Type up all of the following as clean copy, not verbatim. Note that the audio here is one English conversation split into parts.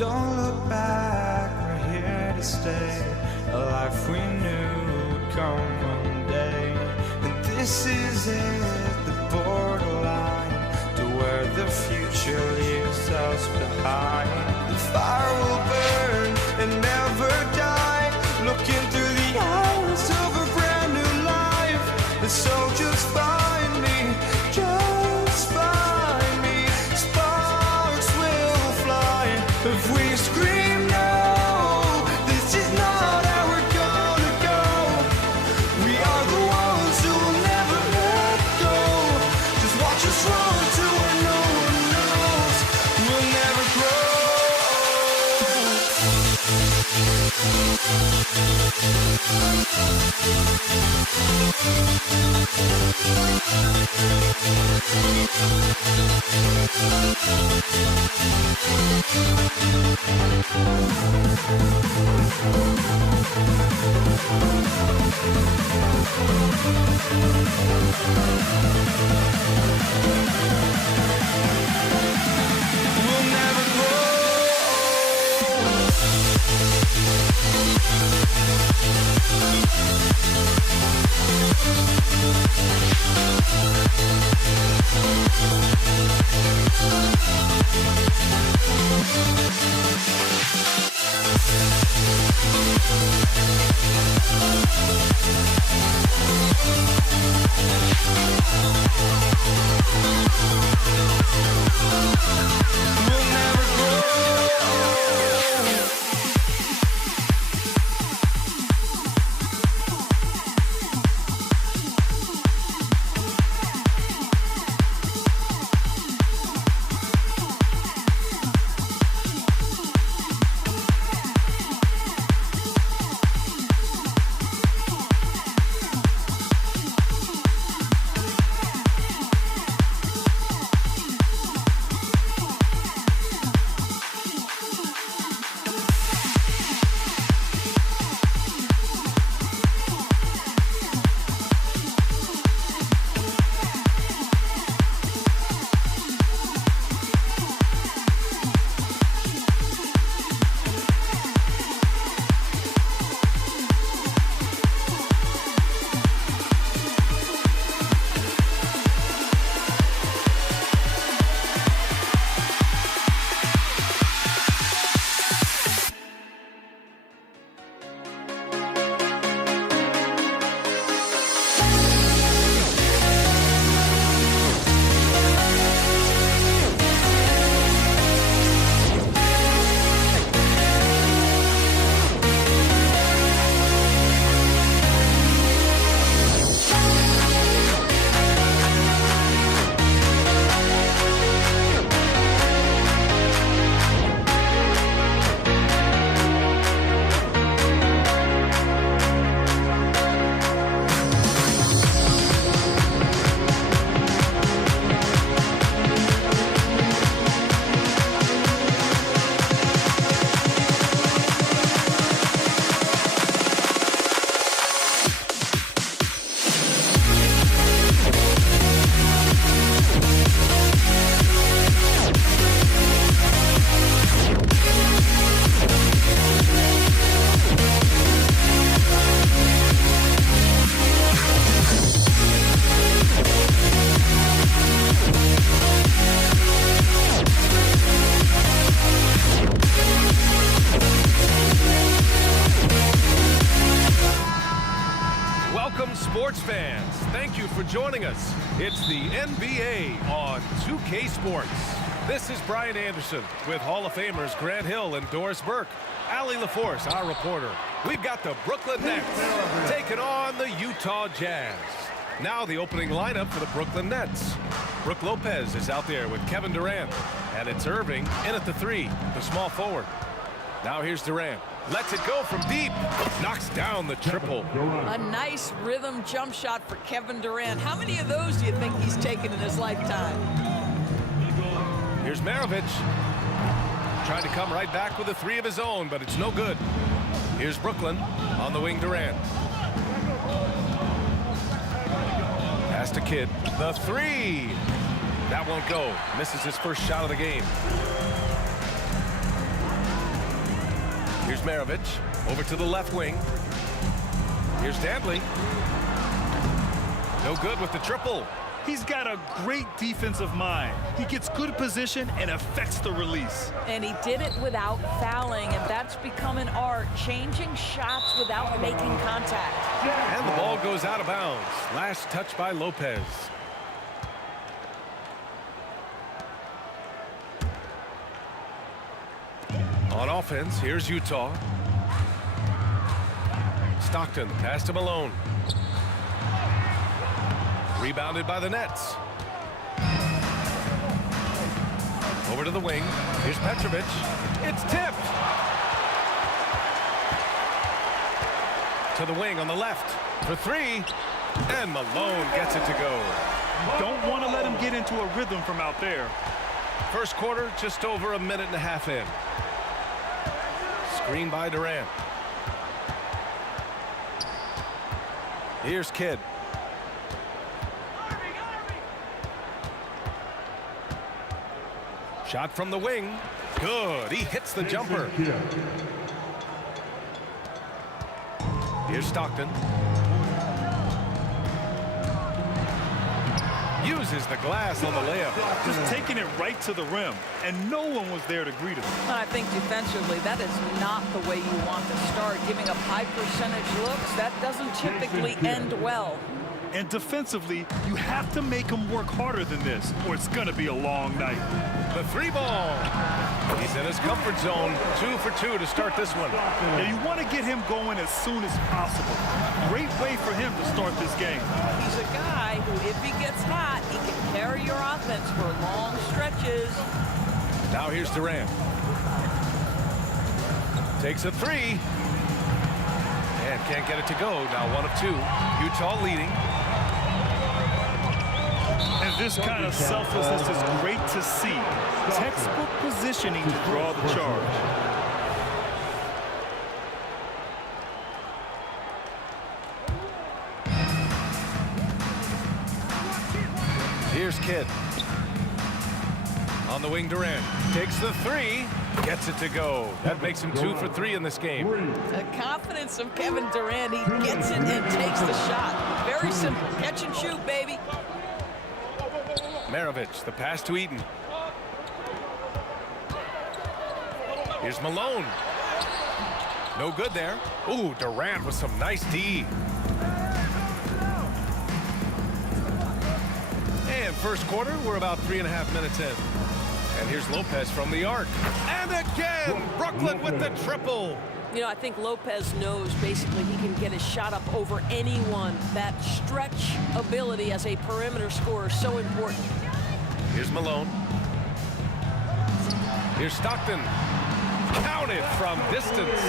Don't look back, we're here to stay. A life we knew would come one day. And this is it, the borderline to where the future leaves us behind. The fire will burn and never die, looking through the eyes of a brand new life. And so just find me, just find me. Sparks will fly if we scream no. This is not how we're gonna go. We are the ones who will never let go. Just watch us run to where no one knows. We'll never grow. We'll never grow. We'll never grow. Sports fans, thank you for joining us. It's the NBA on 2K Sports. This is Brian Anderson with Hall of Famers Grant Hill and Doris Burke. Allie LaForce, our reporter. We've got the Brooklyn Nets taking on the Utah Jazz. Now the opening lineup for the Brooklyn Nets. Brook Lopez is out there with Kevin Durant. And it's Irving in at the three, the small forward. Now here's Durant. Lets it go from deep. Knocks down the triple. A nice rhythm jump shot for Kevin Durant. How many of those do you think he's taken in his lifetime? Here's Maravich. Trying to come right back with a three of his own, but it's no good. Here's Brooklyn on the wing, Durant. Pass to Kidd. The three. That won't go. Misses his first shot of the game. Here's Maravich over to the left wing. Here's Dantley. No good with the triple. He's got a great defensive mind. He gets good position and affects the release. And he did it without fouling, and that's become an art, changing shots without making contact. And the ball goes out of bounds. Last touch by Lopez. On offense, here's Utah. Stockton, pass to Malone. Rebounded by the Nets. Over to the wing. Here's Petrovic. It's tipped. To the wing on the left for three. And Malone gets it to go. Don't want to let him get into a rhythm from out there. First quarter, just over a minute and a half in. Screen by Durant. Here's Kidd. Shot from the wing. Good. He hits the jumper. Here's Stockton. Uses the glass on the layup. Just taking it right to the rim, and no one was there to greet him. And I think defensively, that is not the way you want to start. Giving up high percentage looks, that doesn't typically end well. And defensively, you have to make him work harder than this, or it's going to be a long night. The three ball. He's in his comfort zone. 2 for 2 to start this one. Now you want to get him going as soon as possible. Great way for him to start this game. He's a guy who, if he gets hot, he can carry your offense for long stretches. Now here's Durant. Takes a three. And can't get it to go. Now 1 of 2. Utah leading. And this kind of selflessness is great to see. Textbook positioning to draw the charge. Here's Kidd. On the wing, Durant takes the three. Gets it to go. That makes him 2 for 3 in this game. The confidence of Kevin Durant. He gets it and takes the shot. Very simple. Catch and shoot, baby. Maravich, the pass to Eaton. Here's Malone. No good there. Ooh, Durant with some nice D. And first quarter, we're about 3.5 minutes in. And here's Lopez from the arc. And again, Brooklyn with the triple. You know, I think Lopez knows basically he can get his shot up over anyone. That stretch ability as a perimeter scorer is so important. Here's Malone. Here's Stockton. Counted from distance.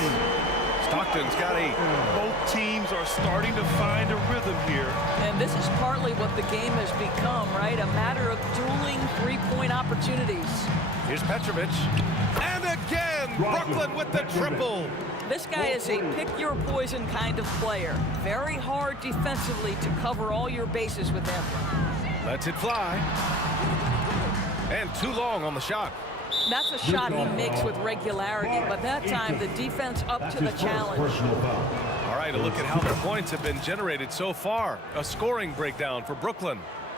Stockton's got 8. Both teams are starting to find a rhythm here. And this is partly what the game has become, right? A matter of dueling three-point opportunities. Here's Petrovic. And again, Brooklyn with the triple. This guy is a pick-your-poison kind of player. Very hard defensively to cover all your bases with him. Lets it fly. And too long on the shot. That's a shot he makes with regularity, but that time the defense up to the challenge. All right, a look at how their points have been generated so far. A scoring breakdown for Brooklyn.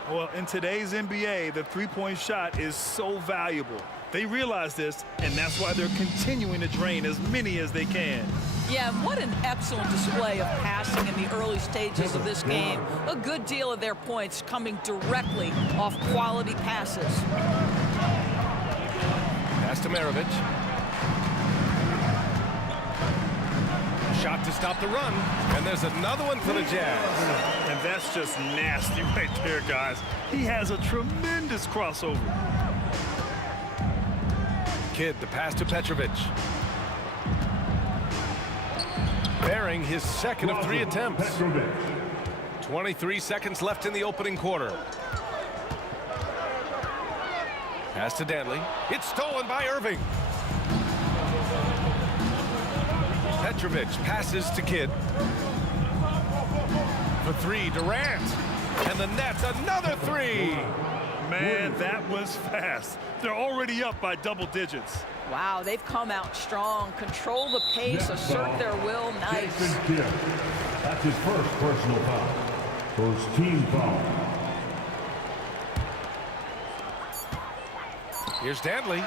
Well, in today's NBA, the three-point shot is so valuable. They realize this, and that's why they're continuing to drain as many as they can. Yeah, what an excellent display of passing in the early stages of this game. A good deal of their points coming directly off quality passes. Pass to Maravich. Shot to stop the run. And there's another one for the Jazz. And that's just nasty right there, guys. He has a tremendous crossover. Kidd, the pass to Petrovic. Bearing his second of 3 attempts. 23 seconds left in the opening quarter. Pass to Dantley. It's stolen by Irving. Petrovic passes to Kidd. For 3, Durant. And the Nets, another 3. Man, that was fast. They're already up by double digits. Wow, they've come out strong, control the pace, assert their will. Nice. That's his first personal foul. First team foul. Here's Dantley.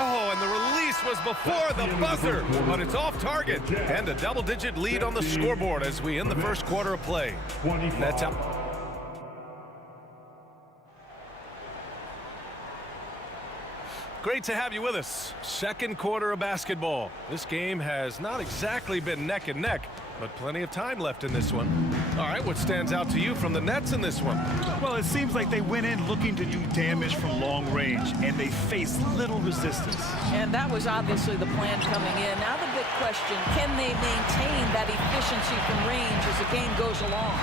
Oh, and the release was before the buzzer, but it's off target. And a double-digit lead on the scoreboard as we end the first quarter of play. That's up. Great to have you with us. Second quarter of basketball. This game has not exactly been neck and neck, but plenty of time left in this one. All right, what stands out to you from the Nets in this one? Well, it seems like they went in looking to do damage from long range, and they faced little resistance. And that was obviously the plan coming in. Now the big question, can they maintain that efficiency from range as the game goes along?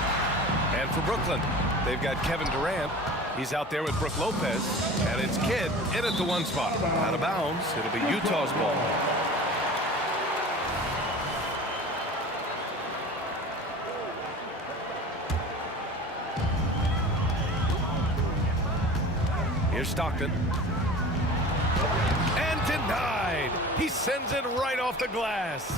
And for Brooklyn, they've got Kevin Durant. He's out there with Brook Lopez, and it's Kidd in at the one spot. Out of bounds, it'll be Utah's ball. Here's Stockton. And denied. He sends it right off the glass.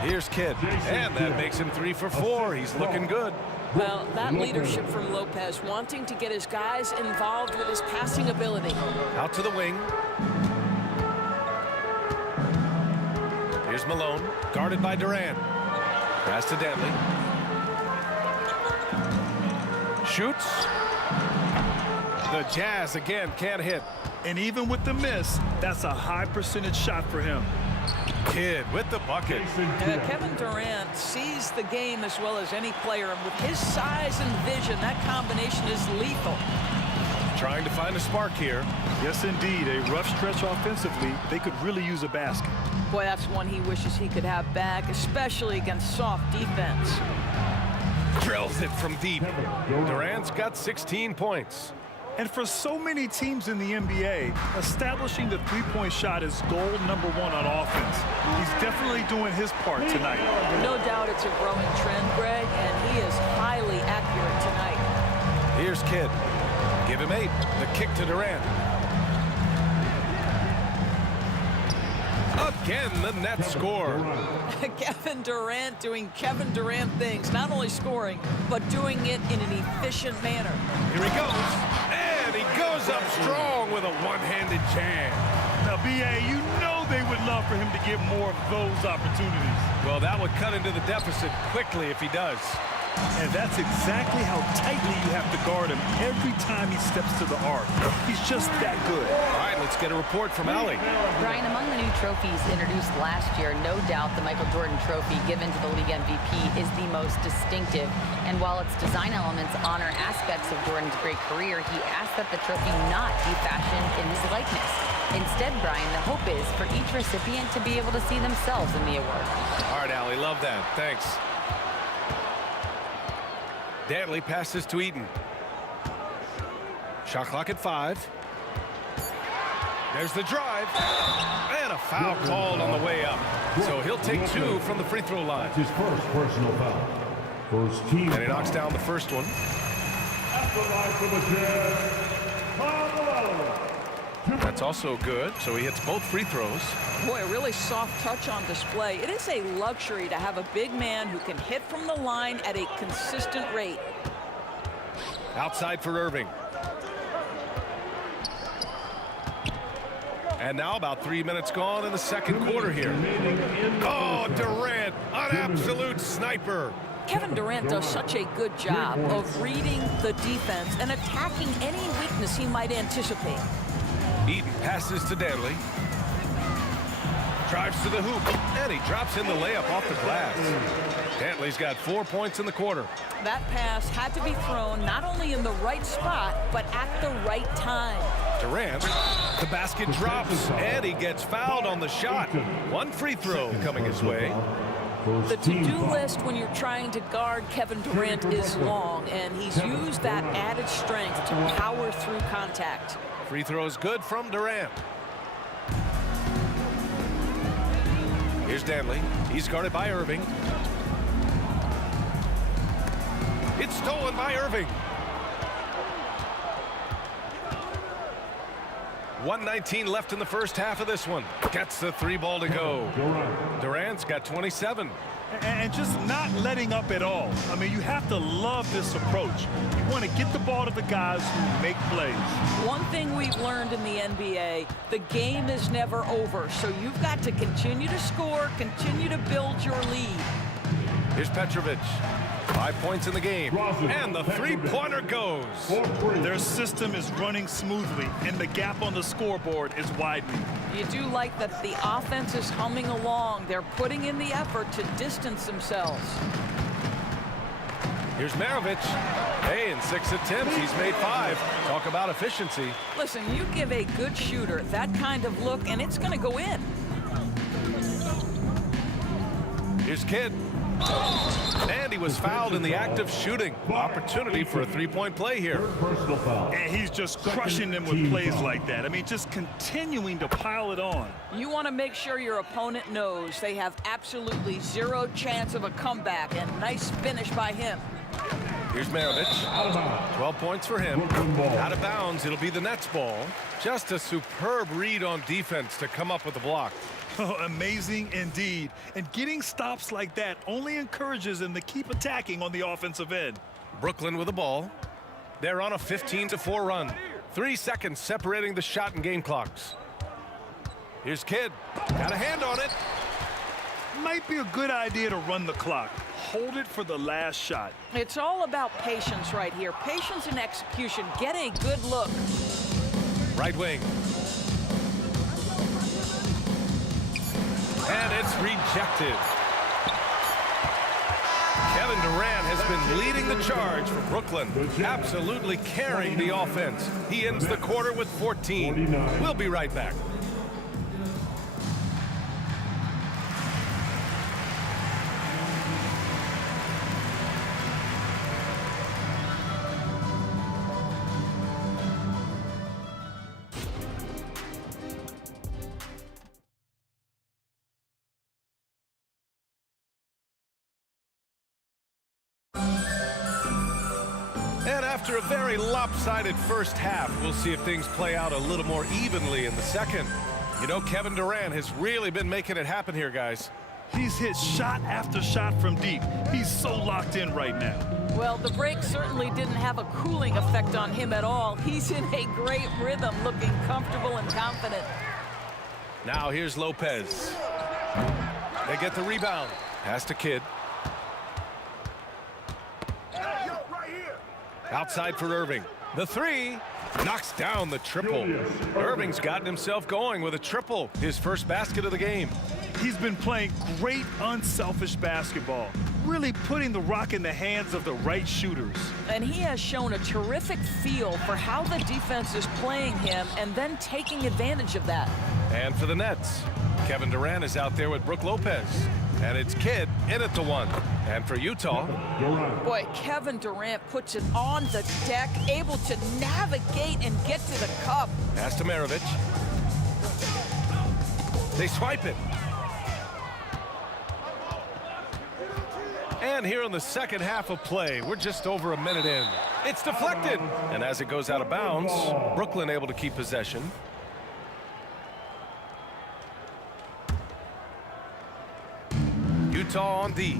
Here's Kidd, and that makes him 3 for 4. He's looking good. Well, that leadership from Lopez, wanting to get his guys involved with his passing ability. Out to the wing. Here's Malone, guarded by Durant. Pass to Dantley. Shoots. The Jazz again can't hit. And even with the miss, that's a high percentage shot for him. Kidd with the bucket. Kevin Durant sees the game as well as any player, and with his size and vision, that combination is lethal. Trying to find a spark here. Yes, indeed. A rough stretch offensively. They could really use a basket. Boy, that's one he wishes he could have back, especially against soft defense. Drills it from deep. Durant's got 16 points. And for so many teams in the NBA, establishing the three-point shot is goal number 1 on offense. He's definitely doing his part tonight. No doubt it's a growing trend, Greg, and he is highly accurate tonight. Here's Kidd. Give him 8. The kick to Durant. Again, the Nets score. Kevin Durant doing Kevin Durant things, not only scoring, but doing it in an efficient manner. Here he goes. And he goes up strong with a one-handed jam. Now, B.A., you know they would love for him to get more of those opportunities. Well, that would cut into the deficit quickly if he does. And that's exactly how tightly you have to guard him every time he steps to the arc. He's just that good. All right, let's get a report from Allie. Brian, among the new trophies introduced last year, no doubt the Michael Jordan Trophy given to the league MVP is the most distinctive. And while its design elements honor aspects of Jordan's great career, he asked that the trophy not be fashioned in his likeness. Instead, Brian, the hope is for each recipient to be able to see themselves in the award. All right, Allie, love that. Thanks. Dantley passes to Eaton. Shot clock at 5. There's the drive. And a foul called on the way up. So he'll take 2 from the free throw line. That's his first personal foul. First team And he knocks down the first one. At the line for the Jazz, Carmelo. That's also good. So he hits both free throws. Boy, a really soft touch on display. It is a luxury to have a big man who can hit from the line at a consistent rate. Outside for Irving. And now about 3 minutes gone in the second quarter here. Oh, Durant, an absolute sniper. Kevin Durant does such a good job of reading the defense and attacking any weakness he might anticipate. Eaton passes to Dantley. Drives to the hoop, and he drops in the layup off the glass. Dantley's got 4 points in the quarter. That pass had to be thrown not only in the right spot, but at the right time. Durant, the basket drops, and he gets fouled on the shot. 1 free throw coming his way. The to-do list when you're trying to guard Kevin Durant is long, and he's used that added strength to power through contact. Free throw is good from Durant. Here's Dantley. He's guarded by Irving. It's stolen by Irving. 1:19 left in the first half of this one. Gets the 3 ball to go. Durant's got 27. And just not letting up at all. I mean, you have to love this approach. You want to get the ball to the guys who make plays. One thing we've learned in the NBA, the game is never over. So you've got to continue to score, continue to build your lead. Here's Petrovic. 5 points in the game. And the 3-pointer goes. Their system is running smoothly, and the gap on the scoreboard is widening. You do like that the offense is humming along. They're putting in the effort to distance themselves. Here's Maravich. Hey, in 6 attempts, he's made 5. Talk about efficiency. Listen, you give a good shooter that kind of look, and it's going to go in. Here's Kidd. And he was fouled in the act of shooting. Opportunity for a 3-point play here. Personal foul. And he's just crushing them with plays like that. I mean, just continuing to pile it on. You want to make sure your opponent knows they have absolutely zero chance of a comeback, and nice finish by him. Here's Maravich. Out of bounds. 12 points for him. Ball. Out of bounds, it'll be the Nets ball. Just a superb read on defense to come up with the block. Oh, amazing indeed. And getting stops like that only encourages them to keep attacking on the offensive end. Brooklyn with the ball. They're on a 15-4 run. 3 seconds separating the shot and game clocks. Here's Kidd. Got a hand on it. Might be a good idea to run the clock. Hold it for the last shot. It's all about patience right here. Patience and execution. Get a good look. Right wing. And it's rejected. Kevin Durant has been leading the charge for Brooklyn, absolutely carrying the offense. He ends the quarter with 14. We'll be right back. And after a very lopsided first half, we'll see if things play out a little more evenly in the second. You know, Kevin Durant has really been making it happen here, guys. He's hit shot after shot from deep. He's so locked in right now. Well, the break certainly didn't have a cooling effect on him at all. He's in a great rhythm, looking comfortable and confident. Now here's Lopez. They get the rebound. Pass to Kidd. Outside for Irving. The 3 knocks down the triple. Irving's gotten himself going with a triple, his first basket of the game. He's been playing great unselfish basketball, really putting the rock in the hands of the right shooters. And he has shown a terrific feel for how the defense is playing him and then taking advantage of that. And for the Nets, Kevin Durant is out there with Brook Lopez. And it's Kidd in at the 1. And for Utah, boy, Kevin Durant puts it on the deck, able to navigate and get to the cup. pass to Maravich. They swipe it. And here in the second half of play, we're just over a minute in. It's deflected. And as it goes out of bounds, Brooklyn able to keep possession. Utah on D.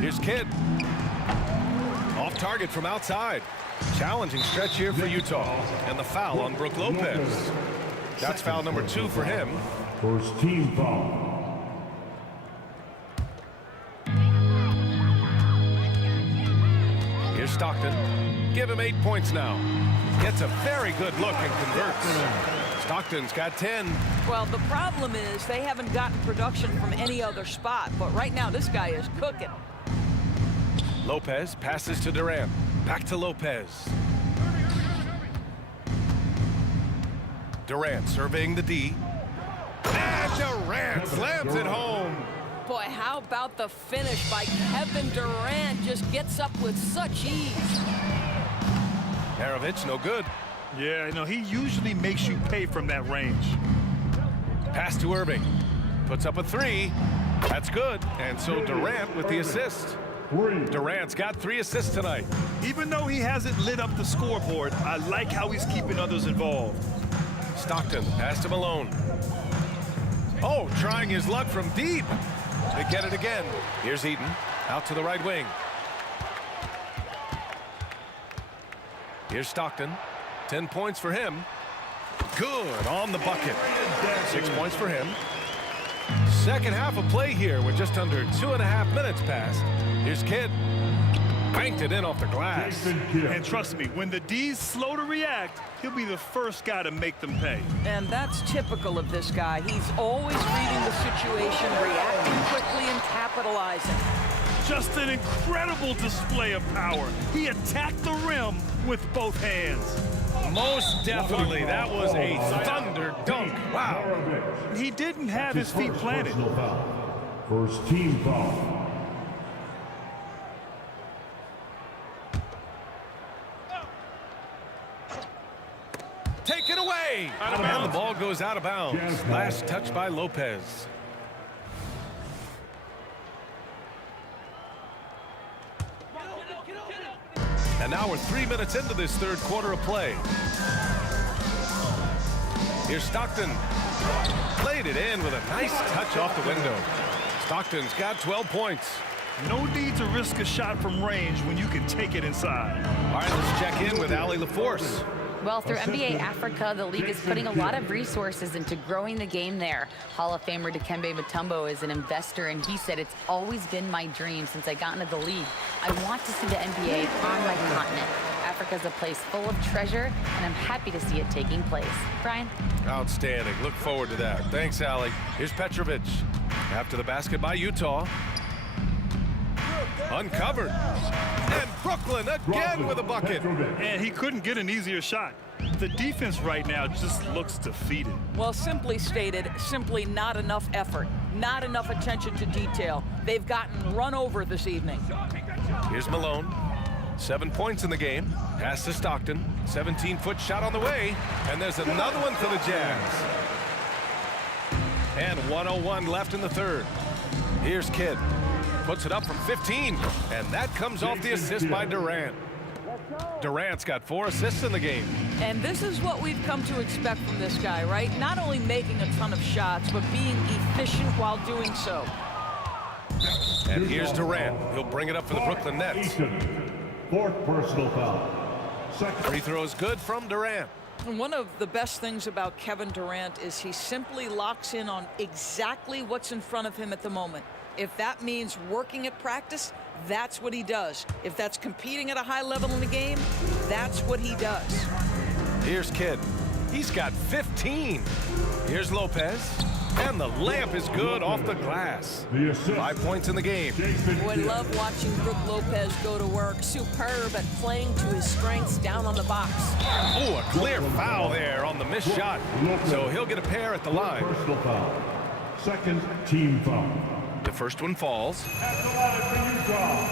Here's Kidd. Off target from outside. Challenging stretch here for Utah. And the foul on Brook Lopez. That's foul number 2 for him. First team foul. Here's Stockton. Give him 8 points now. Gets a very good look and converts. Stockton's got 10. Well, the problem is they haven't gotten production from any other spot, but right now this guy is cooking. Lopez passes to Durant. Back to Lopez. Durant surveying the D. And Durant slams it home. Boy, how about the finish by Kevin Durant? Just gets up with such ease. Maravich, no good. Yeah, no, he usually makes you pay from that range. Pass to Irving. Puts up a 3. That's good. And so Durant with the assist. Durant's got 3 assists tonight. Even though he hasn't lit up the scoreboard, I like how he's keeping others involved. Stockton pass to Malone. Oh, trying his luck from deep. They get it again. Here's Eaton out to the right wing. Here's Stockton. 10 points for him. Good on the bucket. 6 points for him. Second half of play here with just under 2.5 minutes passed. Here's Kidd. Banked it in off the glass. And trust me, when the D's slow to react, he'll be the first guy to make them pay. And that's typical of this guy. He's always reading the situation, reacting quickly and capitalizing. Just an incredible display of power. He attacked the rim with both hands. Most definitely. That was a thunder dunk. Wow. He didn't have his feet planted. First team foul. Take it away. And the ball goes out of bounds. Last touch by Lopez. And now we're 3 minutes into this third quarter of play. Here's Stockton. Played it in with a nice touch off the window. Stockton's got 12 points. No need to risk a shot from range when you can take it inside. All right, let's check in with Allie LaForce. Well, through NBA Africa, the league is putting a lot of resources into growing the game there. Hall of Famer Dikembe Mutombo is an investor, and he said, "It's always been my dream since I got into the league. I want to see the NBA on my continent. Africa's a place full of treasure, and I'm happy to see it taking place." Brian? Outstanding. Look forward to that. Thanks, Allie. Here's Petrovic. After the basket by Utah. Uncovered. And Brooklyn again with a bucket. And he couldn't get an easier shot. The defense right now just looks defeated. Well, simply stated, simply not enough effort, not enough attention to detail. They've gotten run over this evening. Here's Malone. 7 points in the game. Pass to Stockton. 17-foot shot on the way. And there's another one for the Jazz. And 1:01 left in the third. Here's Kidd. Puts it up from 15. And that comes off the assist by Durant. Durant's got 4 assists in the game. And this is what we've come to expect from this guy, right? Not only making a ton of shots, but being efficient while doing so. And here's Durant. He'll bring it up for the Brooklyn Nets. 4th personal foul. Free throw is good from Durant. And one of the best things about Kevin Durant is he simply locks in on exactly what's in front of him at the moment. If that means working at practice, that's what he does. If that's competing at a high level in the game, that's what he does. Here's Kidd. He's got 15. Here's Lopez. And the layup is good off the glass. 5 points in the game. Boy, love watching Brook Lopez go to work. Superb at playing to his strengths down on the box. Oh, a clear foul there on the missed shot. So he'll get a pair at the line. Personal foul. 2nd team foul. The first one falls. At the line for Utah,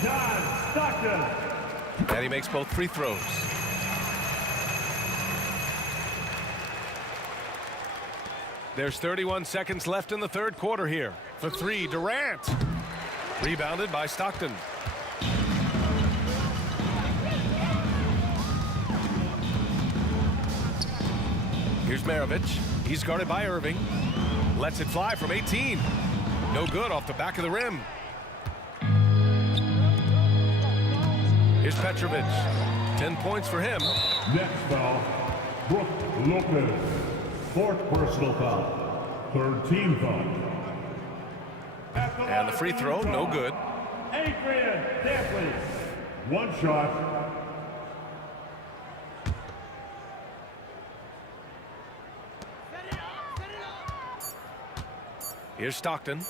John Stockton. And he makes both free throws. There's 31 seconds left in the third quarter here. For 3, Durant. Rebounded by Stockton. Here's Maravich. He's guarded by Irving. Lets it fly from 18. No good off the back of the rim. Here's Petrovic. 10 points for him. Next foul, Brook Lopez. 4th personal foul. 3rd team foul. And the free throw, no good. Adrian Dantley. 1 shot. Here's Stockton.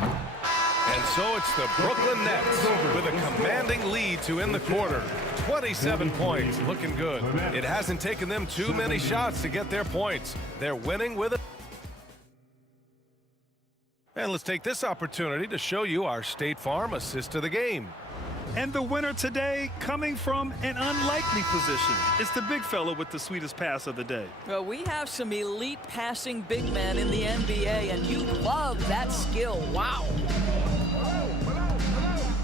And so it's the Brooklyn Nets with a commanding lead to end the quarter. 27 points, looking good. It hasn't taken them too many shots to get their points. They're winning with it. And let's take this opportunity to show you our State Farm assist of the game. And the winner today coming from an unlikely position. It's the big fella with the sweetest pass of the day. Well, we have some elite passing big men in the NBA, and you love that skill. Wow.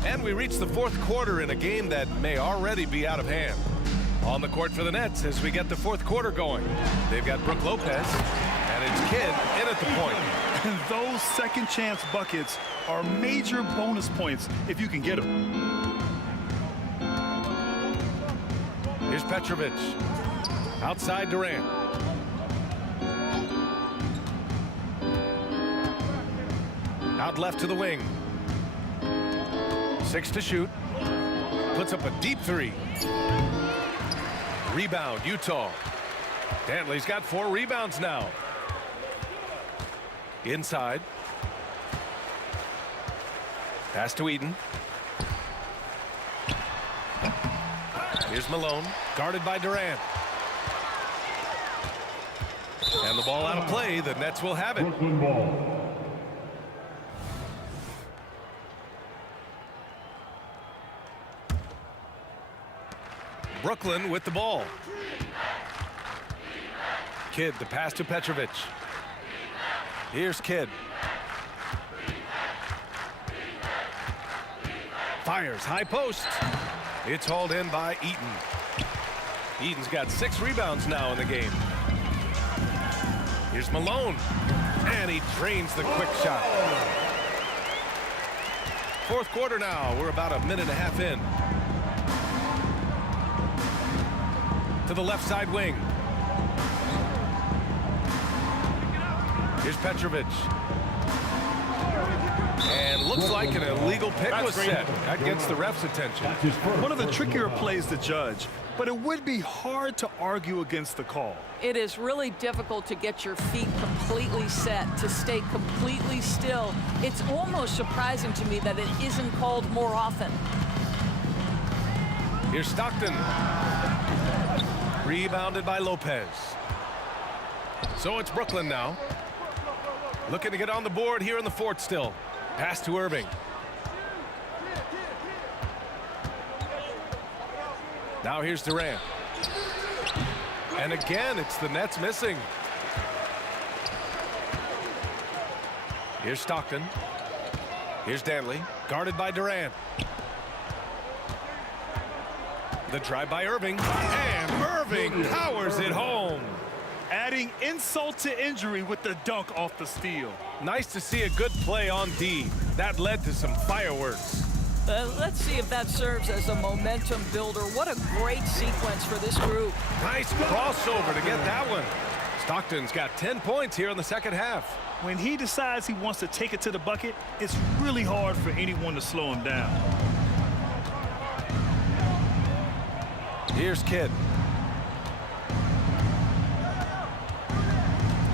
And we reach the fourth quarter in a game that may already be out of hand. On the court for the Nets as we get the fourth quarter going. They've got Brook Lopez, and it's Kidd in at the point. And those second chance buckets are major bonus points if you can get them. Here's Petrovic. Outside Durant. Out left to the wing. 6 to shoot. Puts up a deep three. Rebound, Utah. Dantley's got 4 rebounds now. Inside. Pass to Eaton. Here's Malone, guarded by Durant. And the ball out of play. The Nets will have it. Brooklyn ball. Brooklyn with the ball. Kidd, the pass to Petrovic. Here's Kidd. Fires, high post. It's hauled in by Eaton. Eaton's got 6 rebounds now in the game. Here's Malone. And he drains the quick shot. Fourth quarter now. We're about a minute and a half in. To the left side wing. Here's Petrovic. And looks like an illegal pick was set. That gets the ref's attention. One of the trickier plays to judge, but it would be hard to argue against the call. It is really difficult to get your feet completely set, to stay completely still. It's almost surprising to me that it isn't called more often. Here's Stockton. Rebounded by Lopez. So it's Brooklyn now. Looking to get on the board here in the fourth still. Pass to Irving. Now here's Durant. And again, it's the Nets missing. Here's Stockton. Here's Dantley, guarded by Durant. The drive by Irving. And Irving powers it home. Adding insult to injury with the dunk off the steal. Nice to see a good play on D. That led to some fireworks. Let's see if that serves as a momentum builder. What a great sequence for this group. Nice crossover to get that one. Stockton's got 10 points here in the second half. When he decides he wants to take it to the bucket, it's really hard for anyone to slow him down. Here's Kidd.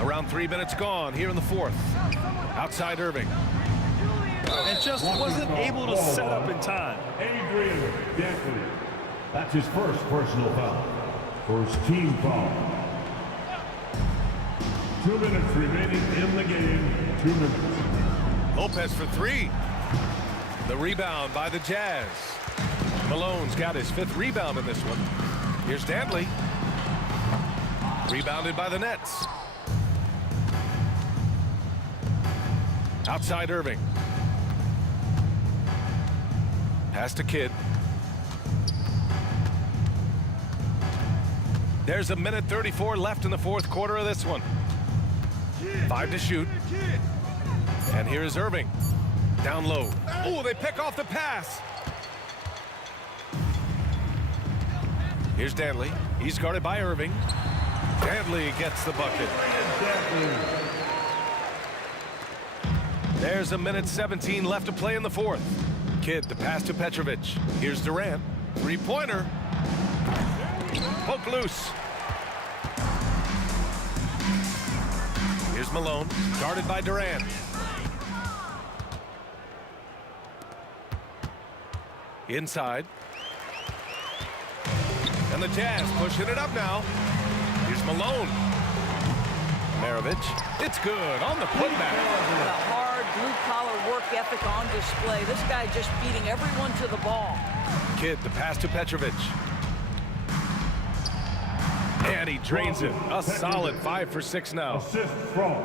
Around 3 minutes gone here in the fourth. Outside Irving. And just wasn't able to set up in time. Adrian Dantley. That's his first personal foul. First team foul. 2 minutes remaining in the game. 2 minutes. Lopez for 3. The rebound by the Jazz. Malone's got his 5th rebound in this one. Here's Dantley. Rebounded by the Nets. Outside Irving. Pass to Kidd. There's a minute 34 left in the fourth quarter of this one. 5 to shoot. And here is Irving. Down low. Oh, they pick off the pass. Here's Dantley. He's guarded by Irving. Dantley gets the bucket. There's a minute 17 left to play in the fourth. Kidd, the pass to Petrovic. Here's Durant. 3-pointer. Poke loose. Here's Malone, guarded by Durant. Inside. And the Jazz pushing it up now. Here's Malone. Maravich. It's good on the putback. A hard blue-collar work ethic on display. This guy just beating everyone to the ball. Kidd, the pass to Petrovic. And he drains it. A solid 5 for 6 now. Assist from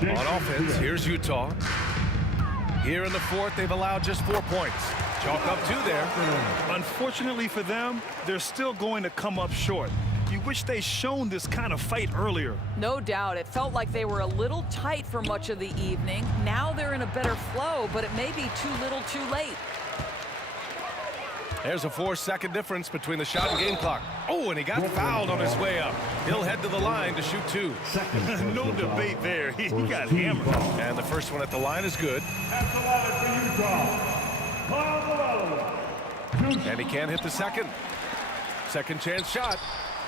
Jason On offense, Kidd. here's Utah. Here in the fourth, they've allowed just 4 points. Chalk up 2 there. Unfortunately for them, they're still going to come up short. You wish they'd shown this kind of fight earlier. No doubt. It felt like they were a little tight for much of the evening. Now they're in a better flow, but it may be too little too late. There's a 4-second difference between the shot and game clock. Oh, and he got fouled on his way up. He'll head to the line to shoot 2. No debate there. He got hammered. And the first one at the line is good. At the line for Utah, Kyle. And he can't hit the second. Second chance shot.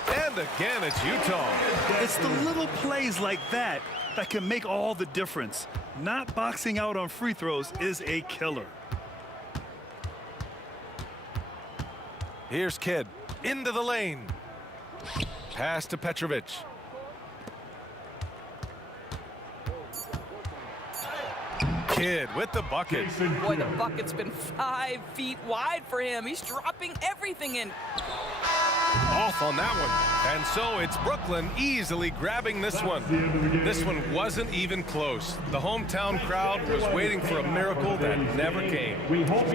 And again, it's Utah. It's the little plays like that that can make all the difference. Not boxing out on free throws is a killer. Here's Kidd. Into the lane. Pass to Petrovic. Kidd with the bucket. Boy, the bucket's been 5 feet wide for him. He's dropping everything in. Off on that one. And so it's Brooklyn easily grabbing this one. This one wasn't even close. The hometown crowd was waiting for a miracle that never came. We hope.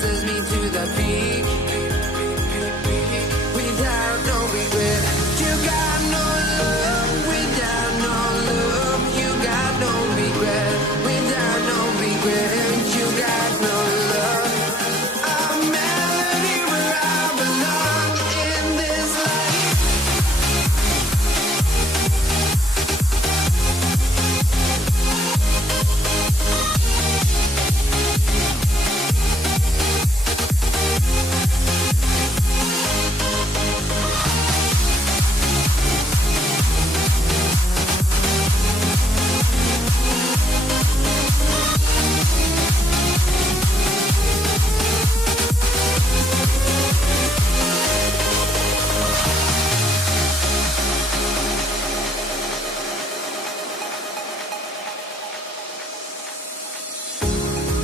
sends me to the peak. Without no regret, you got no love. Without no love, you got no regret. Without no regret, you got no love. A melody where I belong in this life.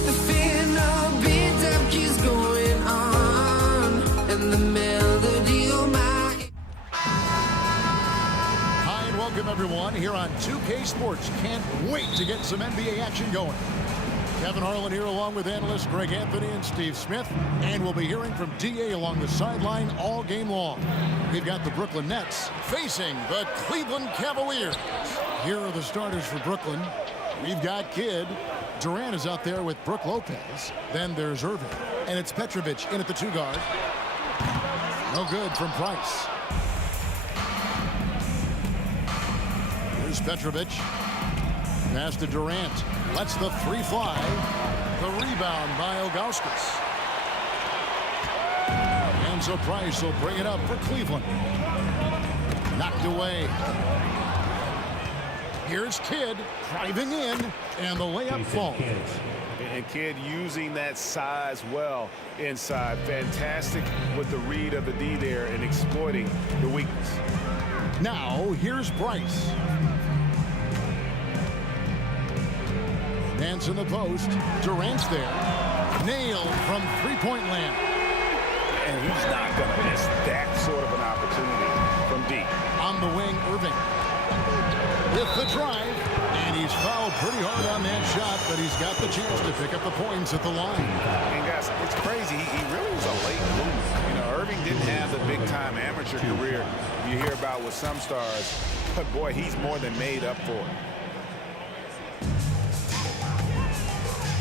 The final beat up keeps going on, and the melody of my. Hi, and welcome everyone here on 2K Sports. Can't wait to get some NBA action going. Kevin Harlan here along with analysts Greg Anthony and Steve Smith. And we'll be hearing from DA along the sideline all game long. We've got the Brooklyn Nets facing the Cleveland Cavaliers. Here are the starters for Brooklyn. We've got Kidd. Durant is out there with Brook Lopez. Then there's Irving. And it's Petrovic in at the 2 guard. No good from Price. Here's Petrovic. Pass to Durant. Lets the 3 fly. The rebound by Ilgauskas. And so Price will bring it up for Cleveland. Knocked away. Here's Kidd driving in, and the layup falls. And Kidd using that size well inside. Fantastic with the read of the D there and exploiting the weakness. Now, here's Price. Nance in the post. Durant's there. Nailed from three-point land. And he's not going to miss that sort of an opportunity from deep. On the wing, Irving. With the drive. And he's fouled pretty hard on that shot, but he's got the chance to pick up the points at the line. And guys, it's crazy. He really was a late bloomer. You know, Irving didn't have the big-time amateur career you hear about with some stars. But, boy, he's more than made up for it.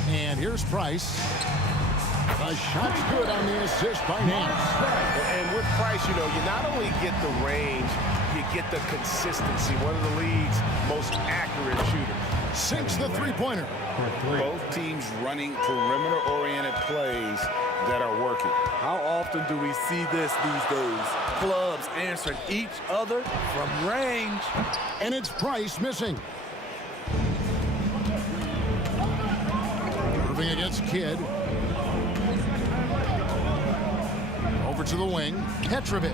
And here's Price. The shot's good on the assist by Nance. And with Price, you know, you not only get the range, you get the consistency. One of the league's most accurate shooters. Sinks the three-pointer. Both teams running perimeter-oriented plays that are working. How often do we see this these days? Clubs answering each other from range. And it's Price missing. Irving against Kidd. Over to the wing. Petrovic.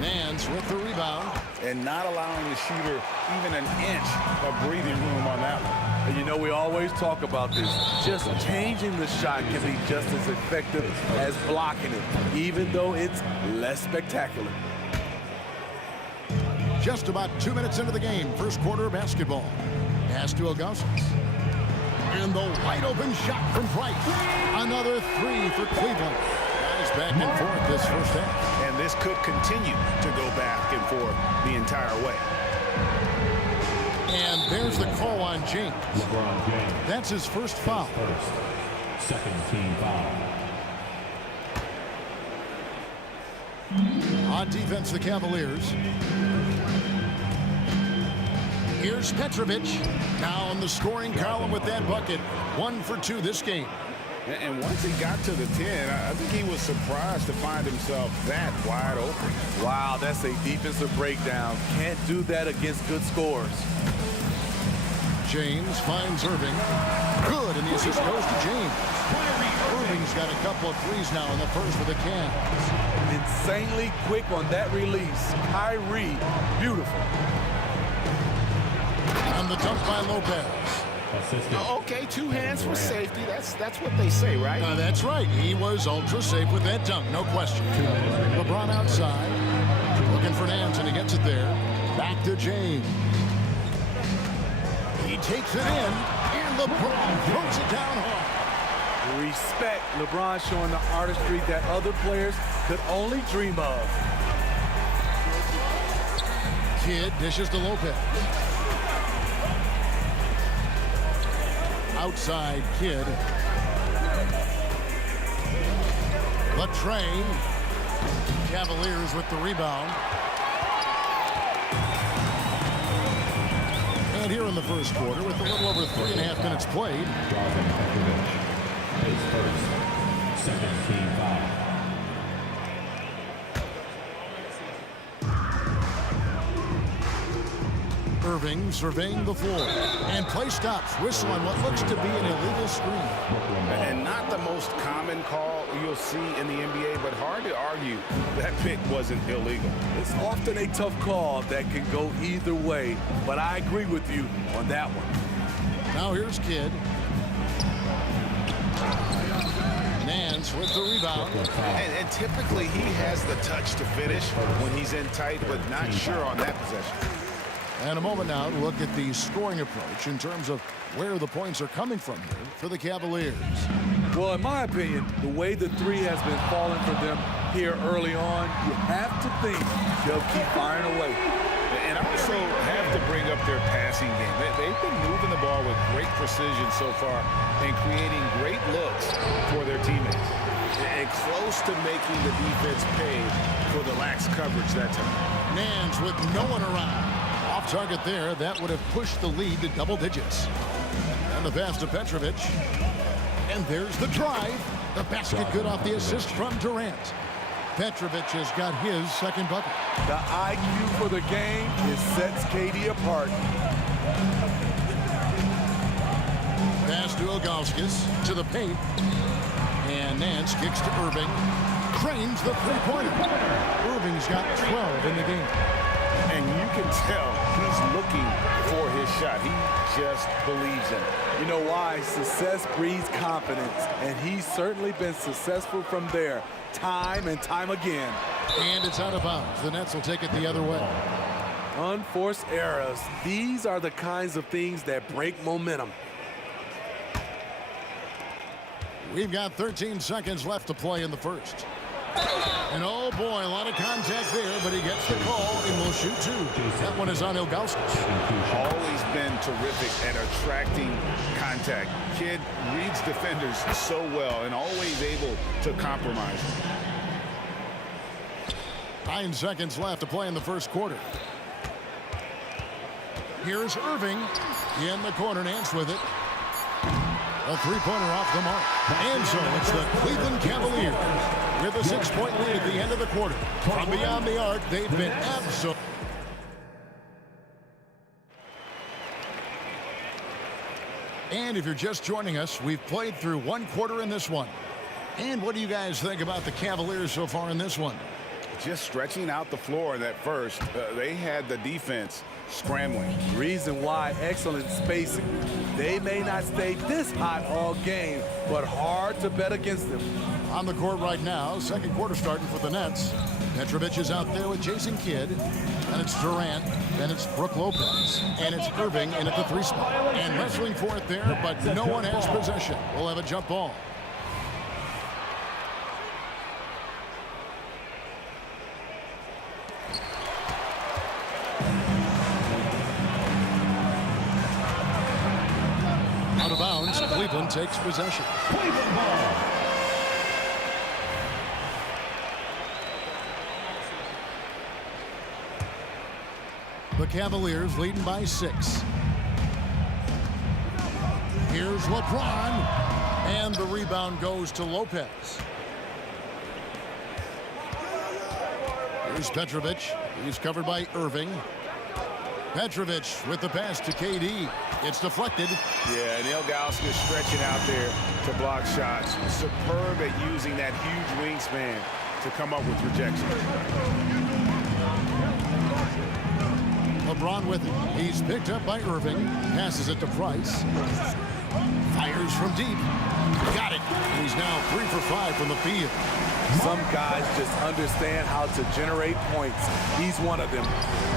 Nance with the rebound. And not allowing the shooter even an inch of breathing room on that one. And you know, we always talk about this. Just changing the shot can be just as effective as blocking it, even though it's less spectacular. Just about 2 minutes into the game. First quarter basketball. Pass to Ilgauskas. And the wide open shot from Price. Another 3 for Cleveland. Guys back and forth this first half. And this could continue to go back and forth the entire way. And there's the call on James. LeBron James. That's his first foul. First. Second team foul. On defense, the Cavaliers. Here's Petrovic. Now in the scoring column with that bucket. 1 for 2 this game. And once he got to the 10, I think he was surprised to find himself that wide open. Wow, that's a defensive breakdown. Can't do that against good scores. James finds Irving. Good, and the assist goes to James. Irving's got a couple of threes now in the first for the Cavs. Insanely quick on that release. Kyrie, beautiful. And the dunk by Lopez. Okay, 2 hands for safety. That's what they say, right? That's right. He was ultra safe with that dunk, no question. LeBron outside. Looking for Nance, and he gets it there. Back to James. He takes it in, and LeBron throws it down hard. Respect. LeBron showing the artistry that other players could only dream of. Kidd dishes to Lopez. Outside Kidd. The train. Cavaliers with the rebound. And here in the first quarter, with a little over 3.5 minutes played. His first, second team foul. Irving surveying the floor. And play stops. Whistle on what looks to be an illegal screen. And not the most common call you'll see in the NBA, but hard to argue that pick wasn't illegal. It's often a tough call that can go either way, but I agree with you on that one. Now here's Kidd. Nance with the rebound. And typically he has the touch to finish when he's in tight, but not sure on that possession. And a moment now to look at the scoring approach in terms of where the points are coming from here for the Cavaliers. Well, in my opinion, the way the three has been falling for them here early on, you have to think they'll keep firing away. And also have to bring up their passing game. They've been moving the ball with great precision so far and creating great looks for their teammates. And close to making the defense pay for the lax coverage that time. Nance with no one around. Off target there. That would have pushed the lead to double digits. And the pass to Petrovic. And there's the drive. The basket good off the assist from Durant. Petrovic has got his second bucket. The IQ for the game is sets KD apart. Pass to Ilgauskas to the paint. And Nance kicks to Irving. Cranes the three-pointer. Irving's got 12 in the game. And you can tell he's looking for his shot. He just believes in it. You know why? Success breeds confidence, and he's certainly been successful from there, time and time again. And it's out of bounds. The Nets will take it the other way. Unforced errors. These are the kinds of things that break momentum. We've got 13 seconds left to play in the first. And oh boy, a lot of contact there, but he gets the call and will shoot two. That one is on Ilgauskas. Always been terrific at attracting contact. Kidd reads defenders so well and always able to compromise. 9 seconds left to play in the first quarter. Here's Irving in the corner. Nance with it. A three-pointer off the mark. And so it's the Cleveland Cavaliers with a 6-point lead at the end of the quarter. From beyond the arc, they've been absolute. And if you're just joining us, we've played through one quarter in this one. And what do you guys think about the Cavaliers so far in this one? Just stretching out the floor in that first. They had the defense scrambling. Reason why, excellent spacing. They may not stay this hot all game, but hard to bet against them. On the court right now, second quarter starting for the Nets. Petrovic is out there with Jason Kidd. And it's Durant. Then it's Brook Lopez. And it's Irving in at the three spot. And wrestling for it there, but no one has possession. We'll have a jump ball. Out of bounds, Cleveland takes possession. Cleveland ball. The Cavaliers leading by 6. Here's LeBron. And the rebound goes to Lopez. Here's Petrovic. He's covered by Irving. Petrovic with the pass to KD. It's deflected. Yeah, and Ilgauskas stretching out there to block shots. Superb at using that huge wingspan to come up with rejection. LeBron with it. He's picked up by Irving. Passes it to Price. Fires from deep. Got it. And he's now 3 for 5 from the field. Some guys just understand how to generate points. He's one of them.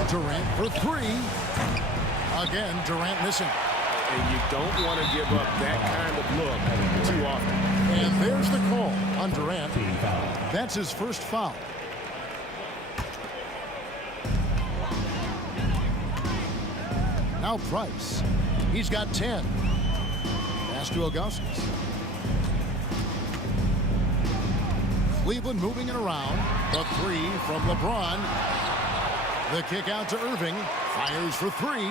Durant for 3. Again, Durant missing. And you don't want to give up that kind of look too often. And there's the call on Durant. That's his first foul. Now Price. He's got 10. Pass to Ilgauskas. Cleveland moving it around. The three from LeBron. The kick out to Irving. Fires for three.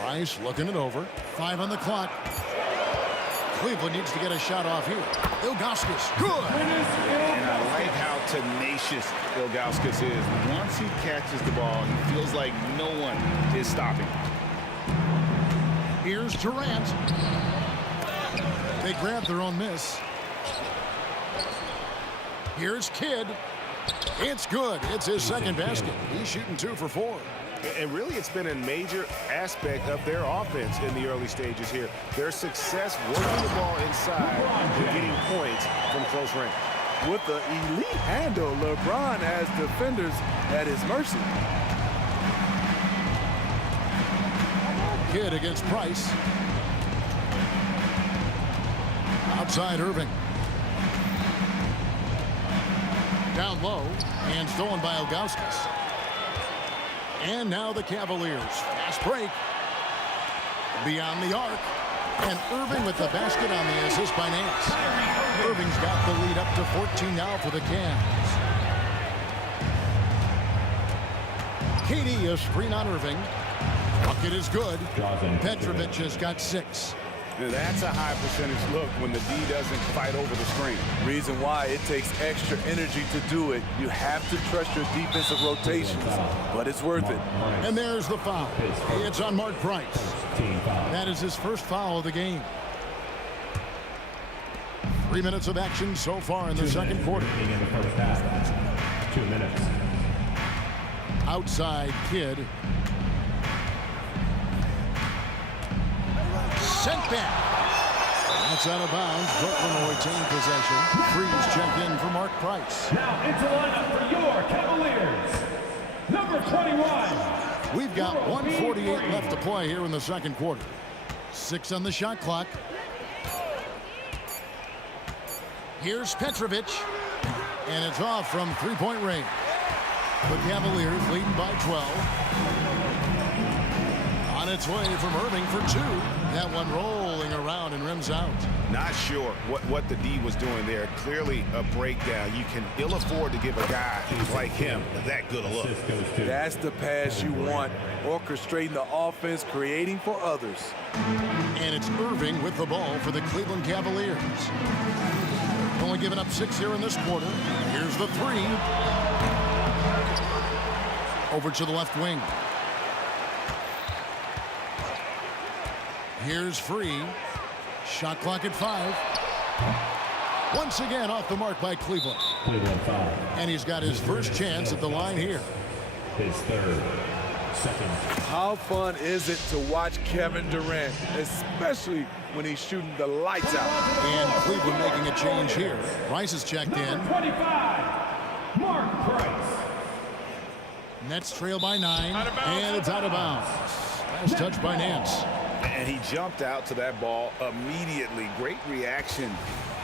Price looking it over. 5 on the clock. Cleveland needs to get a shot off here. Ilgauskas, good. And I like how tenacious Ilgauskas is. Once he catches the ball, he feels like no one is stopping. Here's Durant. They grab their own miss. Here's Kidd. It's good. It's his second basket. He's shooting 2 for 4. And really, it's been a major aspect of their offense in the early stages here. Their success working the ball inside and getting points from close range. With the elite handle, LeBron has defenders at his mercy. Kidd against Price. Outside Irving. Down low and stolen by Ilgauskas. And now the Cavaliers. Fast break. Beyond the arc. And Irving with the basket on the assist by Nance. Irving's got the lead up to 14 now for the Cavs. KD, a screen on Irving. Bucket is good. Petrovic has got 6. That's a high percentage look when the D doesn't fight over the screen. Reason why it takes extra energy to do it. You have to trust your defensive rotations, but it's worth it. And there's the foul. It's on Mark Price. That is his first foul of the game. 3 minutes of action so far in the second quarter. In the first half. 2 minutes. Outside Kidd. Sent back. That's out of bounds. Brooklyn will retain possession. Freeze checked in for Mark Price. Now into lineup for your Cavaliers, number 21. We've got 1:48 left to play here in the second quarter. 6 on the shot clock. Here's Petrovic. And it's off from three-point range. The Cavaliers leading by 12. On its way from Irving for 2. That one rolling around and rims out. Not sure what the D was doing there. Clearly a breakdown. You can ill afford to give a guy like him that good a look. That's the pass you want. Orchestrating the offense, creating for others. And it's Irving with the ball for the Cleveland Cavaliers. Only giving up 6 here in this quarter. Here's the 3. Over to the left wing. Here's Free. Shot clock at 5. Once again off the mark by Cleveland. Cleveland foul. And he's got his first chance at the line here. His third. Second. How fun is it to watch Kevin Durant, especially when he's shooting the lights out? And Cleveland making a change here. Price is checked in. 25. Mark Price. Nets trail by 9. And it's out of bounds. Last touch by Nance. And he jumped out to that ball immediately. Great reaction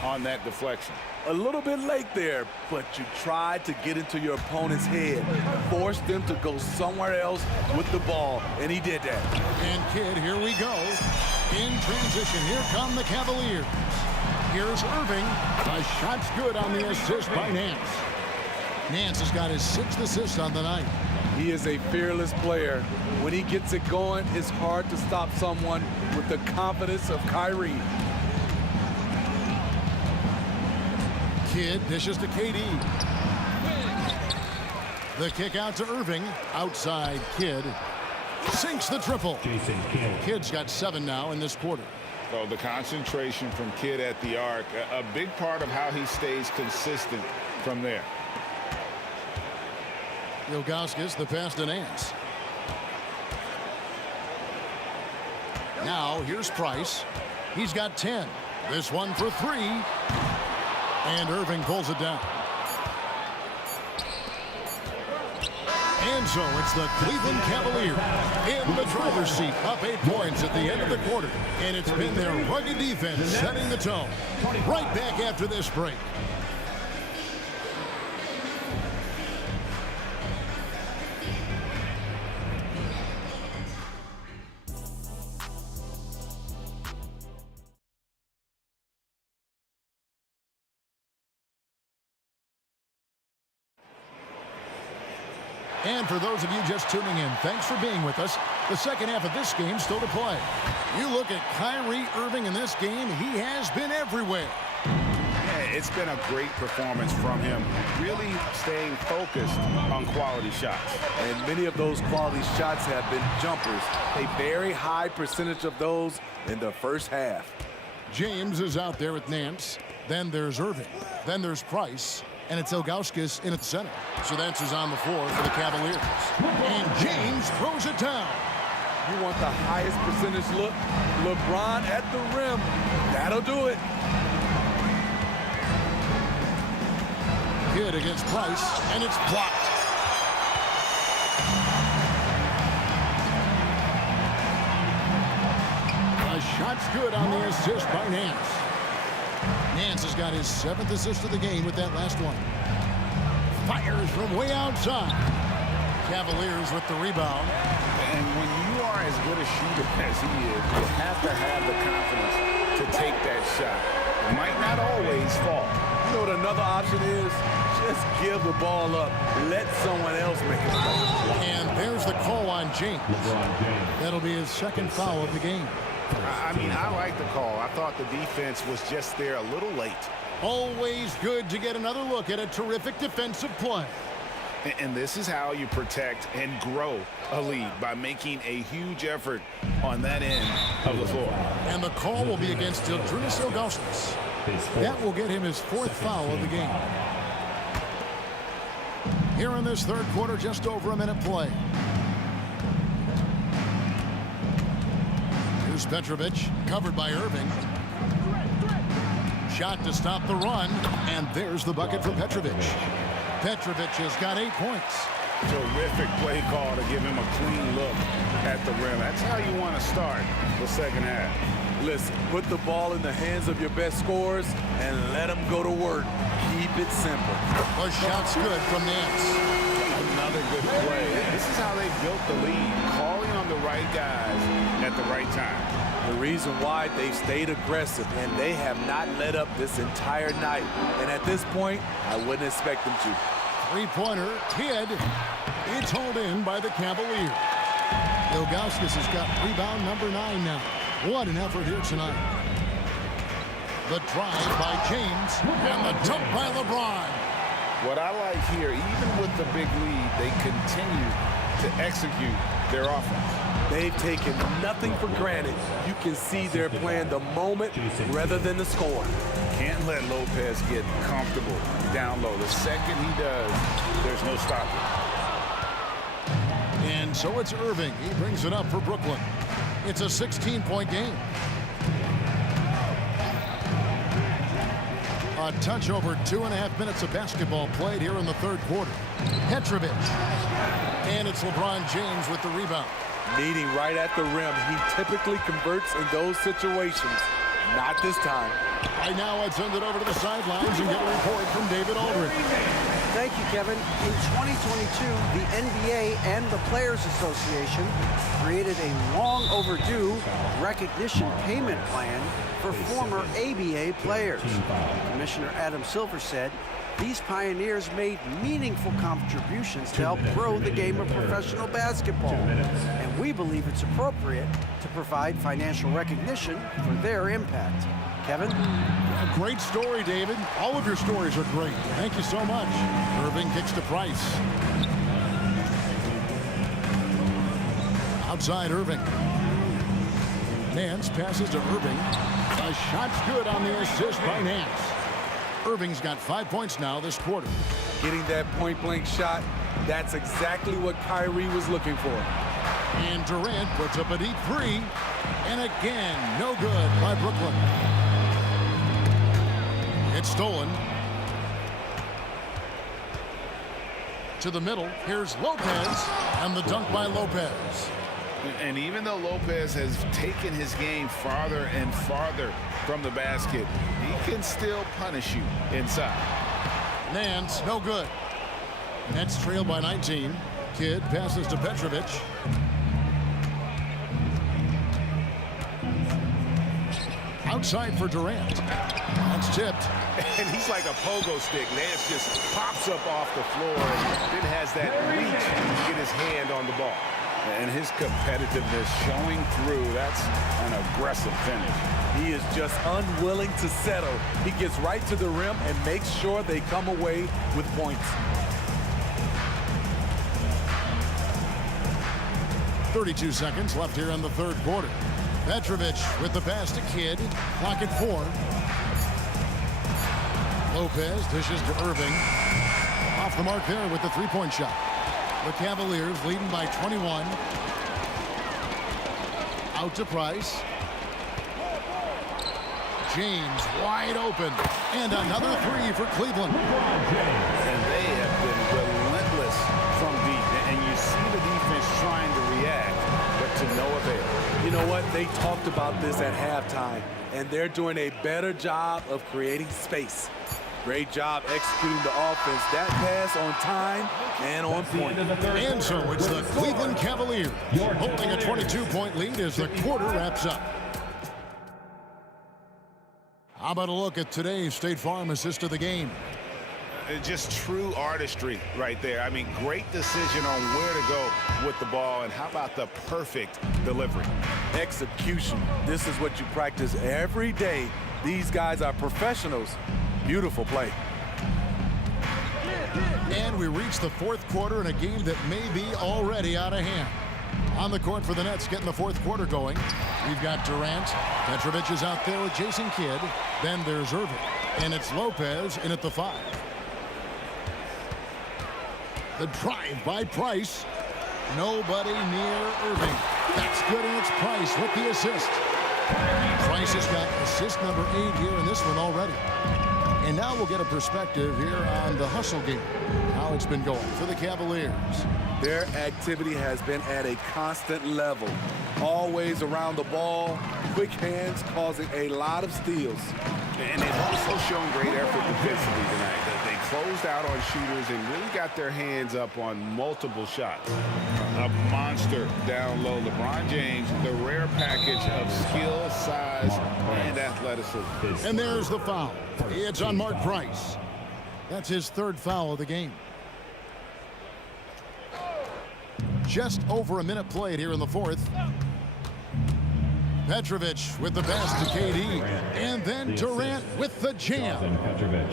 on that deflection. A little bit late there, but you tried to get into your opponent's head. Force them to go somewhere else with the ball, and he did that. And Kidd, here we go. In transition, here come the Cavaliers. Here's Irving. The shot's good on the assist by Nance. Nance has got his 6th assist on the night. He is a fearless player. When he gets it going, it's hard to stop someone with the confidence of Kyrie. Kidd dishes to KD. The kick out to Irving. Outside Kidd. Sinks the triple. Jason Kidd. Kidd's got 7 now in this quarter. Oh, the concentration from Kidd at the arc, a big part of how he stays consistent from there. Ilgauskas, the pass to Nance. Now, here's Price. He's got 10. This one for 3. And Irving pulls it down. And so it's the Cleveland Cavaliers in the driver's seat, up 8 points at the end of the quarter. And it's been their rugged defense setting the tone. Right back after this break. And for those of you just tuning in, thanks for being with us. The second half of this game still to play. You look at Kyrie Irving in this game, he has been everywhere. Yeah, it's been a great performance from him, really staying focused on quality shots. And many of those quality shots have been jumpers. A very high percentage of those in the first half. James is out there with Nance. Then there's Irving. Then there's Price. And it's Ilgauskas in at the center. So that's who's on the floor for the Cavaliers. And James throws it down. You want the highest percentage look? LeBron at the rim. That'll do it. Good against Price, and it's blocked. A shot's good on the assist by Nance. Nance has got his 7th assist of the game with that last one. Fires from way outside. Cavaliers with the rebound. And when you are as good a shooter as he is, you have to have the confidence to take that shot. It might not always fall. You know what another option is? Just give the ball up. Let someone else make it play. And there's the call on James. That'll be his 2nd foul of the game. I mean, I like the call. I thought the defense was just there a little late. Always good to get another look at a terrific defensive play. And this is how you protect and grow a lead, by making a huge effort on that end of the floor. And the call will be against Ildrinis Ilgauskas. That will get him his 4th foul of the game. Here in this third quarter, just over a minute play. Here's Petrovic, covered by Irving. Shot to stop the run, and there's the bucket from Petrovic. Petrovic has got 8 points. Terrific play call to give him a clean look at the rim. That's how you want to start the second half. Listen, put the ball in the hands of your best scorers and let them go to work. Keep it simple. A shot's good from Nance. Another good play. This is how they built the lead, calling on the right guys at the right time. The reason why they've stayed aggressive, and they have not let up this entire night. And at this point, I wouldn't expect them to. Three-pointer, hit. It's hauled in by the Cavaliers. Ilgauskas has got rebound number 9 now. What an effort here tonight. The drive by James, and the dunk by LeBron. What I like here, even with the big lead, they continue to execute their offense. They've taken nothing for granted. You can see they're playing the moment rather than the score. Can't let Lopez get comfortable down low. The second he does, there's no stopping. And so it's Irving. He brings it up for Brooklyn. It's a 16-point game. A touch over 2.5 minutes of basketball played here in the third quarter. Petrovic. And it's LeBron James with the rebound. Meeting right at the rim. He typically converts in those situations. Not this time. Right now, I'd send it over to the sidelines and get a report from David Aldridge. Thank you, Kevin. In 2022, the NBA and the Players Association created a long overdue recognition payment plan for former ABA players. Commissioner Adam Silver said these pioneers made meaningful contributions to help grow the game of professional basketball. And we believe it's appropriate to provide financial recognition for their impact. Kevin? A great story, David. All of your stories are great. Thank you so much. Irving kicks to Price. Outside Irving. Nance passes to Irving. A shot's good on the assist by Nance. Irving's got 5 points now this quarter. Getting that point-blank shot, that's exactly what Kyrie was looking for. And Durant puts up a deep three. And again, no good by Brooklyn. It's stolen. to the middle. Here's Lopez, and the dunk by Lopez. And even though Lopez has taken his game farther and farther from the basket, he can still punish you inside. Nance, no good. Nets trailed by 19. Kidd passes to Petrovic. Outside for Durant. That's tipped. And he's like a pogo stick. Nance just pops up off the floor and then has that reach to get his hand on the ball. And his competitiveness showing through. That's an aggressive finish. He is just unwilling to settle. He gets right to the rim and makes sure they come away with points. 32 seconds left here in the third quarter. Petrovic with the pass to Kidd. Clock at 4. Lopez dishes to Irving. Off the mark there with the three-point shot. The Cavaliers leading by 21. Out to Price. James wide open. And another three for Cleveland. And they have been relentless from deep. And you see the defense trying to react, but to no avail. You know what? They talked about this at halftime, and they're doing a better job of creating space. Great job executing the offense. That pass on time and on point. And so it's the Cleveland Cavaliers holding a 22-point lead as the quarter wraps up. How about a look at today's State Farm assist of the game? Just true artistry right there. I mean, great decision on where to go with the ball, and how about the perfect delivery? Execution. This is what you practice every day. These guys are professionals. Beautiful play. And we reach the fourth quarter in a game that may be already out of hand. On the court for the Nets, getting the fourth quarter going. We've got Durant. Petrovic is out there with Jason Kidd. Then there's Irving. And it's Lopez in at the 5. The drive by Price. Nobody near Irving. That's good, and it's Price with the assist. Price has got assist number 8 here in this one already. And now we'll get a perspective here on the hustle game, how it's been going for the Cavaliers. Their activity has been at a constant level. Always around the ball, quick hands causing a lot of steals. And they've also shown great effort defensively tonight. They closed out on shooters and really got their hands up on multiple shots. A monster down low. LeBron James, the rare package of skill, size, and athleticism. And there's the foul. It's on Mark Price. That's his third foul of the game. Just over a minute played here in the fourth. Petrovic with the pass to KD. And then Durant with the jam.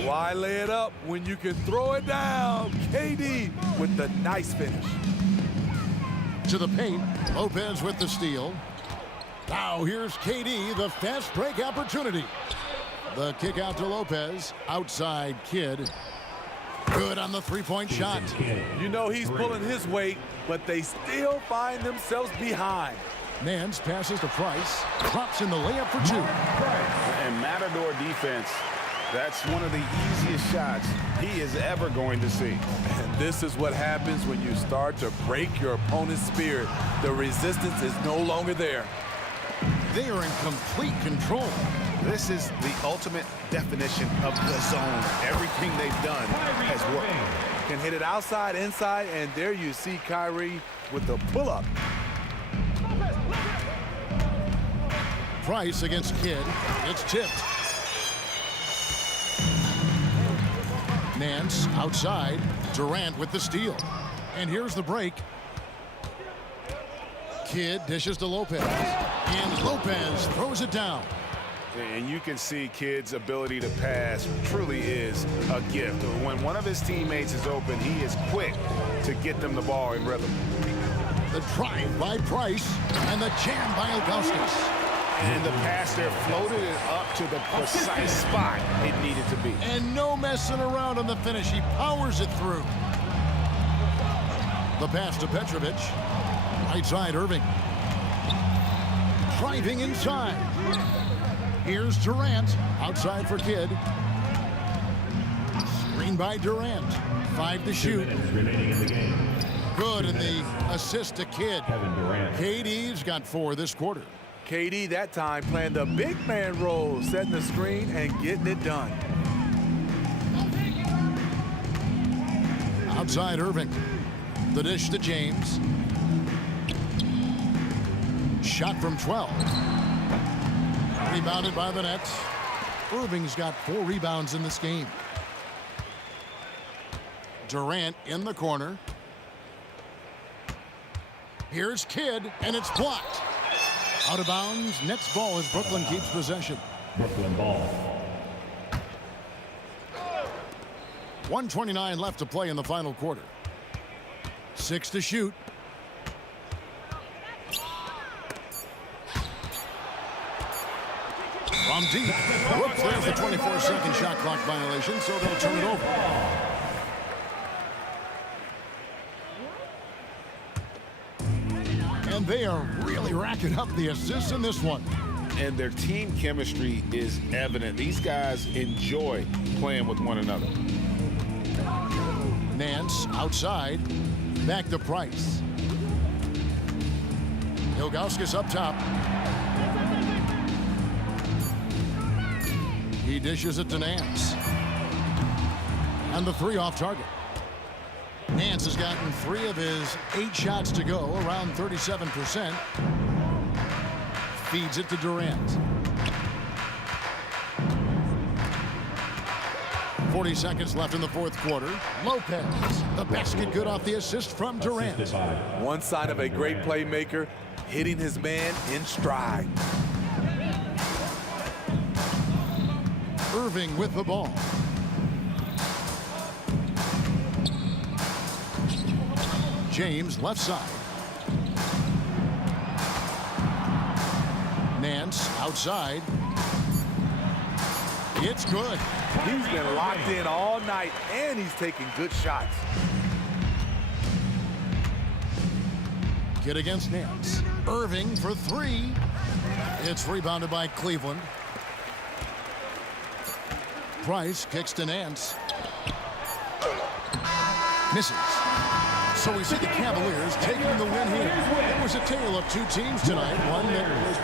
Why lay it up when you can throw it down? KD with the nice finish. To the paint. Lopez with the steal. Now here's KD, the fast break opportunity. The kick out to Lopez. Outside Kidd. Good on the three-point shot. You know he's pulling his weight, but they still find themselves behind. Nance passes to Price. Drops in the layup for 2. And Matador defense, that's one of the easiest shots he is ever going to see. And this is what happens when you start to break your opponent's spirit. The resistance is no longer there. They are in complete control. This is the ultimate definition of the zone. Everything they've done has worked. Can hit it outside, inside, and there you see Kyrie with the pull-up. Price against Kidd. It's tipped. Nance outside. Durant with the steal. And here's the break. Kidd dishes to Lopez. And Lopez throws it down. And you can see Kidd's ability to pass truly is a gift. When one of his teammates is open, he is quick to get them the ball in rhythm. The drive by Price and the jam by Augustus. And the pass there floated it up to the precise spot it needed to be. And no messing around on the finish. He powers it through. The pass to Petrovic. Right side, Irving. Driving inside. Here's Durant. Outside for Kidd. Leading by Durant. 5 to shoot. Remaining in the game. Good, and the assist to Kidd. Kevin Durant. KD's got 4 this quarter. KD that time playing the big man role, setting the screen and getting it done. Outside Irving. The dish to James. Shot from 12. Rebounded by the Nets. Irving's got 4 rebounds in this game. Durant in the corner. Here's Kidd, and it's blocked. Out of bounds. Nets ball as Brooklyn keeps possession. Brooklyn ball. 1:29 left to play in the final quarter. 6 to shoot. From deep. Whoops, there's the 24-second shot clock violation, so they'll turn it over. And they are really racking up the assists in this one. And their team chemistry is evident. These guys enjoy playing with one another. Nance outside. Back to Price. Ilgauskas up top. He dishes it to Nance. And the 3 off target. Nance has gotten 3 of his 8 shots to go, around 37%. Feeds it to Durant. 40 seconds left in the fourth quarter. Lopez, the basket good off the assist from Durant. One sign of a great playmaker, hitting his man in stride. Irving with the ball. James left side. Nance outside. It's good. He's been locked in all night, and he's taking good shots. Kidd against Nance. Irving for 3. It's rebounded by Cleveland. Price kicks to Nance. Misses. So we see the Cavaliers taking the win here. It was a tale of 2 teams tonight. One that was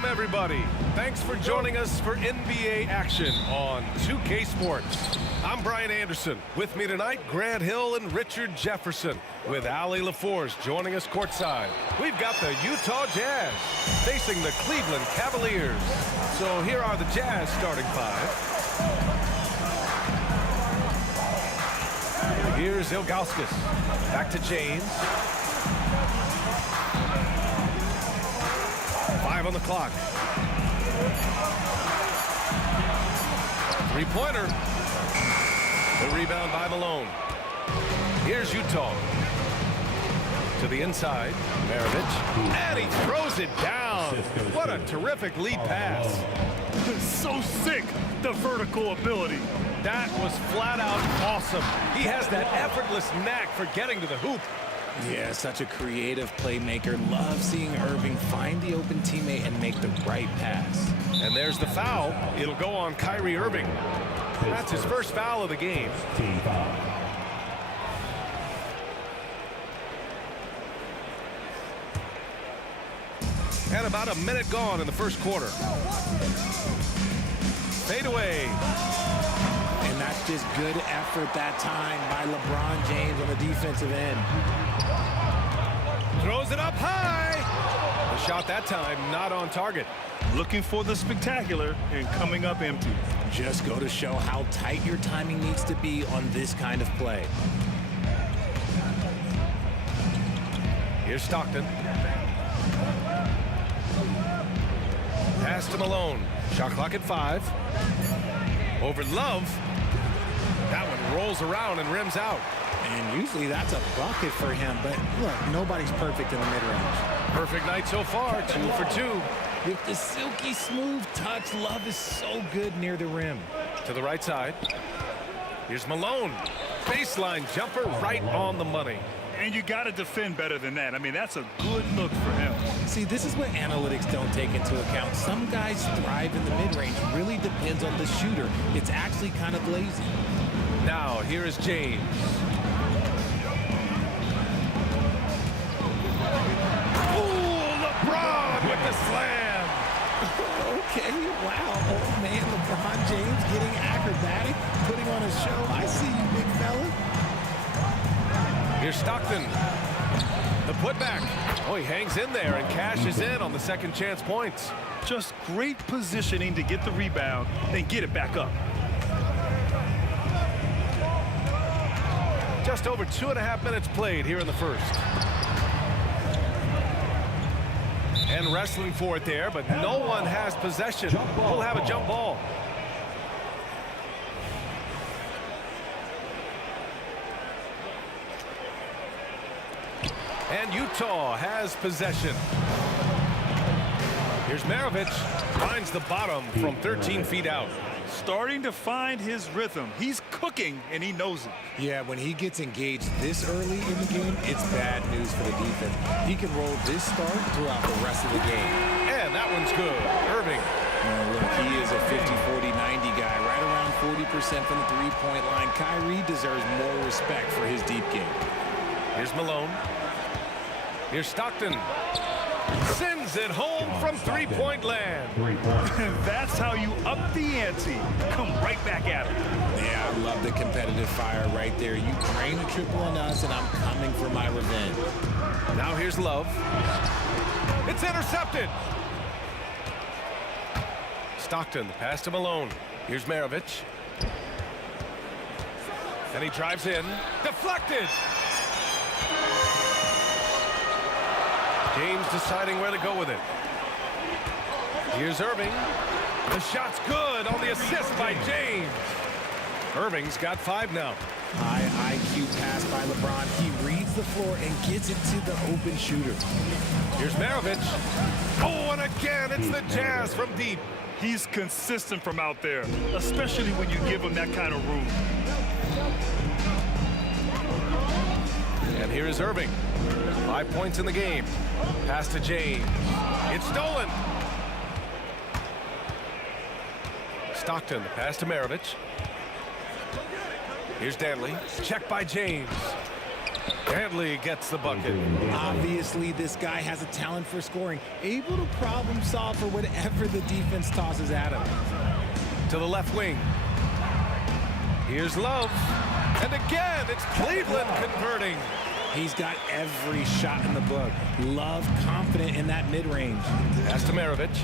Welcome, everybody. Thanks for joining us for NBA action on 2K Sports. I'm Brian Anderson. With me tonight, Grant Hill and Richard Jefferson, with Allie LaForce joining us courtside. We've got the Utah Jazz facing the Cleveland Cavaliers. So here are the Jazz starting five. Here's Ilgauskas. Back to James. 5 on the clock. Three-pointer. The rebound by Malone. Here's Utah. To the inside. Maravich. And he throws it down. What a terrific lead pass. So sick, the vertical ability. That was flat out awesome. He has that effortless knack for getting to the hoop. Yeah, such a creative playmaker. Love seeing Irving find the open teammate and make the right pass. And there's the foul. It'll go on Kyrie Irving. That's his first foul of the game. Team foul. And about a minute gone in the first quarter. Fade away. And that's just good effort that time by LeBron James on the defensive end. Throws it up high. The shot that time not on target. Looking for the spectacular and coming up empty. Just go to show how tight your timing needs to be on this kind of play. Here's Stockton. Pass to Malone. Shot clock at 5. Over Love. That one rolls around and rims out. And usually that's a bucket for him, but look, nobody's perfect in the mid-range. Perfect night so far, 2 for 2. With the silky smooth touch, Love is so good near the rim. To the right side. Here's Malone. Baseline jumper right on the money. And you got to defend better than that. I mean, that's a good look for him. See, this is what analytics don't take into account. Some guys thrive in the mid-range. Really depends on the shooter. It's actually kind of lazy. Now, here is James. Oh, LeBron with the slam. Okay, wow. Oh, man, LeBron James getting acrobatic, putting on a show. I see you, big fella. Here's Stockton. The putback. Oh, he hangs in there and cashes in on the second chance points. Just great positioning to get the rebound, then get it back up. Just over 2.5 minutes played here in the first. And wrestling for it there, but no one has possession. We'll have a jump ball. And Utah has possession. Here's Maravich. Finds the bottom from 13 feet out. Starting to find his rhythm. He's cooking, and he knows it. Yeah, when he gets engaged this early in the game, it's bad news for the defense. He can roll this start throughout the rest of the game. And that one's good. Irving. Look, he is a 50, 40, 90 guy, right around 40% from the three-point line. Kyrie deserves more respect for his deep game. Here's Malone. Here's Stockton. Sends it home from three-point land. That's how you up the ante. Come right back at him. Yeah, I love the competitive fire right there. You drain a triple on us, and I'm coming for my revenge. Now here's Love. It's intercepted. Stockton, the pass to Malone. Here's Maravich. And he drives in. Deflected. James deciding where to go with it. Here's Irving. The shot's good on the assist by James. Irving's got 5 now. High IQ pass by LeBron. He reads the floor and gets it to the open shooter. Here's Maravich. Oh, and again, it's the Jazz from deep. He's consistent from out there, especially when you give him that kind of room. And here is Irving. 5 points in the game. Pass to James. It's stolen. Stockton, the pass to Maravich. Here's Danley. Check by James. Dantley gets the bucket. Obviously, this guy has a talent for scoring, able to problem solve for whatever the defense tosses at him. To the left wing. Here's Love. And again, it's Cleveland converting. He's got every shot in the book. Love confident in that mid-range. Pass to Maravich.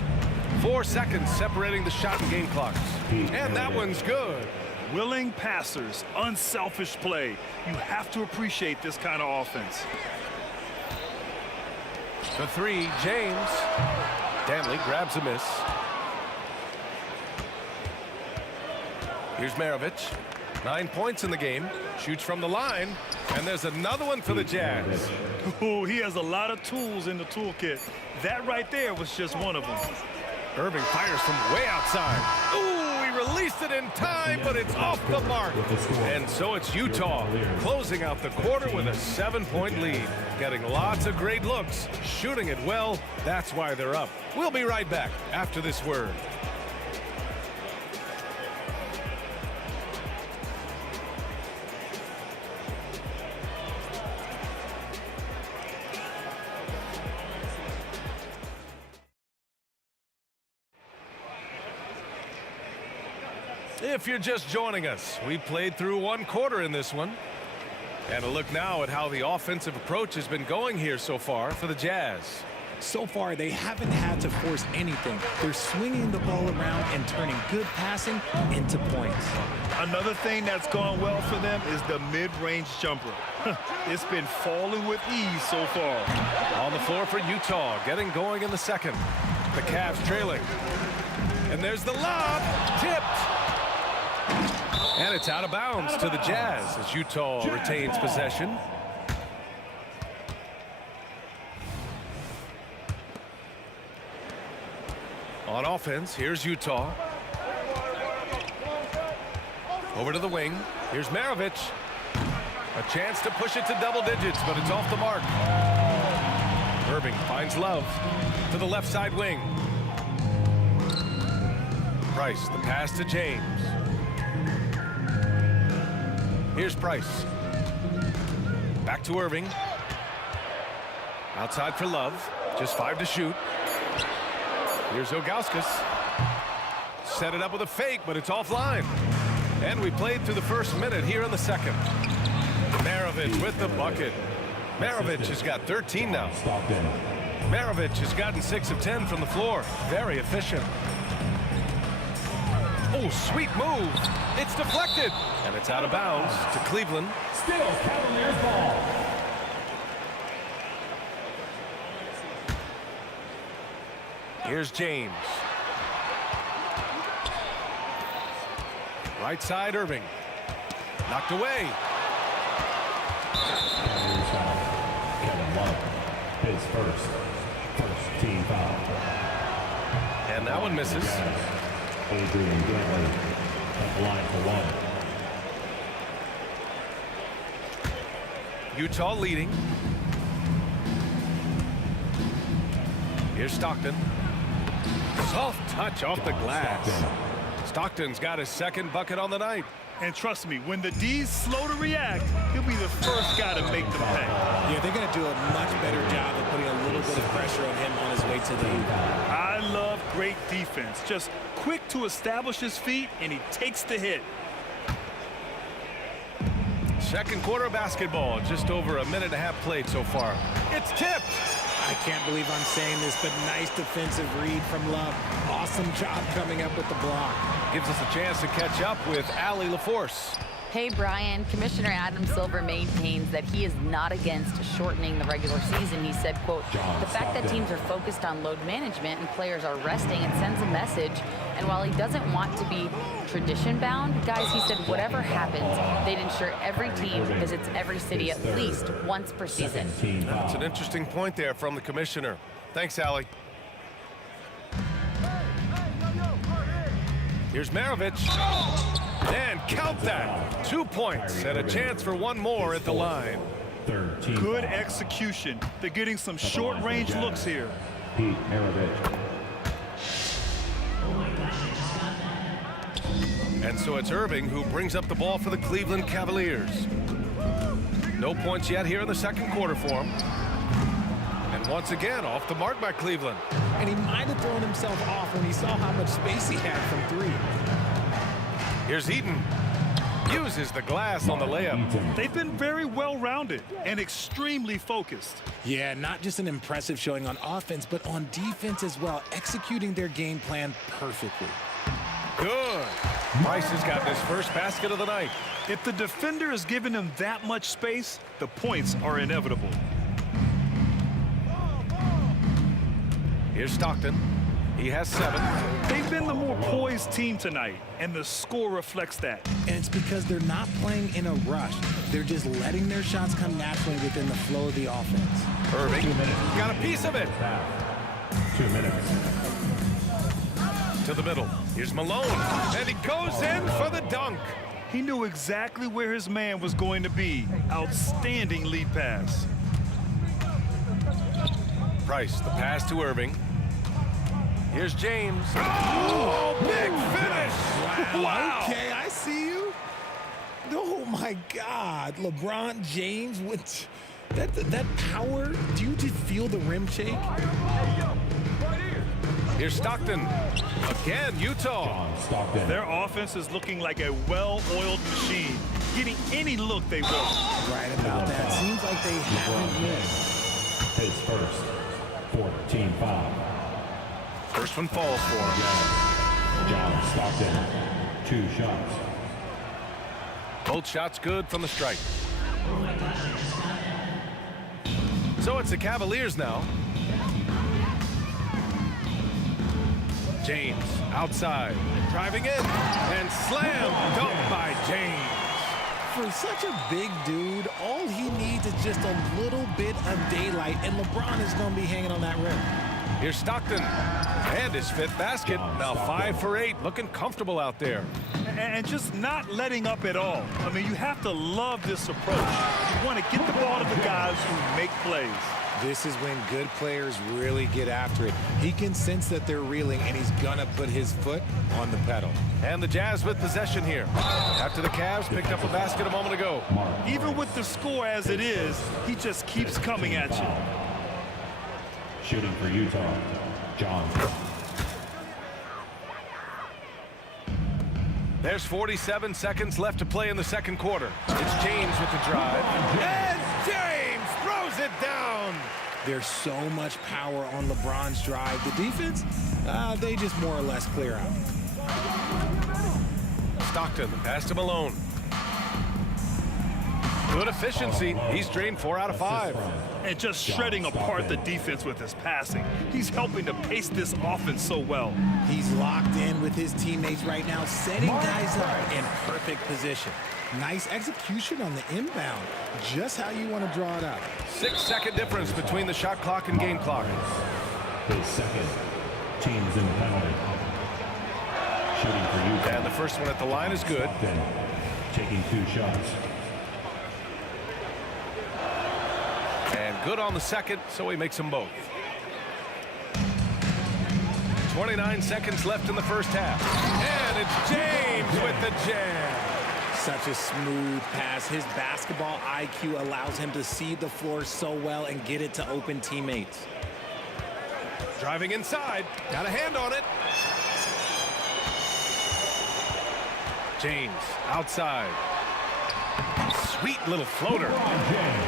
4 seconds separating the shot and game clocks. And that one's good. Willing passers, unselfish play. You have to appreciate this kind of offense. The 3, James. Dantley grabs a miss. Here's Maravich. 9 points in the game. Shoots from the line. And there's another one for the Jazz. Ooh, he has a lot of tools in the toolkit. That right there was just one of them. Irving fires from way outside. Ooh, he released it in time, but it's off the mark. And so it's Utah closing out the quarter with a 7-point lead. Getting lots of great looks, shooting it well. That's why they're up. We'll be right back after this word. If you're just joining us, we played through 1 quarter in this one. And a look now at how the offensive approach has been going here so far for the Jazz. So far, they haven't had to force anything. They're swinging the ball around and turning good passing into points. Another thing that's gone well for them is the mid-range jumper. It's been falling with ease so far. On the floor for Utah, getting going in the second. The Cavs trailing. And there's the lob, tipped. And it's out of bounds to the Jazz as Utah retains possession. On offense, here's Utah. Over to the wing. Here's Maravich. A chance to push it to double digits, but it's off the mark. Irving finds Love to the left side wing. Price, the pass to James. Here's Price. Back to Irving. Outside for Love. Just 5 to shoot. Here's Ilgauskas. Set it up with a fake, but it's offline. And we played through the first minute here in the second. Maravich with the bucket. Maravich has got 13 now. Maravich has gotten 6 of 10 from the floor. Very efficient. Oh, sweet move. It's deflected. And it's out of bounds to Cleveland. Still Cavaliers ball. Here's James. Right side, Irving. Knocked away. Kevin Love, his first team foul. And that one misses. Adrian Dantley at the line for 1. Utah leading. Here's Stockton. Soft touch off the glass. Stockton's got his second bucket on the night. And trust me, when the D's slow to react, he'll be the first guy to make them pay. Yeah, they're going to do a much better job of putting a little bit of pressure on him on his way to the hoop. I love great defense. Just quick to establish his feet, and he takes the hit. Second quarter basketball, just over a minute and a half played so far. It's tipped. I can't believe I'm saying this, but nice defensive read from Love. Awesome job coming up with the block. Gives us a chance to catch up with Allie LaForce. Hey, Brian. Commissioner Adam Silver maintains that he is not against shortening the regular season. He said, quote, the fact that teams are focused on load management and players are resting, it sends a message. And while he doesn't want to be tradition-bound, guys, he said whatever happens, they'd ensure every team visits every city at least once per season. That's an interesting point there from the commissioner. Thanks, Allie. Here's Maravich. And count that. 2 points and a chance for one more at the line. Good execution. They're getting some short-range looks here. Pete Maravich. And so it's Irving who brings up the ball for the Cleveland Cavaliers. No points yet here in the second quarter for him. And once again, off the mark by Cleveland. And he might have thrown himself off when he saw how much space he had from three. Here's Eaton. Uses the glass on the layup. They've been very well-rounded and extremely focused. Yeah, not just an impressive showing on offense, but on defense as well, executing their game plan perfectly. Good. Price has got his first basket of the night. If the defender is giving him that much space, the points are inevitable. Here's Stockton. He has 7. They've been the more poised team tonight, and the score reflects that. And it's because they're not playing in a rush. They're just letting their shots come naturally within the flow of the offense. Irving got a piece of it. 2 minutes. To the middle. Here's Malone, and he goes in for the dunk. He knew exactly where his man was going to be. Outstanding lead pass. Price, the pass to Irving. Here's James. Oh, big finish! Wow. Okay, I see you. Oh, my God. LeBron James with that power. Do you just feel the rim shake? Here's Stockton. Again, Utah. Their offense is looking like a well-oiled machine, getting any look they want. Right about that. Seems like they haven't missed. His first 14 foul. First one falls for him. John Stockton, 2 shots. Both shots good from the strike. So it's the Cavaliers now. James outside, driving in, and slam dunk by James. For such a big dude, all he needs is just a little bit of daylight, and LeBron is going to be hanging on that rim. Here's Stockton, and his 5th basket. Now 5 for 8, looking comfortable out there. And just not letting up at all. I mean, you have to love this approach. You want to get the ball to the guys who make plays. This is when good players really get after it. He can sense that they're reeling, and he's going to put his foot on the pedal. And the Jazz with possession here. After the Cavs picked up a basket a moment ago. Even with the score as it is, he just keeps coming at you. Shooting for Utah, John. There's 47 seconds left to play in the second quarter. It's James with the drive. And James throws it down. There's so much power on LeBron's drive. The defense, they just more or less clear out. Stockton, pass to Malone. Good efficiency. He's drained 4 out of 5. And just shredding apart the defense with his passing. He's helping to pace this offense so well. He's locked in with his teammates right now, setting guys up in perfect position. Nice execution on the inbound. Just how you want to draw it up. 6-second difference between the shot clock and game clock. His second. Teams in the penalty. Shooting for Utah. And the first one at the line is good. Stockton, taking 2 shots. And good on the second, so he makes them both. 29 seconds left in the first half. And it's James with the jam. Such a smooth pass. His basketball IQ allows him to see the floor so well and get it to open teammates. Driving inside. Got a hand on it. James outside. Sweet little floater.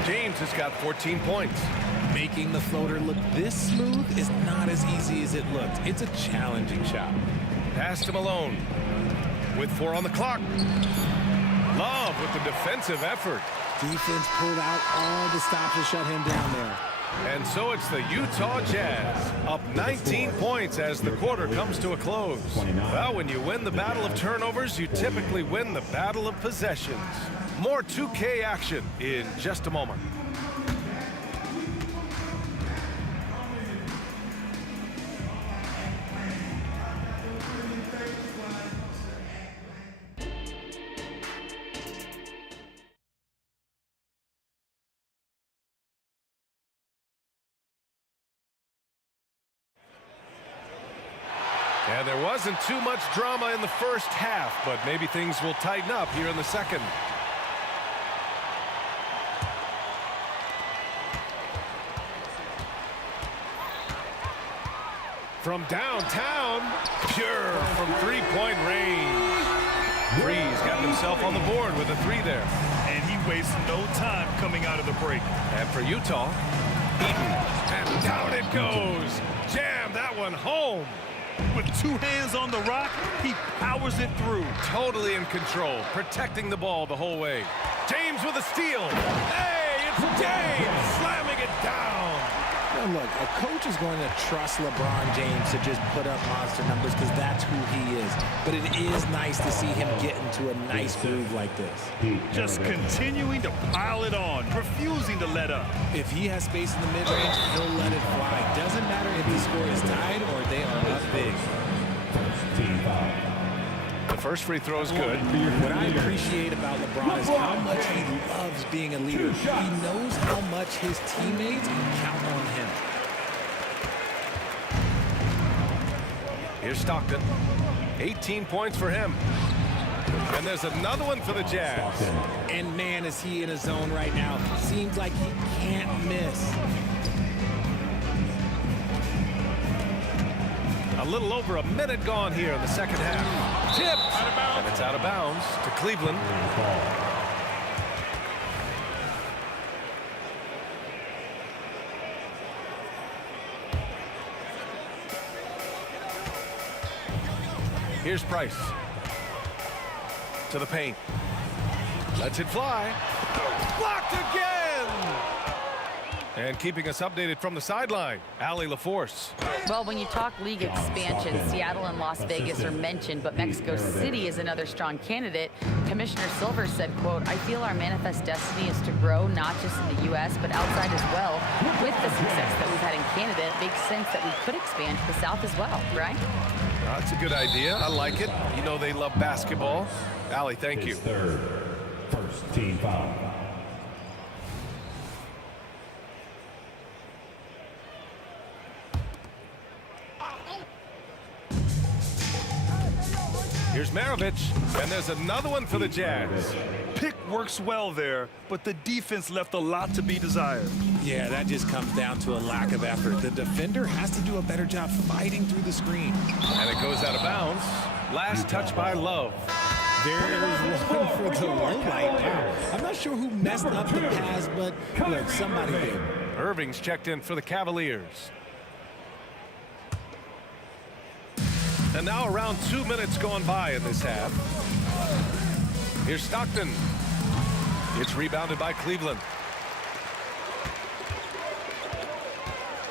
James has got 14 points. Making the floater look this smooth is not as easy as it looked. It's a challenging shot. Pass to Malone. With 4 on the clock. Love with the defensive effort. Defense pulled out all the stops to shut him down there. And so it's the Utah Jazz up 19 points as the quarter comes to a close. Well, when you win the battle of turnovers, you typically win the battle of possessions. More 2K action in just a moment. And there wasn't too much drama in the first half, but maybe things will tighten up here in the second. From downtown, pure from three-point range. Breeze got himself on the board with a 3 there. And he wastes no time coming out of the break. And for Utah, Eaton, and down it goes. Jam that one home. With 2 hands on the rock, he powers it through. Totally in control, protecting the ball the whole way. James with a steal. Hey, it's James slamming it down. Well, look, a coach is going to trust LeBron James to just put up monster numbers because that's who he is. But it is nice to see him get into a nice groove like this. Just continuing to pile it on, refusing to let up. If he has space in the mid-range, he'll let it fly. Doesn't matter if the score is tied or they are up big. The first free throw is good. What I appreciate about LeBron is how much he loves being a leader. He knows how much his teammates can count on him. Here's Stockton. 18 points for him. And there's another one for the Jazz. And man, is he in a zone right now. Seems like he can't miss. A little over a minute gone here in the second half. Tipped. And it's out of bounds to Cleveland. Here's Price. To the paint. Lets it fly. Blocked again! And keeping us updated from the sideline, Allie LaForce. Well, when you talk league expansion, Seattle and Las Vegas are mentioned, but Mexico City is another strong candidate. Commissioner Silver said, quote, "I feel our manifest destiny is to grow not just in the U.S., but outside as well. With the success that we've had in Canada, it makes sense that we could expand to the South as well," right? That's a good idea. I like it. You know they love basketball. Allie, thank you. Third, first team foul. Here's Maravich, and there's another one for the Jazz. Pick works well there, but the defense left a lot to be desired. Yeah, that just comes down to a lack of effort. The defender has to do a better job fighting through the screen. And it goes out of bounds. Last touch by Love. There's one for the low light. I'm not sure who messed up the pass, but look, somebody did. Irving's checked in for the Cavaliers. And now around 2 minutes gone by in this half. Here's Stockton. It's rebounded by Cleveland.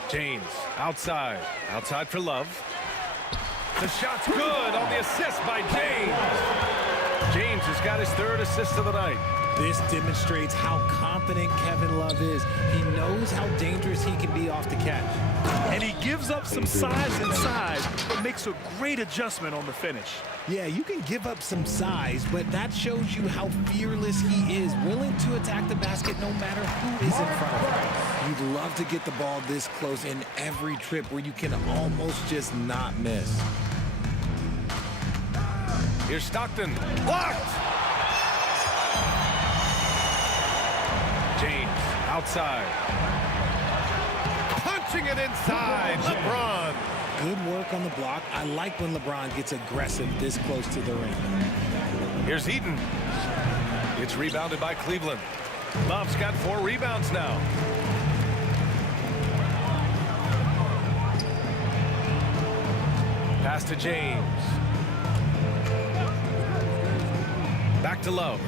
James outside. Outside for Love. The shot's good on the assist by James. James has got his 3rd assist of the night. This demonstrates how confident Kevin Love is. He knows how dangerous he can be off the catch. And he gives up some size inside, but makes a great adjustment on the finish. Yeah, you can give up some size, but that shows you how fearless he is, willing to attack the basket no matter who is in front of him. You'd love to get the ball this close in every trip where you can almost just not miss. Here's Stockton. Blocked! James outside. Punching it inside. LeBron. Good work on the block. I like when LeBron gets aggressive this close to the ring. Here's Eaton. It's rebounded by Cleveland. Love's got 4 rebounds now. Pass to James. Back to Love.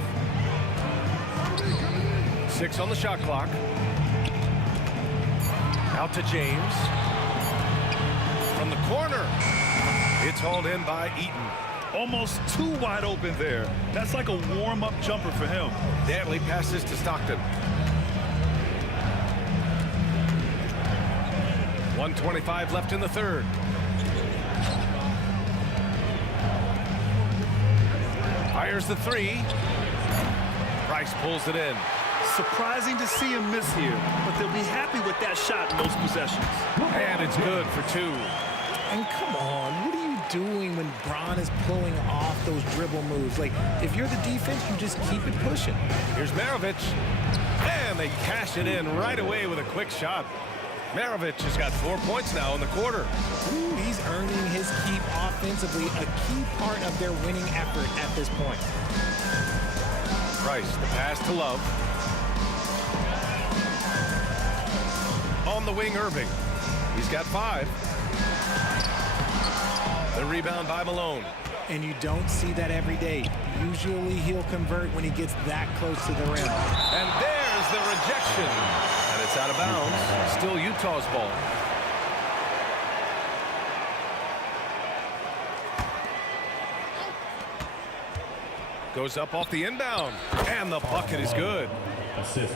6 on the shot clock. Out to James. From the corner. It's hauled in by Eaton. Almost too wide open there. That's like a warm-up jumper for him. Dantley passes to Stockton. 1:25 left in the 3rd. Fires the 3. Price pulls it in. Surprising to see him miss here, but they'll be happy with that shot in those possessions. And it's good for 2. And come on, what are you doing when Bron is pulling off those dribble moves? Like, if you're the defense, you just keep it pushing. Here's Maravich. And they cash it in right away with a quick shot. Maravich has got 4 points now in the quarter. Ooh, he's earning his keep offensively, a key part of their winning effort at this point. Price, the pass to Love. On the wing, Irving. He's got 5. The rebound by Malone. And you don't see that every day. Usually he'll convert when he gets that close to the rim. And there's the rejection. And it's out of bounds. Still Utah's ball. Goes up off the inbound. And the bucket is good.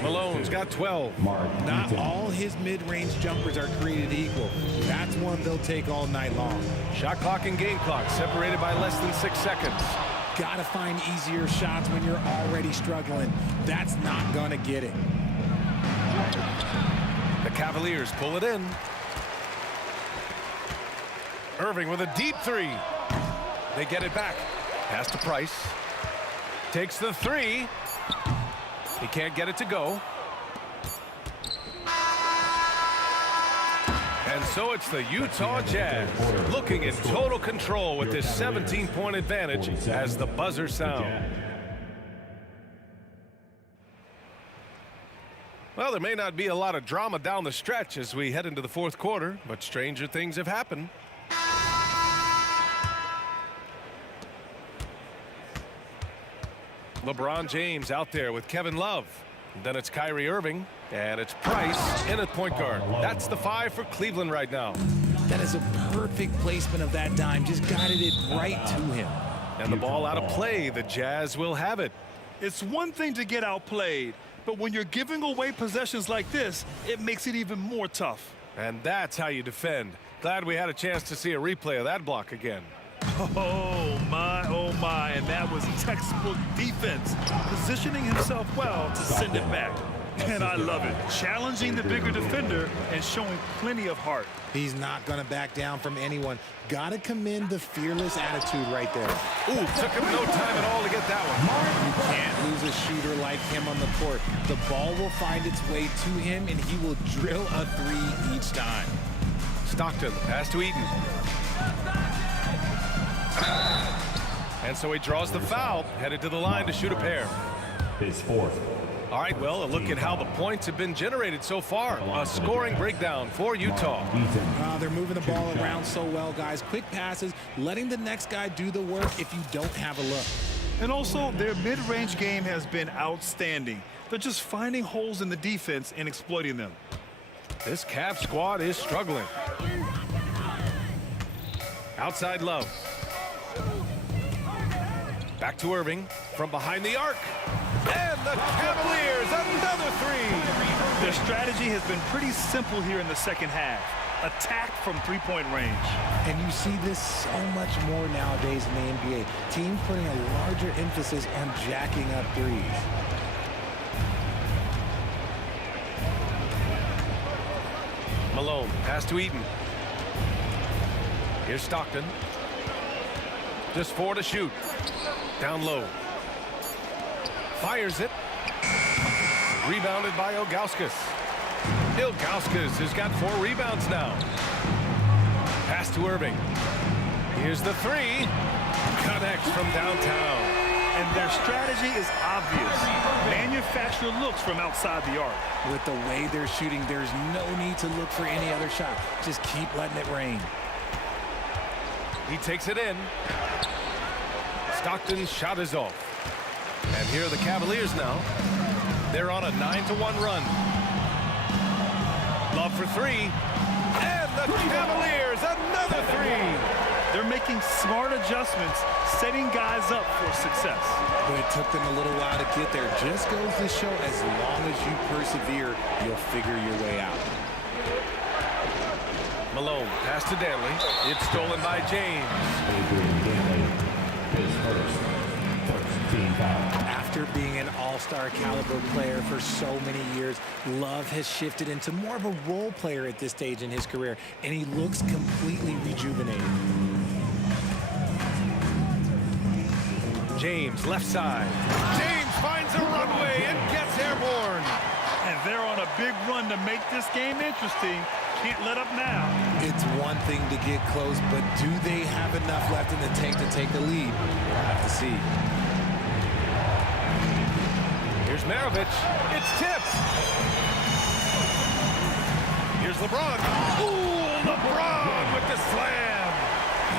Malone's got 12. Not all his mid-range jumpers are created equal. That's one they'll take all night long. Shot clock and game clock separated by less than 6 seconds. Gotta find easier shots when you're already struggling. That's not gonna get it. The Cavaliers pull it in. Irving with a deep 3. They get it back. Pass to Price. Takes the 3. He can't get it to go. And so it's the Utah Jazz looking in total control with this 17-point advantage as the buzzer sounds. Well, there may not be a lot of drama down the stretch as we head into the fourth quarter, but stranger things have happened. LeBron James out there with Kevin Love. Then it's Kyrie Irving, and it's Price in at point guard. That's the 5 for Cleveland right now. That is a perfect placement of that dime. Just guided it right to him. And the ball out of play. The Jazz will have it. It's one thing to get outplayed, but when you're giving away possessions like this, it makes it even more tough. And that's how you defend. Glad we had a chance to see a replay of that block again. Oh my, and that was textbook defense, positioning himself well to send it back. And I love it, challenging the bigger defender and showing plenty of heart. He's not going to back down from anyone. Gotta commend the fearless attitude right there. Ooh, took him no time at all to get that one. You can't lose a shooter like him on the court. The ball will find its way to him, and he will drill a 3 each time. Stockton, pass to Eaton. And so he draws the foul, headed to the line to shoot a pair. His 4th. All right, well, a look at how the points have been generated so far. A scoring breakdown for Utah. They're moving the ball around so well, guys. Quick passes, letting the next guy do the work if you don't have a look. And also, their mid-range game has been outstanding. They're just finding holes in the defense and exploiting them. This Cavs squad is struggling. Outside Love. Back to Irving from behind the arc. And the Cavaliers, another 3. Their strategy has been pretty simple here in the second half. Attack from three-point range. And you see this so much more nowadays in the NBA. Teams putting a larger emphasis on jacking up threes. Malone, pass to Eaton. Here's Stockton. Just 4 to shoot. Down low. Fires it. Rebounded by Ilgauskas. Ilgauskas has got 4 rebounds now. Pass to Irving. Here's the 3. Connects from downtown. And their strategy is obvious. Manufacture looks from outside the arc. With the way they're shooting, there's no need to look for any other shot. Just keep letting it rain. He takes it in. Stockton's shot is off. And here are the Cavaliers now. They're on a 9-1 run. Love for 3. And the Cavaliers, another 3. They're making smart adjustments, setting guys up for success. But it took them a little while to get there. Just goes to show as long as you persevere, you'll figure your way out. Malone, pass to Danley. It's stolen by James. After being an all-star caliber player for so many years, Love has shifted into more of a role player at this stage in his career, and he looks completely rejuvenated. James, left side. James finds a runway and gets airborne. And they're on a big run to make this game interesting. Can't let up now. It's one thing to get close, but do they have enough left in the tank to take the lead? We'll have to see. Here's Maravich. It's tipped. Here's LeBron. Ooh, LeBron with the slam.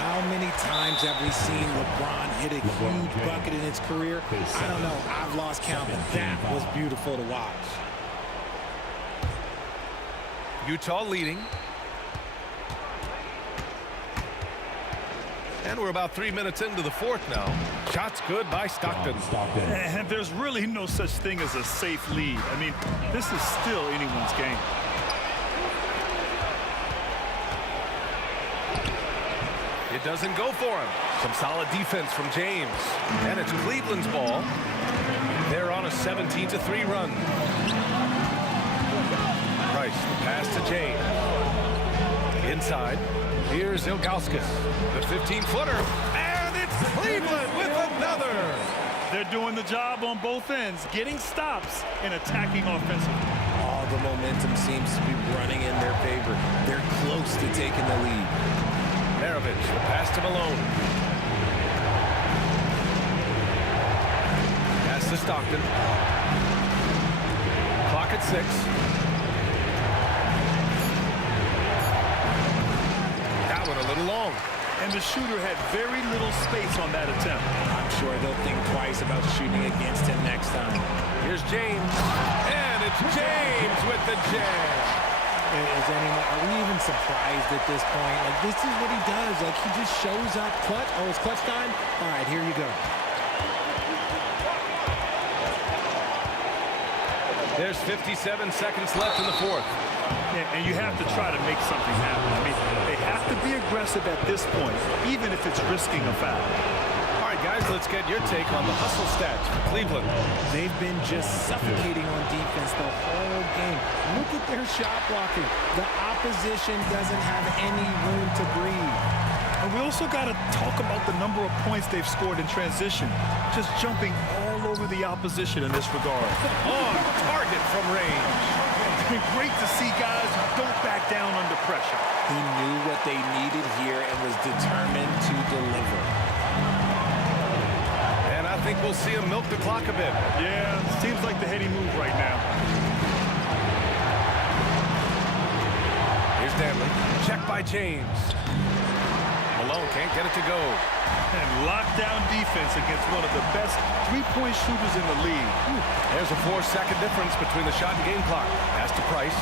How many times have we seen LeBron hit a huge bucket in his career? I don't know. I've lost count, but that was beautiful to watch. Utah leading. And we're about 3 minutes into the fourth now. Shots good by Stockton. And there's really no such thing as a safe lead. I mean, this is still anyone's game. It doesn't go for him. Some solid defense from James. And it's Cleveland's ball. They're on a 17-3 run. Price, the pass to James. Inside. Here's Ilgauskas. The 15-footer. And it's Cleveland with another. They're doing the job on both ends, getting stops and attacking offensively. All the momentum seems to be running in their favor. They're close to taking the lead. Maravich, the pass to Malone. Pass to Stockton. Clock at 6. That one a little long. And the shooter had very little space on that attempt. I'm sure they'll think twice about shooting against him next time. Here's James. And it's James with the jam. Are we even surprised at this point? Like, this is what he does. Like, he just shows up. Clutch. Oh, it's clutch time? All right, here you go. There's 57 seconds left in the fourth. Yeah, and you have to try to make something happen. I mean, they have to be aggressive at this point, even if it's risking a foul. All right, guys, let's get your take on the hustle stats for Cleveland. They've been just suffocating on defense the whole game. Look at their shot blocking. The opposition doesn't have any room to breathe. And we also got to talk about the number of points they've scored in transition, just jumping all over the opposition in this regard. On target from range. Great to see guys who don't back down under pressure. He knew what they needed here and was determined to deliver. And I think we'll see him milk the clock a bit. Yeah, seems like the heady move right now. Here's Danley. Check by James. Malone can't get it to go. And lockdown defense against one of the best three-point shooters in the league. There's a 4-second difference between the shot and game clock. Pass to Price.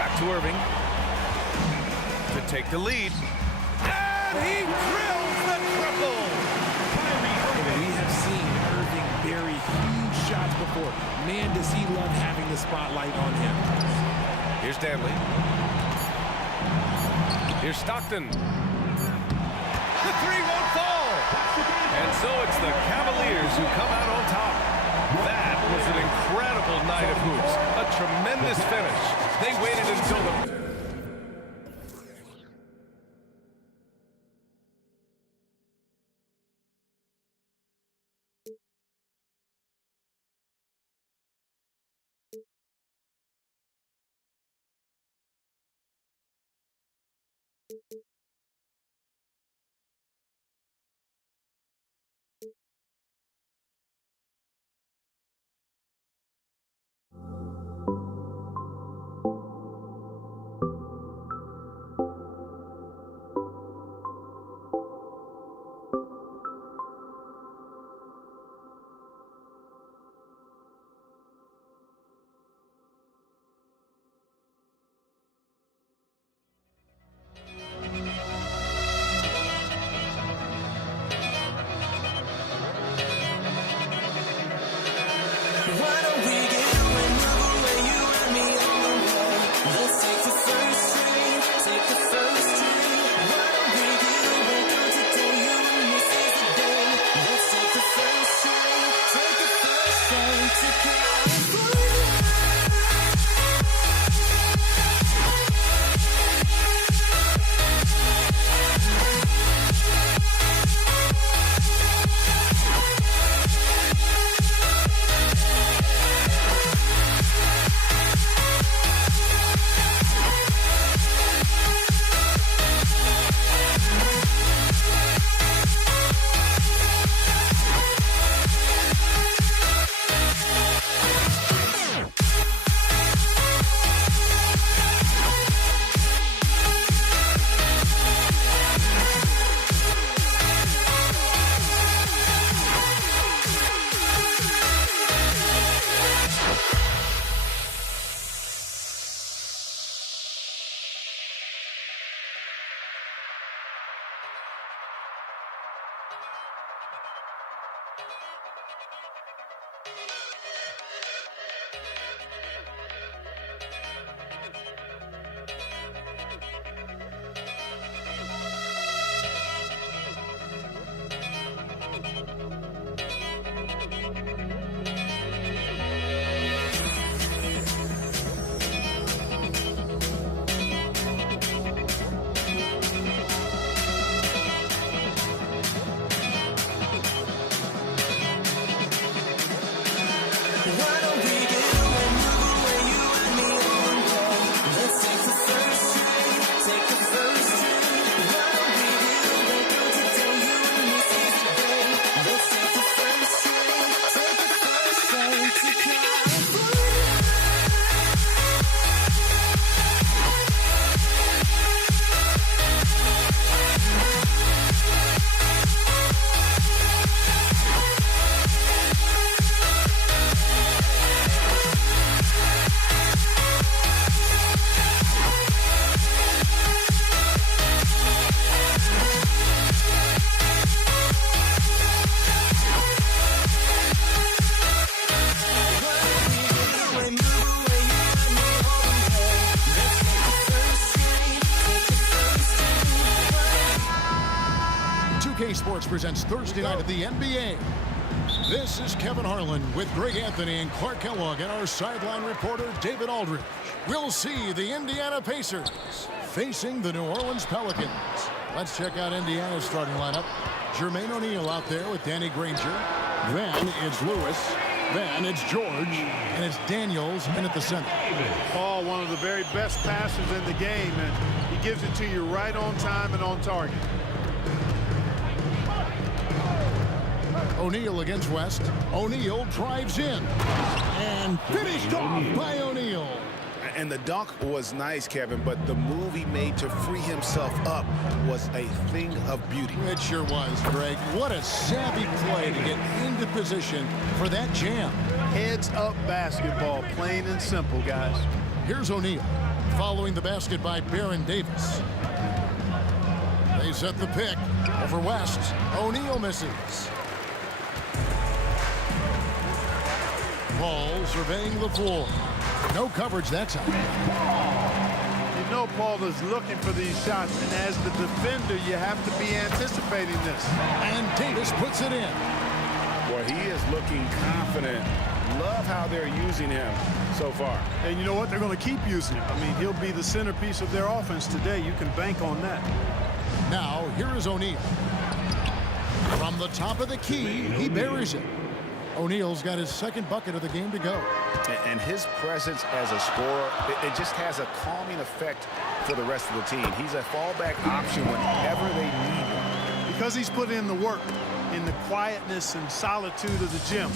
Back to Irving. To take the lead. And he drills the triple! We have seen Irving bury huge shots before. Man, does he love having the spotlight on him. Here's Danley. Here's Stockton. The three won't fall. And so it's the Cavaliers who come out on top. That was an incredible night of hoops. A tremendous finish. They waited until the... Sports presents Thursday night of the NBA. This is Kevin Harlan with Greg Anthony and Clark Kellogg and our sideline reporter David Aldridge. We'll see the Indiana Pacers facing the New Orleans Pelicans. Let's check out Indiana's starting lineup. Jermaine O'Neal out there with Danny Granger. Then it's Lewis. Then it's George. And it's Daniels in at the center. Paul, one of the very best passers in the game, and he gives it to you right on time and on target. O'Neal against West. O'Neal drives in. And finished off by O'Neal. And the dunk was nice, Kevin, but the move he made to free himself up was a thing of beauty. It sure was, Greg. What a savvy play to get into position for that jam. Heads up basketball, plain and simple, guys. Here's O'Neal following the basket by Baron Davis. They set the pick over West. O'Neal misses. Paul surveying the floor. No coverage that time. You know Paul is looking for these shots, and as the defender, you have to be anticipating this. And Davis puts it in. Boy, he is looking confident. Love how they're using him so far. And you know what? They're going to keep using him. I mean, he'll be the centerpiece of their offense today. You can bank on that. Now, here is O'Neal. From the top of the key, he buries it. O'Neal's got his second bucket of the game to go. And his presence as a scorer, it just has a calming effect for the rest of the team. He's a fallback option whenever they need him. Because he's put in the work, in the quietness and solitude of the gym.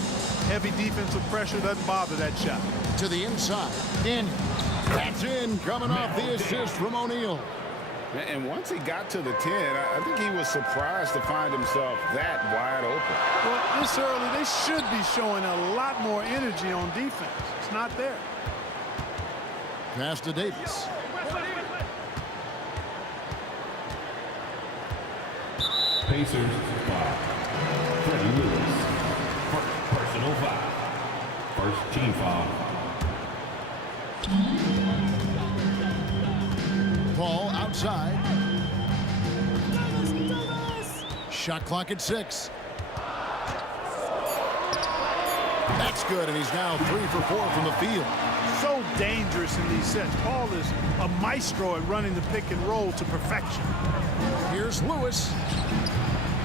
Heavy defensive pressure doesn't bother that shot. To the inside, Daniels. That's in, coming off the assist from O'Neal. And once he got to the 10, I think he was surprised to find himself that wide open. Well, this early, they should be showing a lot more energy on defense. It's not there. Pass to Davis. Pacers foul. Freddie Lewis. Personal foul. First team foul. Paul outside. Shot clock at 6. That's good, and he's now 3 for 4 from the field. So dangerous in these sets. Paul is a maestro at running the pick and roll to perfection. Here's Lewis.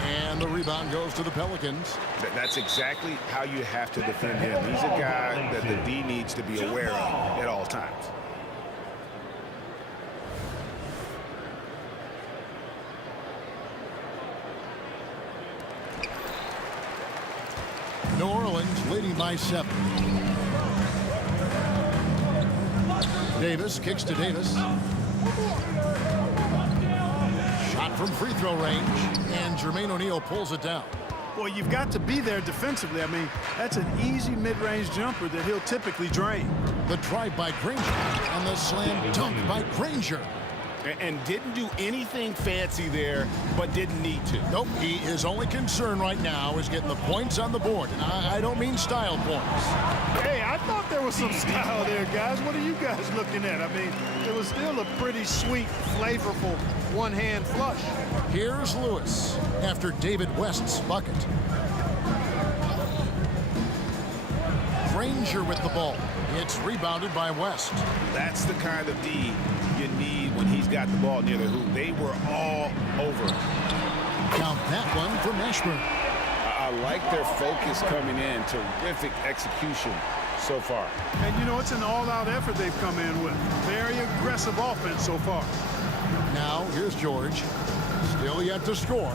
And the rebound goes to the Pelicans. That's exactly how you have to defend him. He's a guy that the D needs to be aware of at all times. New Orleans leading by 7. Davis kicks to Davis. Shot from free throw range, and Jermaine O'Neal pulls it down. Boy, you've got to be there defensively. I mean, that's an easy mid-range jumper that he'll typically drain. The drive by Granger, and the slam dunk by Granger. And didn't do anything fancy there, but didn't need to. Nope, his only concern right now is getting the points on the board. And I don't mean style points. Hey, I thought there was some style there, guys. What are you guys looking at? I mean, it was still a pretty sweet, flavorful one-hand flush. Here's Lewis after David West's bucket. Granger with the ball. It's rebounded by West. That's the kind of D you need when he's got the ball near the hoop. They were all over it. Count that one for Mashburn. I like their focus coming in. Terrific execution so far. And, you know, it's an all-out effort they've come in with. Very aggressive offense so far. Now, here's George. Still yet to score.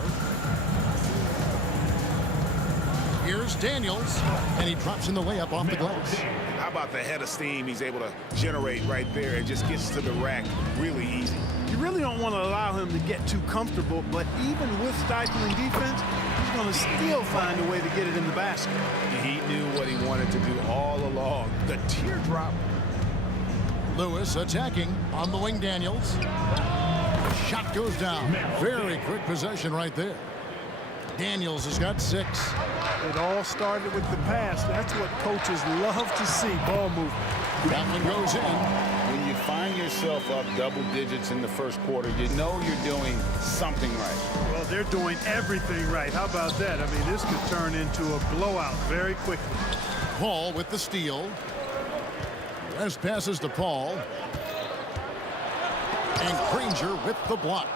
Here's Daniels, and he drops in the layup off the glass. How about the head of steam he's able to generate right there? It just gets to the rack really easy. You really don't want to allow him to get too comfortable, but even with stifling defense, he's going to still find a way to get it in the basket. He knew what he wanted to do all along. The teardrop. Lewis attacking on the wing. Daniels. Shot goes down. Very quick possession right there. Daniels has got 6. It all started with the pass. That's what coaches love to see, ball movement. That one goes in. When you find yourself up double digits in the first quarter, you know you're doing something right. Well, they're doing everything right. How about that? I mean, this could turn into a blowout very quickly. Paul with the steal. West passes to Paul. And Granger with the block.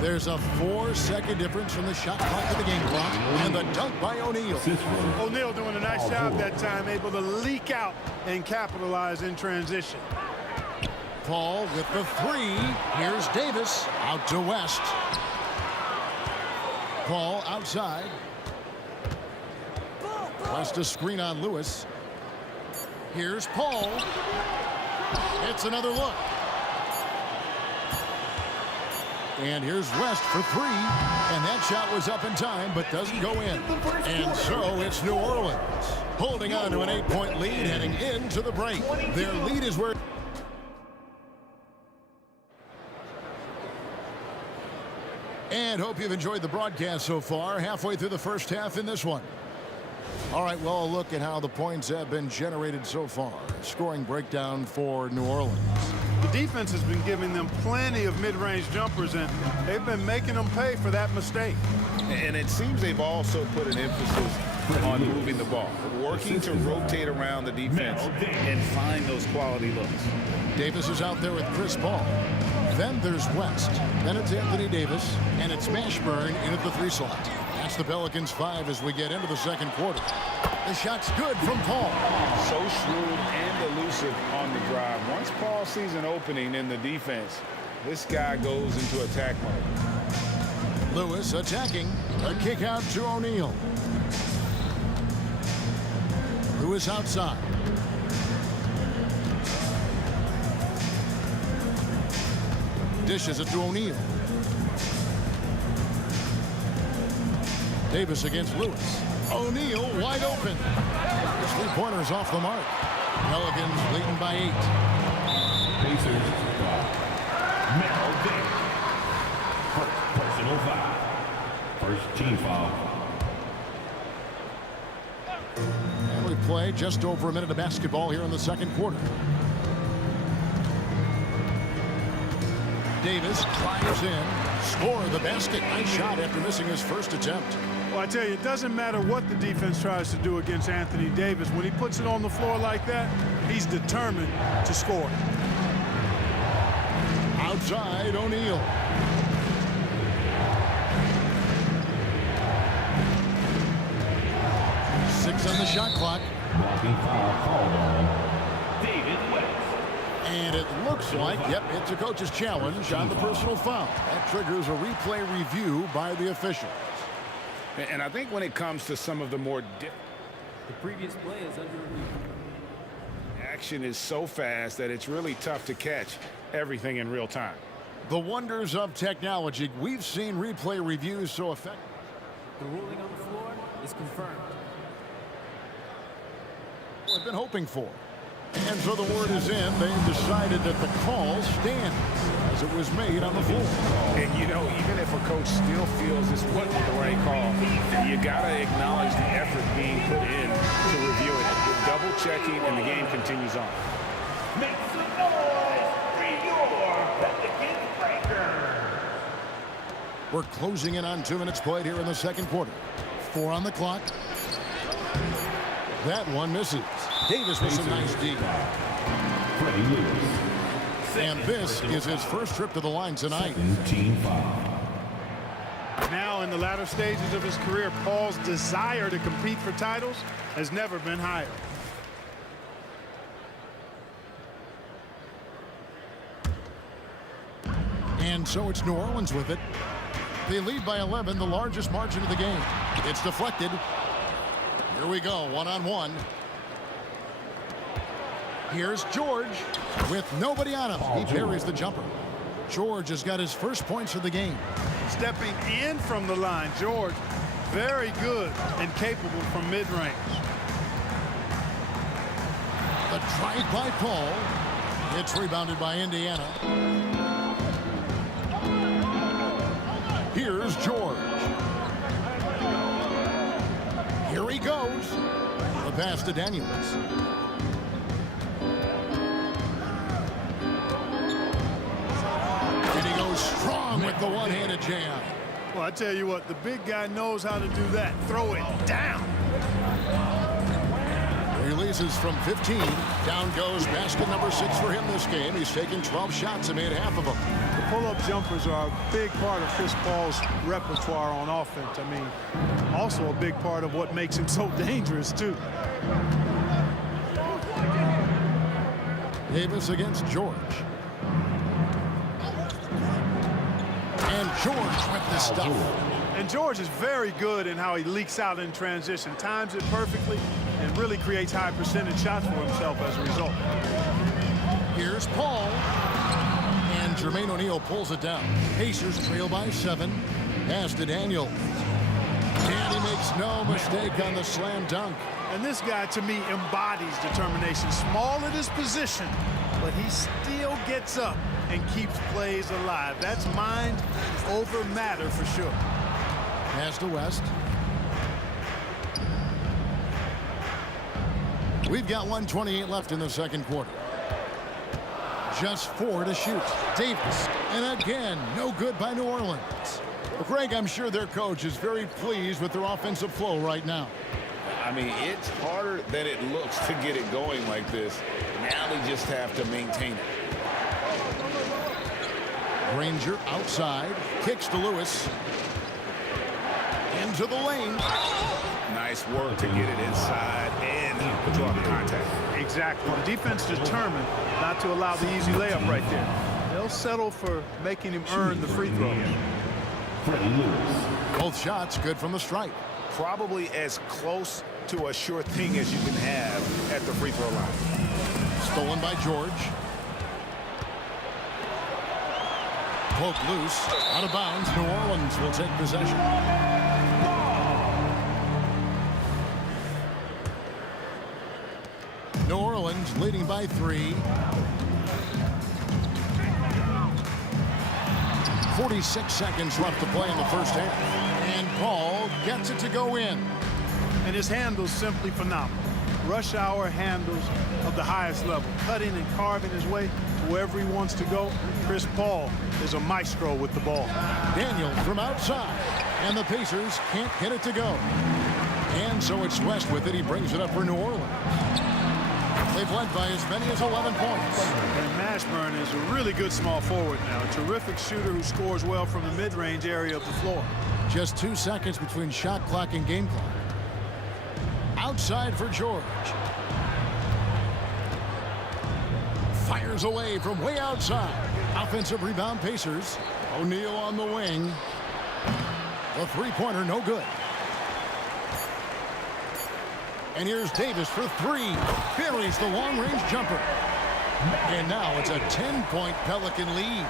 There's a 4-second difference from the shot clock to the game clock, and the dunk by O'Neal. O'Neal doing a nice job that time, able to leak out and capitalize in transition. Paul with the 3. Here's Davis out to West. Paul outside. West a screen on Lewis. Here's Paul. It's another look. And here's West for 3. And that shot was up in time, but doesn't go in. And so it's New Orleans holding on to an 8-point lead heading into the break. Their lead is where... And hope you've enjoyed the broadcast so far. Halfway through the first half in this one. All right, well, a look at how the points have been generated so far. Scoring breakdown for New Orleans. The defense has been giving them plenty of mid-range jumpers, and they've been making them pay for that mistake. And it seems they've also put an emphasis on moving the ball, working to rotate around the defense and find those quality looks. Davis is out there with Chris Paul. Then there's West. Then it's Anthony Davis, and it's Mashburn in at the 3 slot. That's the Pelicans 5 as we get into the second quarter. The shot's good from Paul. So shrewd and elusive on the drive. Once Paul sees an opening in the defense, this guy goes into attack mode. Lewis attacking. A kick out to O'Neal. Lewis outside. Dishes it to O'Neal. Davis against Lewis. O'Neal wide open. The 3-pointer's off the mark. Pelicans leading by 8. Pacers. Mel Davis. First personal foul. First team foul. And we play just over a minute of basketball here in the second quarter. Davis fires in. Score the basket. Nice shot after missing his first attempt. Well, I tell you, it doesn't matter what the defense tries to do against Anthony Davis. When he puts it on the floor like that, he's determined to score. Outside, O'Neal. Six on the shot clock. Blocking foul called on David West. And it looks like, yep, it's a coach's challenge on the personal foul. That triggers a replay review by the official. And I think when it comes to some of the more the previous play is under review. Action is so fast that it's really tough to catch everything in real time. The wonders of technology. We've seen replay reviews so effective. The ruling on the floor is confirmed. I've been hoping for. And so the word is in. They've decided that the call stands as it was made on the floor. And, you know, even if a coach still feels this wasn't the right call, you got to acknowledge the effort being put in to review it. With double checking, and the game continues on. Make some noise for your Pelican Breaker. We're closing in on 2 minutes played here in the second quarter. 4 on the clock. That one misses. Davis with some nice D. And this is his first trip to the line tonight. Now in the latter stages of his career, Paul's desire to compete for titles has never been higher. And so it's New Orleans with it. They lead by 11, the largest margin of the game. It's deflected. Here we go, one-on-one. Here's George with nobody on him. He parries the jumper. George has got his first points of the game. Stepping in from the line, George, very good and capable from mid-range. The drive by Paul. It's rebounded by Indiana. Here's George. Here he goes. The pass to Daniels. And he goes strong with the one-handed jam. Well, I tell you what, the big guy knows how to do that. Throw it down. Releases from 15. Down goes basket number 6 for him this game. He's taken 12 shots and made half of them. The pull-up jumpers are a big part of Chris Paul's repertoire on offense. I mean, also a big part of what makes him so dangerous, too. Davis against George. And George with the stuff. And George is very good in how he leaks out in transition, times it perfectly, and really creates high percentage shots for himself as a result. Here's Paul. And Jermaine O'Neal pulls it down. Pacers trail by 7. Pass to Daniels. And he makes no mistake on the slam dunk. And this guy, to me, embodies determination. Small at his position, but he still gets up and keeps plays alive. That's mind over matter for sure. Pass to West. We've got 1:28 left in the second quarter. Just 4 to shoot. Davis. And again, no good by New Orleans. Greg, I'm sure their coach is very pleased with their offensive flow right now. I mean, it's harder than it looks to get it going like this. Now they just have to maintain it. Granger outside. Kicks to Lewis. Into the lane. Nice work to get it inside and draw the contact. Exactly. The defense determined not to allow the easy layup right there. They'll settle for making him earn the free throws. Both shots good from the stripe. Probably as close to a sure thing as you can have at the free throw line. Stolen by George. Poked loose. Out of bounds. New Orleans will take possession. New Orleans leading by 3. 46 seconds left to play in the first half. And Paul gets it to go in. And his handles simply phenomenal. Rush hour handles of the highest level. Cutting and carving his way to wherever he wants to go. Chris Paul is a maestro with the ball. Daniel from outside. And the Pacers can't get it to go. And so it's West with it. He brings it up for New Orleans. They've led by as many as 11 points. And Mashburn is a really good small forward now. A terrific shooter who scores well from the mid-range area of the floor. Just 2 seconds between shot clock and game clock. Outside for George. Fires away from way outside. Offensive rebound Pacers. O'Neal on the wing. The three-pointer no good. And here's Davis for 3. Buries the long-range jumper. And now it's a 10-point Pelican lead.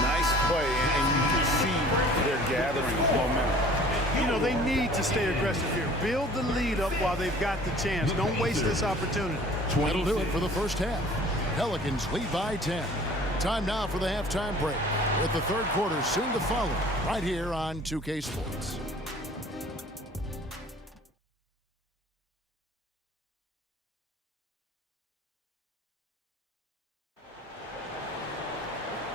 Nice play, and you can see they're gathering momentum. You know, they need to stay aggressive here. Build the lead up while they've got the chance. Don't waste this opportunity. That'll do it for the first half. Pelicans lead by 10. Time now for the halftime break, with the third quarter soon to follow, right here on 2K Sports.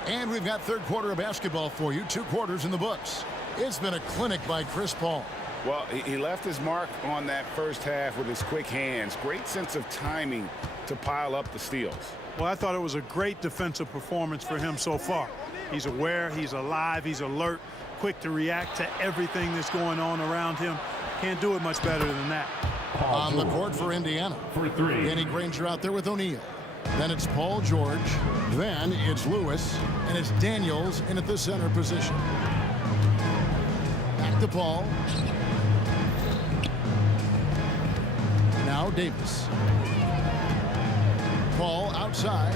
And we've got third quarter of basketball for you. 2 quarters in the books. It's been a clinic by Chris Paul. Well, he left his mark on that first half with his quick hands. Great sense of timing to pile up the steals. Well, I thought it was a great defensive performance for him so far. He's aware, he's alive, he's alert, quick to react to everything that's going on around him. Can't do it much better than that. On the court for Indiana. For 3. Danny Granger out there with O'Neal. Then it's Paul George. Then it's Lewis. And it's Daniels in at the center position. Back to Paul. Now Davis. Paul outside.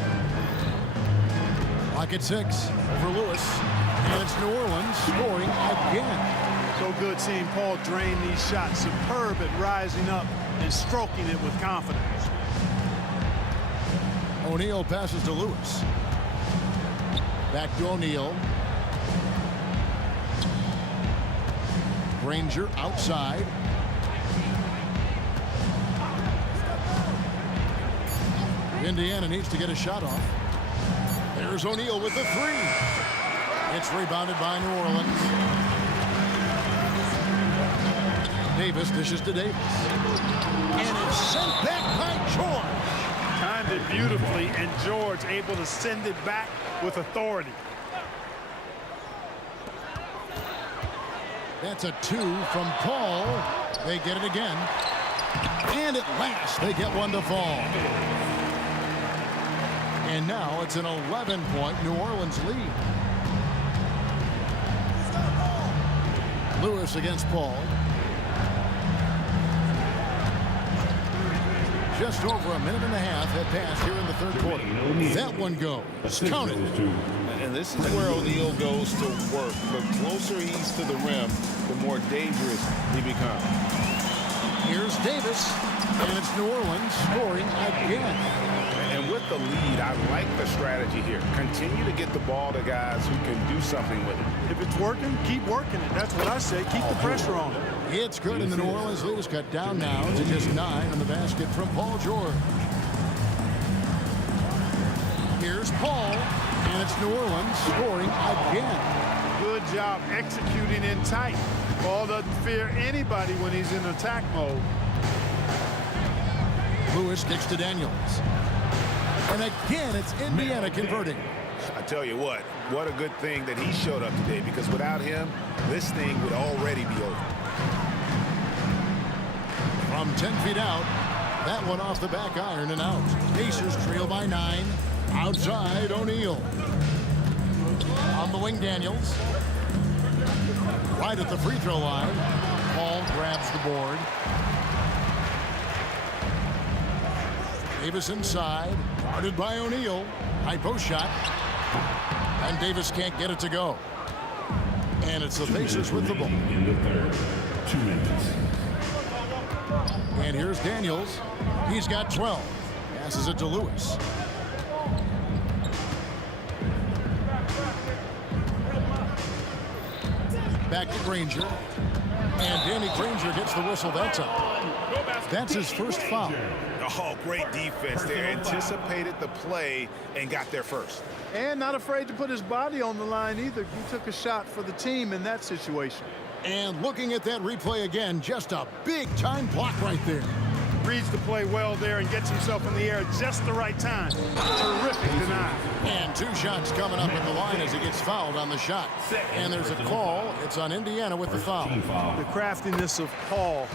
Lock at 6 for Lewis. And it's New Orleans scoring again. So good seeing Paul drain these shots. Superb at rising up and stroking it with confidence. O'Neal passes to Lewis. Back to O'Neal. Granger outside. Indiana needs to get a shot off. There's O'Neal with the 3. It's rebounded by New Orleans. Davis dishes to Davis. And it's sent back by George. Timed it beautifully, and George able to send it back with authority. That's a 2 from Paul. They get it again. And at last, they get one to fall. And now it's an 11-point New Orleans lead. Lewis against Paul. Just over a minute and a half have passed here in the third quarter. That one goes. Count it. And this is where O'Neal goes to work. The closer he's to the rim, the more dangerous he becomes. Here's Davis, and it's New Orleans scoring again. And with the lead, I like the strategy here. Continue to get the ball to guys who can do something with it. If it's working, keep working it. That's what I say. Keep the pressure on it. It's good, and the New Orleans lead is cut down now to just 9 on the basket from Paul George. Here's Paul, and it's New Orleans scoring again. Good job executing in tight. Paul doesn't fear anybody when he's in attack mode. Lewis kicks to Daniels. And again, it's Indiana converting. I tell you what a good thing that he showed up today, because without him, this thing would already be over. From 10 feet out, that one off the back iron and out. Pacers trail by 9. Outside, O'Neal. On the wing, Daniels. Right at the free throw line. Paul grabs the board. Davis inside. Guarded by O'Neal. High post shot. And Davis can't get it to go. And it's the Pacers with the ball. In the third. 2 minutes. And here's Daniels. He's got 12. Passes it to Lewis. Back to Granger. And Danny Granger gets the whistle that time. That's his first foul. Oh, great defense there. Anticipated the play and got there first. And not afraid to put his body on the line either. He took a shot for the team in that situation. And looking at that replay again, just a big-time block right there. Reads the play well there and gets himself in the air at just the right time. Terrific deny. And 2 shots coming up at the line as he gets fouled on the shot. And there's a call. It's on Indiana with the foul. The craftiness of Paul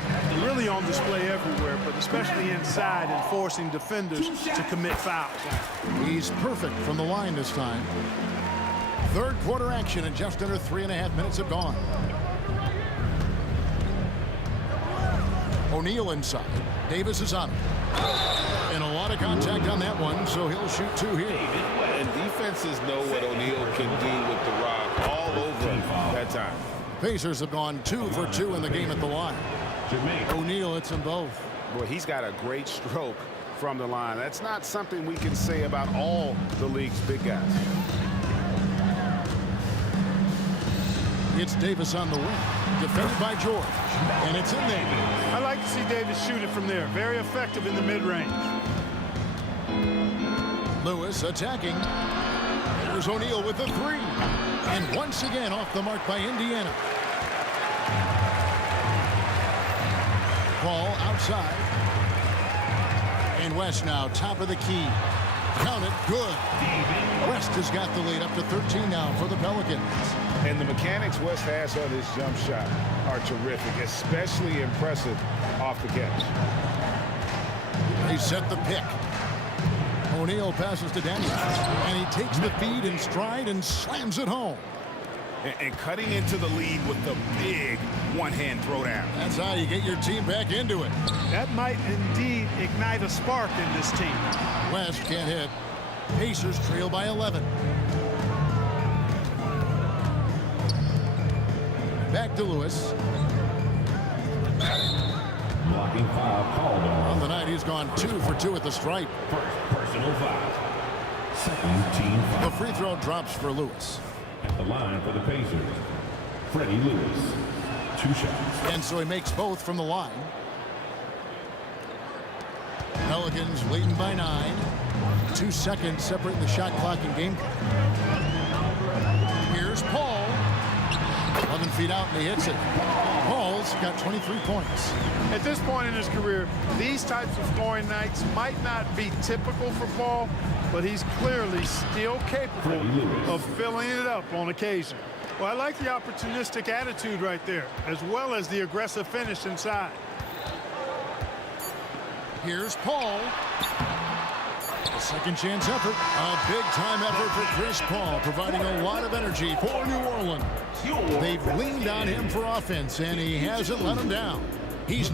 really on display everywhere, but especially inside and forcing defenders to commit fouls. He's perfect from the line this time. Third quarter action, and just under 3.5 minutes have gone. O'Neal inside. Davis is on it. And a lot of contact on that one, so he'll shoot 2 here. And defenses know what O'Neal can do with the rock all over him that time. Pacers have gone 2 for 2 in the game at the line. O'Neal hits them both. Boy, he's got a great stroke from the line. That's not something we can say about all the league's big guys. It's Davis on the wing, defended by George, and it's in there. I like to see Davis shoot it from there. Very effective in the mid-range. Lewis attacking. There's O'Neal with the 3. And once again off the mark by Indiana. Ball outside. And West now top of the key. Count it, good. West has got the lead up to 13 now for the Pelicans. And the mechanics West has on his jump shot are terrific, especially impressive off the catch. They set the pick. O'Neal passes to Daniels, and he takes the feed in stride and slams it home. And cutting into the lead with the big one-hand throwdown. That's how you get your team back into it. That might indeed ignite a spark in this team. West can't hit. Pacers trail by 11. Back to Lewis. Blocking foul called On the night, he's gone 2 for 2 at the stripe. First personal foul. Second team foul. The free throw drops for Lewis. At the line for the Pacers, Freddie Lewis. 2 shots. And so he makes both from the line. Pelicans leading by 9. 2 seconds separating the shot clock and game clock. Here's Paul. 11 feet out, and he hits it. Paul's got 23 points. At this point in his career, these types of scoring nights might not be typical for Paul, but he's clearly still capable of filling it up on occasion. Well, I like the opportunistic attitude right there, as well as the aggressive finish inside. Here's Paul. A second chance effort. A big-time effort for Chris Paul, providing a lot of energy for New Orleans. They've leaned on him for offense, and he hasn't let them down. He's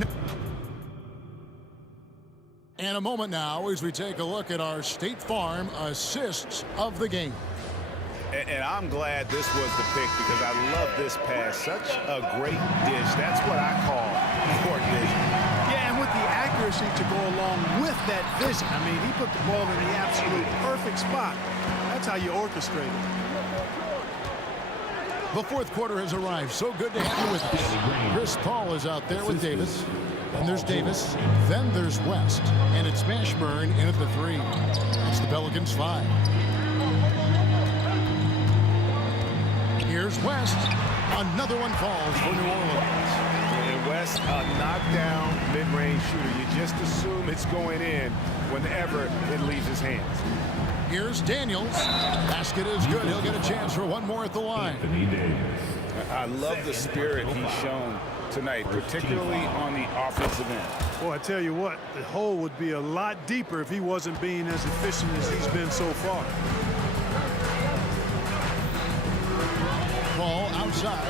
and a moment now as we take a look at our State Farm assists of the game. And I'm glad this was the pick because I love this pass. Such a great dish. That's what I call court vision. Yeah, and with the accuracy to go along with that vision. I mean, he put the ball in the absolute perfect spot. That's how you orchestrate it. The fourth quarter has arrived. So good to have you with us. Chris Paul is out there with Davis. Then there's Davis. Then there's West. And it's Mashburn in at the 3. That's the Pelicans 5. Here's West. Another one falls for New Orleans. And West, a knockdown mid-range shooter. You just assume it's going in whenever it leaves his hands. Here's Daniels. Basket is good. He'll get a chance for one more at the line. I love the spirit he's shown tonight, particularly on the offensive end. Well, I tell you what, the hole would be a lot deeper if he wasn't being as efficient as he's been so far. Paul outside.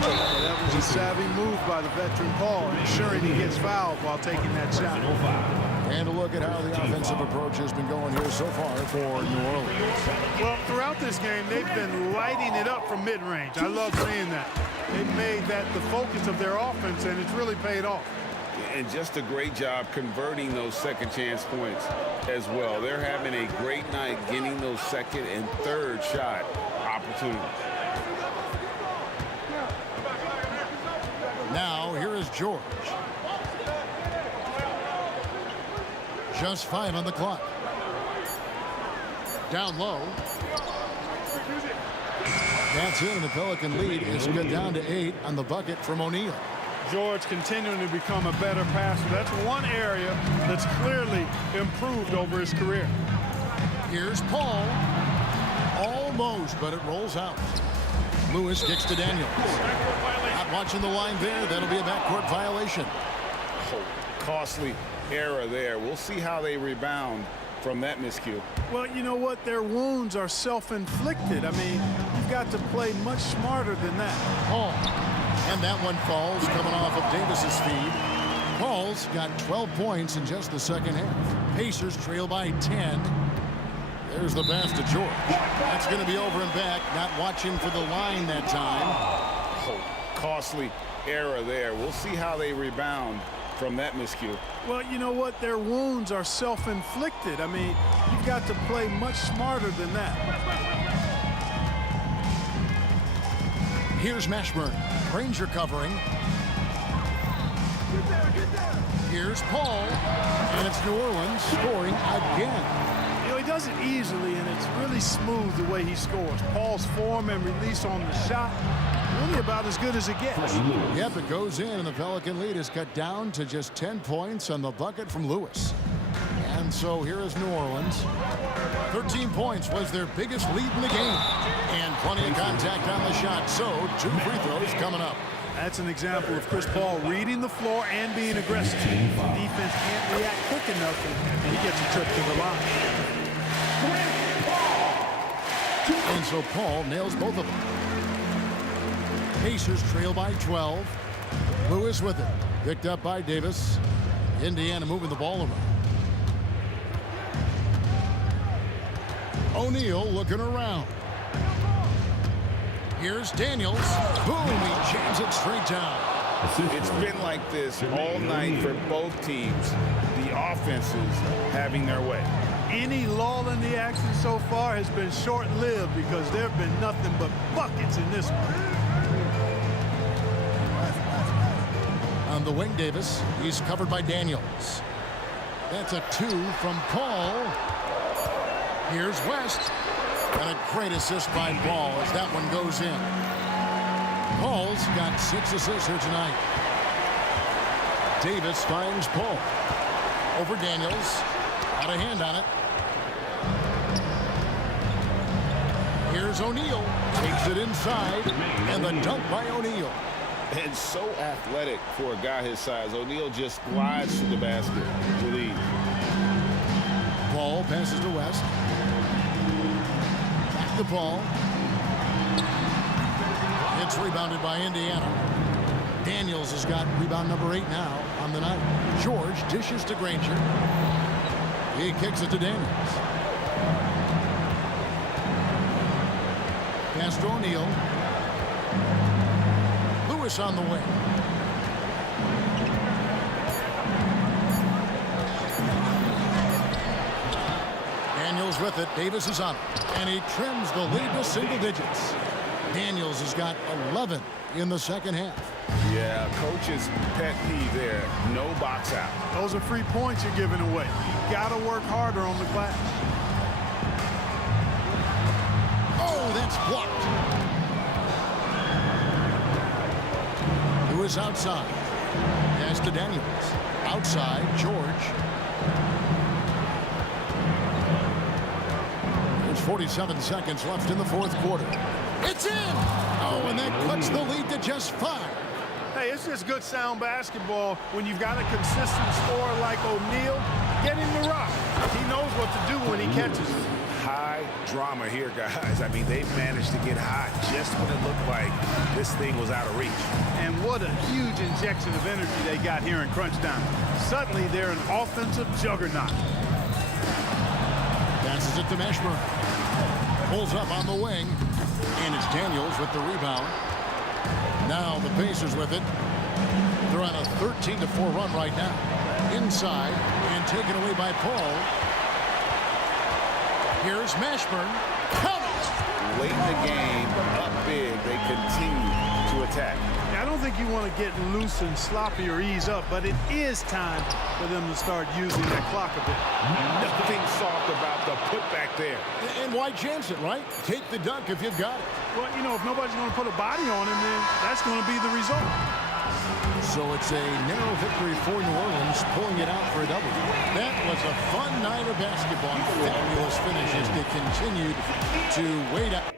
That was a savvy move by the veteran Paul, ensuring he gets fouled while taking that shot. And a look at how the offensive approach has been going here so far for New Orleans. Well, throughout this game, they've been lighting it up from mid-range. I love seeing that. They've made that the focus of their offense, and it's really paid off. And just a great job converting those second chance points as well. They're having a great night getting those second and third shot opportunities. Now, here is George. Just 5 on the clock. Down low. That's it, and the Pelican lead is good down to 8 on the bucket from O'Neal. George continuing to become a better passer. That's one area that's clearly improved over his career. Here's Paul. Almost, but it rolls out. Lewis kicks to Daniels. Not watching the line there. That'll be a backcourt violation. Oh, costly error there. We'll see how they rebound from that miscue. Well, you know what? Their wounds are self-inflicted. I mean, you've got to play much smarter than that. Paul. And that one falls coming off of Davis's feed. Paul's got 12 points in just the second half. Pacers trail by 10. There's the pass to George. That's going to be over and back. Not watching for the line that time. Oh, costly error there. We'll see how they rebound from that miscue. Well, you know what? Their wounds are self-inflicted. I mean, you've got to play much smarter than that. Here's Mashburn. Granger covering. Here's Paul. And it's New Orleans scoring again. You know, he does it easily, and it's really smooth the way he scores. Paul's form and release on the shot, really about as good as it gets. Yep, it goes in, and the Pelican lead is cut down to just 10 points on the bucket from Lewis. And so here is New Orleans. 13 points was their biggest lead in the game. And plenty of contact on the shot, so 2 free throws coming up. That's an example of Chris Paul reading the floor and being aggressive. The defense can't react quick enough, and he gets a trip to the line. And so Paul nails both of them. Pacers trail by 12. Lewis with it. Picked up by Davis. Indiana moving the ball around. O'Neal looking around. Here's Daniels. Boom, he jams it straight down. It's been like this all night for both teams. The offenses having their way. Any lull in the action so far has been short-lived because there have been nothing but buckets in this one. On the wing, Davis. He's covered by Daniels. That's a 2 from Paul. Here's West. And a great assist by Paul as that one goes in. Paul's got 6 assists here tonight. Davis finds Paul. Over Daniels. Got a hand on it. Here's O'Neal. Takes it inside. And the dunk by O'Neal. And so athletic for a guy his size. O'Neal just glides to the basket with ease. Paul passes to West. Back to Paul. It's rebounded by Indiana. Daniels has got rebound number 8 now on the night. George dishes to Granger. He kicks it to Daniels. Pass to O'Neal. Lewis on the wing. Daniels with it. Davis is on it. And he trims the lead to single digits. Daniels has got 11 in the second half. Yeah, coach's pet peeve there. No box out. Those are free points you're giving away. You got to work harder on the glass. Oh, that's blocked. Lewis outside. Pass to Daniels. Outside, George. There's 47 seconds left in the fourth quarter. It's in! Oh, and that cuts the lead to just 5. Hey, it's just good sound basketball when you've got a consistent scorer like O'Neal. Get him the rock. He knows what to do when he catches it. High drama here, guys. I mean, they've managed to get hot just when it looked like this thing was out of reach. And what a huge injection of energy they got here in crunch time. Suddenly, they're an offensive juggernaut. Passes it to Mashburn. Pulls up on the wing. And it's Daniels with the rebound. Now the Pacers with it. They're on a 13-4 run right now. Inside and taken away by Paul. Here's Mashburn. Count! Late in the game, up big, they continue to attack. I don't think you want to get loose and sloppy or ease up, but it is time for them to start using that clock a bit. Nothing soft about the putback there. And why chance it, right? Take the dunk if you've got it. Well, you know, if nobody's going to put a body on him, then that's going to be the result. So it's a narrow victory for New Orleans, pulling it out for a W. That was a fun night of basketball. Fabulous finish as they continued to wait out.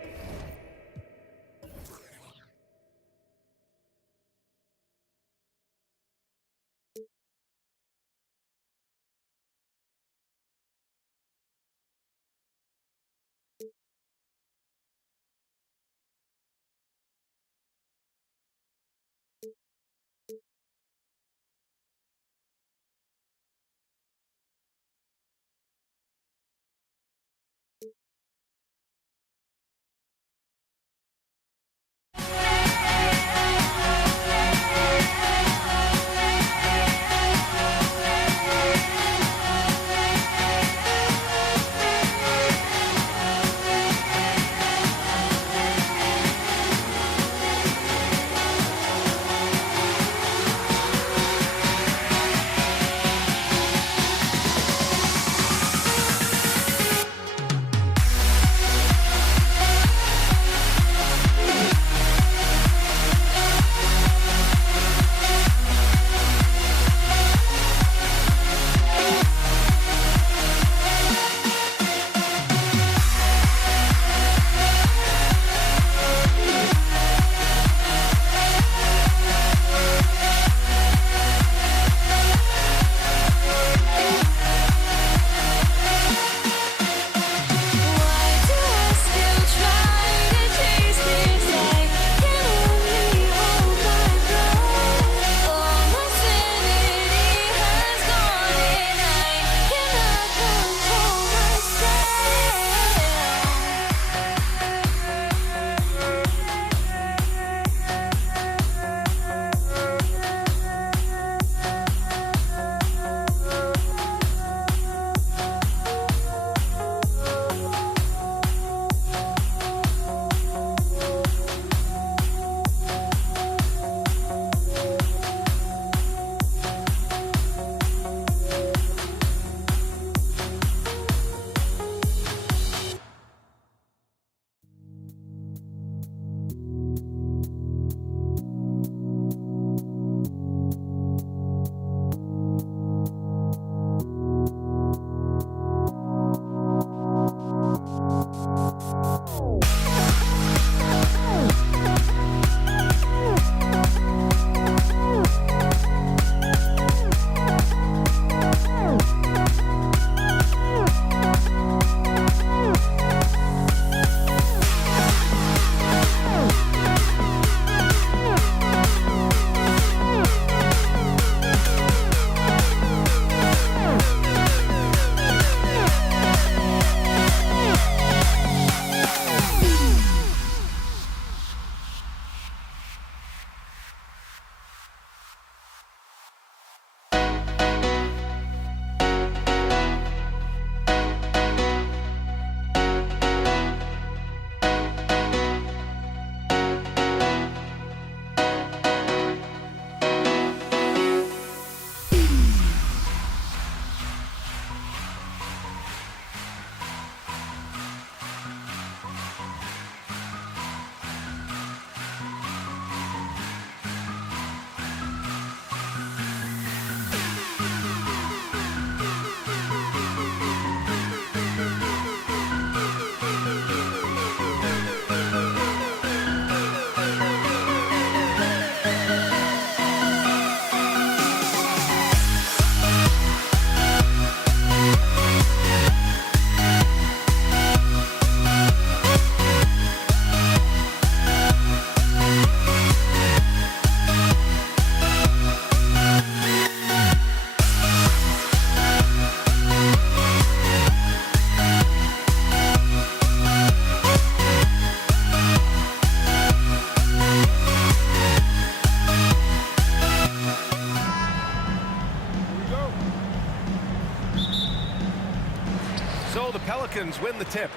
Pelicans win the tip.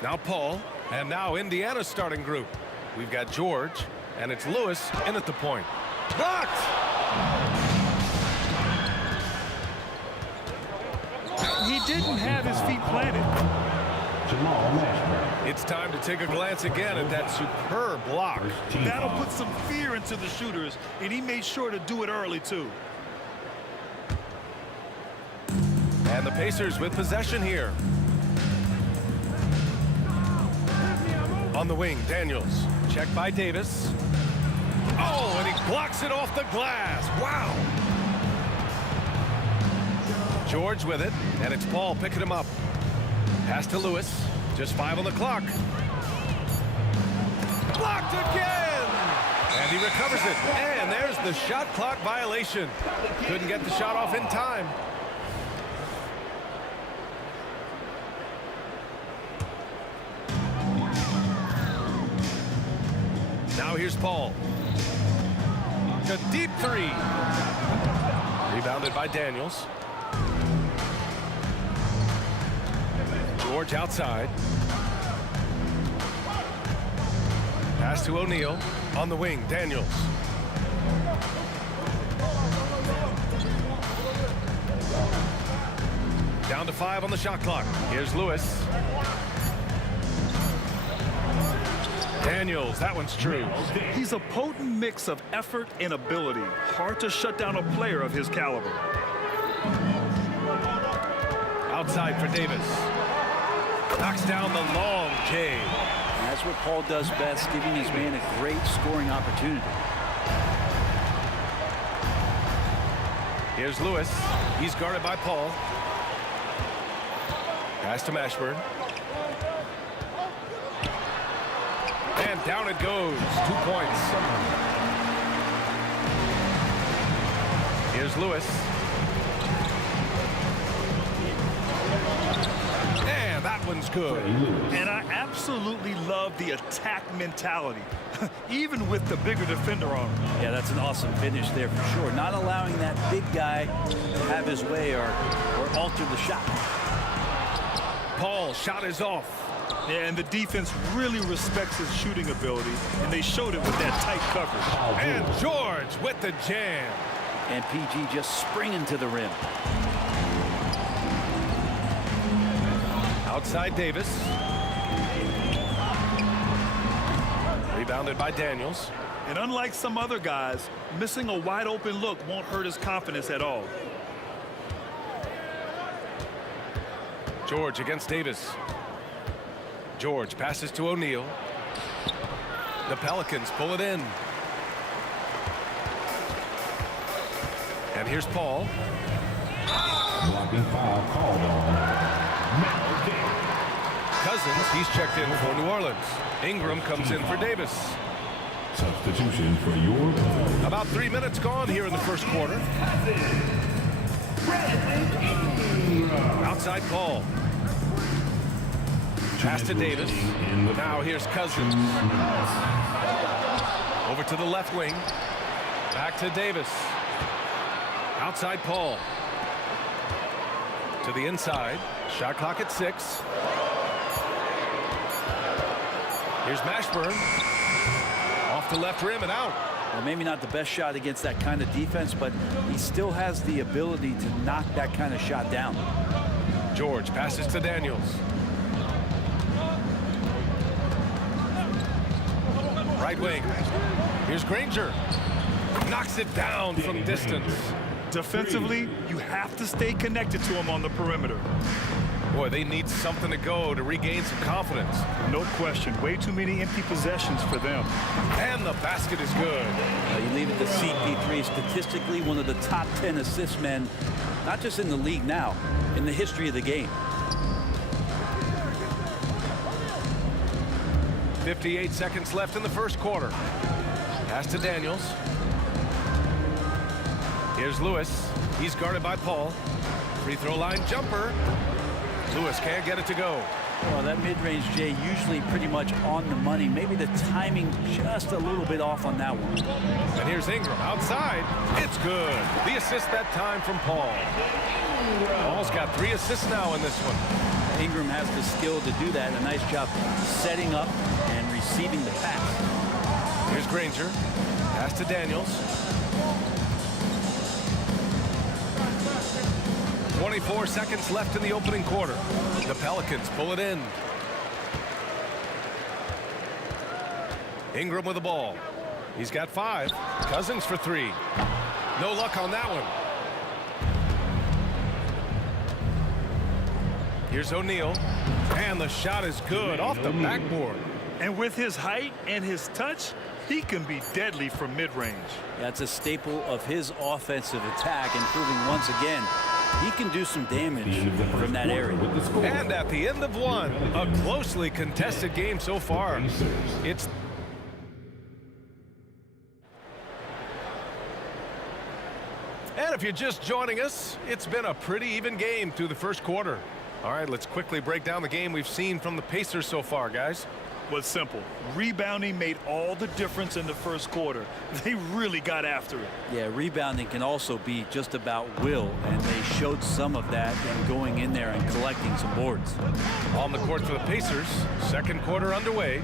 Now Paul, and now Indiana's starting group. We've got George, and it's Lewis in at the point. Blocked! He didn't have his feet planted. It's time to take a glance again at that superb block. That'll put some fear into the shooters, and he made sure to do it early, too. And the Pacers with possession here. On the wing, Daniels. Checked by Davis. Oh, and he blocks it off the glass. Wow. George with it, and it's Paul picking him up. Pass to Lewis. Just 5 on the clock. Blocked again! And he recovers it. And there's the shot clock violation. Couldn't get the shot off in time. Now here's Paul. A deep three. Rebounded by Daniels. George outside. Pass to O'Neal. On the wing, Daniels. Down to 5 on the shot clock. Here's Lewis. Daniels, that one's true. He's a potent mix of effort and ability. Hard to shut down a player of his caliber. Outside for Davis. Knocks down the long J. That's what Paul does best, giving his man a great scoring opportunity. Here's Lewis. He's guarded by Paul. Pass to Mashburn. And down it goes. 2 points. Here's Lewis. And that one's good. And I absolutely love the attack mentality, even with the bigger defender on him. Yeah, that's an awesome finish there for sure. Not allowing that big guy to have his way or alter the shot. Paul, shot is off. Yeah, and the defense really respects his shooting ability, and they showed it with that tight coverage. And George with the jam. And PG just springing to the rim. Outside Davis. Rebounded by Daniels. And unlike some other guys, missing a wide open look won't hurt his confidence at all. George against Davis. George passes to O'Neal. The Pelicans pull it in. And here's Paul. Blocking foul called on Cousins, he's checked in for New Orleans. Ingram comes in for Davis. Substitution for your About 3 minutes gone here in the first quarter. Outside Paul. Pass to Davis. Now here's Cousins. Over to the left wing. Back to Davis. Outside Paul. To the inside. Shot clock at 6. Here's Mashburn. Off the left rim and out. Well, maybe not the best shot against that kind of defense, but he still has the ability to knock that kind of shot down. George passes to Daniels. Right wing. Here's Granger. Knocks it down from distance. Defensively, you have to stay connected to him on the perimeter. Boy, they need something to go to regain some confidence. No question. Way too many empty possessions for them. And the basket is good. You leave it to CP3, statistically one of the top 10 assist men, not just in the league now, in the history of the game. 58 seconds left in the first quarter. Pass to Daniels. Here's Lewis. He's guarded by Paul. Free throw line jumper. Lewis can't get it to go. Well, that mid-range, Jay, usually pretty much on the money. Maybe the timing just a little bit off on that one. And here's Ingram outside. It's good. The assist that time from Paul. Paul's got 3 assists now in this one. Ingram has the skill to do that. A nice job setting up and receiving the pass. Here's Granger. Pass to Daniels. 24 seconds left in the opening quarter. The Pelicans pull it in. Ingram with the ball. He's got 5. Cousins for 3. No luck on that one. Here's O'Neal. And the shot is good off the backboard. And with his height and his touch, he can be deadly from mid-range. That's a staple of his offensive attack, and proving once again he can do some damage from that area. And at the end of one, a closely contested game so far. It's And if you're just joining us, it's been a pretty even game through the first quarter. All right, let's quickly break down the game we've seen from the Pacers so far, guys. Was simple. Rebounding made all the difference in the first quarter. They really got after it. Yeah, rebounding can also be just about will, and they showed some of that in going in there and collecting some boards. On the court for the Pacers, second quarter underway.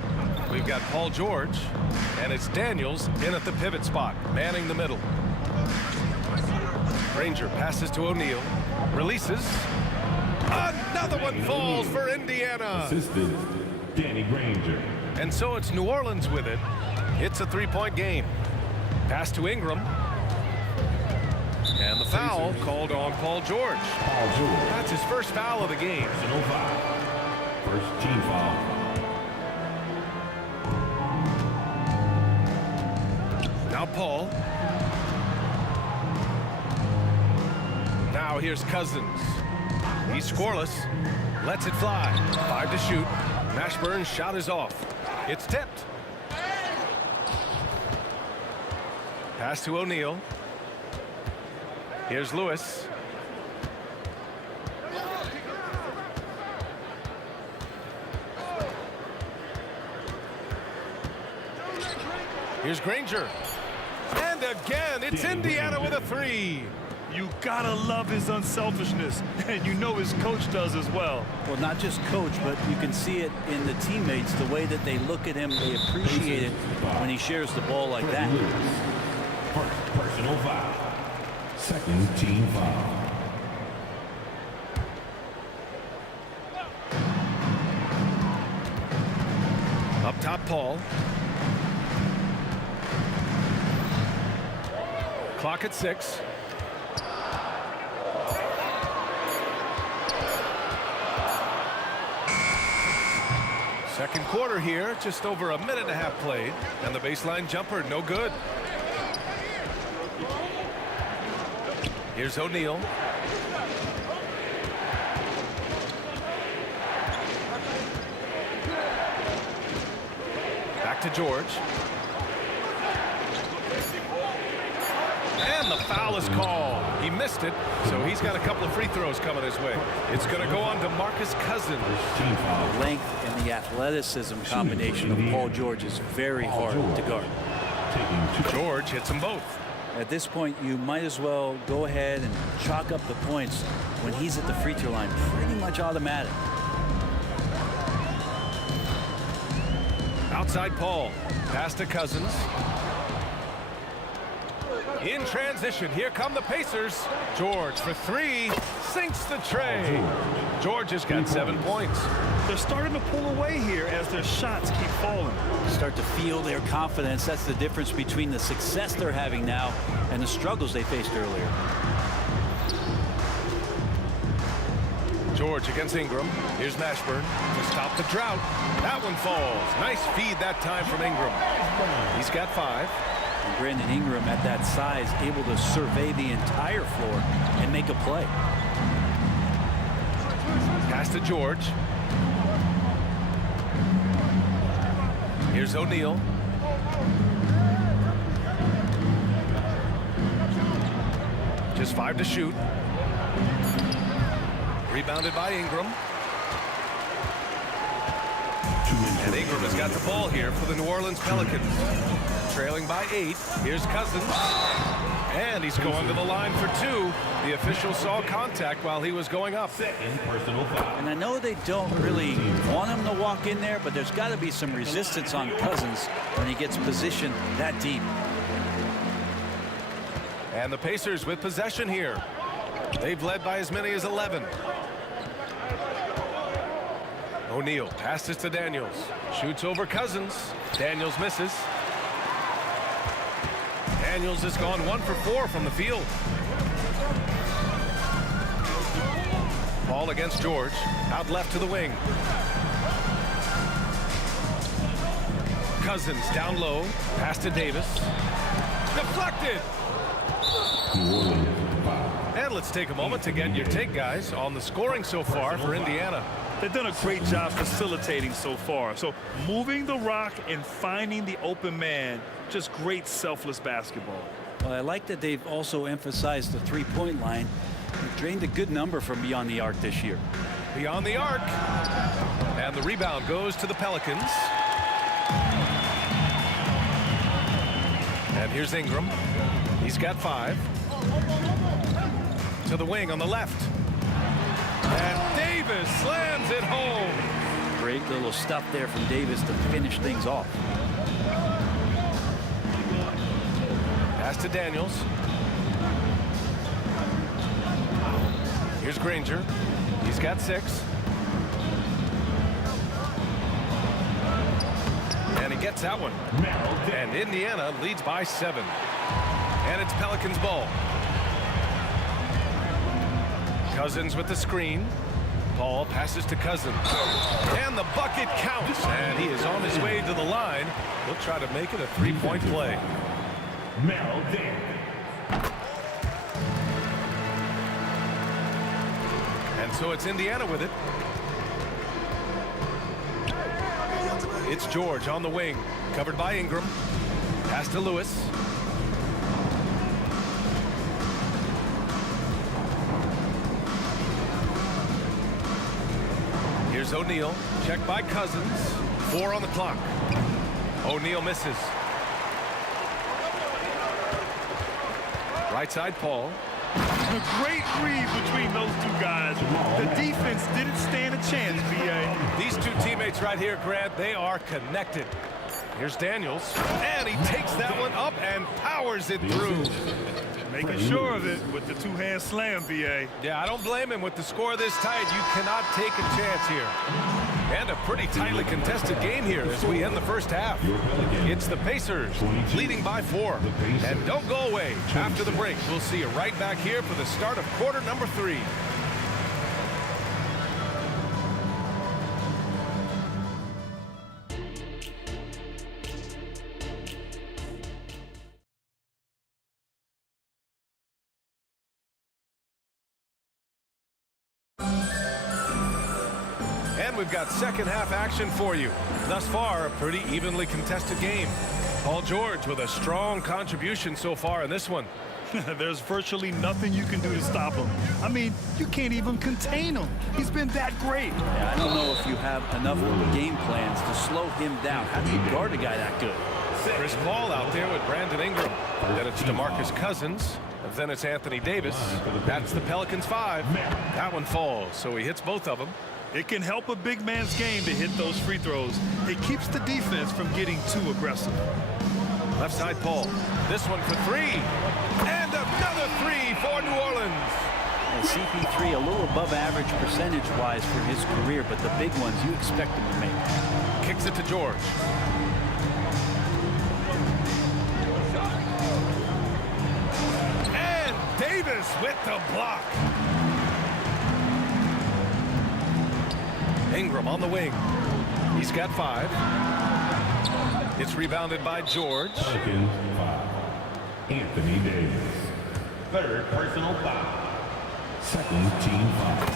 We've got Paul George, and it's Daniels in at the pivot spot, manning the middle. Granger passes to O'Neal, releases. Another one falls for Indiana. Assisted Danny Granger. And so it's New Orleans with it. It's a 3-point game. Pass to Ingram. And the foul called on Paul George. That's his first foul of the game. First team foul. Now Paul. Now here's Cousins. He's scoreless. Lets it fly. 5 to shoot. Mashburn's shot is off. It's tipped. Pass to O'Neal. Here's Lewis. Here's Granger. And again, it's Indiana with a 3. You gotta love his unselfishness, and you know his coach does as well. Well, not just coach, but you can see it in the teammates, the way that they look at him. They appreciate it when he shares the ball like that. First personal foul. Second team foul. Up top, Paul. Clock at 6. Second quarter here, just over a minute and a half played, and the baseline jumper, no good. Here's O'Neal. Back to George. And the foul is called. He missed it, so he's got a couple of free throws coming his way. It's going to go on to Marcus Cousins. The length and the athleticism combination of Paul George is very hard to guard. George hits them both. At this point, you might as well go ahead and chalk up the points when he's at the free throw line. Pretty much automatic. Outside Paul. Pass to Cousins. In transition, here come the Pacers. George for 3, sinks the tray. George has got 7 points. They're starting to pull away here as their shots keep falling. Start to feel their confidence. That's the difference between the success they're having now and the struggles they faced earlier. George against Ingram. Here's Mashburn to stop the drought. That one falls. Nice feed that time from Ingram. He's got 5. And Brandon Ingram at that size, able to survey the entire floor and make a play. Pass to George. Here's O'Neal. Just 5 to shoot. Rebounded by Ingram. And Ingram has got the ball here for the New Orleans Pelicans. Trailing by 8. Here's Cousins. And he's going to the line for 2. The official saw contact while he was going up. And I know they don't really want him to walk in there, but there's got to be some resistance on Cousins when he gets positioned that deep. And the Pacers with possession here. They've led by as many as 11. O'Neal passes to Daniels. Shoots over Cousins. Daniels misses. Daniels has gone 1 for 4 from the field. Ball against George. Out left to the wing. Cousins down low. Pass to Davis. Deflected. And let's take a moment to get your take, guys, on the scoring so far for Indiana. They've done a great job facilitating so far. So moving the rock and finding the open man, just great selfless basketball. Well, I like that they've also emphasized the three-point line. They've drained a good number from beyond the arc this year. Beyond the arc. And the rebound goes to the Pelicans. And here's Ingram. He's got 5. To the wing on the left. And Davis slams it home. Great little stuff there from Davis to finish things off. Pass to Daniels. Here's Granger. He's got 6. And he gets that one. And Indiana leads by 7. And it's Pelicans ball. Cousins with the screen. Paul passes to Cousins. And the bucket counts. And he is on his way to the line. He'll try to make it a 3-point play. And so it's Indiana with it. It's George on the wing. Covered by Ingram. Pass to Lewis. Here's O'Neal. Checked by Cousins. 4 on the clock. O'Neal misses. Right side, Paul. A great read between those two guys. The defense didn't stand a chance, B.A. These two teammates right here, Grant, they are connected. Here's Daniels. And he takes that one up and powers it through. Making sure of it with the two-hand slam, B.A. Yeah, I don't blame him. With the score this tight, you cannot take a chance here. And a pretty tightly contested game here as we end the first half. It's the Pacers leading by 4. And don't go away. After the break, we'll see you right back here for the start of quarter number 3. We've got second half action for you. Thus far, a pretty evenly contested game. Paul George with a strong contribution so far in this one. There's virtually nothing you can do to stop him. I mean, you can't even contain him. He's been that great. Yeah, I don't know if you have enough game plans to slow him down. How do you guard a guy that good? Chris Paul out there with Brandon Ingram. Then it's DeMarcus Cousins. Then it's Anthony Davis. That's the Pelicans 5. That one falls, so he hits both of them. It can help a big man's game to hit those free throws. It keeps the defense from getting too aggressive. Left side, Paul. This one for 3. And another 3 for New Orleans. And CP3 a little above average percentage-wise for his career, but the big ones you expect him to make. Kicks it to George. And Davis with the block. Ingram on the wing. He's got 5. It's rebounded by George. Pelicans 5. Anthony Davis. Third personal foul. Second team foul.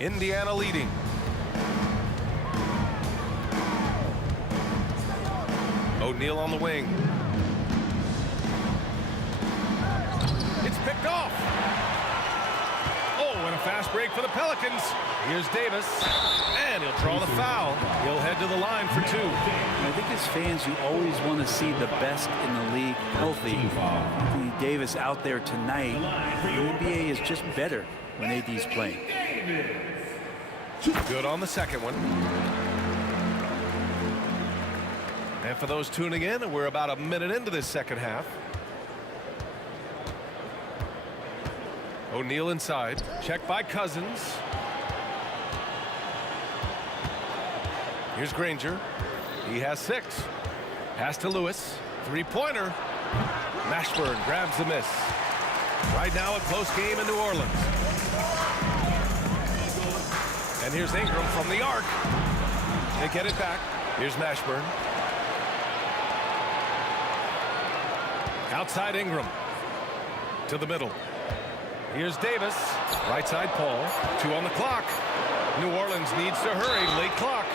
Indiana leading. O'Neal on the wing. picked off. Oh, and a fast break for the Pelicans. Here's Davis, and he'll draw the foul. He'll head to the line for 2. I think as fans, you always want to see the best in the league healthy. Anthony Davis out there tonight. The NBA is just better when AD's playing. Good on the second one. And for those tuning in, we're about a minute into this second half. O'Neal inside. Check by Cousins. Here's Granger. He has 6. Pass to Lewis. Three-pointer. Mashburn grabs the miss. Right now a close game in New Orleans. And here's Ingram from the arc. They get it back. Here's Mashburn. Outside Ingram. To the middle. Here's Davis. Right side Paul. 2 on the clock. New Orleans needs to hurry. Late clock.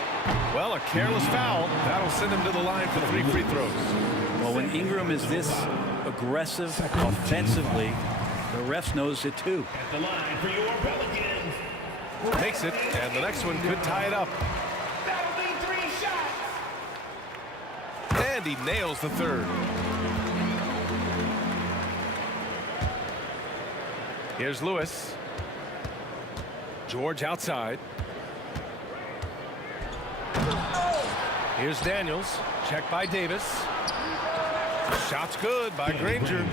Well, a careless foul. That'll send him to the line for 3 free throws. Well, when Ingram is this aggressive offensively, the refs knows it too. At the line for your Pelicans. Makes it, and the next one could tie it up. That'll be 3 shots. And he nails the third. Here's Lewis. George outside. Here's Daniels. Check by Davis. Shot's good by Granger.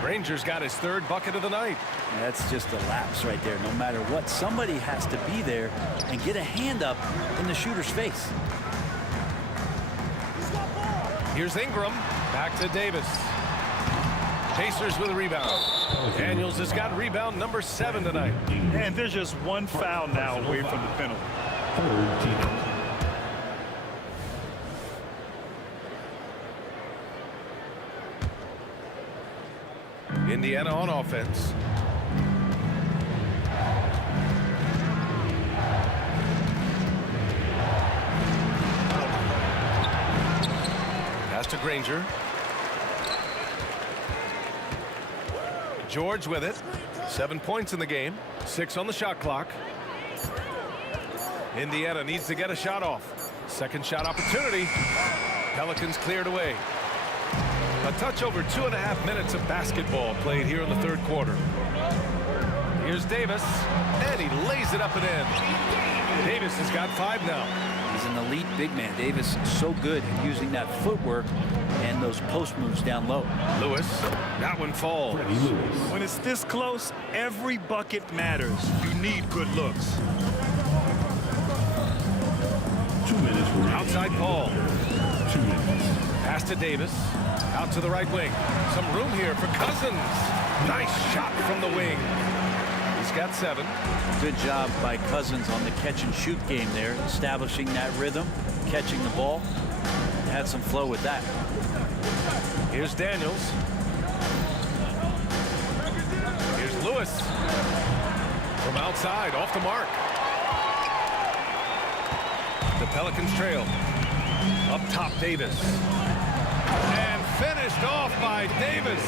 Granger's got his 3rd bucket of the night. That's just a lapse right there. No matter what, somebody has to be there and get a hand up in the shooter's face. Here's Ingram. Back to Davis. Pacers with a rebound. Daniels has got rebound number 7 tonight. And there's just one foul now away from the penalty. Indiana on offense. Pass to Granger. George with it. 7 points in the game. 6 on the shot clock. Indiana needs to get a shot off. Second shot opportunity. Pelicans cleared away. A touch over 2.5 minutes of basketball played here in the 3rd quarter. Here's Davis, and he lays it up and in. Davis has got 5 now. He's an elite big man. Davis is so good at using that footwork and those post moves down low. Lewis, that one falls. When it's this close, every bucket matters. You need good looks. 2 minutes. Outside Paul. 2 minutes. Pass to Davis. Out to the right wing. Some room here for Cousins. Nice shot from the wing. He's got 7. Good job by Cousins on the catch and shoot game there, establishing that rhythm, catching the ball. Had some flow with that. Here's Daniels. Here's Lewis. From outside, off the mark. The Pelicans trail. Up top, Davis. And finished off by Davis.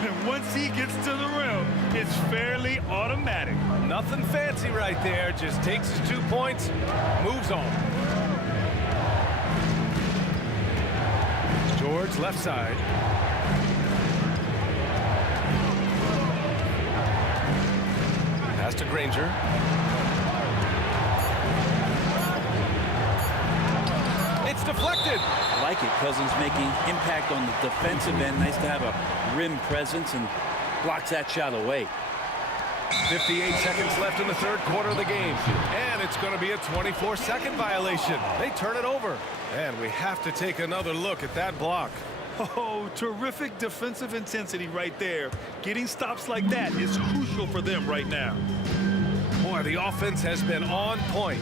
And once he gets to the rim, it's fairly automatic. Nothing fancy right there. Just takes his 2 points, moves on. George left side. Pass to Granger. It's deflected. I like it. Cousins making impact on the defensive end. Nice to have a rim presence and blocks that shot away. 58 seconds left in the 3rd quarter of the game. And it's going to be a 24-second violation. They turn it over. And we have to take another look at that block. Oh, terrific defensive intensity right there. Getting stops like that is crucial for them right now. Boy, the offense has been on point.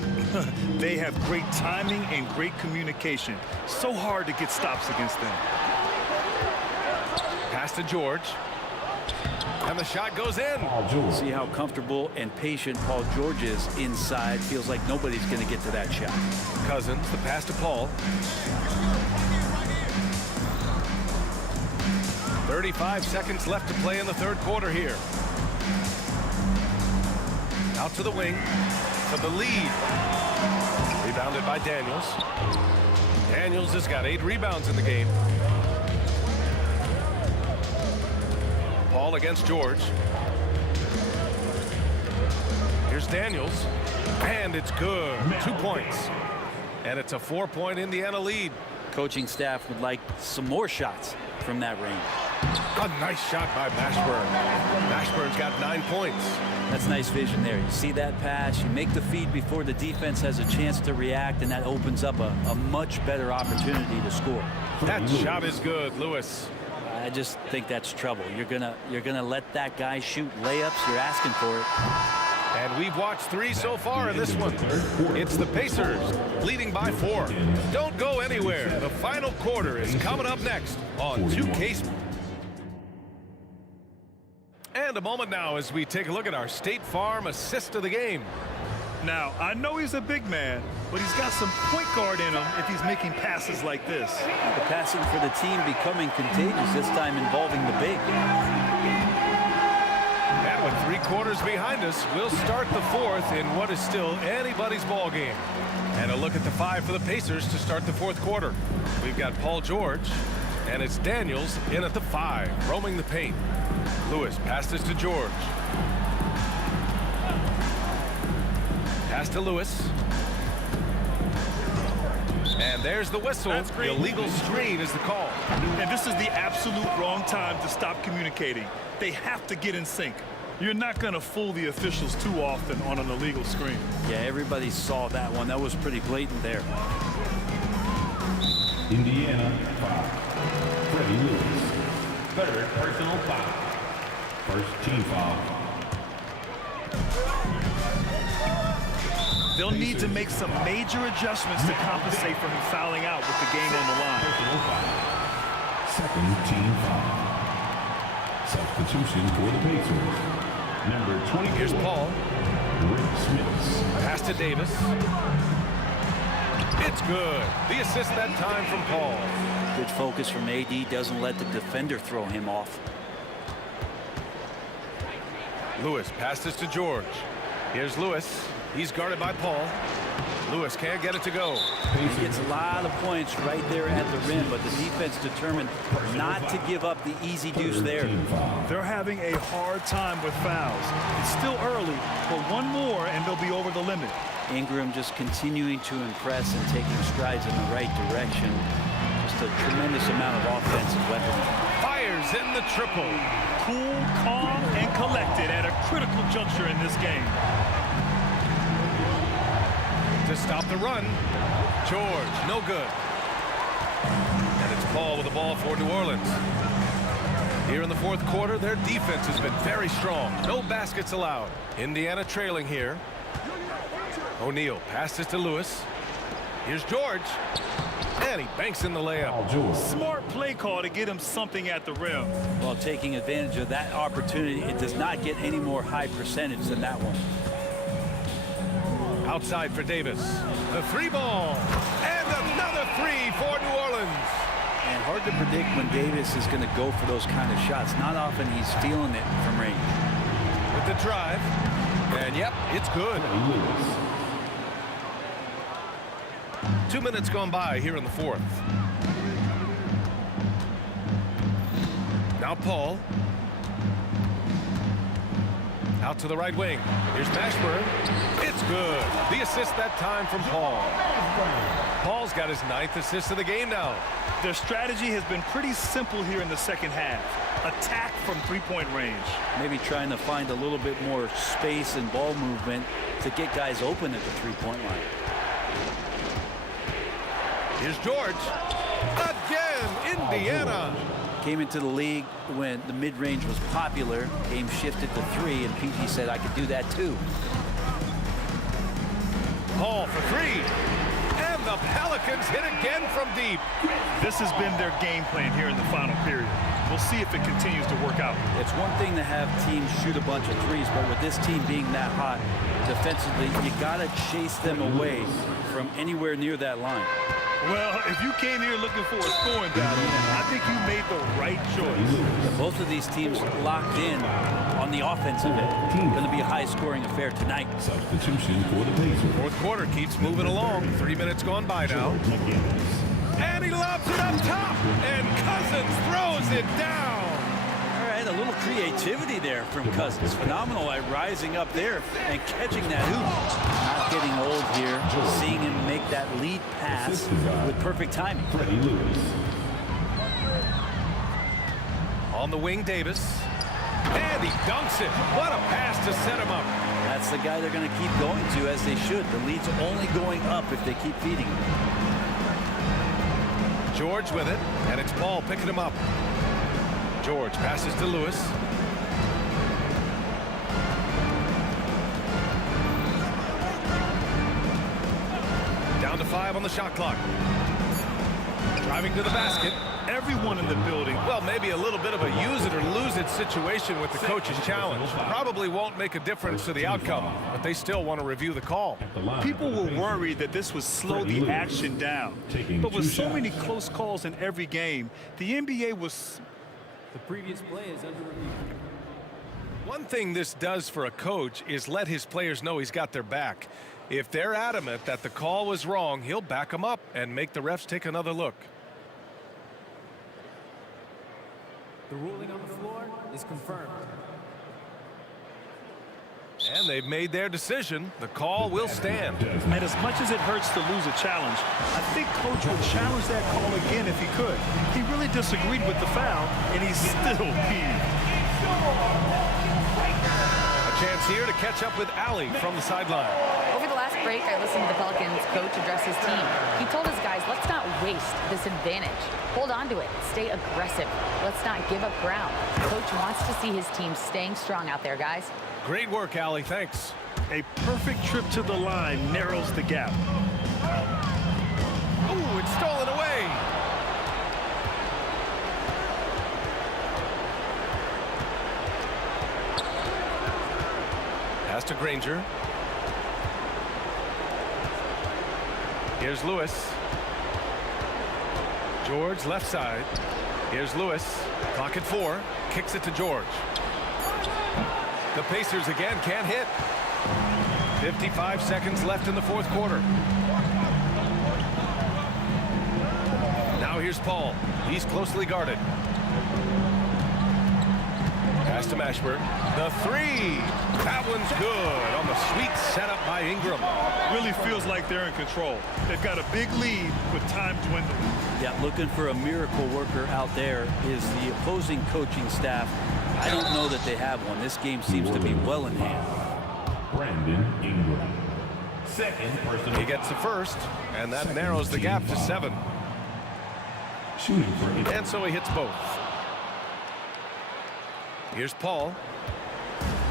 They have great timing and great communication. So hard to get stops against them. Pass to George. And the shot goes in. See how comfortable and patient Paul George is inside. Feels like nobody's going to get to that shot. Cousins, the pass to Paul. 35 seconds left to play in the third quarter here. Out to the wing for the lead. Rebounded by Daniels. Daniels has got 8 rebounds in the game. Paul against George. Here's Daniels. And it's good. 2 points. And it's a 4-point Indiana lead. Coaching staff would like some more shots from that range. A nice shot by Mashburn. Mashburn's got 9 points. That's nice vision there. You see that pass, you make the feed before the defense has a chance to react, and that opens up a much better opportunity to score. That shot is good, Lewis. I just think that's trouble. You're gonna let that guy shoot layups. You're asking for it. And we've watched 3 so far in this one. It's the Pacers leading by 4. Don't go anywhere. The final quarter is coming up next on 2K Sports. And a moment now as we take a look at our State Farm assist of the game. Now, I know he's a big man, but he's got some point guard in him if he's making passes like this. The passing for the team becoming contagious, this time involving the big. And with 3 quarters behind us, we'll start the 4th in what is still anybody's ball game. And a look at the 5 for the Pacers to start the 4th quarter. We've got Paul George, and it's Daniels in at the 5, roaming the paint. Lewis passes to George. Pass to Lewis. And there's the whistle. Illegal screen is the call. And this is the absolute wrong time to stop communicating. They have to get in sync. You're not going to fool the officials too often on an illegal screen. Yeah, everybody saw that one. That was pretty blatant there. Indiana foul. Freddie Lewis. 3rd personal foul. 1st team foul. They'll need to make some major adjustments to compensate for him fouling out with the game on the line. 2nd team foul. Substitution for the Pacers. Number 20. Here's Paul. Rick Smith. Pass to Davis. It's good. The assist that time from Paul. Good focus from AD. Doesn't let the defender throw him off. Lewis passes to George. Here's Lewis. He's guarded by Paul. Lewis can't get it to go. He gets a lot of points right there at the rim, but the defense determined not to give up the easy deuce there. They're having a hard time with fouls. It's still early, but one more and they'll be over the limit. Ingram just continuing to impress and taking strides in the right direction. Just a tremendous amount of offensive weapons. Fires in the triple. Cool, calm, and collected at a critical juncture in this game. To stop the run, George, no good. And it's Paul with the ball for New Orleans. Here in the 4th quarter, their defense has been very strong. No baskets allowed. Indiana trailing here. O'Neal passes to Lewis. Here's George. And he banks in the layup. Smart play call to get him something at the rim. Well, taking advantage of that opportunity, it does not get any more high percentage than that one. Outside for Davis. The 3 ball. And another 3 for New Orleans. And hard to predict when Davis is going to go for those kind of shots. Not often he's feeling it from range. With the drive. And yep, it's good. 2 minutes gone by here in the 4th. Now Paul. Out to the right wing. Here's Mashburn. It's good. The assist that time from Paul. Paul's got his 9th assist of the game now. Their strategy has been pretty simple here in the second half. Attack from 3-point range. Maybe trying to find a little bit more space and ball movement to get guys open at the 3-point line. Here's George. Again, Indiana. Came into the league when the mid-range was popular. Game shifted to 3, and PG said, I could do that too. Paul for 3. And the Pelicans hit again from deep. This has been their game plan here in the final period. We'll see if it continues to work out. It's one thing to have teams shoot a bunch of threes, but with this team being that hot defensively, you got to chase them away from anywhere near that line. Well, if you came here looking for a scoring battle, I think you made the right right choice. Yeah, both of these teams locked in on the offensive end. Going to be a high-scoring affair tonight. Substitution for the Pacers. Fourth quarter keeps moving along. 3 minutes gone by now. And he lobs it up top. And Cousins throws it down. All right, a little creativity there from Cousins. Phenomenal at rising up there and catching that hoop. Not getting old here. Just seeing him make that lead pass with perfect timing. Freddie Lewis. On the wing, Davis. And he dunks it. What a pass to set him up. That's the guy they're going to keep going to, as they should. The lead's only going up if they keep feeding him. George with it, and it's Paul picking him up. George passes to Lewis. Down to 5 on the shot clock. Driving to the basket. Everyone in the building. Well, maybe a little bit of a use it or lose it situation with the coach's challenge. Probably won't make a difference to the outcome, but they still want to review the call. People were worried that this would slow the action down. But with so many close calls in every game, the NBA was... The previous play is under review. One thing this does for a coach is let his players know he's got their back. If they're adamant that the call was wrong, he'll back them up and make the refs take another look. The ruling on the floor is confirmed. And they've made their decision. The call will stand. And as much as it hurts to lose a challenge, I think Coach would challenge that call again if he could. He really disagreed with the foul, and he's still peeved. A chance here to catch up with Allie from the sideline. Over the last break, I listened to the Pelicans coach address his team. He told his guys, let's not waste this advantage. Hold on to it. Stay aggressive. Let's not give up ground. Coach wants to see his team staying strong out there, guys. Great work, Allie. Thanks. A perfect trip to the line narrows the gap. Ooh, it's stolen away. Pass to Granger. Here's Lewis. George left side. Here's Lewis. Clock at 4. Kicks it to George. The Pacers again can't hit. 55 seconds left in the fourth quarter. Now here's Paul. He's closely guarded. Pass to Mashburn. The 3. That one's good on the sweet setup by Ingram. Really feels like they're in control. They've got a big lead with time dwindling. Yeah, looking for a miracle worker out there is the opposing coaching staff. I don't know that they have one. This game seems to be well in hand. Brandon Ingram. Second person. He gets the first, and that narrows the gap to 7. Shooting for it. And so he hits both. Here's Paul.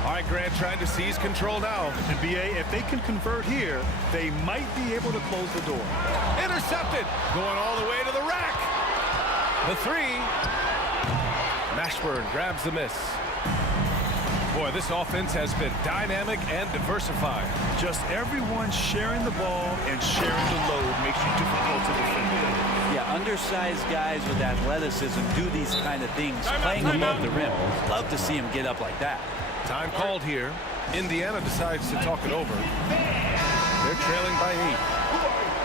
All right, Grant trying to seize control now. NBA, if they can convert here, they might be able to close the door. Intercepted. Going all the way to the rack. The 3. Mashburn grabs the miss. Boy, this offense has been dynamic and diversified. Just everyone sharing the ball and sharing the load makes you difficult to defend. Yeah, undersized guys with athleticism do these kind of things, playing above the rim. Love to see him get up like that. Time called here. Indiana decides to talk it over. They're trailing by 8.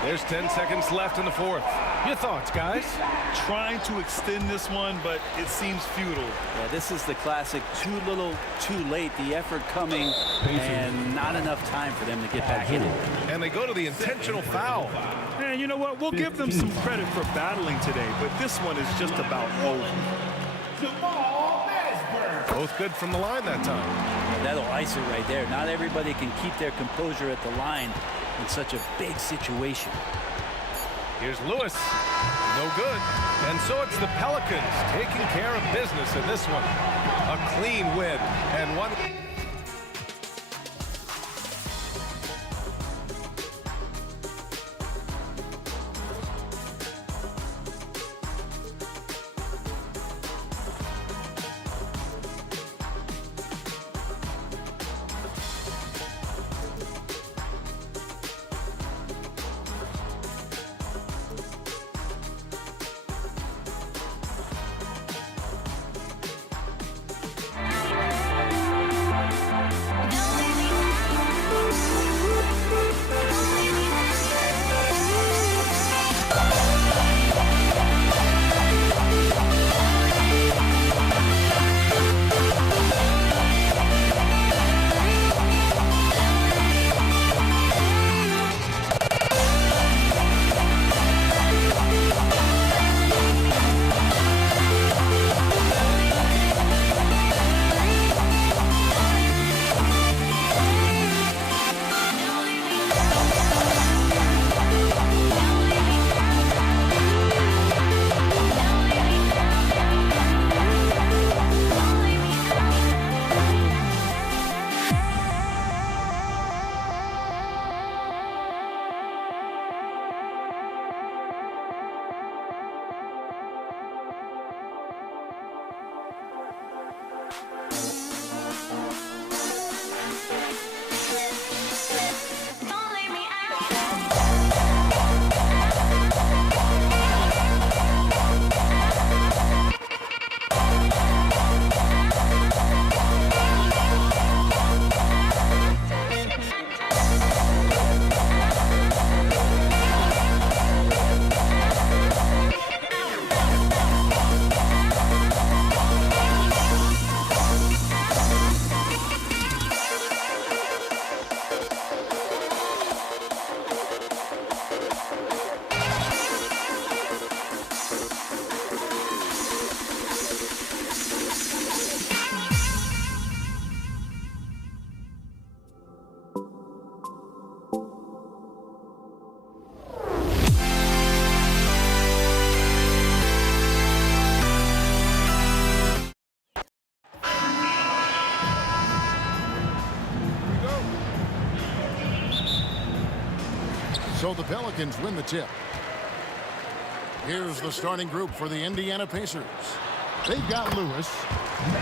There's 10 seconds left in the fourth. Your thoughts, guys? Trying to extend this one, but it seems futile. Yeah, this is the classic too little, too late. The effort coming and not enough time for them to get back in it. And they go to the intentional foul. And you know what? We'll give them some credit for battling today, but this one is just about over. Both good from the line that time. That'll ice it right there. Not everybody can keep their composure at the line in such a big situation. Here's Lewis. No good. And so it's the Pelicans taking care of business in this one. A clean win and one. So the Pelicans win the tip. Here's the starting group for the Indiana Pacers. They've got Lewis.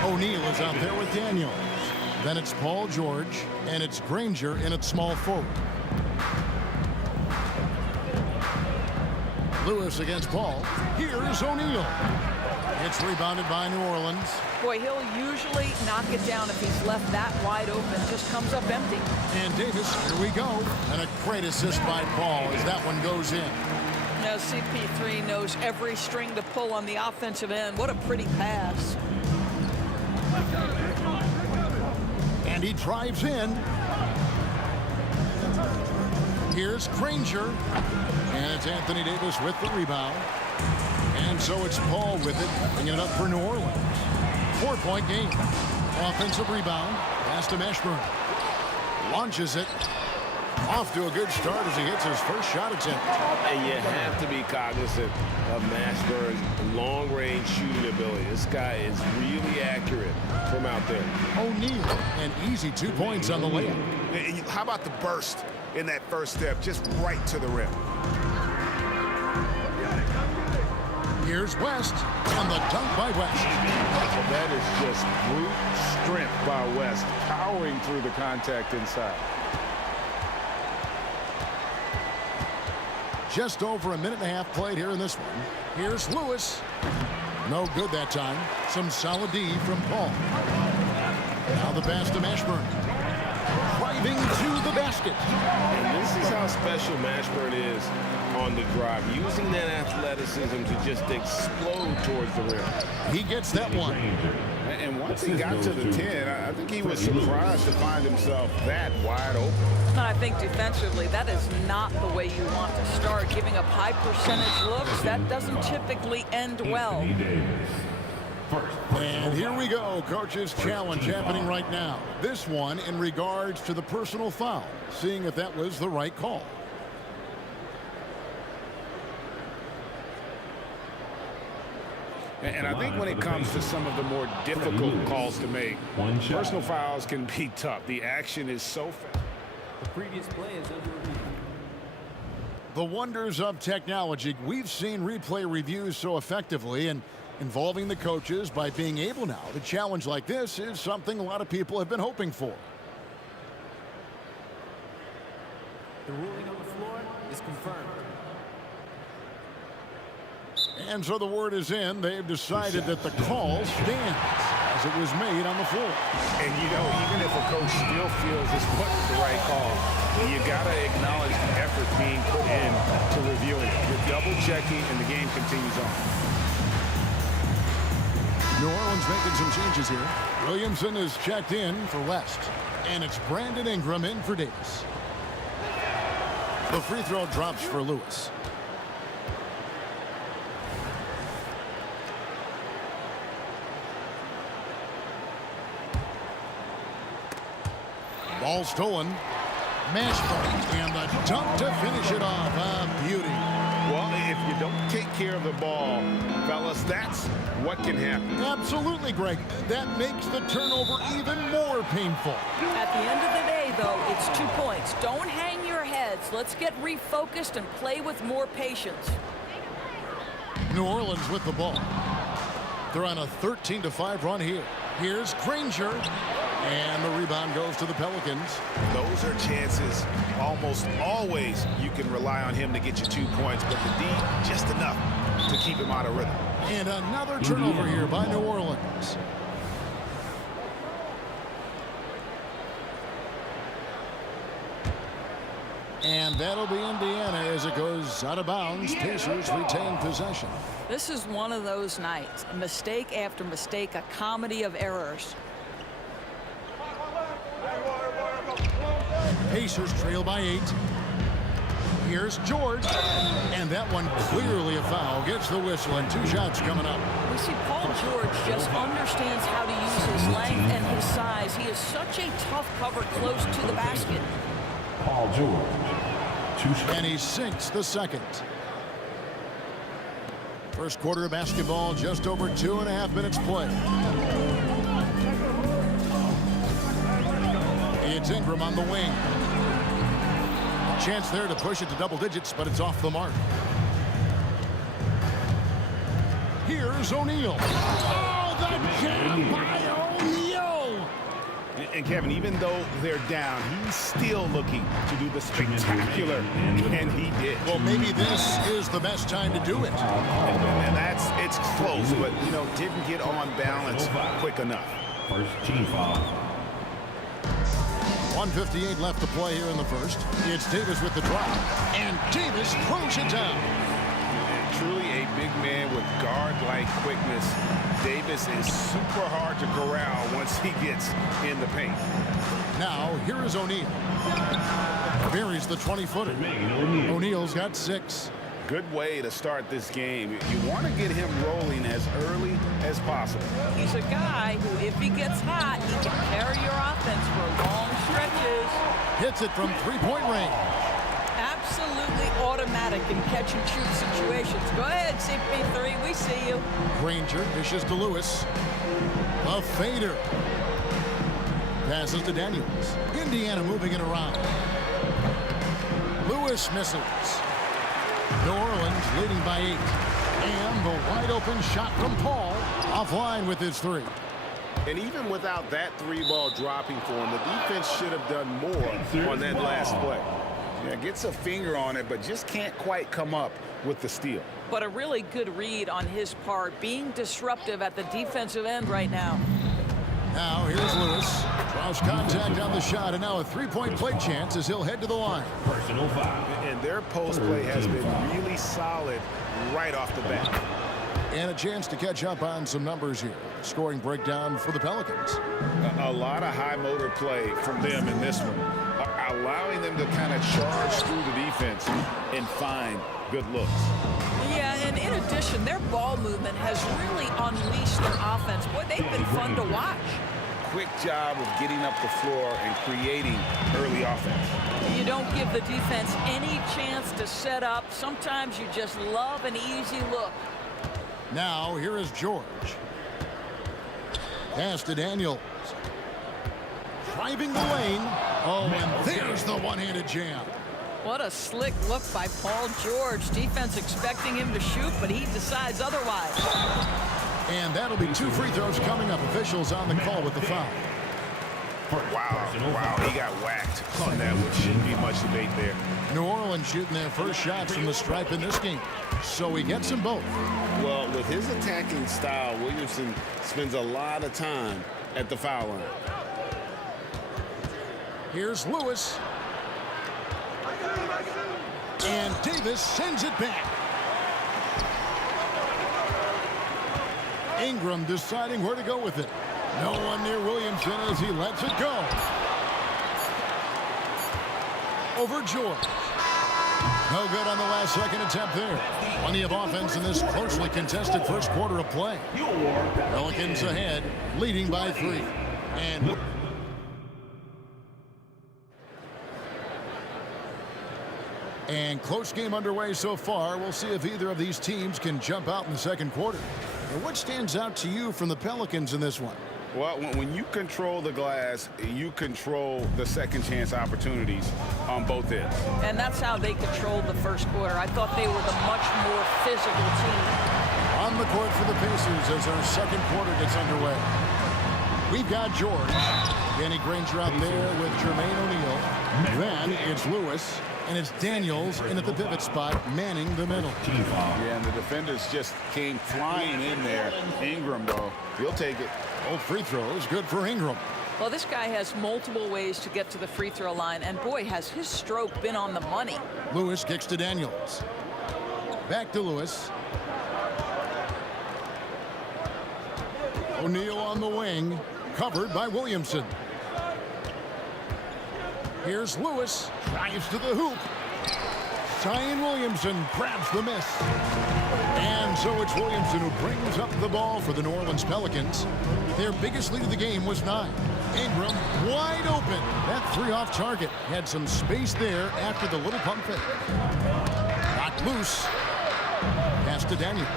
O'Neal is out there with Daniels. Then it's Paul George, and it's Granger in at small forward. Lewis against Paul. Here's O'Neal. It's rebounded by New Orleans. Boy, he'll usually knock it down if he's left that wide open. Just comes up empty. And Davis, here we go. And a great assist by Paul as that one goes in. Now CP3 knows every string to pull on the offensive end. What a pretty pass. And he drives in. Here's Granger. And it's Anthony Davis with the rebound. And so it's Paul with it, bringing it up for New Orleans. 4-point game. Offensive rebound. Pass to Mashburn. Launches it. Off to a good start as he hits his first shot attempt. And you have to be cognizant of Mashburn's long-range shooting ability. This guy is really accurate from out there. O'Neal, an easy 2 points on the layup. How about the burst in that first step, just right to the rim? Here's West, and the dunk by West. Well, that is just brute strength by West, powering through the contact inside. Just over a minute and a half played here in this one. Here's Lewis. No good that time. Some solid D from Paul. Now the pass to Mashburn. Driving to the basket. And this is how special Mashburn is on the drive, using that athleticism to just explode towards the rim. He gets that one. And once he got to the 10, I think he was surprised to find himself that wide open. I think defensively, that is not the way you want to start. Giving up high percentage looks, that doesn't typically end well. And here we go. Coach's challenge happening right now. This one in regards to the personal foul. Seeing if that was the right call. And I think when it comes to some of the more difficult calls to make, personal fouls can be tough. The action is so fast. The previous play is under review. The wonders of technology. We've seen replay reviews so effectively, and involving the coaches by being able now to challenge like this is something a lot of people have been hoping for. The ruling on the floor is confirmed. And so the word is in. They've decided that the call stands as it was made on the floor. And, you know, even if a coach still feels this wasn't the right call, you got to acknowledge the effort being put in to reviewing it. You're double-checking, and the game continues on. New Orleans making some changes here. Williamson is checked in for West. And it's Brandon Ingram in for Davis. The free throw drops for Lewis. Ball stolen. Mashburn, and the dunk to finish it off. A beauty. Well, if you don't take care of the ball, fellas, that's what can happen. Absolutely, Greg. That makes the turnover even more painful. At the end of the day, though, it's 2 points. Don't hang your heads. Let's get refocused and play with more patience. New Orleans with the ball. They're on a 13-5 run here. Here's Granger. And the rebound goes to the Pelicans. Those are chances almost always you can rely on him to get you 2 points, but the D, just enough to keep him out of rhythm. And another turnover here by New Orleans. And that'll be Indiana as it goes out of bounds. Pacers retain possession. This is one of those nights. Mistake after mistake, a comedy of errors. Pacers trail by 8. Here's George. And that one clearly a foul. Gets the whistle, and 2 shots coming up. We see Paul George just understands how to use his length and his size. He is such a tough cover close to the basket. Paul George. And he sinks the second. First quarter of basketball, just over 2.5 minutes play. It's Ingram on the wing. Chance there to push it to double digits, but it's off the mark. Here's O'Neal. Oh, the jam by O'Neal! And Kevin, even though they're down, he's still looking to do the spectacular, and he did. Well, maybe this is the best time to do it. And it's close, but, you know, didn't get on balance quick enough. First team foul. 1:58 left to play here in the first. It's Davis with the drop, and Davis throws it down. And truly a big man with guard-like quickness. Davis is super hard to corral once he gets in the paint. Now, here is O'Neal. Buries the 20-footer. O'Neal's got 6. Good way to start this game. You want to get him rolling as early as possible. He's a guy who, if he gets hot, he can carry your offense for long stretches. Hits it from three-point range. Absolutely automatic in catch-and-shoot situations. Go ahead, CP3, we see you. Granger dishes to Lewis. A fader. Passes to Daniels. Indiana moving it around. Lewis misses. New Orleans leading by 8. And the wide-open shot from Paul. Offline with his 3. And even without that 3-ball dropping for him, the defense should have done more on that last play. Yeah, gets a finger on it, but just can't quite come up with the steal. But a really good read on his part, being disruptive at the defensive end right now. Now here's Lewis. Draws contact on the shot, and now a 3-point play chance as he'll head to the line. Personal foul. And their post play has been really solid right off the bat. And a chance to catch up on some numbers here. Scoring breakdown for the Pelicans. A lot of high motor play from them in this one. Allowing them to kind of charge through the defense and find good looks. Yeah, and in addition, their ball movement has really unleashed their offense. Boy, they've been fun to watch. Quick job of getting up the floor and creating early offense. You don't give the defense any chance to set up. Sometimes you just love an easy look. Now, here is George. Pass to Daniels. Driving the lane. Oh, and there's the one-handed jam. What a slick look by Paul George. Defense expecting him to shoot, but he decides otherwise. And that'll be 2 free throws coming up. Officials on the call with the foul. Wow, he got whacked on that, which shouldn't be much debate there. New Orleans shooting their first shots from the stripe in this game, so he gets them both. Well, with his attacking style, Williamson spends a lot of time at the foul line. Here's Lewis. And Davis sends it back. Ingram deciding where to go with it. No one near Williamson as he lets it go. Over George. No good on the last second attempt there. Plenty of offense in this closely contested first quarter of play. Pelicans ahead, leading by 3. And close game underway so far. We'll see if either of these teams can jump out in the second quarter. And what stands out to you from the Pelicans in this one? Well, when you control the glass, you control the second chance opportunities on both ends. And that's how they controlled the first quarter. I thought they were the much more physical team. On the court for the Pacers as our second quarter gets underway. We've got George. Danny Granger out there with Jermaine O'Neal. Then it's Lewis. And it's Daniels in at the pivot spot, manning the middle. Yeah, and the defenders just came flying in there. Ingram, though, he'll take it. Both free throws, good for Ingram. Well, this guy has multiple ways to get to the free throw line, and boy, has his stroke been on the money. Lewis kicks to Daniels. Back to Lewis. O'Neal on the wing, covered by Williamson. Here's Lewis, drives to the hoop. Zion Williamson grabs the miss. And so it's Williamson who brings up the ball for the New Orleans Pelicans. Their biggest lead of the game was 9. Ingram wide open. That 3 off target. Had some space there after the little pump fake. Got loose. Pass to Daniels.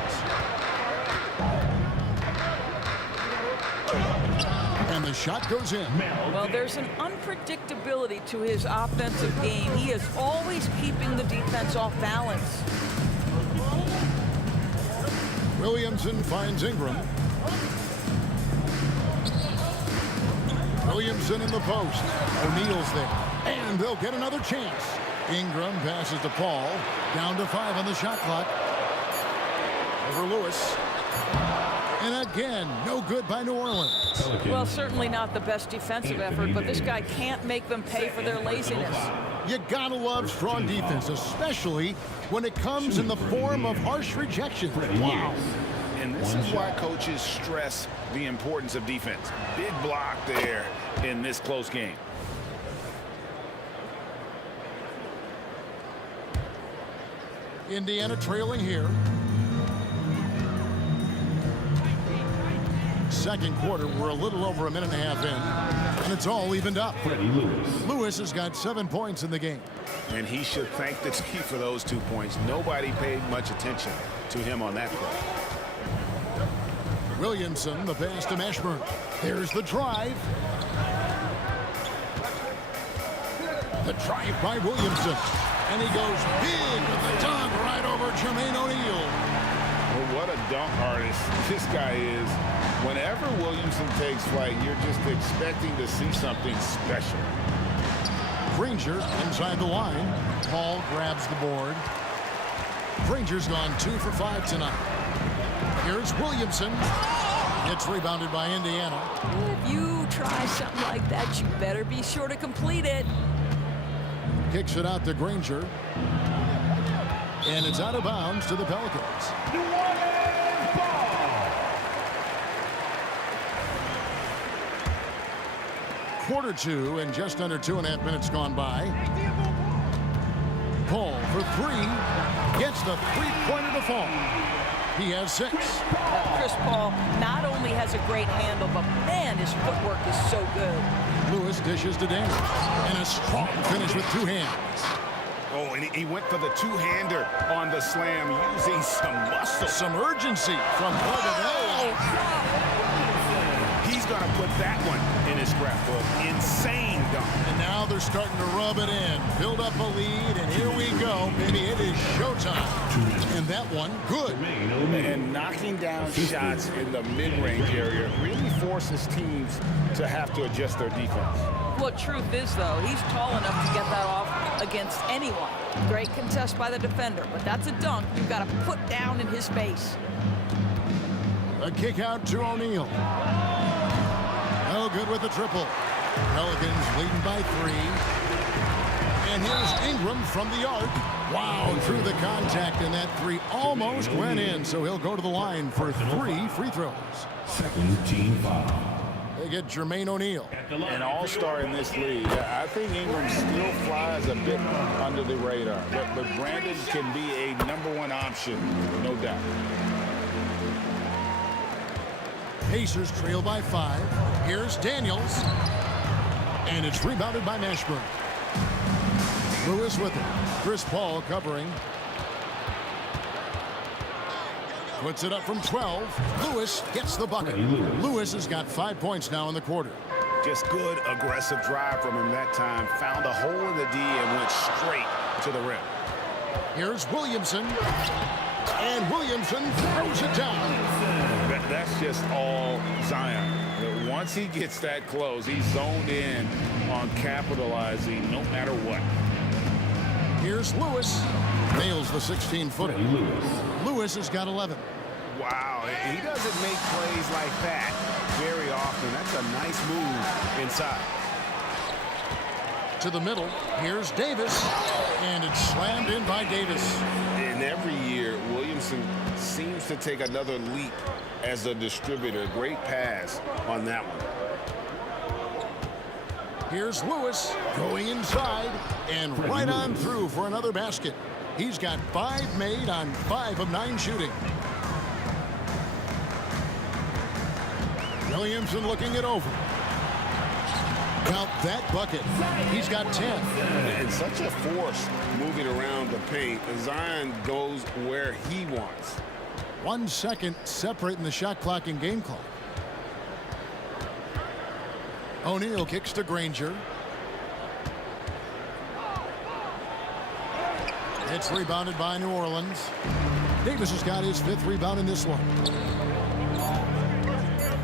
And the shot goes in. Well, there's an unpredictability to his offensive game. He is always keeping the defense off balance. Williamson finds Ingram. Williamson in the post. O'Neal's there. And they'll get another chance. Ingram passes to Paul. Down to 5 on the shot clock. Over Lewis. And again, no good by New Orleans. Well, certainly not the best defensive effort, but this guy can't make them pay for their laziness. You gotta love strong defense, especially when it comes in the form of harsh rejection. Wow. And this is why coaches stress the importance of defense. Big block there in this close game. Indiana trailing here. Second quarter, we're a little over a minute and a half in, and it's all evened up. Lewis has got 7 points in the game. And he should thank the team for those 2 points. Nobody paid much attention to him on that play. Williamson, the pass to Mashburn. There's the drive. The drive by Williamson. And he goes big with the dunk right over Jermaine O'Neal. Well, what a dunk artist this guy is. Whenever Williamson takes flight, you're just expecting to see something special. Granger inside the line. Paul grabs the board. Granger's gone 2 for 5 tonight. Here's Williamson. It's rebounded by Indiana. If you try something like that, you better be sure to complete it. Kicks it out to Granger. And it's out of bounds to the Pelicans. Quarter 2 and just under 2.5 minutes gone by. Paul for 3. Gets the three-pointer to fall. He has 6. Chris Paul not only has a great handle, but man, his footwork is so good. Lewis dishes to Daniels. And a strong finish with 2 hands. Oh, and he went for the two-hander on the slam using some muscle. Some urgency from Cordell. He's going to put that one in his scrapbook. Insane dunk. And now they're starting to rub it in. Build up a lead, and here we go. Maybe it is showtime. And that one, good. And knocking down shots in the mid-range area really forces teams to have to adjust their defense. Well, truth is, though, he's tall enough to get that off against anyone. Great contest by the defender, but that's a dunk you've got to put down in his face. A kick out to O'Neal. No good with the triple. Pelicans leading by 3. And here's Ingram from the arc. Wow, through the contact, and that 3 almost went in, so he'll go to the line for 3 free throws. Second team foul. They get Jermaine O'Neal. An all-star in this league. I think Ingram still flies a bit under the radar, but Brandon can be a #1 option, no doubt. Pacers trail by 5. Here's Daniels. And it's rebounded by Mashburn. Lewis with it. Chris Paul covering. Puts it up from 12. Lewis gets the bucket. Lewis has got 5 points now in the quarter. Just good aggressive drive from him that time. Found a hole in the D and went straight to the rim. Here's Williamson. And Williamson throws it down. That's just all Zion. Once he gets that close, he's zoned in on capitalizing no matter what. Here's Lewis. Nails the 16-footer. Lewis has got 11. Wow, he doesn't make plays like that very often. That's a nice move inside. To the middle. Here's Davis. And it's slammed in by Davis. And every year, Williamson seems to take another leap as a distributor. Great pass on that one. Here's Lewis going inside and right on through for another basket. He's got 5 made on 5 of 9 shooting. Williamson looking it over. Count that bucket. He's got 10. And such a force moving around the paint. Zion goes where he wants. 1 second separating the shot clock and game clock. O'Neal kicks to Granger. It's rebounded by New Orleans. Davis has got his 5th rebound in this one.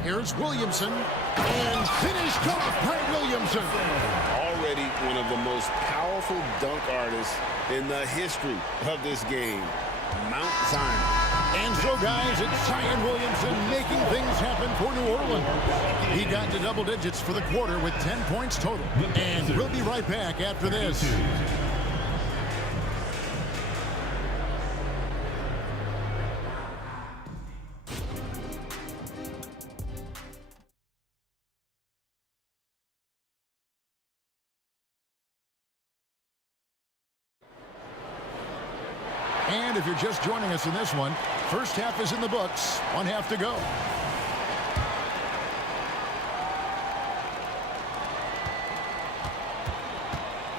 Here's Williamson, and finished off by Williamson. Already one of the most powerful dunk artists in the history of this game, Mount Zion. And so, guys, it's Zion Williamson making things happen for New Orleans. He got to double digits for the quarter with 10 points total. And we'll be right back after this. And if you're just joining us in this one, first half is in the books. 1 half to go.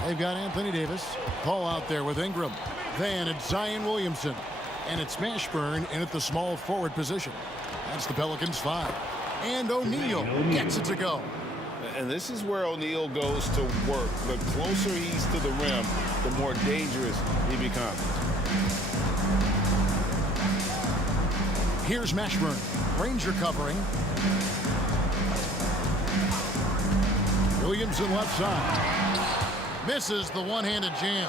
They've got Anthony Davis. Paul out there with Ingram. Then it's Zion Williamson. And it's Mashburn in at the small forward position. That's the Pelicans 5. And O'Neal gets it to go. And this is where O'Neal goes to work. The closer he's to the rim, the more dangerous he becomes. Here's Mashburn. Granger covering. Williamson left side. Misses the one-handed jam.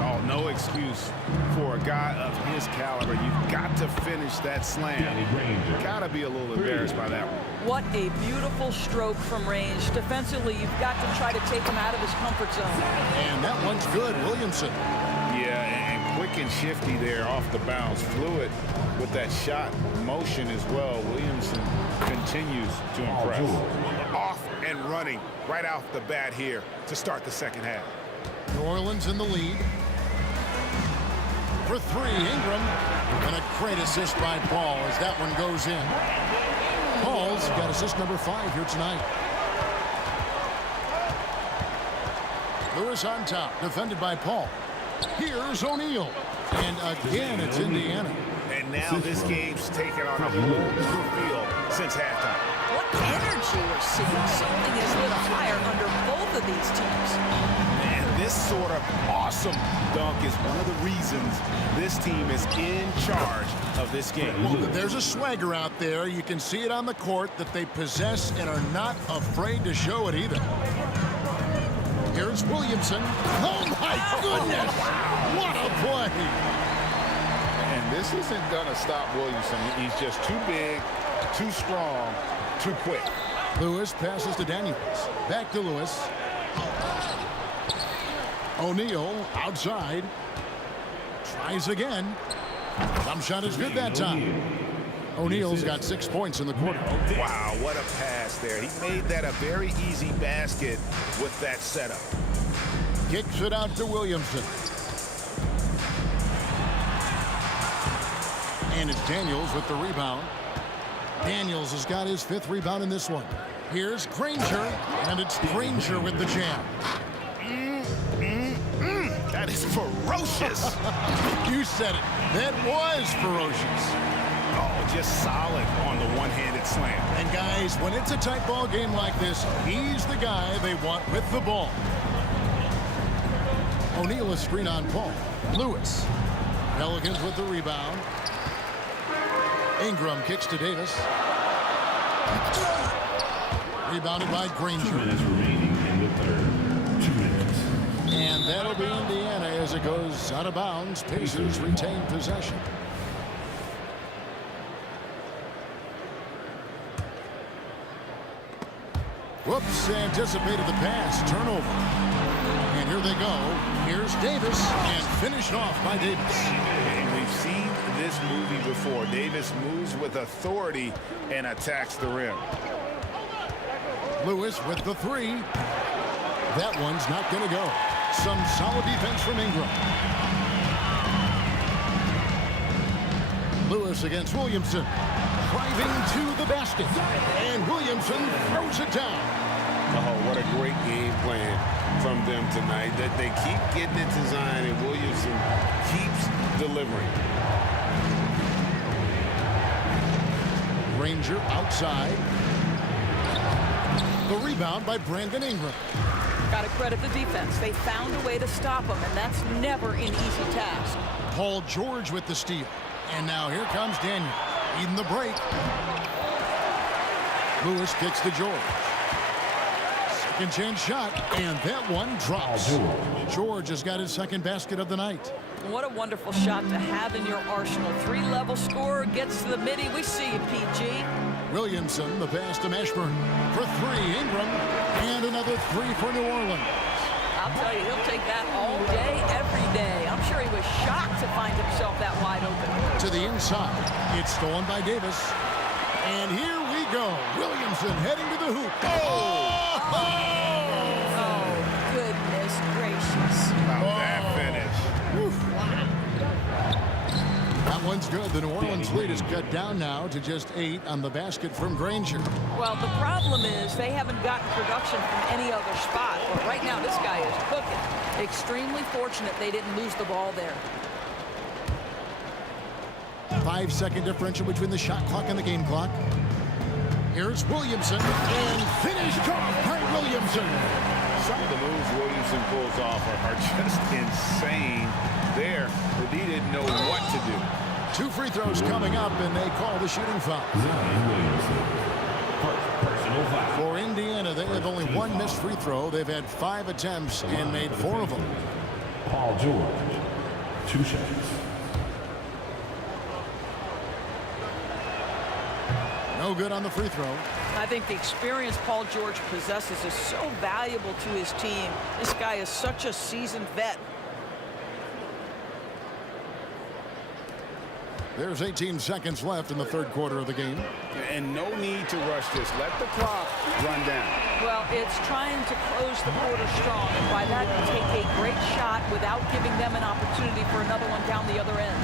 Oh, no excuse for a guy of his caliber. You've got to finish that slam. Got to be a little embarrassed by that one. What a beautiful stroke from range. Defensively, you've got to try to take him out of his comfort zone. And that one's good, Williamson. Yeah, and quick and shifty there off the bounce. Fluid with that shot motion as well. Williamson continues to impress. Off and running right off the bat here to start the second half. New Orleans in the lead. For 3, Ingram. And a great assist by Paul as that one goes in. Paul's got assist number 5 here tonight. Lewis on top, defended by Paul. Here's O'Neal. And again, it's Indiana. And now this game's taken on a whole new feel since halftime. What energy we're seeing. Something is lit a fire under both of these teams. And this sort of awesome dunk is one of the reasons this team is in charge of this game. Well, there's a swagger out there. You can see it on the court that they possess and are not afraid to show it either. Here's Williamson. Oh, my goodness. What a play. And this isn't going to stop Williamson. He's just too big, too strong, too quick. Lewis passes to Daniels. Back to Lewis. O'Neal outside. Tries again. Jump shot is good that time. O'Neal's got 6 points in the quarter. Wow, what a pass there. He made that a very easy basket with that setup. Kicks it out to Williamson. And it's Daniels with the rebound. Daniels has got his 5th rebound in this one. Here's Granger, and it's Granger with the jam. That is ferocious. You said it. That was ferocious. Oh, just solid on the one-handed slam. And guys, when it's a tight ball game like this, he's the guy they want with the ball. O'Neal is screen on Paul. Lewis. Pelicans with the rebound. Ingram kicks to Davis. Rebounded by Granger. 2 minutes remaining in the third. 2 minutes. And that'll be Indiana as it goes out of bounds. Pacers retain possession. Whoops, anticipated the pass. Turnover. And here they go. Here's Davis, and finished off by Davis. And we've seen this movie before. Davis moves with authority and attacks the rim. Lewis with the 3. That one's not going to go. Some solid defense from Ingram. Lewis against Williamson. Driving to the basket. And Williamson throws it down. Oh, what a great game plan from them tonight. That they keep getting it to Zion, and Williamson keeps delivering. Granger outside. The rebound by Brandon Ingram. Got to credit the defense. They found a way to stop him, and that's never an easy task. Paul George with the steal. And now here comes Daniel. Eating the break. Lewis kicks to George. Second chance shot, and that one drops. George has got his second basket of the night. What a wonderful shot to have in your arsenal. Three-level scorer, gets to the midi. We see you, PG. Williamson, the pass to Mashburn. For three, Ingram. And another three for New Orleans. I'll tell you, he'll take that all day, every day. I'm sure he was shocked to find himself that wide open. To the inside. It's stolen by Davis. And here we go. Williamson heading to the hoop. Oh, goodness gracious. Wow, that finish. That one's good. The New Orleans lead is cut down now to just 8 on the basket from Granger. Well, the problem is they haven't gotten production from any other spot. But right now, this guy is cooking. Extremely fortunate they didn't lose the ball there. 5-second differential between the shot clock and the game clock. Here's Williamson, and finished off by Williamson. Some of the moves Williamson pulls off are just insane there, but he didn't know what to do. 2 free throws coming up, and they call the shooting foul. For Indiana, they have only 1 missed free throw. They've had 5 attempts and made 4 of them. Paul George, 2 shots. No good on the free throw. I think the experience Paul George possesses is so valuable to his team. This guy is such a seasoned vet. There's 18 seconds left in the third quarter of the game. And no need to rush this. Let the clock run down. Well, it's trying to close the quarter strong, and by that, you take a great shot without giving them an opportunity for another one down the other end.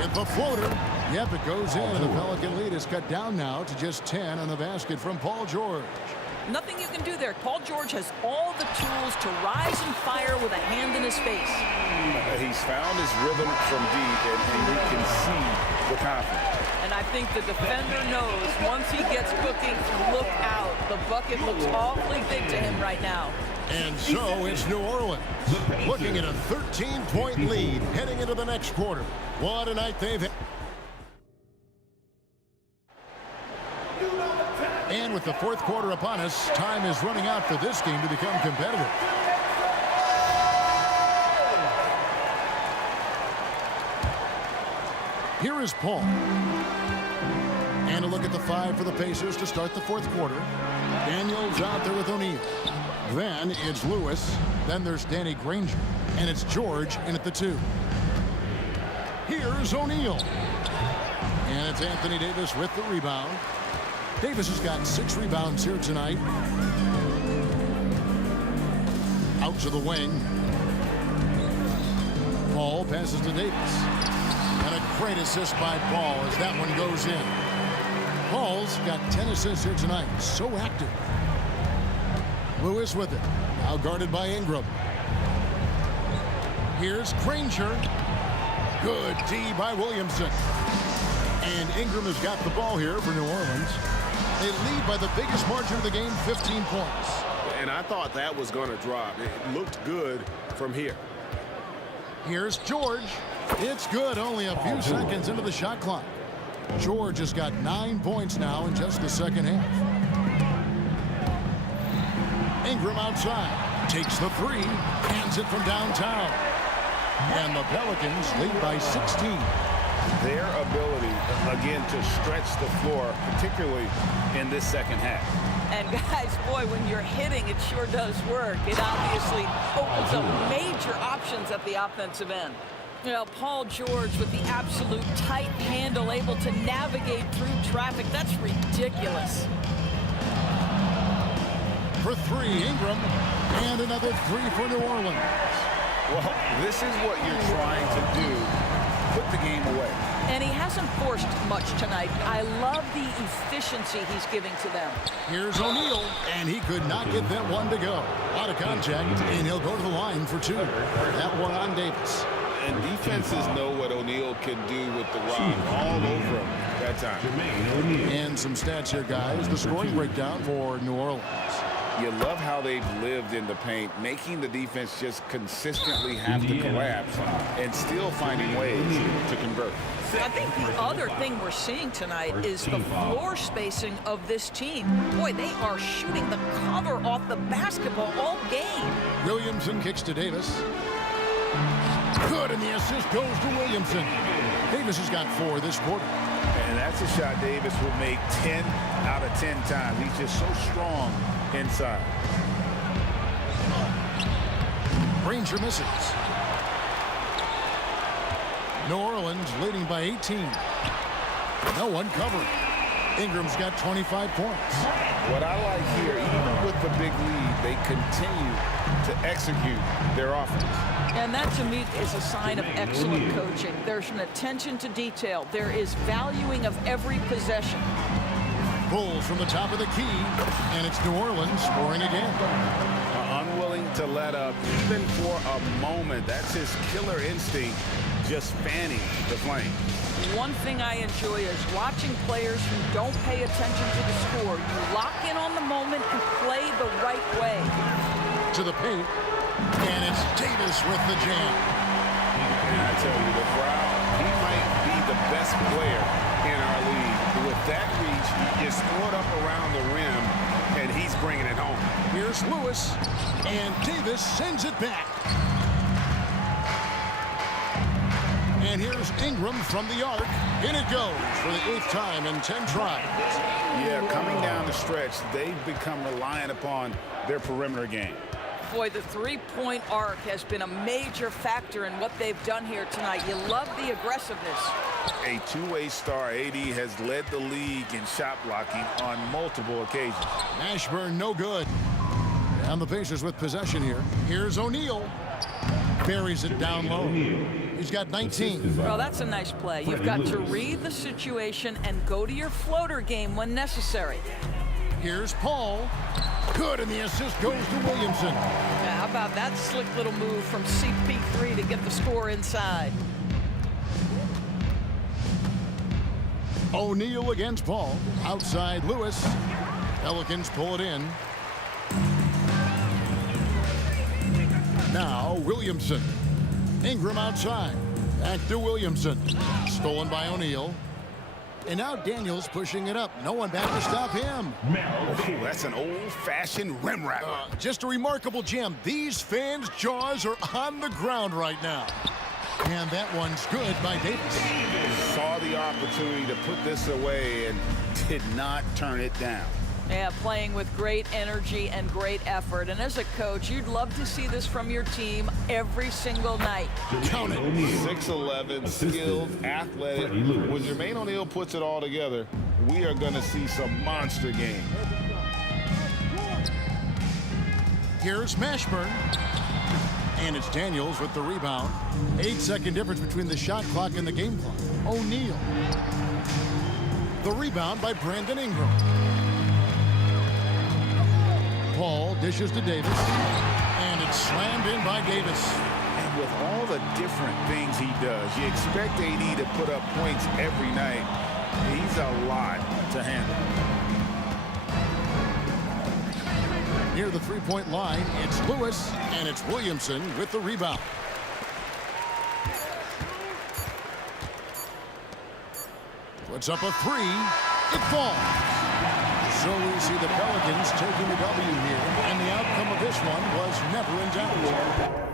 Hit the floater. Yep, it goes in, and the Pelican lead is cut down now to just 10 on the basket from Paul George. Nothing you can do there. Paul George has all the tools to rise and fire with a hand in his face. He's found his rhythm from deep, and you can see the confidence. And I think the defender knows once he gets cooking, look out. The bucket looks awfully big to him right now. And so it's New Orleans looking at a 13-point lead heading into the next quarter. What a night they've had. And with the fourth quarter upon us, time is running out for this game to become competitive. Here is Paul. And a look at the 5 for the Pacers to start the fourth quarter. Daniels out there with O'Neal. Then it's Lewis. Then there's Danny Granger. And it's George in at the 2. Here's O'Neal. And it's Anthony Davis with the rebound. Davis has got 6 rebounds here tonight. Out to the wing. Paul passes to Davis. And a great assist by Paul as that one goes in. Paul's got 10 assists here tonight. So active. Lewis with it. Now guarded by Ingram. Here's Granger. Good D by Williamson. And Ingram has got the ball here for New Orleans. They lead by the biggest margin of the game, 15 points. And I thought that was going to drop. It looked good from here. Here's George. It's good, only a few seconds into the shot clock. George has got 9 points now in just the second half. Ingram outside. Takes the 3. Hands it from downtown. And the Pelicans lead by 16. Their ability, again, to stretch the floor, particularly in this second half. And guys, boy, when you're hitting, it sure does work. It obviously opens up major options at the offensive end. You know, Paul George with the absolute tight handle, able to navigate through traffic. That's ridiculous. For 3, Ingram. And another 3 for New Orleans. Well, this is what you're trying to do. Put the game away. And he hasn't forced much tonight. I love the efficiency he's giving to them. Here's O'Neal, and he could not get that one to go. Out of contact, and he'll go to the line for 2. That one on Davis. And defenses know what O'Neal can do with the rock all over him. that time. And some stats here, guys. The scoring breakdown for New Orleans. You love how they've lived in the paint, making the defense just consistently have to collapse and still finding ways to convert. I think the other thing we're seeing tonight is the floor spacing of this team. Boy, they are shooting the cover off the basketball all game. Williamson kicks to Davis. Good, and the assist goes to Williamson. Davis has got 4 this quarter. And that's a shot Davis will make 10 out of 10 times. He's just so strong inside. Granger misses. New Orleans leading by 18. No one covered. Ingram's got 25 points. What I like here, even with the big lead, they continue to execute their offense. And that, to me, is a sign of excellent coaching. There's an attention to detail. There is valuing of every possession. Bulls from the top of the key, and it's New Orleans scoring again. Unwilling to let up even for a moment. That's his killer instinct, just fanning the flame. One thing I enjoy is watching players who don't pay attention to the score. You lock in on the moment and play the right way. To the paint, and it's Davis with the jam. And I tell you, the crowd, he might be the best player in our league. With that reach, you just throw it up around the rim, and he's bringing it home. Here's Lewis, and Davis sends it back. And here's Ingram from the arc. In it goes for the 8th time in 10 tries. Yeah, coming down the stretch, they've become reliant upon their perimeter game. Boy, the three-point arc has been a major factor in what they've done here tonight. You love the aggressiveness. A two-way star, AD has led the league in shot blocking on multiple occasions. Mashburn, no good. And the Pacers with possession here. Here's O'Neal. Buries it down low. He's got 19. Well, that's a nice play. You've got to read the situation and go to your floater game when necessary. Here's Paul. Good, and the assist goes to Williamson. Yeah, how about that slick little move from CP3 to get the score inside? O'Neal against Paul. Outside Lewis. Pelicans pull it in. Now Williamson. Ingram outside. Back to Williamson. Stolen by O'Neal. And now Daniels pushing it up. No one back to stop him. Oh, that's an old-fashioned rim wrapper. Just a remarkable gem. These fans' jaws are on the ground right now. And that one's good by Davis. Saw the opportunity to put this away and did not turn it down. Yeah, playing with great energy and great effort. And as a coach, you'd love to see this from your team every single night. Count it. 6'11", skilled, athletic. When Jermaine O'Neal puts it all together, we are going to see some monster game. Here's Mashburn. And it's Daniels with the rebound. 8-second difference between the shot clock and the game clock. O'Neal. The rebound by Brandon Ingram. Paul dishes to Davis, and it's slammed in by Davis. And with all the different things he does, you expect AD to put up points every night. He's a lot to handle. Near the three-point line, it's Lewis, and it's Williamson with the rebound. Puts up a three. It falls. So we see the Pelicans taking the W here, and the outcome of this one was never in doubt.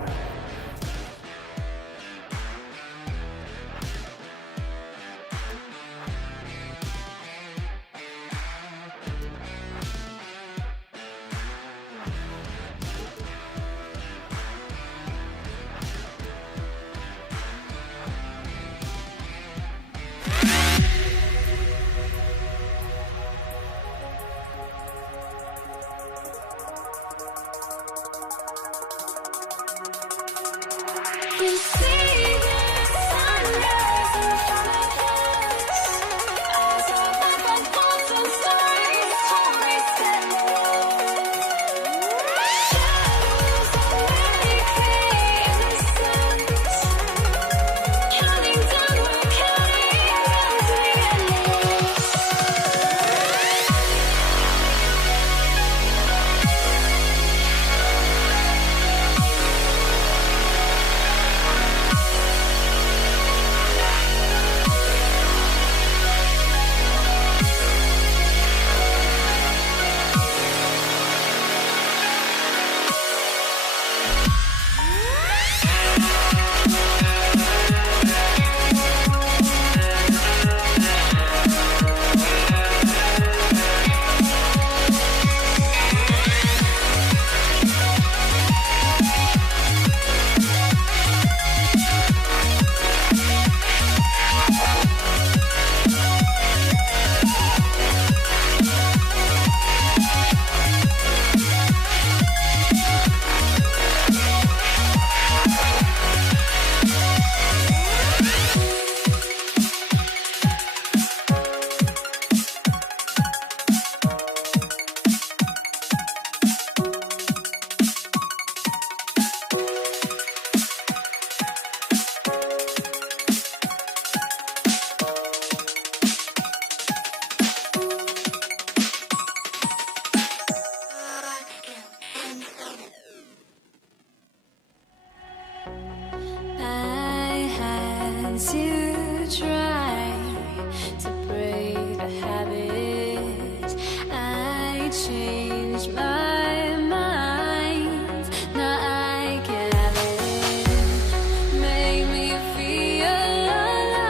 days. I changed my mind. Now I can have it. Make me feel alive.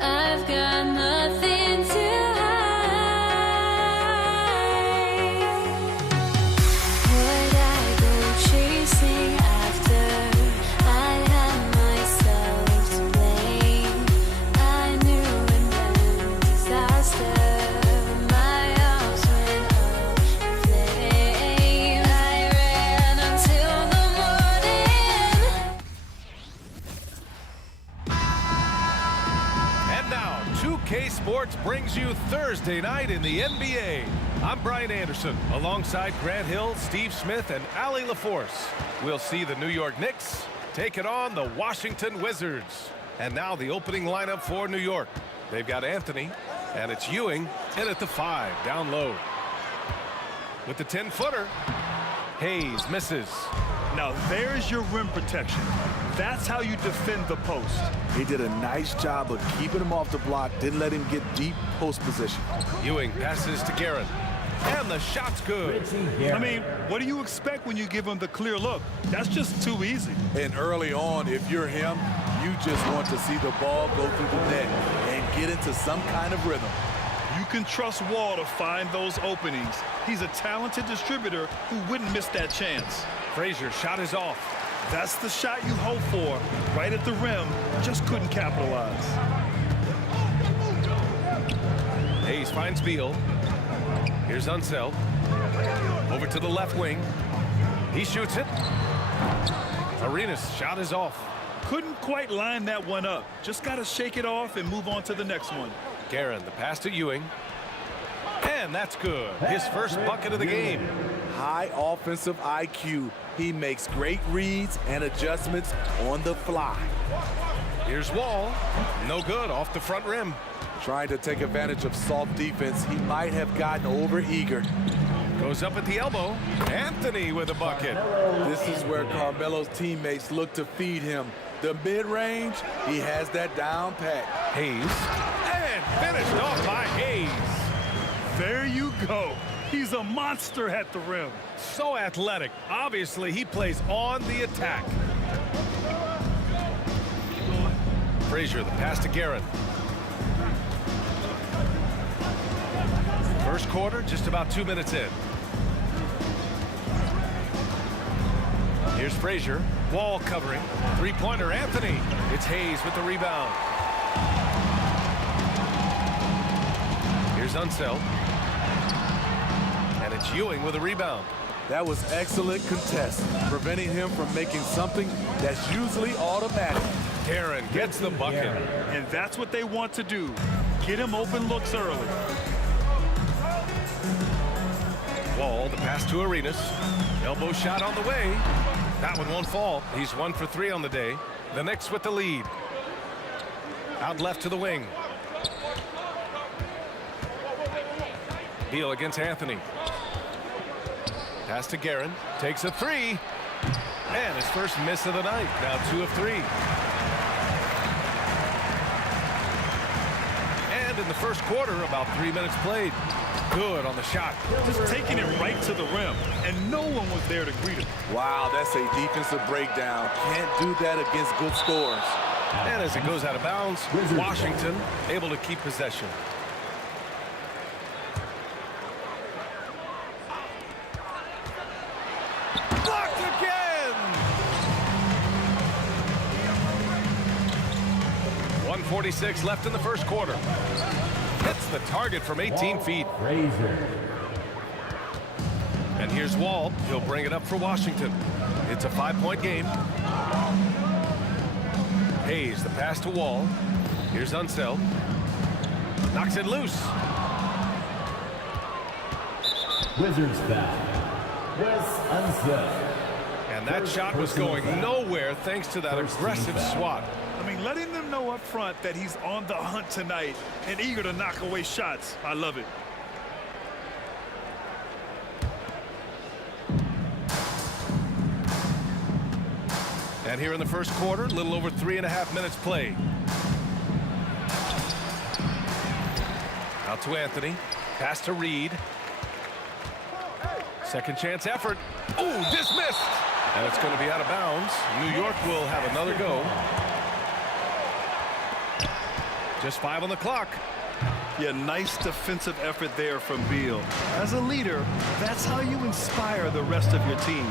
I've got nothing to would I go chasing after? I had myself to blame. I knew it meant disaster. My arms went up in flames. I ran until the morning. And now, 2K Sports brings you Thursday night in the NBA. I'm Brian Anderson, alongside Grant Hill, Steve Smith, and Allie LaForce. We'll see the New York Knicks taking on the Washington Wizards. And now the opening lineup for New York. They've got Anthony, and it's Ewing in at the 5, down low. With the 10-footer, Hayes misses. Now there's your rim protection. That's how you defend the post. He did a nice job of keeping him off the block, didn't let him get deep post position. Ewing passes to Guerin. And the shot's good. I mean, what do you expect when you give him the clear look? That's just too easy. And early on, if you're him, you just want to see the ball go through the net and get into some kind of rhythm. You can trust Wall to find those openings. He's a talented distributor who wouldn't miss that chance. Frazier shot is off. That's the shot you hope for, right at the rim. Just couldn't capitalize. Hayes finds Beal. Here's Unseld. Over to the left wing. He shoots it. Arenas' shot is off. Couldn't quite line that one up. Just got to shake it off and move on to the next one. Guerin, the pass to Ewing. And that's good. His first bucket of the game. High offensive IQ. He makes great reads and adjustments on the fly. Here's Wall. No good off the front rim. Trying to take advantage of soft defense. He might have gotten over-eager. Goes up at the elbow. Anthony with a bucket. This is where Carmelo's teammates look to feed him. The mid-range, he has that down pat. Hayes. And finished off by Hayes. There you go. He's a monster at the rim. So athletic. Obviously, he plays on the attack. Frazier, the pass to Guerin. First quarter, just about 2 minutes in. Here's Frazier. Wall covering. Three-pointer, Anthony. It's Hayes with the rebound. Here's Unseld. And it's Ewing with a rebound. That was excellent contest, preventing him from making something that's usually automatic. Guerin gets the bucket. And that's what they want to do. Get him open looks early. Wall, the pass to Arenas. Elbow shot on the way. That one won't fall. He's 1 for 3 on the day. The Knicks with the lead. Out left to the wing. Beal against Anthony. Pass to Guerin. Takes a 3. And his first miss of the night. Now 2 of 3. And in the first quarter, about 3 minutes played. Good on the shot. Just taking it right to the rim, and no one was there to greet him. Wow, that's a defensive breakdown. Can't do that against good scorers. And as it goes out of bounds, Washington able to keep possession. Blocked again! 1:46 left in the first quarter. Hits the target from 18 feet. And here's Wall. He'll bring it up for Washington. It's a 5-point game. Hayes, the pass to Wall. Here's Unseld. Knocks it loose. Wizards foul. Wes Unseld. And that shot was going nowhere thanks to that aggressive swat. I mean, letting them know up front that he's on the hunt tonight and eager to knock away shots. I love it. And here in the first quarter, a little over 3.5 minutes played. Out to Anthony. Pass to Reed. Second chance effort. Oh, dismissed. And it's going to be out of bounds. New York will have another go. Just 5 on the clock. Yeah, nice defensive effort there from Beal. As a leader, that's how you inspire the rest of your team.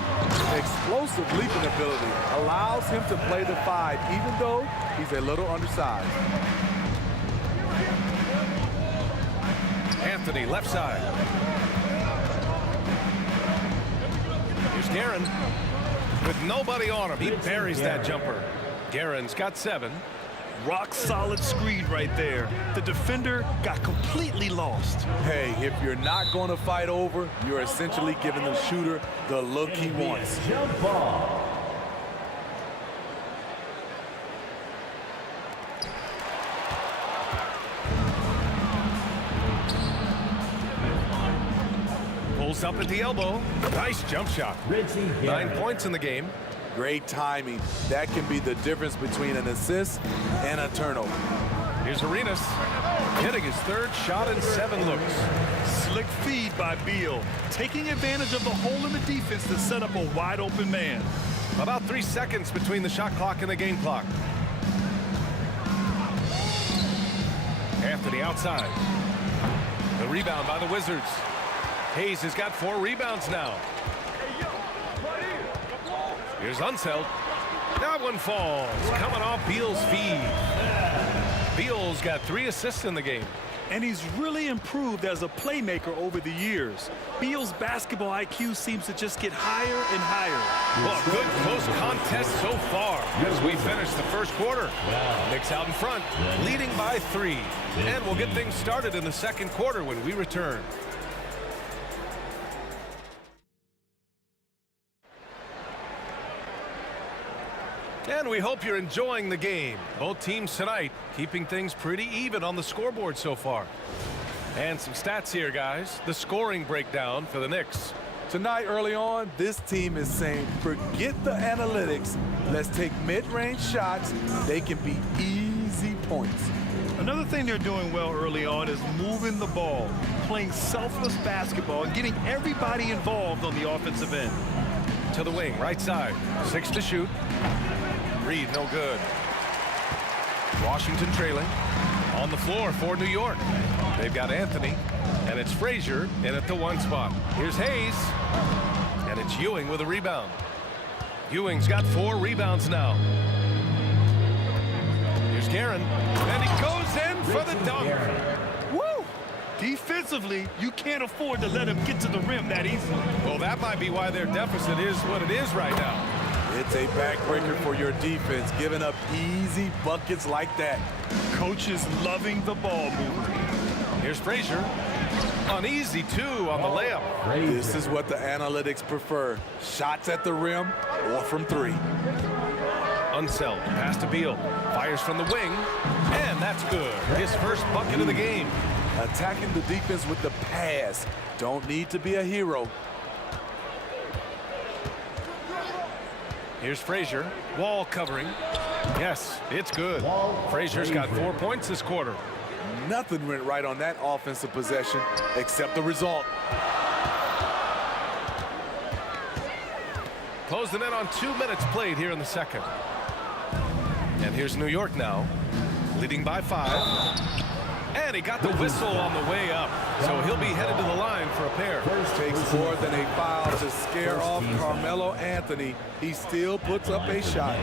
Explosive leaping ability allows him to play the 5, even though he's a little undersized. Anthony, left side. Here's Guerin. With nobody on him, he buries that jumper. Guerin's got 7. Rock solid screen right there. The defender got completely lost. Hey, if you're not going to fight over, you're essentially giving the shooter the look he wants. Jump ball. Pulls up at the elbow. Nice jump shot. 9 points in the game. Great timing. That can be the difference between an assist and a turnover. Here's Arenas hitting his 3rd shot in 7 looks. Slick feed by Beal, taking advantage of the hole in the defense to set up a wide open man. About 3 seconds between the shot clock and the game clock. Anthony outside. The rebound by the Wizards. Hayes has got 4 rebounds now. Here's Unseld. That one falls. Coming off Beal's feed. Beal's got 3 assists in the game. And he's really improved as a playmaker over the years. Beal's basketball IQ seems to just get higher and higher. Well, a good close contest so far as we finish the first quarter. Knicks out in front, leading by 3. And we'll get things started in the second quarter when we return. And we hope you're enjoying the game. Both teams tonight keeping things pretty even on the scoreboard so far. And some stats here, guys. The scoring breakdown for the Knicks. Tonight, early on, this team is saying, forget the analytics. Let's take mid-range shots. They can be easy points. Another thing they're doing well early on is moving the ball, playing selfless basketball, and getting everybody involved on the offensive end. To the wing, right side. 6 to shoot. Reed, no good. Washington trailing. On the floor for New York. They've got Anthony, and it's Frazier in at the 1 spot. Here's Hayes, and it's Ewing with a rebound. Ewing's got 4 rebounds now. Here's Guerin, and he goes in for the dunk. Woo! Defensively, you can't afford to let him get to the rim that easily. Well, that might be why their deficit is what it is right now. It's a backbreaker for your defense, giving up easy buckets like that. Coaches loving the ball movement. Here's Frazier. An easy 2 on the layup. This is what the analytics prefer. Shots at the rim or from 3. Unseld. Pass to Beal. Fires from the wing. And that's good. His first bucket of the game. Attacking the defense with the pass. Don't need to be a hero. Here's Frazier. Wall covering. Yes, it's good. Frazier's got 4 points this quarter. Nothing went right on that offensive possession except the result. Closing in on 2 minutes played here in the second. And here's New York now, leading by 5. And he got the whistle on the way up, so he'll be headed to the line for a pair. Takes more than a foul to scare off Carmelo Anthony. He still puts up a shot.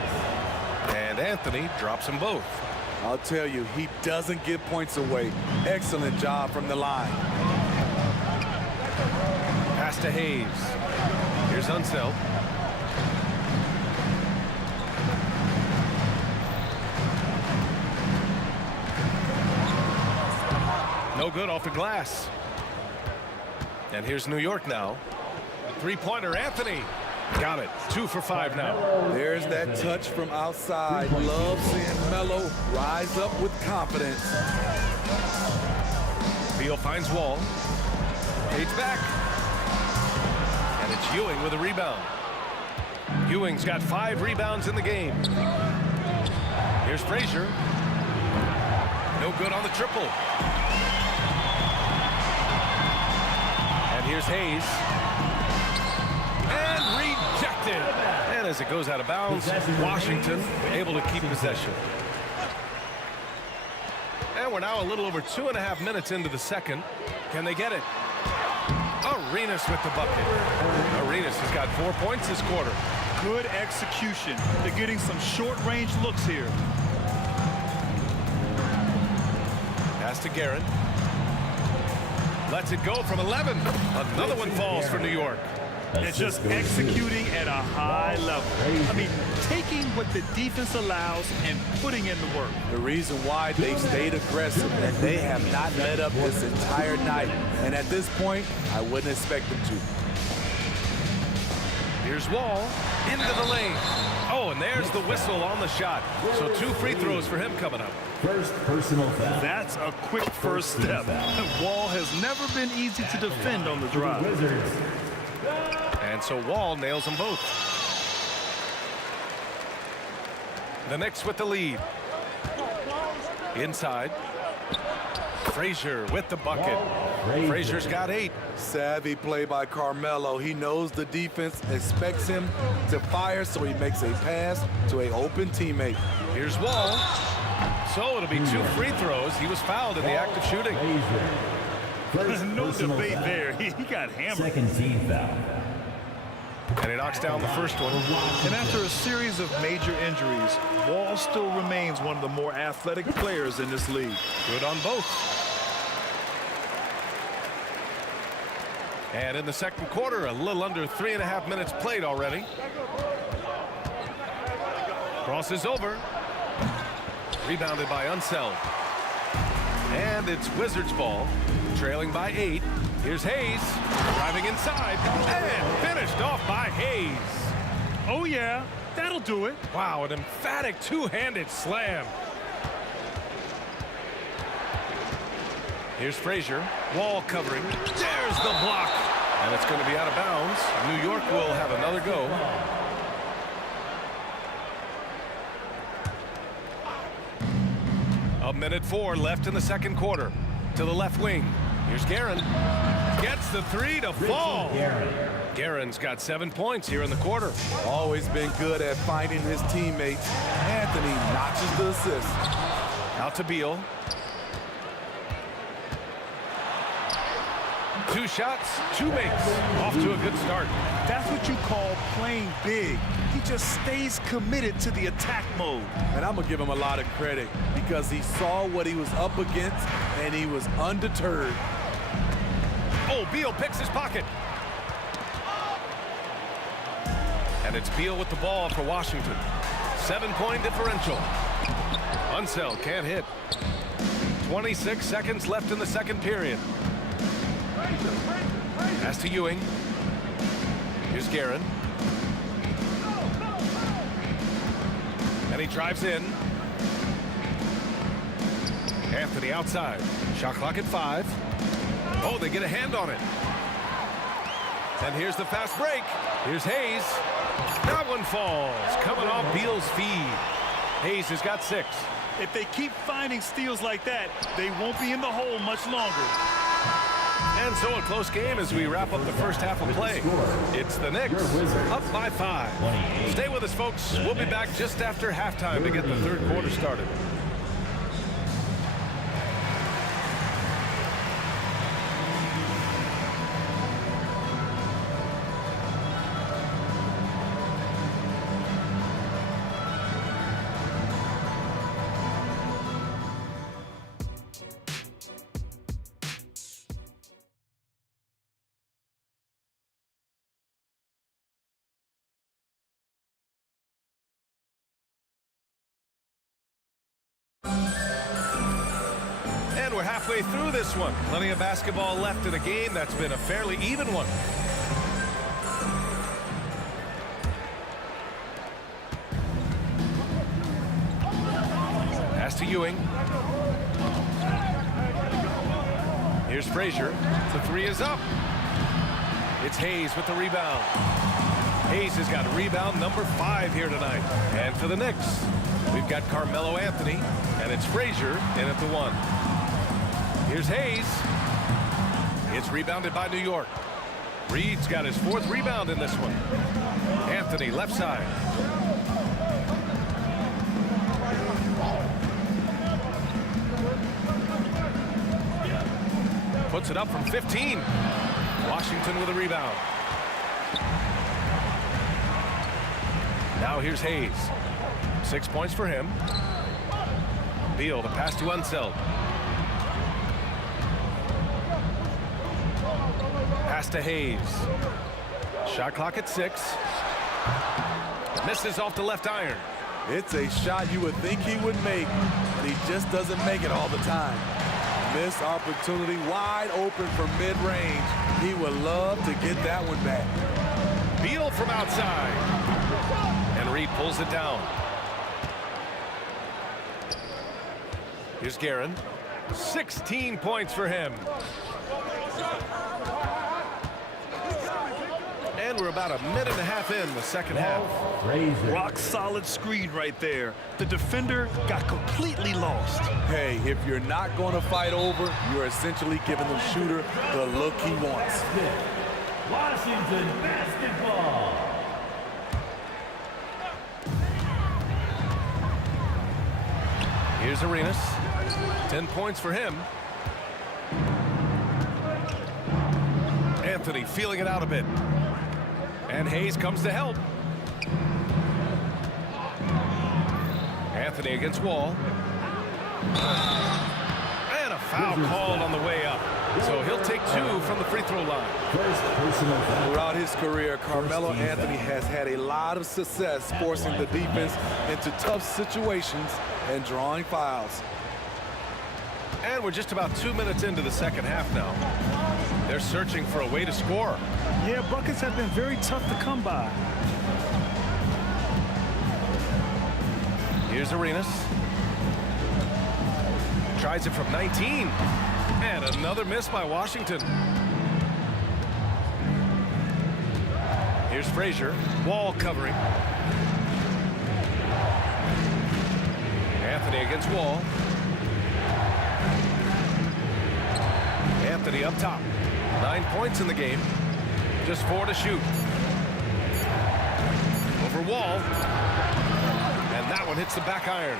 And Anthony drops them both. I'll tell you, he doesn't give points away. Excellent job from the line. Pass to Hayes. Here's Unseld. No good off the glass. And here's New York now. 3-pointer, Anthony. Got it. 2 for 5 now. There's that touch from outside. Love seeing Melo rise up with confidence. Beal finds Wall. Fades back. And it's Ewing with a rebound. Ewing's got 5 rebounds in the game. Here's Frazier. No good on the triple. here's Hayes. And rejected. And as it goes out of bounds, Washington able to keep possession. And we're now a little over 2.5 minutes into the second. Can they get it? Arenas with the bucket. Arenas has got 4 points this quarter. Good execution. They're getting some short-range looks here. Pass to Garrett. Lets it go from 11. Another one falls for New York. And just executing at a high level. I mean, taking what the defense allows and putting in the work. The reason why they've stayed aggressive and they have not let up this entire night. And at this point, I wouldn't expect them to. Here's Wall into the lane. Oh, and there's the whistle on the shot. So 2 free throws for him coming up. First personal foul. That's a quick first step. Wall has never been easy to defend on the drive. Wizards. And so Wall nails them both. The Knicks with the lead. Inside. Frazier with the bucket. Frazier's got 8. Savvy play by Carmelo. He knows the defense expects him to fire, so he makes a pass to an open teammate. Here's Wall. So it'll be 2 free throws. He was fouled in the act of shooting. No debate there. He got hammered. Second team foul. And he knocks down the first one. And after a series of major injuries, Wall still remains one of the more athletic players in this league. Good on both. And in the second quarter, a little under 3.5 minutes played already. Crosses over. Rebounded by Unseld. And it's Wizards ball, trailing by 8. Here's Hayes, driving inside, and finished off by Hayes. Oh, yeah, that'll do it. Wow, an emphatic two-handed slam. Here's Frazier, Wall covering. There's the block. And it's going to be out of bounds. New York will have another go. A minute 4 left in the second quarter. To the left wing. Here's Guerin. Gets the 3 to fall. Guerin's got 7 points here in the quarter. Always been good at finding his teammates. Anthony notches the assist. Out to Beal. 2 shots, 2 makes. Off to a good start. That's what you call playing big. He just stays committed to the attack mode. And I'm going to give him a lot of credit because he saw what he was up against and he was undeterred. Oh, Beal picks his pocket. And it's Beal with the ball for Washington. 7-point differential. Unseld can't hit. 26 seconds left in the second period. Pass to Ewing. Here's Guerin. And he drives in. Anthony outside. Shot clock at 5. Oh, they get a hand on it. And here's the fast break. Here's Hayes. That one falls. Coming off Beal's feed. Hayes has got 6. If they keep finding steals like that, they won't be in the hole much longer. And so a close game as we wrap up the first half of play. It's the Knicks up by 5. Stay with us, folks. We'll be back just after halftime to get the third quarter started. And we're halfway through this one. Plenty of basketball left in a game that's been a fairly even one. Pass to Ewing. Here's Frazier. The 3 is up. It's Hayes with the rebound. Hayes has got rebound number 5 here tonight. And for the Knicks, we've got Carmelo Anthony, and it's Frazier in at the 1. Here's Hayes. It's rebounded by New York. Reed's got his 4th rebound in this one. Anthony, left side. Puts it up from 15. Washington with a rebound. Now here's Hayes. 6 points for him. Beal, the pass to Unseld. Pass to Hayes. Shot clock at 6. Misses off the left iron. It's a shot you would think he would make, but he just doesn't make it all the time. Missed opportunity, wide open from mid-range. He would love to get that one back. Beal from outside. And Reed pulls it down. Here's Guerin. 16 points for him. And we're about a minute and a half in the second half. Rock solid screen right there. The defender got completely lost. Hey, if you're not going to fight over, you're essentially giving the shooter the look he wants. Washington basketball. Here's Arenas. 10 points for him. Anthony feeling it out a bit. And Hayes comes to help. Anthony against Wall. And a foul called on the way up. So he'll take 2 from the free throw line. Throughout his career, Carmelo Anthony has had a lot of success forcing the defense into tough situations and drawing fouls. And we're just about 2 minutes into the second half now. They're searching for a way to score. Yeah, buckets have been very tough to come by. Here's Arenas. Tries it from 19. And another miss by Washington. Here's Frazier. Wall covering. Anthony against Wall. Anthony up top. 9 points in the game. Just 4 to shoot. Over Wall. And that one hits the back iron.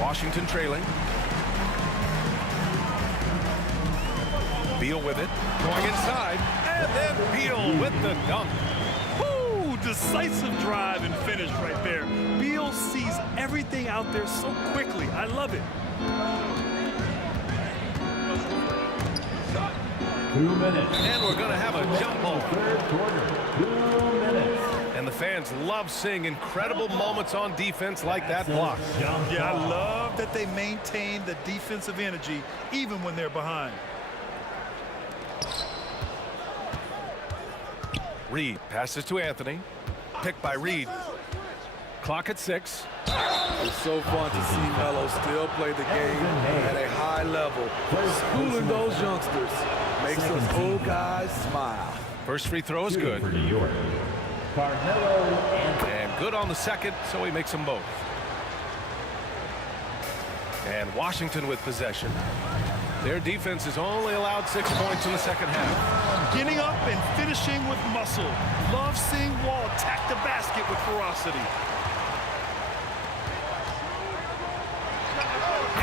Washington trailing. Beal with it. Going inside. And then Beal with the dunk. Woo! Decisive drive and finish right there. Beal sees everything out there so quickly. I love it. 2 minutes. And we're going to have a jump ball. Third quarter. 2 minutes. And the fans love seeing incredible moments on defense like that block. Yeah, I love that they maintain the defensive energy even when they're behind. Reed passes to Anthony. Picked by Reed. Clock at 6. It's so fun to see Melo still play the game at a high level. Schooling those youngsters makes us old guys smile. First free throw is good. For New York. Carmelo and good on the second, so he makes them both. And Washington with possession. Their defense has only allowed 6 points in the second half. Getting up and finishing with muscle. Love seeing Wall attack the basket with ferocity.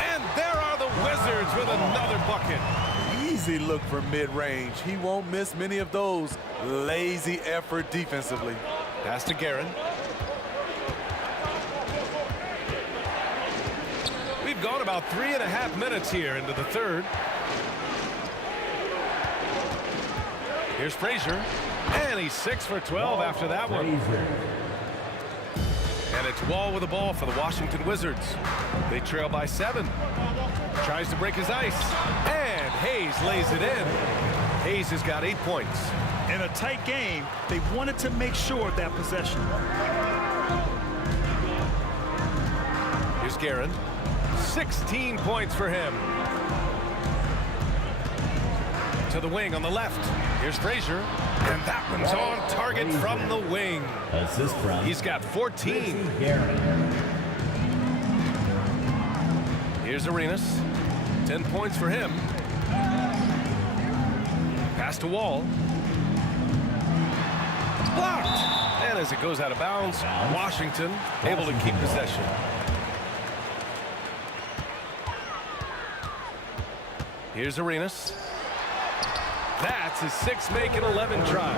And there are the Wizards with another bucket. Easy look from mid-range. He won't miss many of those. Lazy effort defensively. Pass to Guerin. We've gone about 3.5 minutes here into the third. Here's Frazier. And he's 6 for 12 after that one. And it's Wall with the ball for the Washington Wizards. They trail by 7. Tries to break his ice. And Hayes lays it in. Hayes has got 8 points. In a tight game, they wanted to make sure of that possession. Here's Guerin. 16 points for him. To the wing on the left. Here's Frazier. And that one's on target from the wing. Assist from. He's got 14. Here's Arenas. 10 points for him. Pass to Wall. blocked. And as it goes out of bounds, Washington able to keep possession. Here's Arenas. That's his 6th make in 11 tries.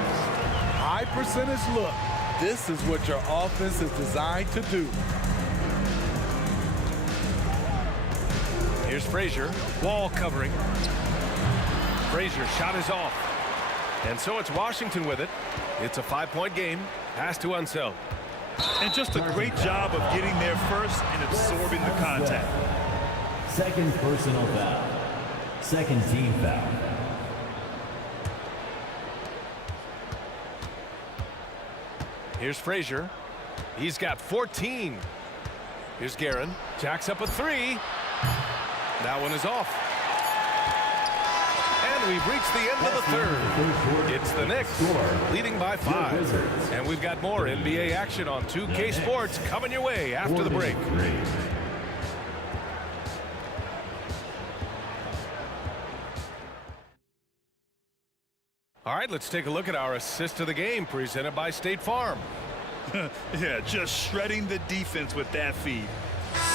High percentage look. This is what your offense is designed to do. Here's Frazier. Wall covering. Frazier shot is off. And so it's Washington with it. It's a 5-point game. Pass to Unseld. And just a great job of getting there first and absorbing the contact. Second personal foul. Second team foul. Here's Frazier. He's got 14. Here's Guerin. Jacks up a 3. That one is off. And we've reached the end of the third. It's the Knicks leading by 5. And we've got more NBA action on 2K Sports coming your way after the break. All right, let's take a look at our assist of the game presented by State Farm. Yeah, just shredding the defense with that feed.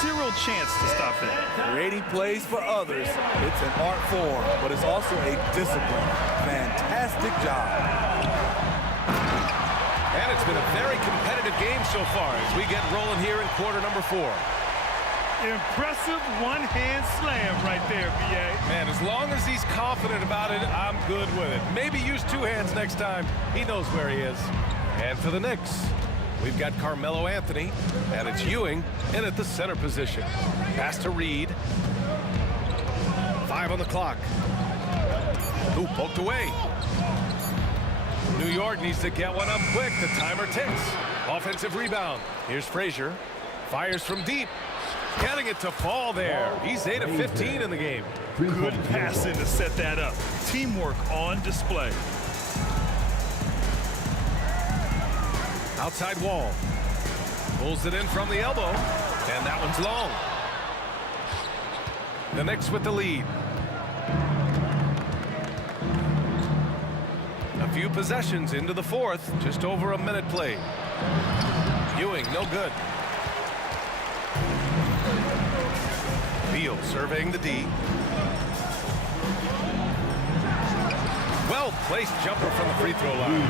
Zero chance to stop that. Creating plays for others, it's an art form, but it's also a discipline. Fantastic job. And it's been a very competitive game so far as we get rolling here in quarter number 4. Impressive one-hand slam right there, B.A. Man, as long as he's confident about it, I'm good with it. Maybe use 2 hands next time. He knows where he is. And for the Knicks, we've got Carmelo Anthony, and it's Ewing in at the center position. Pass to Reed. 5 on the clock. Ooh, poked away. New York needs to get one up quick. The timer ticks. Offensive rebound. Here's Frazier. Fires from deep. Getting it to fall there. He's 8 of 15 in the game. Good passing to set that up. Teamwork on display. Outside Wall. Pulls it in from the elbow. And that one's long. The Knicks with the lead. A few possessions into the 4th. Just over a minute played. Ewing, no good. Beal surveying the D. Well-placed jumper from the free throw line.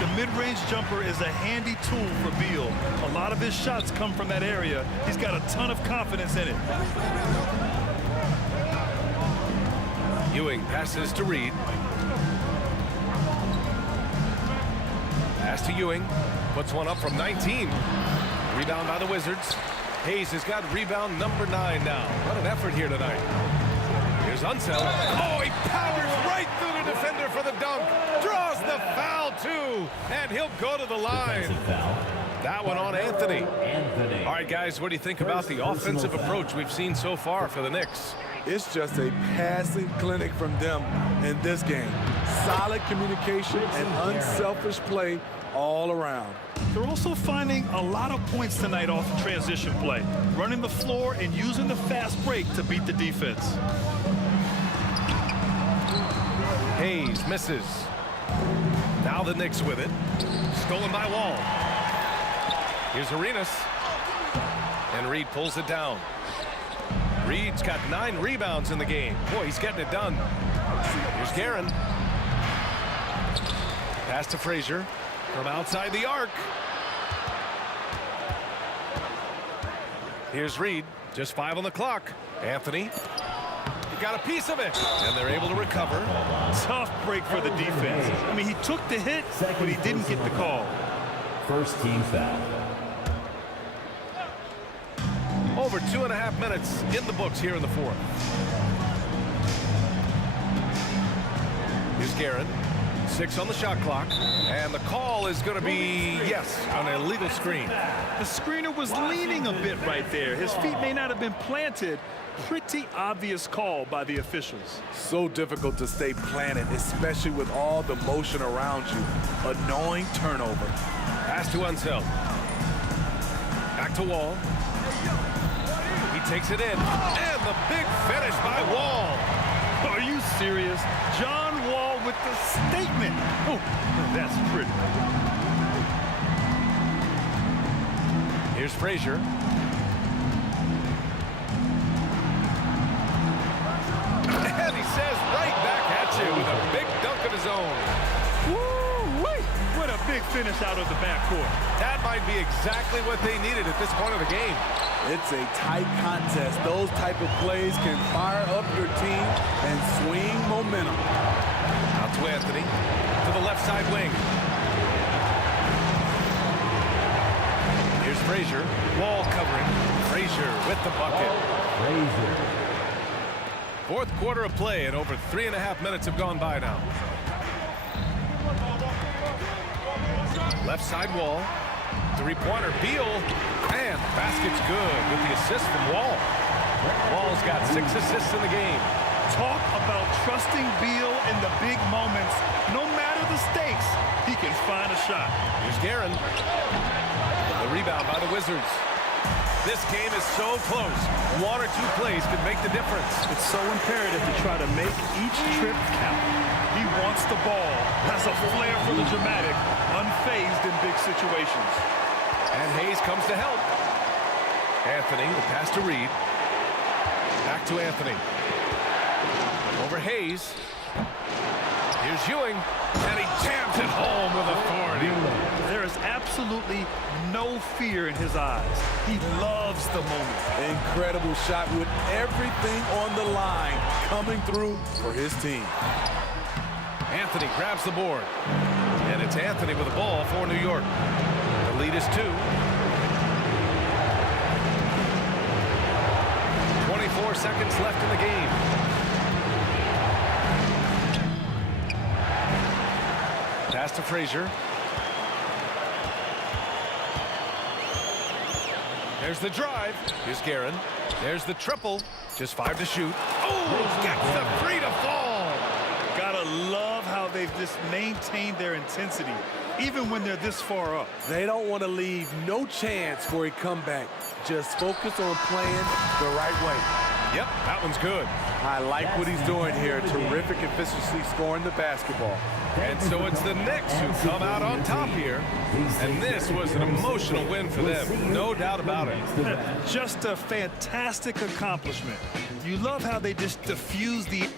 The mid-range jumper is a handy tool for Beal. A lot of his shots come from that area. He's got a ton of confidence in it. Ewing passes to Reed. Pass to Ewing. Puts one up from 19. Rebound by the Wizards. Hayes has got rebound number 9 now. What an effort here tonight. Here's Unseld. Oh, he powers right through the defender for the dunk. Draws the foul, too. And he'll go to the line. That one on Anthony. All right, guys, what do you think about the offensive approach we've seen so far for the Knicks? It's just a passing clinic from them in this game. Solid communication and unselfish play all around. They're also finding a lot of points tonight off the transition play, running the floor and using the fast break to beat the defense. Hayes misses. Now the Knicks with it. Stolen by Wall. Here's Arenas. And Reed pulls it down. Reed's got 9 rebounds in the game. Boy, he's getting it done. Here's Guerin. Pass to Frazier from outside the arc. Here's Reed. Just 5 on the clock. Anthony. He got a piece of it. And they're able to recover. Tough break for the defense. I mean, he took the hit, but he didn't get the call. First team foul. Over 2.5 minutes in the books here in the 4th. Here's Guerin. 6 on the shot clock. And the call is going to be, yes, on an illegal screen. The screener was leaning a bit right there. His feet may not have been planted. Pretty obvious call by the officials. So difficult to stay planted, especially with all the motion around you. Annoying turnover. Pass to Unseld. Back to Wall. He takes it in. And the big finish by Wall. Are you serious? John Wall with the statement. Oh, that's pretty. Here's Frazier. And he says right back at you with a big dunk of his own. Woo-wee! What a big finish out of the backcourt. That might be exactly what they needed at this point of the game. It's a tight contest. Those type of plays can fire up your team and swing momentum. Out to Anthony, to the left side wing. Here's Frazier, wall covering. Frazier with the bucket. Frazier. Fourth quarter of play, and over 3.5 minutes have gone by now. Left side wall, three-pointer, Beal, and basket's good with the assist from Wall. Wall's got 6 assists in the game. Talk about trusting Beal in the big moments. No matter the stakes, he can find a shot. Here's Guerin. The rebound by the Wizards. This game is so close. 1 or 2 plays could make the difference. It's so imperative to try to make each trip count. He wants the ball, has a flair for the dramatic, unfazed in big situations. And Hayes comes to help. Anthony, the pass to Reed. Back to Anthony. Over Hayes. Here's Ewing, and he jams it home with authority. There is absolutely no fear in his eyes. He loves the moment. Incredible shot with everything on the line coming through for his team. Anthony grabs the board. And it's Anthony with the ball for New York. The lead is 2. 24 seconds left in the game. Pass to Frazier. There's the drive. Here's Guerin. There's the triple. Just 5 to shoot. Oh, gets the 3 to fall. Gotta love how they've just maintained their intensity, even when they're this far up. They don't want to leave no chance for a comeback. Just focus on playing the right way. Yep, that one's good. I like what he's doing here. Terrific efficiency scoring the basketball. And so it's the Knicks who come out on top here. And this was an emotional win for them. No doubt about it. Just a fantastic accomplishment. You love how they just diffuse the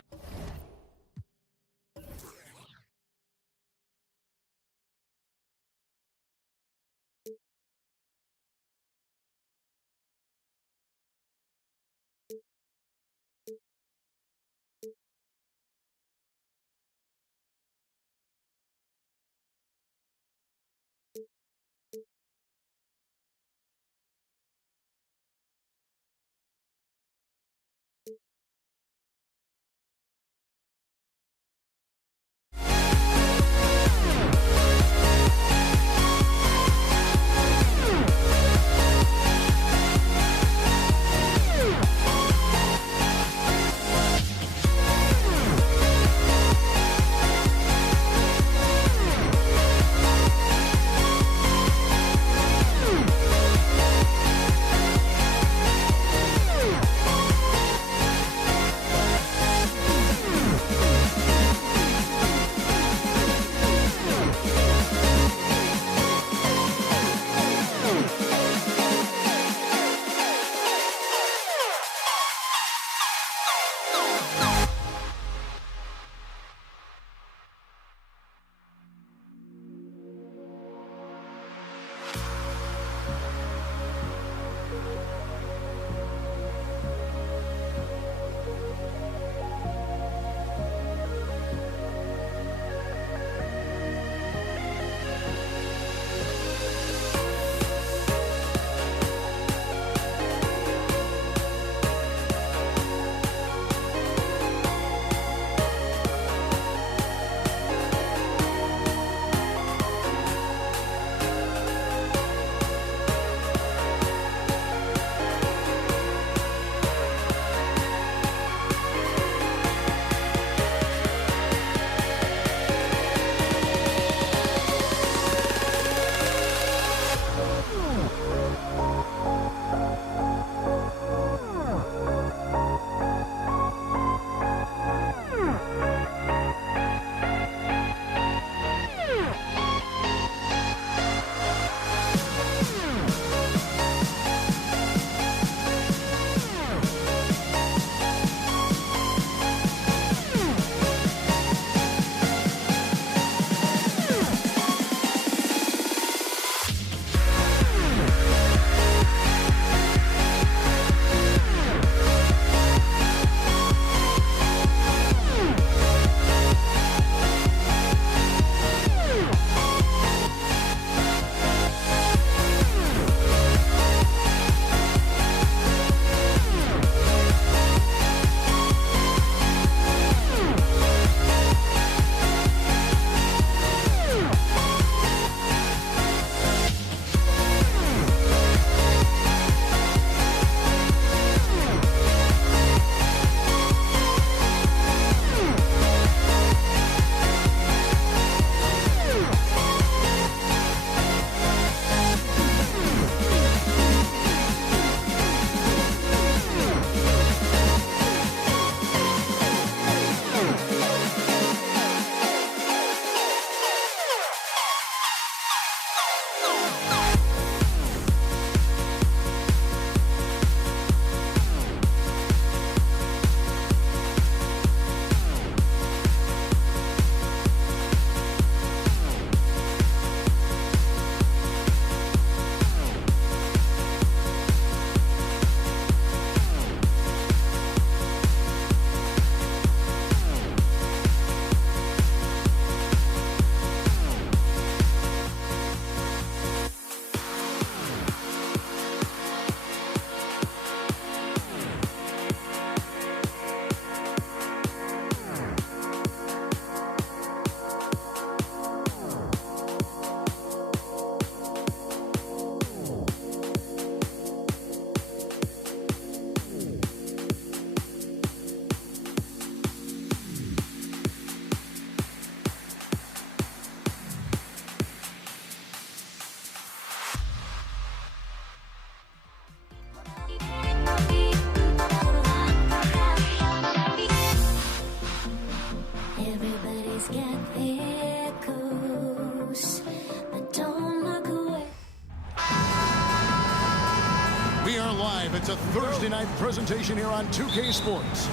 It's a Thursday night presentation here on 2K Sports.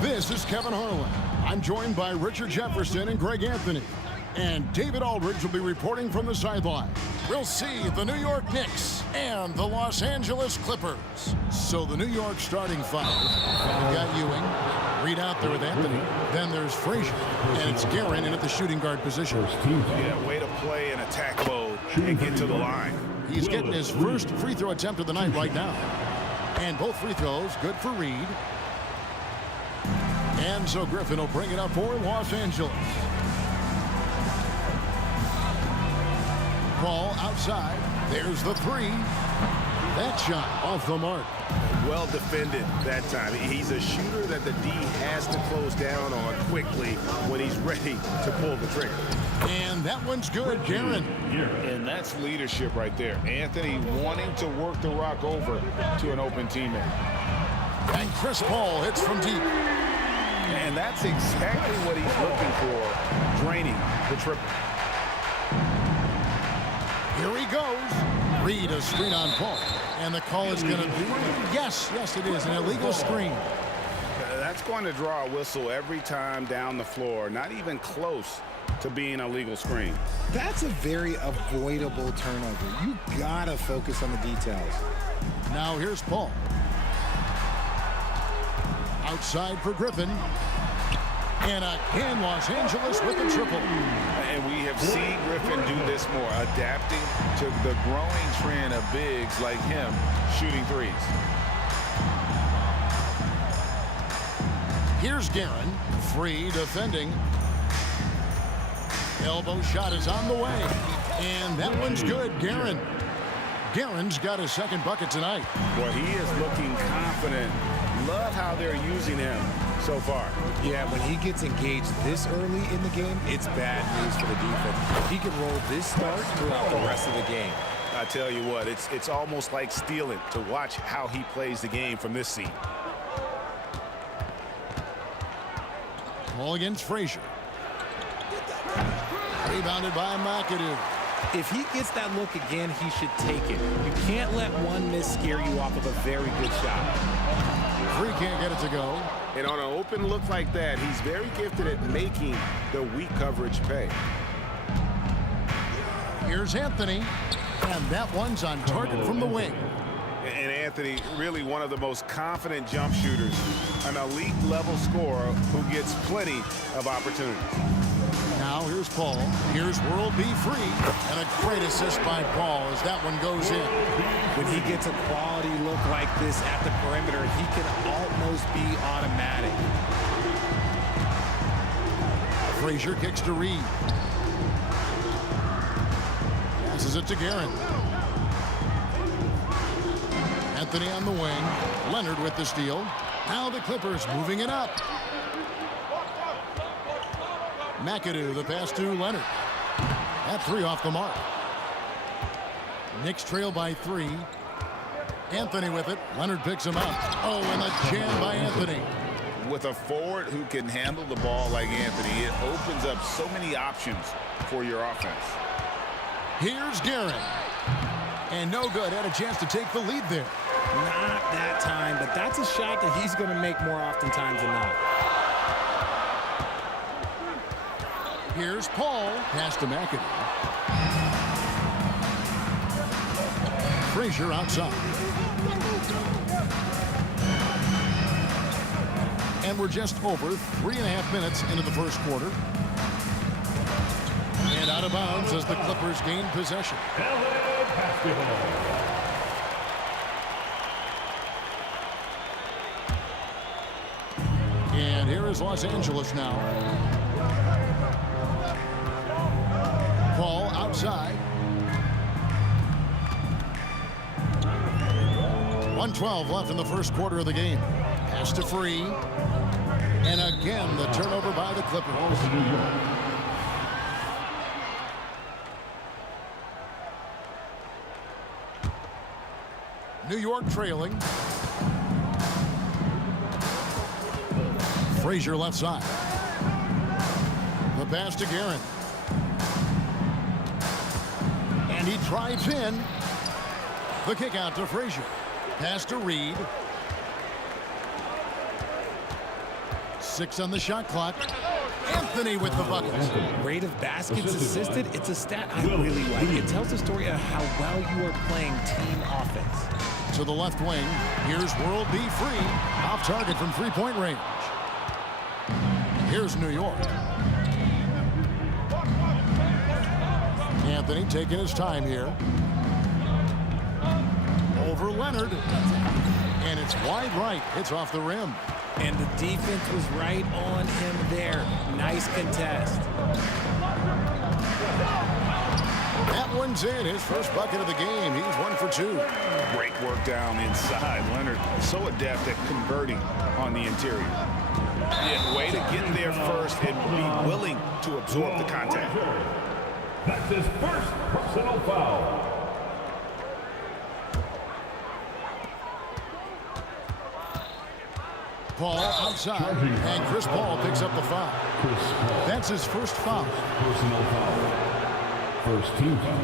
This is Kevin Harlan. I'm joined by Richard Jefferson and Greg Anthony. And David Aldridge will be reporting from the sideline. We'll see the New York Knicks and the Los Angeles Clippers. So the New York starting five. We've got Ewing, Reed out there with Anthony. Then there's Frazier, and it's Guerin in at the shooting guard position. Yeah, way to play in attack mode and get to the line. He's getting his first free throw attempt of the night right now. And both free throws good for Reed. And so Griffin will bring it up for Los Angeles. Ball outside. There's the three. That shot off the mark. Well defended that time. He's a shooter that the D has to close down on quickly when he's ready to pull the trigger. And that one's good, Guerin. And that's leadership right there. Anthony wanting to work the rock over to an open teammate. And Chris Paul hits from deep. And that's exactly what he's looking for, draining the triple. Here he goes. Reed a screen on Paul. And the call is going to be, yes, it is, an illegal screen. That's going to draw a whistle every time down the floor, not even close to being a legal screen. That's a very avoidable turnover. You gotta focus on the details. Now here's Paul. Outside for Griffin. And again, Los Angeles with the triple. And we have seen Griffin do this more, adapting to the growing trend of bigs like him shooting threes. Here's Guerin, free defending. Elbow shot is on the way. And that one's good, Guerin. Guerin's got his second bucket tonight. Boy, he is looking confident. Love how they're using him so far. Yeah, when he gets engaged this early in the game, it's bad news for the defense. He can roll this start throughout the rest of the game. I tell you what, it's almost like stealing to watch how he plays the game from this seat. Ball against Frazier. Rebounded by McAdoo. If he gets that look again, he should take it. You can't let one miss scare you off of a very good shot. Free can't get it to go. And on an open look like that, he's very gifted at making the weak coverage pay. Here's Anthony. And that one's on target from the wing. And Anthony, really one of the most confident jump shooters, an elite level scorer who gets plenty of opportunities. Now here's Paul. Here's World B free. And a great assist by Paul as that one goes in. When he gets a quality look like this at the perimeter, he can almost be automatic. Frazier kicks to Reed. Passes it to Guerin. Anthony on the wing. Leonard with the steal. Now the Clippers moving it up. McAdoo, the pass to Leonard. That three off the mark. Knicks trail by 3. Anthony with it. Leonard picks him up. Oh, and a jam by Anthony. With a forward who can handle the ball like Anthony, it opens up so many options for your offense. Here's Guerin. And no good. Had a chance to take the lead there. Not that time, but that's a shot that he's going to make more oftentimes than not. Here's Paul. Pass to McAdoo. Frazier outside. And we're just over 3.5 minutes into the first quarter. And out of bounds as the Clippers gain possession. And here is Los Angeles now. Paul outside. 1:12 left in the first quarter of the game. Pass to Free. And again, the turnover by the Clippers. New York trailing. Frazier left side. The pass to Guerin. And he drives in. The kick out to Frazier. Pass to Reed. 6 on the shot clock. Anthony with the bucket. Rate of baskets assisted, it's a stat I really like. It tells the story of how well you are playing team offense. To the left wing, here's World B. Free. Off target from three-point range. Here's New York. Anthony taking his time here. Over Leonard. And it's wide right. It's off the rim. And the defense was right on him there. Nice contest. That one's in. His first bucket of the game. He's 1 for 2. Great work down inside. Leonard so adept at converting on the interior. Yeah, way to get there first and be willing to absorb the contact. That's his first personal foul. Paul outside, and Chris Paul picks up the foul. That's his first foul. Personal foul. First team foul.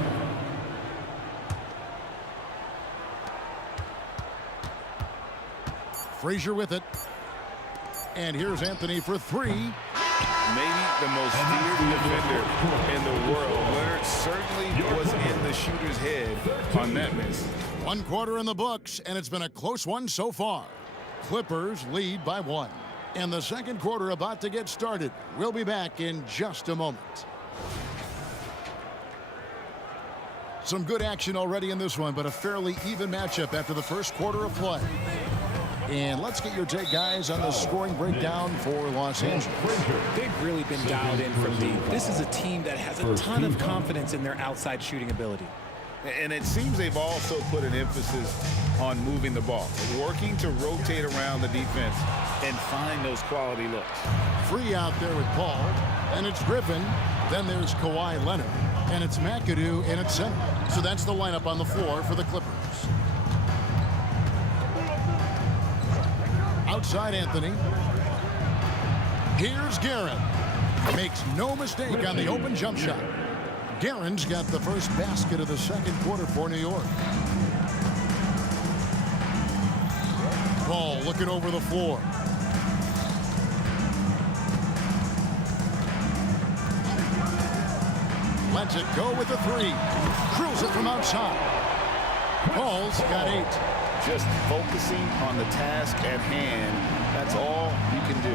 Frazier with it. And here's Anthony for 3. Maybe the most feared defender in the world. Leonard certainly was in the shooter's head on that miss. 1 quarter in the books, and it's been a close one so far. Clippers lead by 1. And the second quarter about to get started. We'll be back in just a moment. Some good action already in this one, but a fairly even matchup after the first quarter of play. And let's get your take, guys, on the scoring breakdown for Los Angeles. They've really been dialed in from deep. This is a team that has a ton of confidence in their outside shooting ability. And it seems they've also put an emphasis on moving the ball, working to rotate around the defense and find those quality looks. Free out there with Paul, and it's Griffin. Then there's Kawhi Leonard, and it's McAdoo in at center. So that's the lineup on the floor for the Clippers. Outside Anthony. Here's Guerin. Makes no mistake on the open jump shot. Guerin's got the first basket of the second quarter for New York. Paul looking over the floor. Lets it go with the 3. Drills it from outside. Paul's got 8. Just focusing on the task at hand. That's all you can do.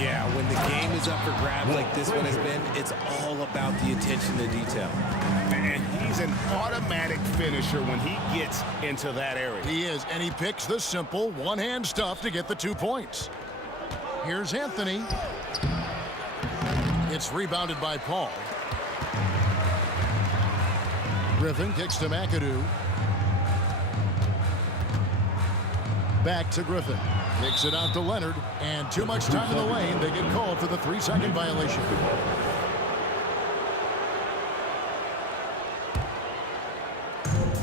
Yeah, when the game is up for grabs like this one has been, it's all about the attention to detail. And he's an automatic finisher when he gets into that area. He is, and he picks the simple one-hand stuff to get the 2 points. Here's Anthony. It's rebounded by Paul. Griffin kicks to McAdoo. Back to Griffin. Kicks it out to Leonard. And too much time in the lane. They get called for the 3-second violation.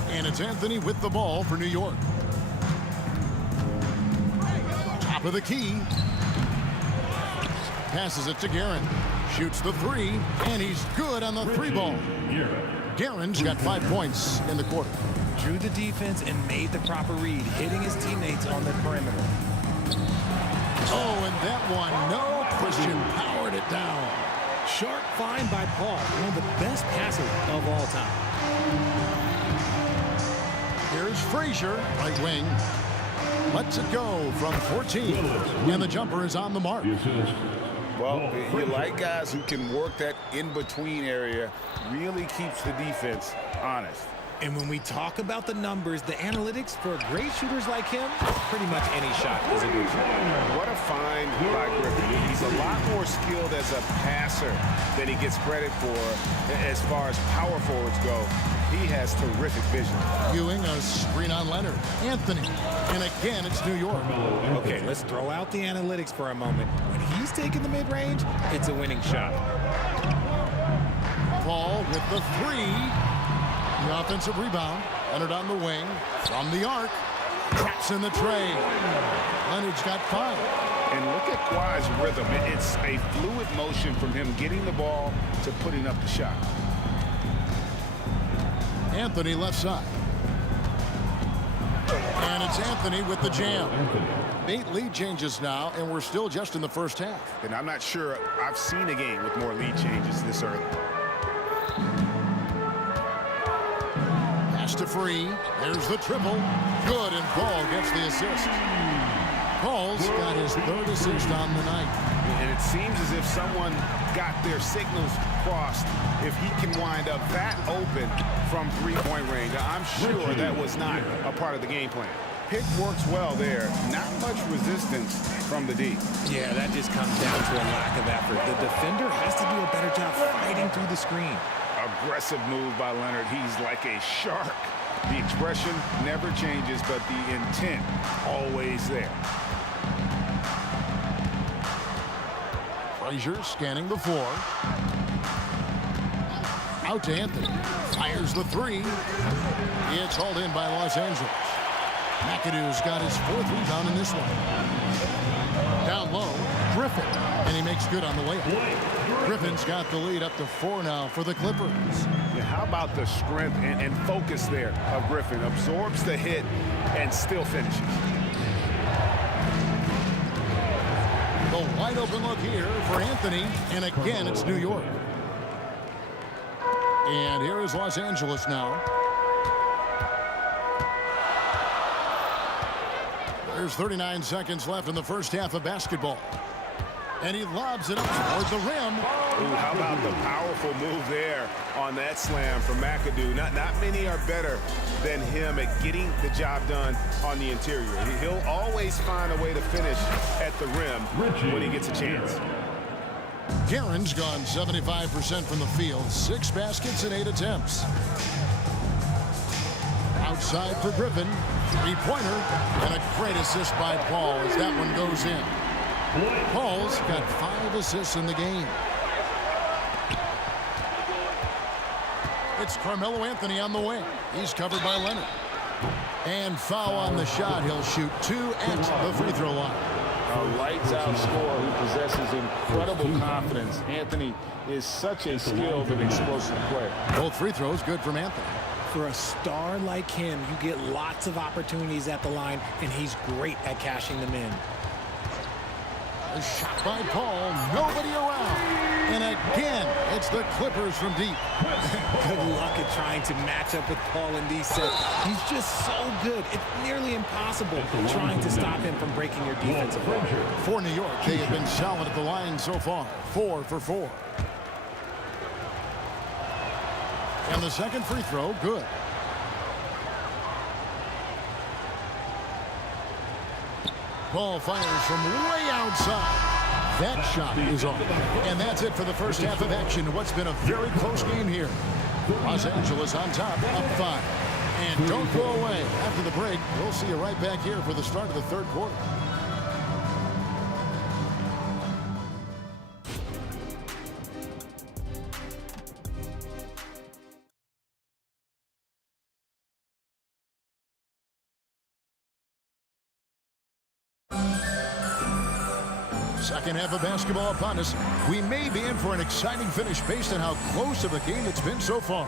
And it's Anthony with the ball for New York. Top of the key. Passes it to Guerin. Shoots the 3. And he's good on the 3 ball. Guerin's got 5 points in the quarter. Drew the defense and made the proper read, hitting his teammates on the perimeter. Oh, and that one, no question, powered it down. Sharp find by Paul, one of the best passers of all time. Here's Frazier, right wing. Lets it go from 14, and the jumper is on the mark. Well, you like guys who can work that in-between area, really keeps the defense honest. And when we talk about the numbers, the analytics for great shooters like him, pretty much any shot is a good shot. What a find by Griffin. He's a lot more skilled as a passer than he gets credit for as far as power forwards go. He has terrific vision. Ewing, a screen on Leonard. Anthony. And again, it's New York. Okay, let's throw out the analytics for a moment. When he's taking the mid-range, it's a winning shot. Paul with the 3. The offensive rebound. Leonard on the wing. From the arc. Traps in the tray. Leonard's got 5. And look at Kawhi's rhythm. It's a fluid motion from him getting the ball to putting up the shot. Anthony left side. And it's Anthony with the jam. 8 lead changes now, and we're still just in the first half. And I'm not sure I've seen a game with more lead changes this early. Pass to Free. There's the triple. Good, and Paul gets the assist. Paul's got his 3rd assist on the night. And it seems as if someone got their signals crossed if he can wind up that open from three-point range. I'm sure that was not a part of the game plan. Pick works well there. Not much resistance from the D. Yeah, that just comes down to a lack of effort. The defender has to do a better job fighting through the screen. Aggressive move by Leonard. He's like a shark. The expression never changes, but the intent always there. Frazier scanning the floor. Out to Anthony. Fires the 3. It's hauled in by Los Angeles. McAdoo's got his 4th rebound in this one. Down low, Griffin. And he makes good on the layup. Griffin's got the lead up to 4 now for the Clippers. Yeah, how about the strength and focus there of Griffin? Absorbs the hit and still finishes. The wide open look here for Anthony. And again, it's New York. And here is Los Angeles now. There's 39 seconds left in the first half of basketball. And he lobs it up toward the rim. Ooh, how about the powerful move there on that slam from McAdoo? Not many are better than him at getting the job done on the interior. He'll always find a way to finish at the rim when he gets a chance. Garen's gone 75% from the field. 6 baskets and 8 attempts. Outside for Griffin. 3-pointer. And a great assist by Paul as that one goes in. Paul's got 5 assists in the game. It's Carmelo Anthony on the wing. He's covered by Leonard. And foul on the shot. He'll shoot 2 at the free throw line. A lights-out scorer who possesses incredible confidence. Anthony is such a skilled and explosive player. Both free throws good from Anthony. For a star like him, you get lots of opportunities at the line, and he's great at cashing them in. A shot by Paul, nobody around. And again, it's the Clippers from deep. Good luck at trying to match up with Paul in these sets. He's just so good. It's nearly impossible trying to stop him from breaking your defensive line. For New York, they have been solid at the line so far. 4 for 4. And the second free throw, good. Paul fires from way outside. That shot is off. And that's it for the first half of action. What's been a very close game here. Los Angeles on top, up 5. And don't go away. After the break, we'll see you right back here for the start of the third quarter. Second half of basketball upon us. We may be in for an exciting finish based on how close of a game it's been so far.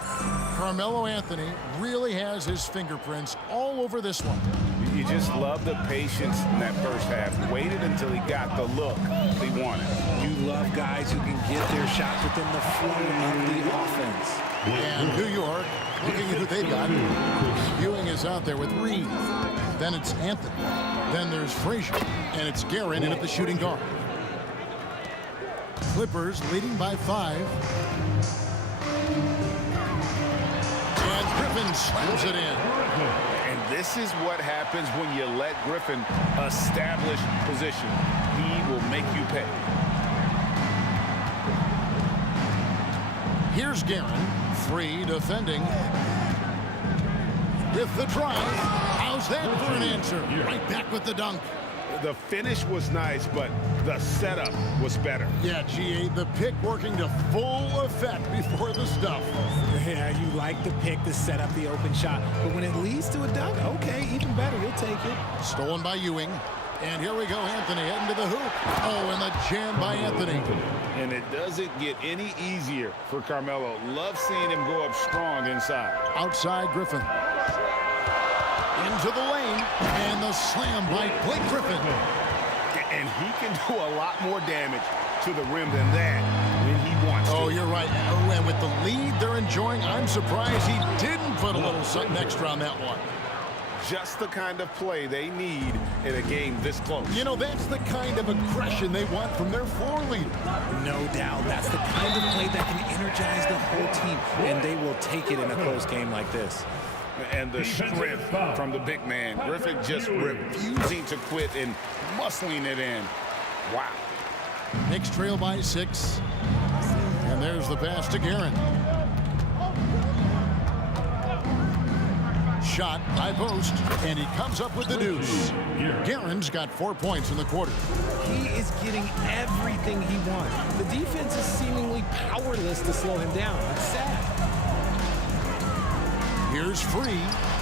Carmelo Anthony really has his fingerprints all over this one. You just love the patience in that first half. Waited until he got the look he wanted. You love guys who can get their shots within the flow of the offense. And New York, looking at who they've got. Ewing is out there with Reed. Then it's Anthony. Then there's Frazier. And it's Guerin in at the shooting guard. Clippers leading by 5. And Griffin slams it in. And this is what happens when you let Griffin establish position. He will make you pay. Here's Guerin, free defending. With the drive. How's that for an answer? Right back with the dunk. The finish was nice, but the setup was better. Yeah, GA, the pick working to full effect before the stuff. Yeah, you like the pick to set up the open shot, but when it leads to a dunk, okay, even better, you'll take it. Stolen by Ewing. And here we go, Anthony heading to the hoop. Oh, and the jam by Anthony. And it doesn't get any easier for Carmelo. Love seeing him go up strong inside. Outside Griffin. Into the lane. And the slam by Blake Griffin. And he can do a lot more damage to the rim than that when he wants to. Oh, you're right. And with the lead they're enjoying, I'm surprised he didn't put a little something extra on that one. Just the kind of play they need in a game this close. You know, that's the kind of aggression they want from their floor leader. No doubt. That's the kind of play that can energize the whole team, and they will take it in a close game like this. And the strength from the big man. Griffin just refusing to quit and muscling it in. Wow. Knicks trail by 6. And there's the pass to Guerin. Shot, high post, and he comes up with the deuce. Guerin's got 4 points in the quarter. He is getting everything he wants. The defense is seemingly powerless to slow him down. It's sad. Here's Free,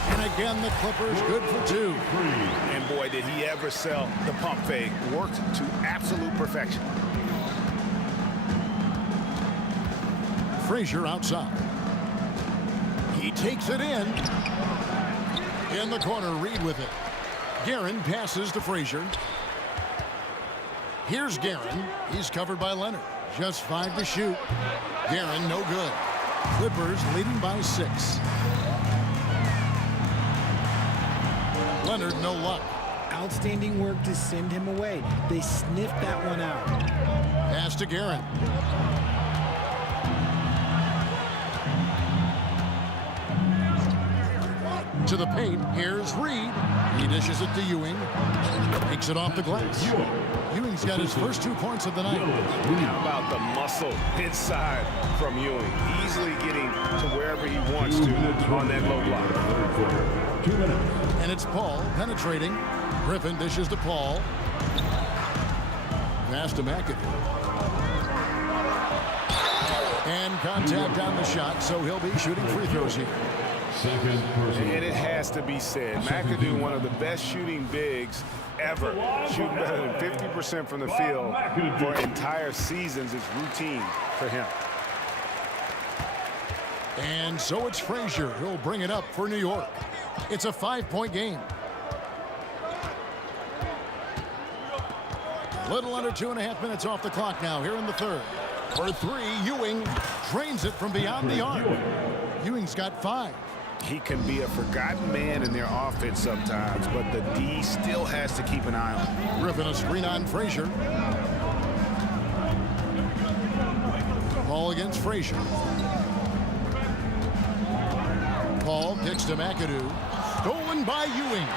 and again the Clippers good for 2. And boy, did he ever sell the pump fake. Worked to absolute perfection. Frazier outside. He takes it in. In the corner, Reed with it. Guerin passes to Frazier. Here's Guerin. He's covered by Leonard. Just 5 to shoot. Guerin, no good. Clippers leading by 6. Leonard, no luck. Outstanding work to send him away. They sniffed that one out. Pass to Guerin. To the paint, here's Reed. He dishes it to Ewing. Takes it off the glass. Ewing's got his first 2 points of the night. How about the muscle inside from Ewing? Easily getting to wherever he wants to on that low block. 2 minutes. And it's Paul penetrating. Griffin dishes to Paul. Pass to McAdoo. And contact on the shot, so he'll be shooting free throws here. And it has to be said, McAdoo, one of the best shooting bigs ever. Shooting better than 50% from the field for entire seasons is routine for him. And so it's Frazier who'll bring it up for New York. It's a 5-point game. Little under 2.5 minutes off the clock now here in the third. For 3, Ewing drains it from beyond the arc. Ewing's got 5. He can be a forgotten man in their offense sometimes, but the D still has to keep an eye on him. Griffin a screen on Frazier. Ball against Frazier. Paul kicks to McAdoo. Stolen by Ewing.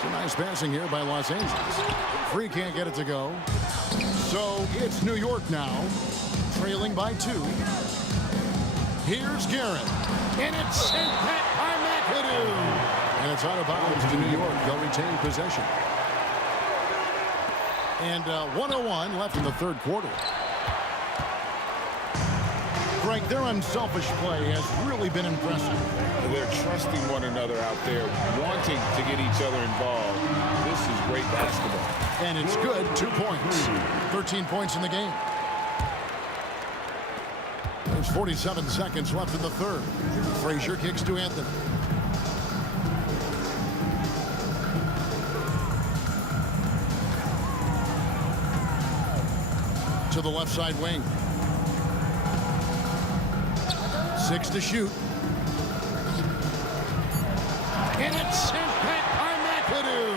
Some nice passing here by Los Angeles. Free can't get it to go. So it's New York now, trailing by 2. Here's Guerin. And it's sent back by McAdoo. And it's out of bounds to New York. They'll retain possession. And 1:01 left in the third quarter. Greg, their unselfish play has really been impressive. They're trusting one another out there, wanting to get each other involved. This is great basketball. And it's good, 2 points. 13 points in the game. There's 47 seconds left in the third. Frazier kicks to Anthony. To the left side wing. 6 to shoot. And it's sent back by McAdoo.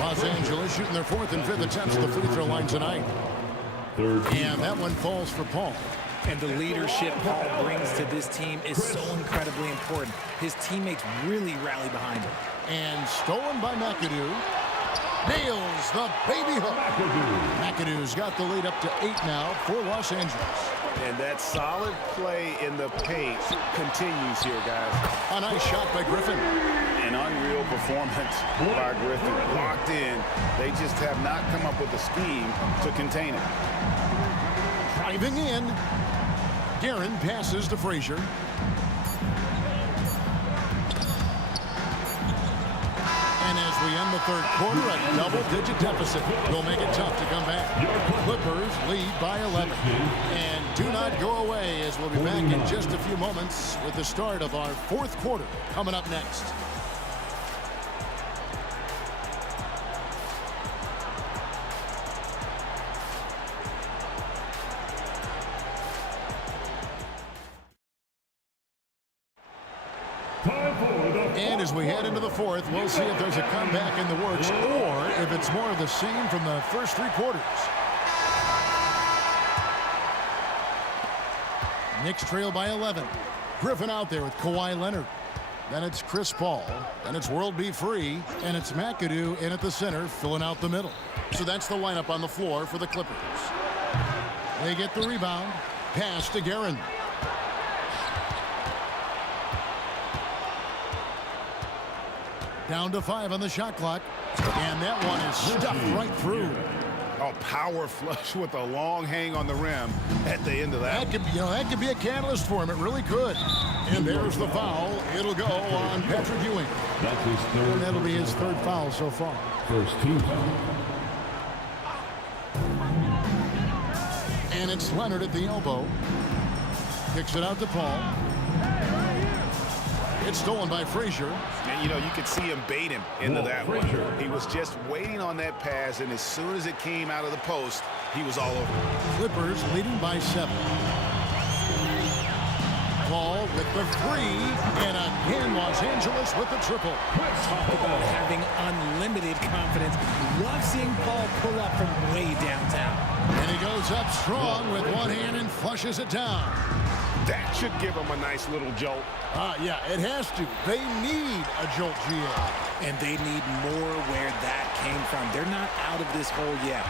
Los Angeles shooting their 4th and 5th attempts at the free throw line tonight. And that one falls for Paul. And the leadership Paul brings to this team is so incredibly important. His teammates really rally behind him. And stolen by McAdoo. Nails the baby hook. McAdoo's got the lead up to 8 now for Los Angeles. And that solid play in the paint continues here, guys. A nice shot by Griffin. An unreal performance by Griffin. Locked in. They just have not come up with a scheme to contain it. Driving in. Guerin passes to Frazier. And as As we end the third quarter, a double-digit deficit will make it tough to come back. Clippers lead by 11. And do not go away, as we'll be back in just a few moments with the start of our fourth quarter coming up next. And as we head into the fourth, we'll see if there's a comeback in the works or if it's more of the same from the first three quarters. Knicks trail by 11. Griffin out there with Kawhi Leonard. Then it's Chris Paul. Then it's World B. Free. And it's McAdoo in at the center, filling out the middle. So that's the lineup on the floor for the Clippers. They get the rebound. Pass to Guerin. Down to 5 on the shot clock. And that one is stuffed right through. Oh, power flush with a long hang on the rim at the end of that. That could be a catalyst for him. It really could. And there's the foul. It'll go on Patrick Ewing. That's his third. And that'll be his third foul so far. First team foul. And it's Leonard at the elbow. Kicks it out to Paul. It's stolen by Frazier. And, you could see him bait him into that one. He was just waiting on that pass, and as soon as it came out of the post, he was all over. Clippers leading by 7. Paul with the 3, and again Los Angeles with the triple. Talk about having unlimited confidence. Love seeing Paul pull up from way downtown. And he goes up strong with one hand and flushes it down. That should give him a nice little jolt. Yeah, it has to. They need a jolt, GA. And they need more where that came from. They're not out of this hole yet.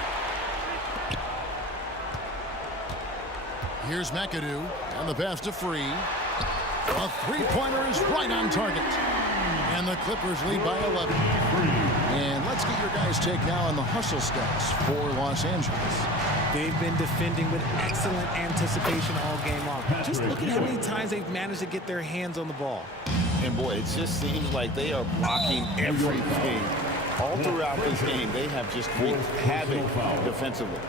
Here's McAdoo, and the pass to Free. A three-pointer is right on target. And the Clippers lead by 11. And let's get your guys' take now on the hustle stats for Los Angeles. They've been defending with excellent anticipation all game long. Just look at how many times they've managed to get their hands on the ball. And boy, it just seems like they are blocking everything. All throughout this game, they have just wreaked havoc defensively.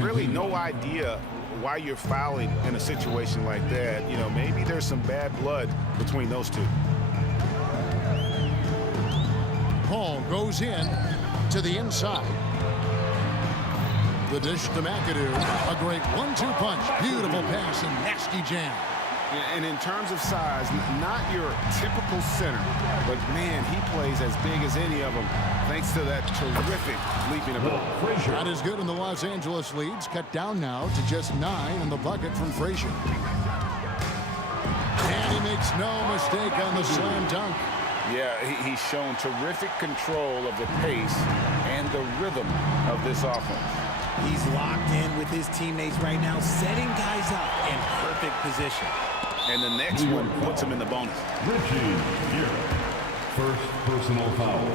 Really no idea why you're fouling in a situation like that. Maybe there's some bad blood between those two. Paul goes in to the inside. The dish to McAdoo. A great 1-2 punch. Beautiful pass and nasty jam. And in terms of size, not your typical center, but man, he plays as big as any of them thanks to that terrific leaping ability. Not as good in the Los Angeles leads. Cut down now to just 9 in the bucket from Frazier. And he makes no mistake on the slam dunk. Yeah, he's shown terrific control of the pace and the rhythm of this offense. He's locked in with his teammates right now, setting guys up in perfect position. And the next one puts him in the bonus. Richie Garrett. First personal foul.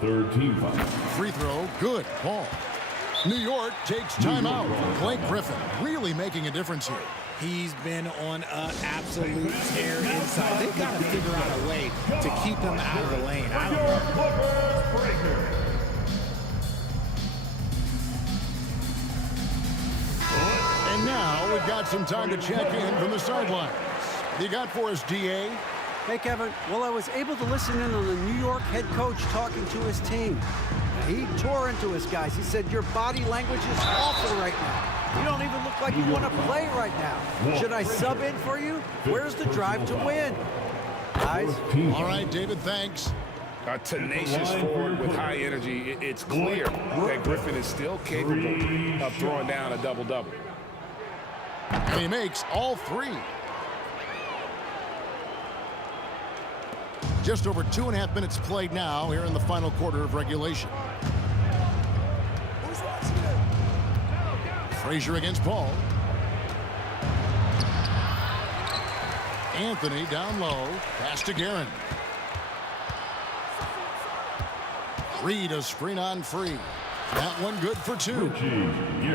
Third team foul. Free throw, good, Paul. New York takes timeout. Blake Griffin really making a difference here. He's been on an absolute tear inside. They've got to figure out a way to keep him out of the lane. I don't know. And now we've got some time to check in from the sidelines. What you got for us, DA? Hey, Kevin. Well, I was able to listen in on the New York head coach talking to his team. He tore into his guys. He said, your body language is awful right now. You don't even look like you want to play right now. Should I sub in for you? Where's the drive to win? Guys? All right, David, thanks. A tenacious forward with high energy. It's clear that Griffin is still capable of throwing down a double-double. And he makes all 3. Just over 2.5 minutes played now here in the final quarter of regulation. Frazier against Paul. Anthony down low. Pass to Guerin. Reed a screen on Free. That one good for 2.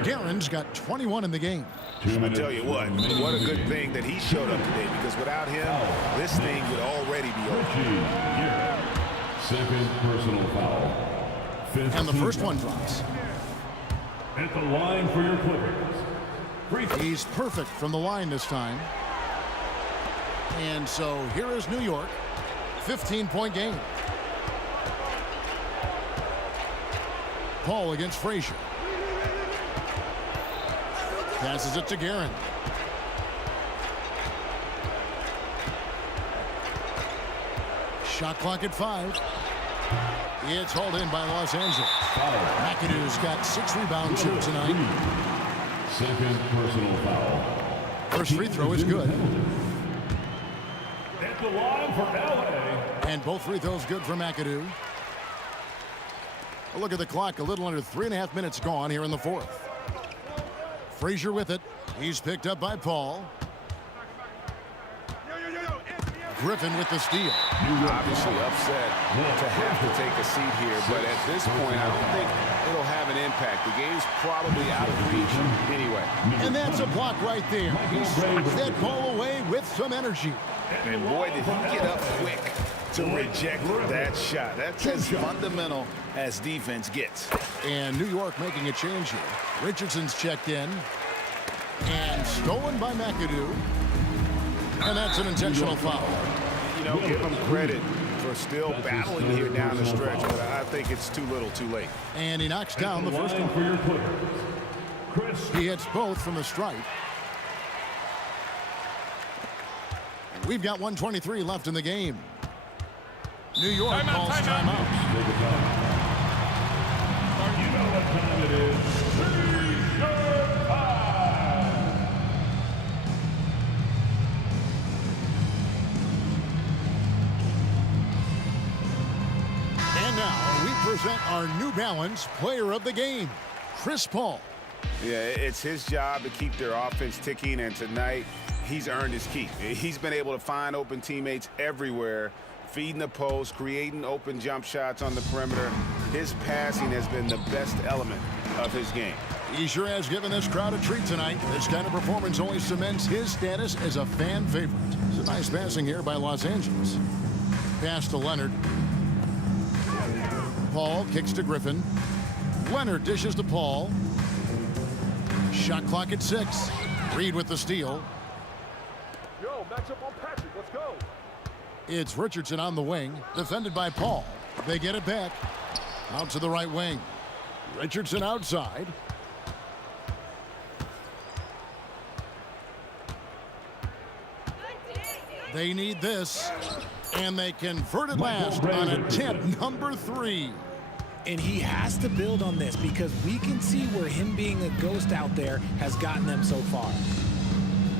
Guerin's got 21 in the game. I tell you what a good thing that he showed up today, because without him, this thing would already be over. Second personal foul. And the first one drops. At the line for your Clippers. He's perfect from the line this time. And so here is New York. 15-point game. Paul against Frazier. Passes it to Guerin. Shot clock at 5. It's hauled in by Los Angeles. McAdoo's got 6 rebounds here tonight. Second personal foul. First free throw is good. At the line for LA. And both free throws good for McAdoo. A look at the clock. A little under 3.5 minutes gone here in the fourth. Frazier with it. He's picked up by Paul. Griffin with the steal. Obviously upset to have to take a seat here, but at this point, I don't think it'll have an impact. The game's probably out of reach anyway. And that's a block right there. He swats that ball away with some energy. And boy, did he get up quick to reject that shot. That's as fundamental as defense gets. And New York making a change here. Richardson's checked in. And stolen by McAdoo. And that's an intentional foul. You know, give him credit for still battling here down the stretch, but I think it's too little too late. And he knocks down the first one. He hits both from the stripe. We've got 1:23 left in the game. New York calls timeout. You know what time it is. T-shirt time. And now we present our New Balance player of the game, Chris Paul. Yeah, it's his job to keep their offense ticking, and tonight he's earned his keep. He's been able to find open teammates everywhere, feeding the post, creating open jump shots on the perimeter. His passing has been the best element of his game. He sure has given this crowd a treat tonight. This kind of performance only cements his status as a fan favorite. It's a nice passing here by Los Angeles. Pass to Leonard. Paul kicks to Griffin. Leonard dishes to Paul. Shot clock at 6. Reed with the steal. Yo, match up on Patrick. Let's go. It's Richardson on the wing, defended by Paul. They get it back. Out to the right wing. Richardson outside. They need this, and they convert it last on attempt number 3. And he has to build on this because we can see where him being a ghost out there has gotten them so far.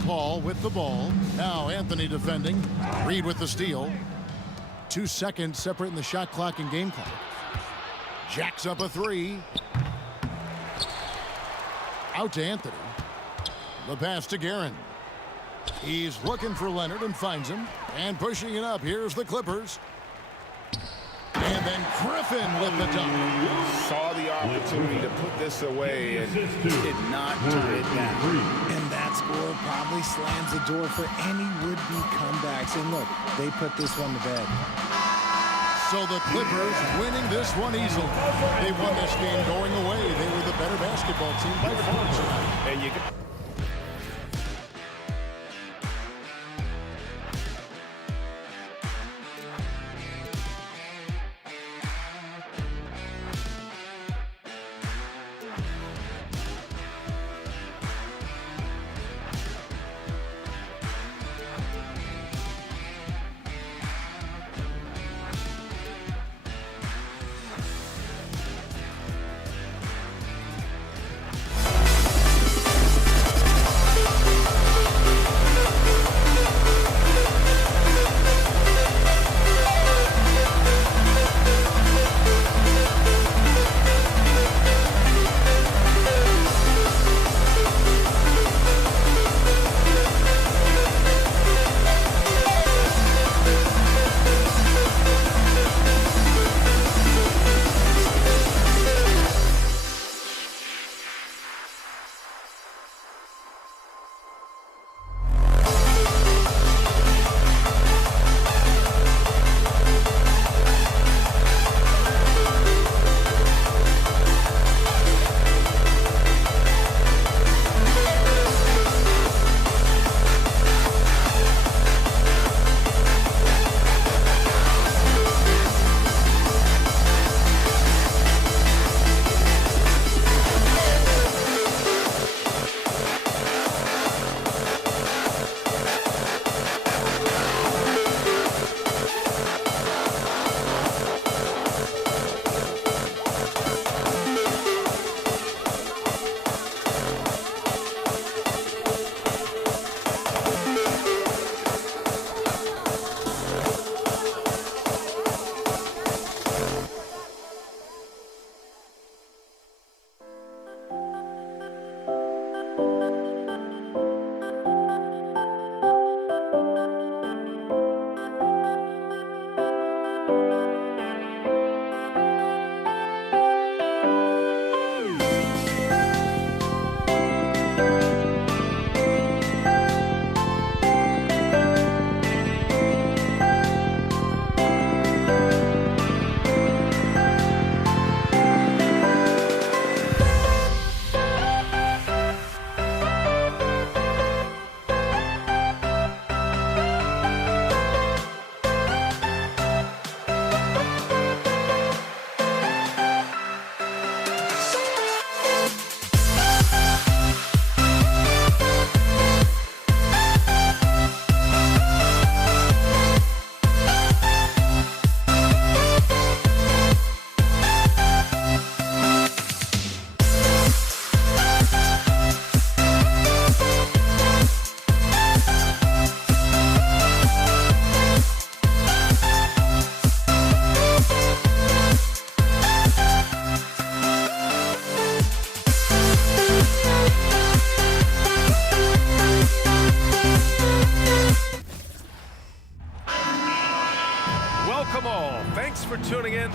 Paul with the ball. Now Anthony defending. Reed with the steal. 2 seconds separating the shot clock and game clock. Jacks up a 3. Out to Anthony. The pass to Guerin. He's looking for Leonard and finds him. And pushing it up. Here's the Clippers. And then Griffin with the dunk. Saw the opportunity to put this away and did not turn it down. And that score probably slams the door for any would-be comebacks. And look, they put this one to bed. So the Clippers winning this one easily. They won this game going away. They were the better basketball team by far tonight. And you can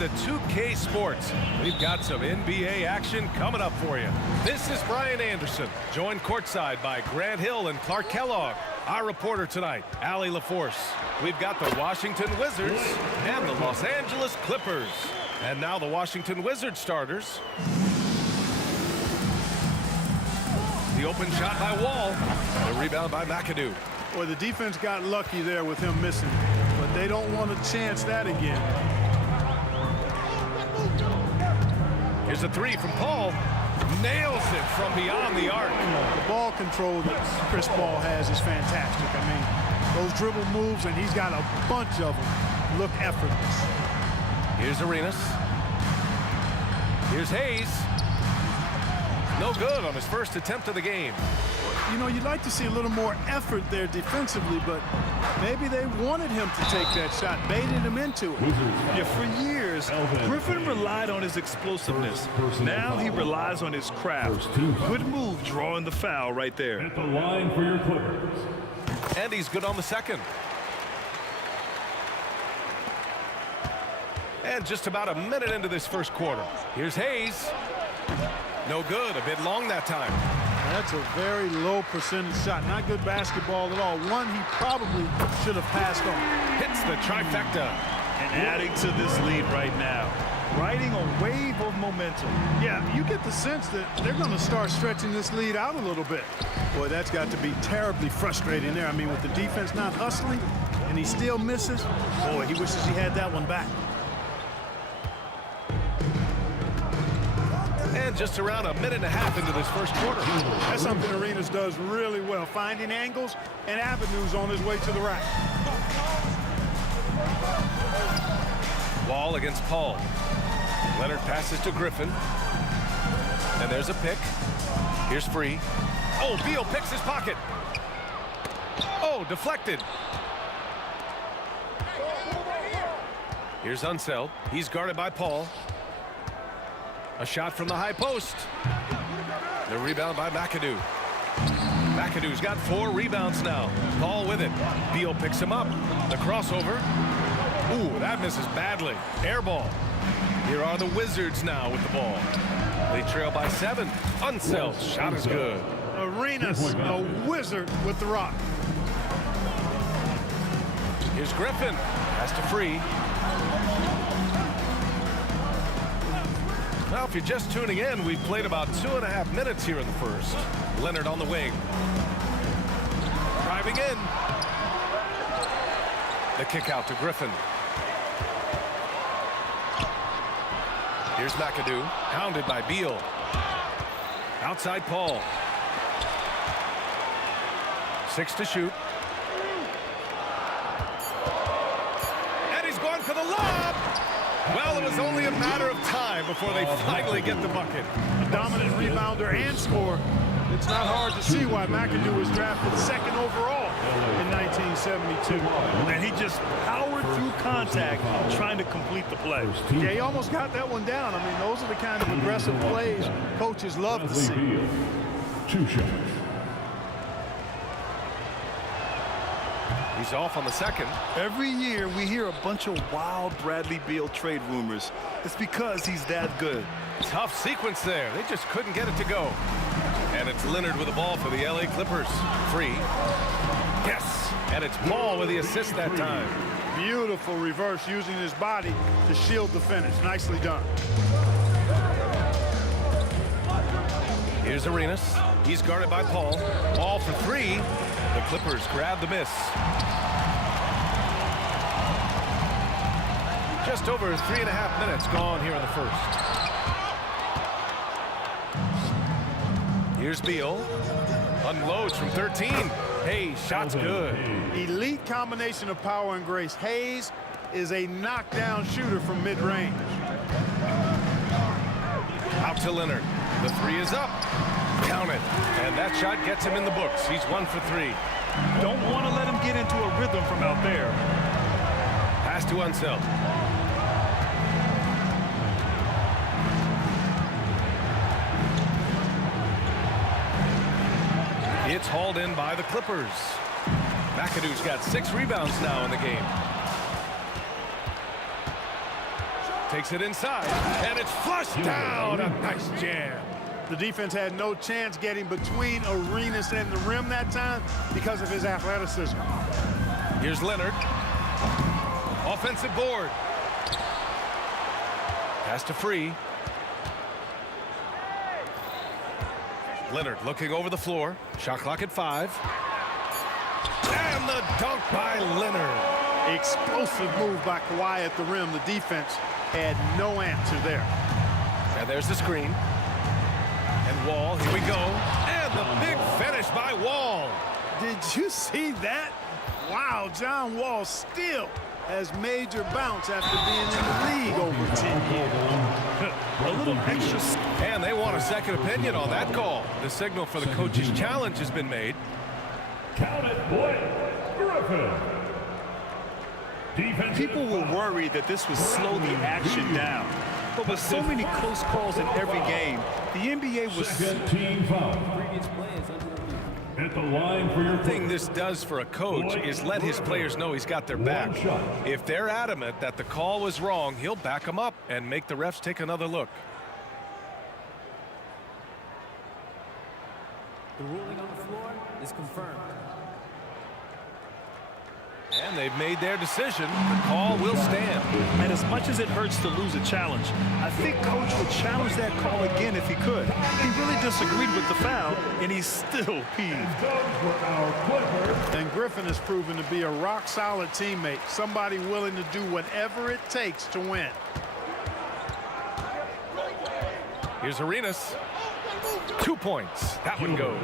into 2K Sports. We've got some NBA action coming up for you. This is Brian Anderson, joined courtside by Grant Hill and Clark Kellogg. Our reporter tonight, Allie LaForce. We've got the Washington Wizards and the Los Angeles Clippers. And now the Washington Wizards starters. The open shot by Wall. The rebound by McAdoo. Boy, the defense got lucky there with him missing, but they don't want to chance that again. Here's a three from Paul. Nails it from beyond the arc. The ball control that Chris Paul has is fantastic. I mean, those dribble moves, and he's got a bunch of them, look effortless. Here's Arenas. Here's Hayes. No good on his first attempt of the game. You know, you'd like to see a little more effort there defensively, but maybe they wanted him to take that shot, baited him into it. Yeah, for years, Griffin relied on his explosiveness. Now he relies on his craft. Good move drawing the foul right there. At the line for your Clippers. And he's good on the second. And just about a minute into this first quarter. Here's Hayes. No good, a bit long that time. That's a very low percentage shot. Not good basketball at all. One he probably should have passed on. Hits the trifecta. And adding to this lead right now. Riding a wave of momentum. Yeah, you get the sense that they're going to start stretching this lead out a little bit. Boy, that's got to be terribly frustrating there. I mean, with the defense not hustling and he still misses, boy, he wishes he had that one back. And just around a minute and a half into this first quarter. That's something Arenas does really well, finding angles and avenues on his way to the rack. Wall against Paul. Leonard passes to Griffin. And there's a pick. Here's Free. Oh, Beal picks his pocket. Oh, deflected. Here's Unseld. He's guarded by Paul. A shot from the high post. The rebound by McAdoo. McAdoo's got 4 rebounds now. Paul with it. Beal picks him up. The crossover. Ooh, that misses badly. Air ball. Here are the Wizards now with the ball. They trail by 7. Unseld. Shot is good. Arenas, a wizard with the rock. Here's Griffin. Has to Free. Now, if you're just tuning in, we've played about 2.5 minutes here in the first. Leonard on the wing. Driving in. The kick out to Griffin. Here's McAdoo, hounded by Beal. Outside Paul. 6 to shoot. And he's going for the lob. Well, it was only a matter of time before they finally get the bucket. A dominant rebounder and scorer. It's not hard to see why McAdoo was drafted 2nd overall in 1972. And he just powered through contact trying to complete the play. Yeah, he almost got that one down. I mean, those are the kind of aggressive plays coaches love to see. 2 shots. He's off on the second. Every year we hear a bunch of wild Bradley Beal trade rumors. It's because he's that good. Tough sequence there. They just couldn't get it to go. And it's Leonard with the ball for the LA Clippers. Free. Yes. And it's Paul with the assist that time. Beautiful reverse using his body to shield the finish. Nicely done. Here's Arenas. He's guarded by Paul. Ball for 3. The Clippers grab the miss. Just over 3.5 minutes gone here in the first. Here's Beal. Unloads from 13. Hayes, shot's good. Elite combination of power and grace. Hayes is a knockdown shooter from mid-range. Out to Leonard. The 3 is up. Count it. And that shot gets him in the books. He's 1 for 3. Don't want to let him get into a rhythm from out there. Pass to Unseld. It's hauled in by the Clippers. McAdoo's got 6 rebounds now in the game. Takes it inside, and it's flushed down. A nice jam. The defense had no chance getting between Arenas and the rim that time because of his athleticism. Here's Leonard. Offensive board. Pass to Free. Leonard looking over the floor. Shot clock at 5. And the dunk by Leonard. Explosive move by Kawhi at the rim. The defense had no answer there. And there's the screen. And Wall, here we go. And the big finish by Wall. Did you see that? Wow, John Wall still has major bounce after being in the league over 10 years. A little extra. And they want a second opinion on that call. The signal for the coach's challenge has been made. Count it, Blake Griffin. People were worried that this would slow the action down. But with so many close calls in every game, the NBA was... Second team foul. At the line for your thing this does for a coach is let his players know he's got their back. If they're adamant that the call was wrong, he'll back them up and make the refs take another look. The ruling on the floor is confirmed. And they've made their decision. The call will stand. And as much as it hurts to lose a challenge, I think Coach would challenge that call again if he could. He really disagreed with the foul, and he's still peeved. And Griffin has proven to be a rock-solid teammate, somebody willing to do whatever it takes to win. Here's Arenas. 2 points. That one goes.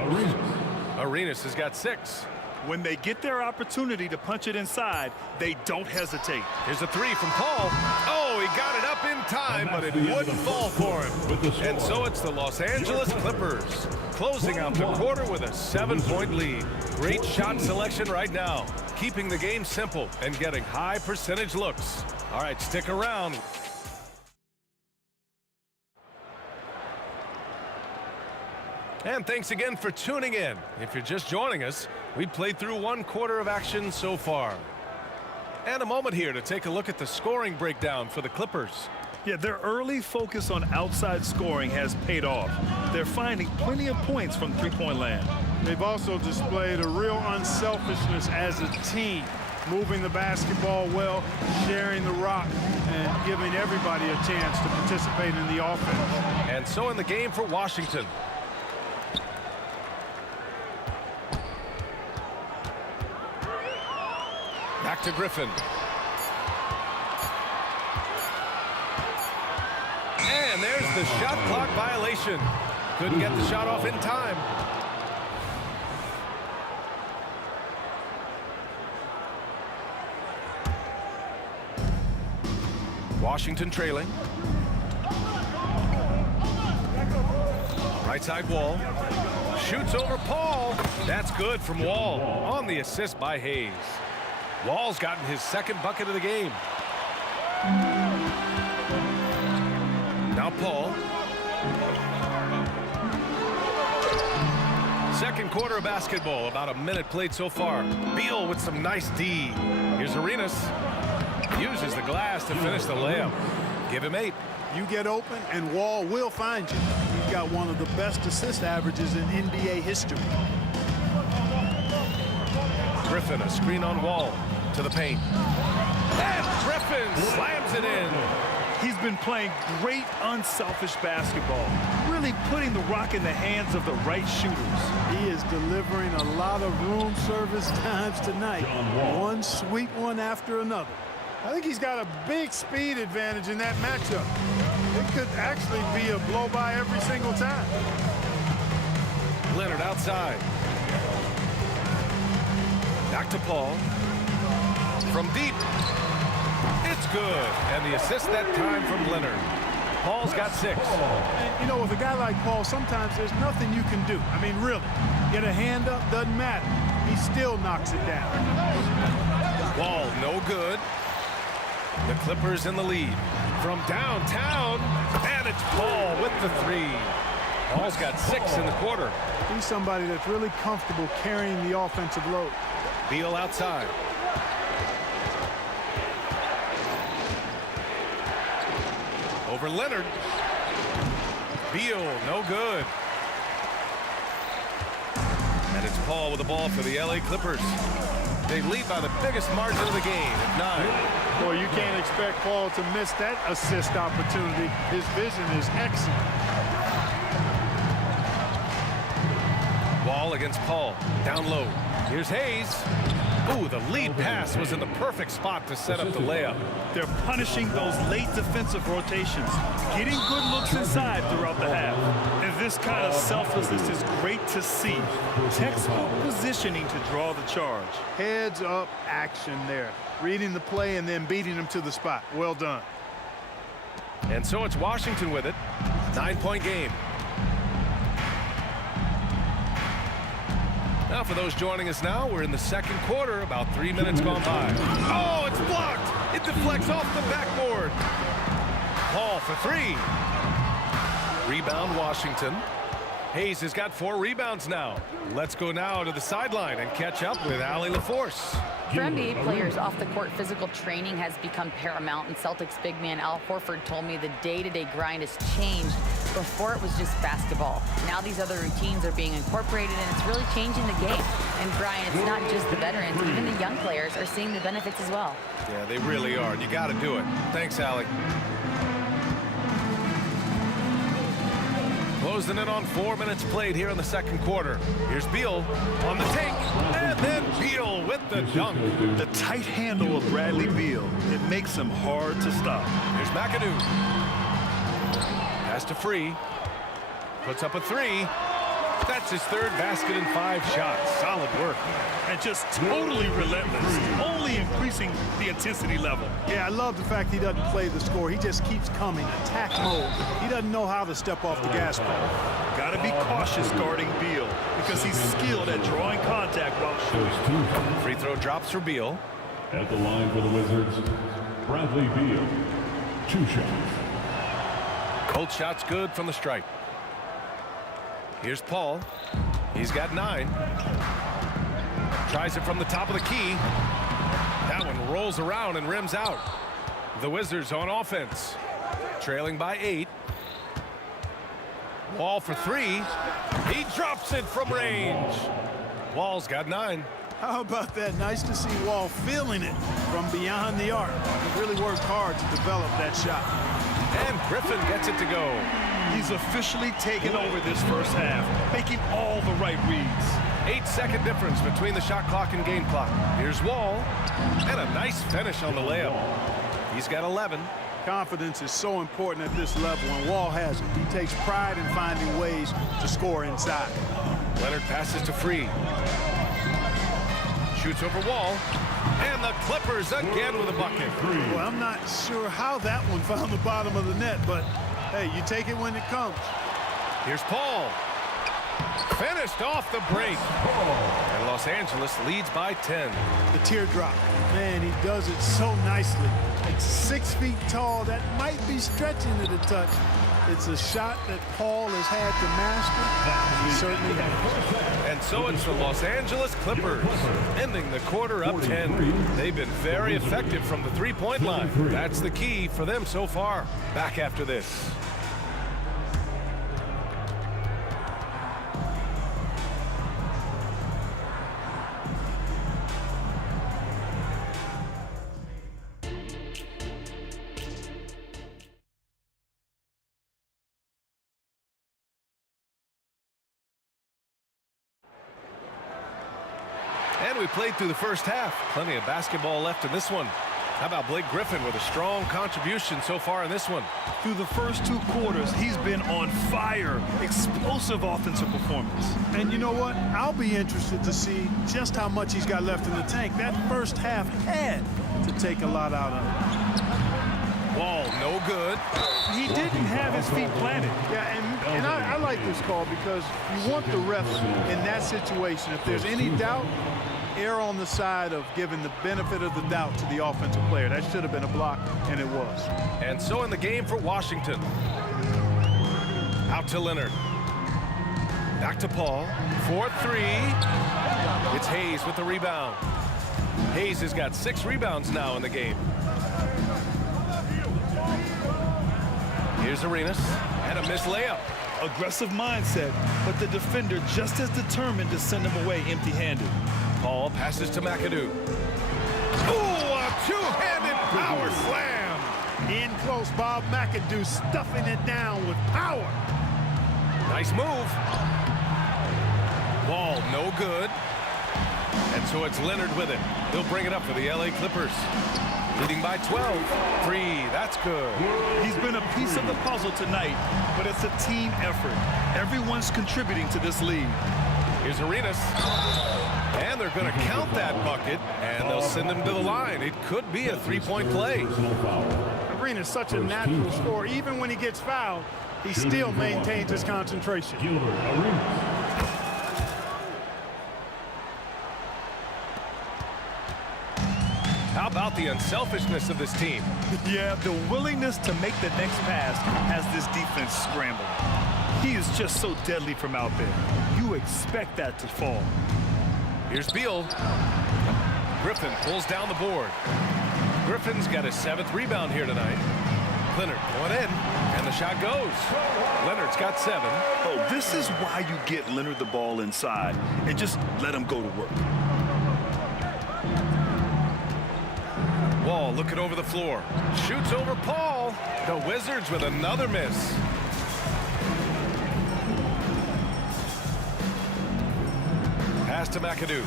Arenas has got 6. When they get their opportunity to punch it inside, they don't hesitate. Here's a 3 from Paul. Oh, he got it up in time, but it wouldn't fall for him. And so it's the Los Angeles Clippers closing out the quarter with a 7-point lead. Great shot selection right now, keeping the game simple and getting high percentage looks. All right, stick around. And thanks again for tuning in. If you're just joining us, we played through 1 quarter of action so far. And a moment here to take a look at the scoring breakdown for the Clippers. Yeah, their early focus on outside scoring has paid off. They're finding plenty of points from three-point land. They've also displayed a real unselfishness as a team, moving the basketball well, sharing the rock, and giving everybody a chance to participate in the offense. And so in the game for Washington. Back to Griffin. And there's the shot clock violation. Couldn't get the shot off in time. Washington trailing. Right side Wall. Shoots over Paul. That's good from Wall on the assist by Hayes. Wall's gotten his 2nd bucket of the game. Now Paul. 2nd quarter of basketball. About a minute played so far. Beal with some nice D. Here's Arenas. Uses the glass to finish the layup. Give him 8. You get open and Wall will find you. He's got one of the best assist averages in NBA history. Griffin, a screen on Wall. To the paint. And Griffin slams it in. He's been playing great unselfish basketball, really putting the rock in the hands of the right shooters. He is delivering a lot of room service times tonight. One sweet one after another. I think he's got a big speed advantage in that matchup. It could actually be a blow-by every single time. Leonard outside. Back to Paul. From deep. It's good. And the assist that time from Leonard. Paul's got 6. And, you know, with a guy like Paul, sometimes there's nothing you can do. I mean, really. Get a hand up, doesn't matter. He still knocks it down. Wall, no good. The Clippers in the lead. From downtown. And it's Paul with the 3. Paul's got 6 in the quarter. He's somebody that's really comfortable carrying the offensive load. Beal outside. over Leonard. Beal, no good. And it's Paul with the ball for the LA Clippers. They lead by the biggest margin of the game at 9. Boy, you can't expect Paul to miss that assist opportunity. His vision is excellent. Wall against Paul. Down low. Here's Hayes. Ooh, the lead pass was in the perfect spot to set up the layup. They're punishing those late defensive rotations, getting good looks inside throughout the half. And this kind of selflessness is great to see. Textbook positioning to draw the charge. Heads up action there. Reading the play and then beating them to the spot. Well done. And so it's Washington with it. 9-point game. Now, for those joining us now, we're in the second quarter, about 3 minutes gone by. Oh, it's blocked. It deflects off the backboard. Paul for 3. Rebound, Washington. Hayes has got 4 rebounds now. Let's go now to the sideline and catch up with Allie LaForce. For NBA players, off-the-court physical training has become paramount, and Celtics big man Al Horford told me the day-to-day grind has changed. Before it was just basketball. Now these other routines are being incorporated, and it's really changing the game. And Brian, it's not just the veterans, even the young players are seeing the benefits as well. Yeah, they really are. You got to do it. Thanks, Allie. Closing in on 4 minutes played here in the second quarter. Here's Beal on the take, and then Beal with the dunk. The tight handle of Bradley Beal, it makes him hard to stop. Here's McAdoo. Pass to Free. Puts up a 3. That's his 3rd basket in 5 shots. Solid work. And just totally relentless, only increasing the intensity level. Yeah, I love the fact he doesn't play the score. He just keeps coming, attack mode. He doesn't know how to step off the gas pedal. Got to be cautious guarding Beal because he's skilled at drawing contact while shooting. Free throw drops for Beal. At the line for the Wizards, Bradley Beal. 2 shots. Both shots good from the stripe. Here's Paul. He's got 9. Tries it from the top of the key. That one rolls around and rims out. The Wizards on offense. Trailing by 8. Wall for 3. He drops it from range. Wall's got 9. How about that? Nice to see Wall feeling it from beyond the arc. He really worked hard to develop that shot. And Griffin gets it to go. He's officially taken over this first half, making all the right reads. 8-second difference between the shot clock and game clock. Here's Wall, and a nice finish on the layup. He's got 11. Confidence is so important at this level, and Wall has it. He takes pride in finding ways to score inside. Leonard passes to Free. Shoots over Wall. And the Clippers again with a bucket. Well, I'm not sure how that one found the bottom of the net, but hey, you take it when it comes. Here's Paul. Finished off the break. And Los Angeles leads by 10. The teardrop. Man, he does it so nicely. It's 6 feet tall. That might be stretching it a touch. It's a shot that Paul has had to master. He certainly has. And so it's the Los Angeles Clippers ending the quarter up 10. They've been very effective from the three-point line. That's the key for them so far. Back after this. And we played through the first half. Plenty of basketball left in this one. How about Blake Griffin with a strong contribution so far in this one? Through the first 2 quarters, he's been on fire. Explosive offensive performance. And you know what? I'll be interested to see just how much he's got left in the tank. That first half had to take a lot out of him. Wall, no good. He didn't have his feet planted. Yeah, and I like this call because you want the refs in that situation. If there's any doubt, err on the side of giving the benefit of the doubt to the offensive player. That should have been a block, and it was. And so in the game for Washington. Out to Leonard. Back to Paul. 4-3. It's Hayes with the rebound. Hayes has got 6 rebounds now in the game. Here's Arenas, and a missed layup. Aggressive mindset, but the defender just as determined to send him away empty-handed. Paul passes to McAdoo. Ooh, a two-handed power slam. In close, Bob McAdoo stuffing it down with power. Nice move. Ball no good. And so it's Leonard with it. He'll bring it up for the LA Clippers. Leading by 12. Three, that's good. He's been a piece of the puzzle tonight, but it's a team effort. Everyone's contributing to this lead. Here's Arenas. And they're going to count that bucket, and they'll send him to the line. It could be a three-point play. Arenas is such a natural scorer. Even when he gets fouled, he still maintains his concentration. How about the unselfishness of this team? Yeah, the willingness to make the next pass has this defense scrambling. He is just so deadly from out there. You expect that to fall. Here's Beal. Griffin pulls down the board. Griffin's got his 7th rebound here tonight. Leonard going in, and the shot goes. Leonard's got 7. Oh, this is why you get Leonard the ball inside and just let him go to work. Wall looking over the floor. Shoots over Paul. The Wizards with another miss. Pass to McAdoo.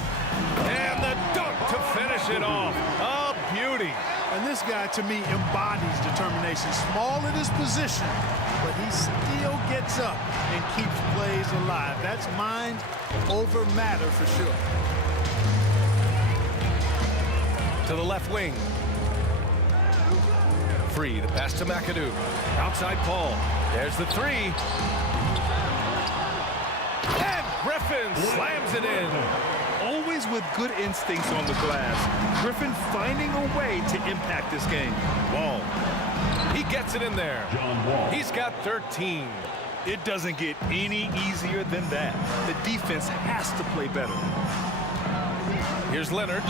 And the dunk to finish it off. A beauty. And this guy, to me, embodies determination. Small in his position, but he still gets up and keeps plays alive. That's mind over matter for sure. To the left wing. Free, the pass to McAdoo. Outside Paul. There's the three. And Griffin slams it in. Always with good instincts on the glass. Griffin finding a way to impact this game. Wall. He gets it in there. He's got 13. It doesn't get any easier than that. The defense has to play better. Here's Leonard.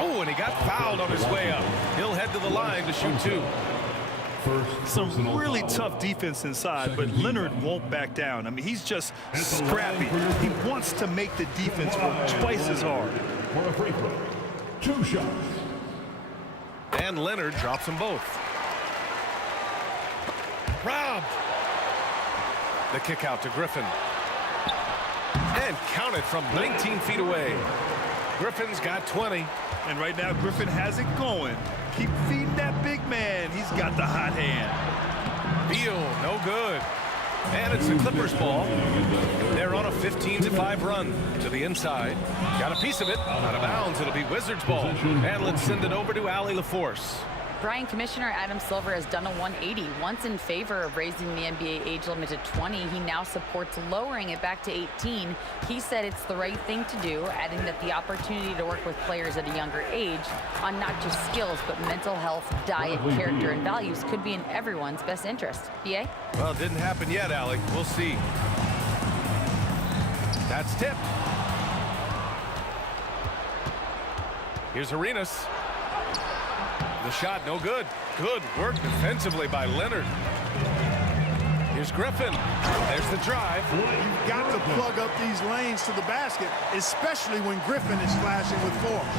Oh, and he got fouled on his way up. He'll head to the line to shoot 2. Some really tough defense inside, but Leonard won't back down. I mean, he's just scrappy. He wants to make the defense work twice as hard. For a free throw, 2 shots. And Leonard drops them both. Robbed. The kick out to Griffin. And counted from 19 feet away. Griffin's got 20. And right now, Griffin has it going. Keep feeding that big man. He's got the hot hand. Beal, no good. And it's the Clippers ball. They're on a 15-5 run to the inside. Got a piece of it. Out of bounds. It'll be Wizards ball. And let's send it over to Allie LaForce. Brian, Commissioner Adam Silver has done a 180. Once in favor of raising the NBA age limit to 20, he now supports lowering it back to 18. He said it's the right thing to do, adding that the opportunity to work with players at a younger age on not just skills, but mental health, diet, character, and values could be in everyone's best interest. BA? Well, it didn't happen yet, Allie. We'll see. That's tipped. Here's Arenas. The shot, no good. Good work defensively by Leonard. Here's Griffin. There's the drive. You've got to plug up these lanes to the basket, especially when Griffin is flashing with force.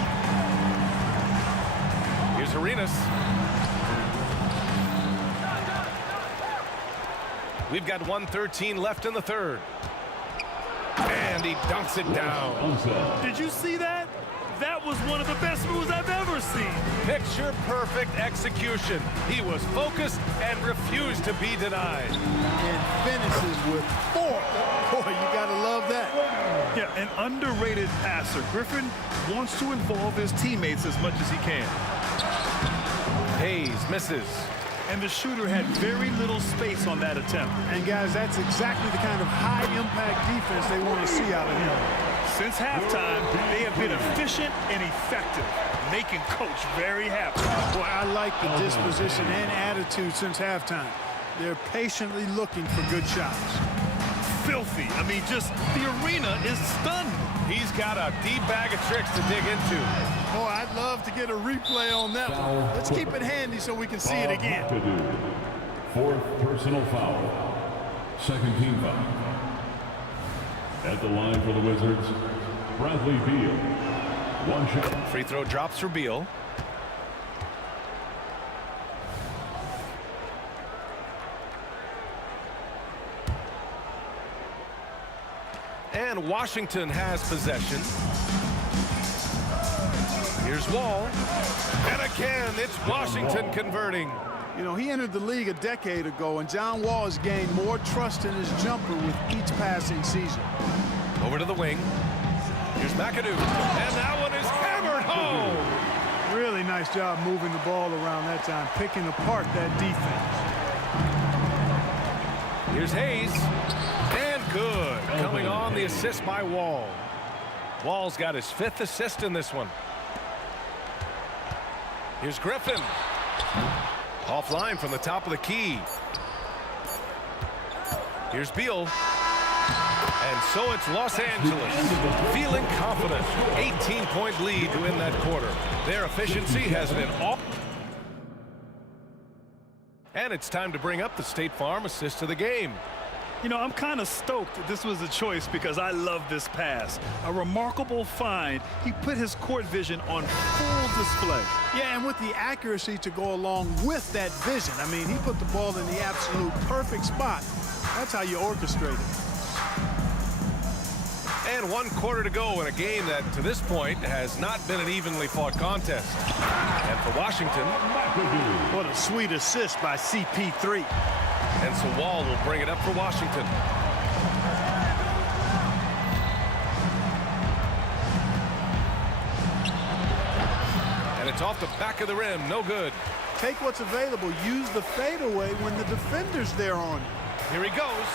Here's Arenas. We've got 1:13 left in the third. And he dunks it down. Did you see that? That was one of the best moves I've ever seen. Picture perfect execution. He was focused and refused to be denied. And finishes with force. Boy, you gotta love that. Yeah, an underrated passer. Griffin wants to involve his teammates as much as he can. Hayes misses. And the shooter had very little space on that attempt. And guys, that's exactly the kind of high-impact defense they want to see out of him. Since halftime, they have been efficient and effective, making Coach very happy. Boy, I like the disposition and attitude since halftime. They're patiently looking for good shots. Filthy. I mean, just the arena is stunned. He's got a deep bag of tricks to dig into. Boy, I'd love to get a replay on that one. Let's keep it handy so we can see it again. Fourth personal foul. Second team foul. At the line for the Wizards, Bradley Beal. One shot. Free throw drops for Beal. And Washington has possession. Here's Wall. And again, it's Washington converting. You know, he entered the league a decade ago, and John Wall has gained more trust in his jumper with each passing season. Over to the wing. Here's McAdoo. And that one is hammered home. Really nice job moving the ball around that time, picking apart that defense. Here's Hayes. And good. Coming on the assist by Wall. Wall's got his 5th assist in this one. Here's Griffin. Offline from the top of the key. Here's Beal. And so it's Los Angeles feeling confident. 18-point lead to win that quarter. Their efficiency has been off. And it's time to bring up the State Farm assist of the game. You know, I'm kind of stoked this was a choice because I love this pass. A remarkable find. He put his court vision on full display. Yeah, and with the accuracy to go along with that vision. I mean, he put the ball in the absolute perfect spot. That's how you orchestrate it. And 1 quarter to go in a game that, to this point, has not been an evenly fought contest. And for Washington, what a sweet assist by CP3. And so Wall will bring it up for Washington. And it's off the back of the rim. No good. Take what's available. Use the fadeaway when the defender's there on you. Here he goes.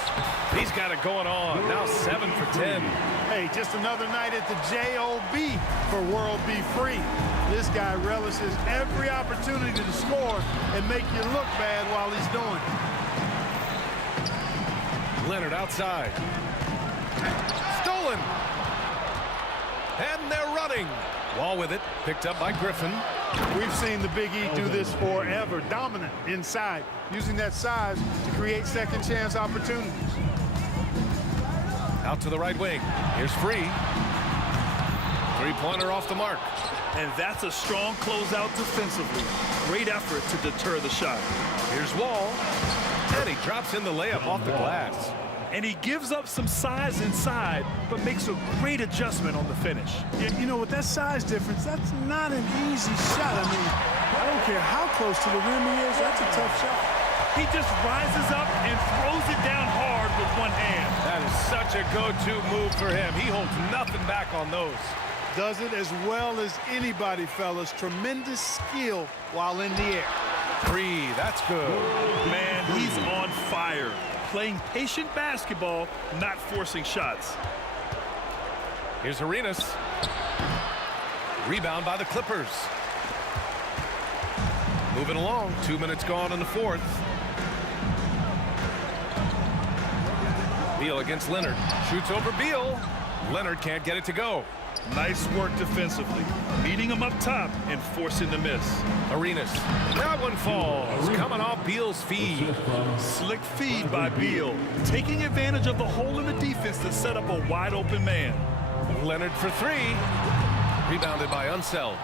He's got it going on. Now 7 for 10. Hey, just another night at the JOB for World Be Free. This guy relishes every opportunity to score and make you look bad while he's doing it. Leonard outside. Stolen. And they're running. Wall with it. Picked up by Griffin. We've seen the Big E do this forever. Dominant inside, using that size to create second chance opportunities. Out to the right wing. Here's Free. Three-pointer off the mark. And that's a strong closeout defensively. Great effort to deter the shot. Here's Wall. And he drops in the layup off the glass. And he gives up some size inside, but makes a great adjustment on the finish. Yeah, you know, with that size difference, that's not an easy shot. I mean, I don't care how close to the rim he is, that's a tough shot. He just rises up and throws it down hard with one hand. That is such a go-to move for him. He holds nothing back on those. Does it as well as anybody, fellas. Tremendous skill while in the air. Free, that's good. Man, he's on fire. Playing patient basketball, not forcing shots. Here's Arenas. Rebound by the Clippers. Moving along. 2 minutes gone in the fourth. Beal against Leonard. Shoots over Beal. Leonard can't get it to go. Nice work defensively. Meeting him up top and forcing the miss. Arenas. That one falls. Coming off Beal's feed. Slick feed by Beal. Taking advantage of the hole in the defense to set up a wide open man. Leonard for three. Rebounded by Unseld.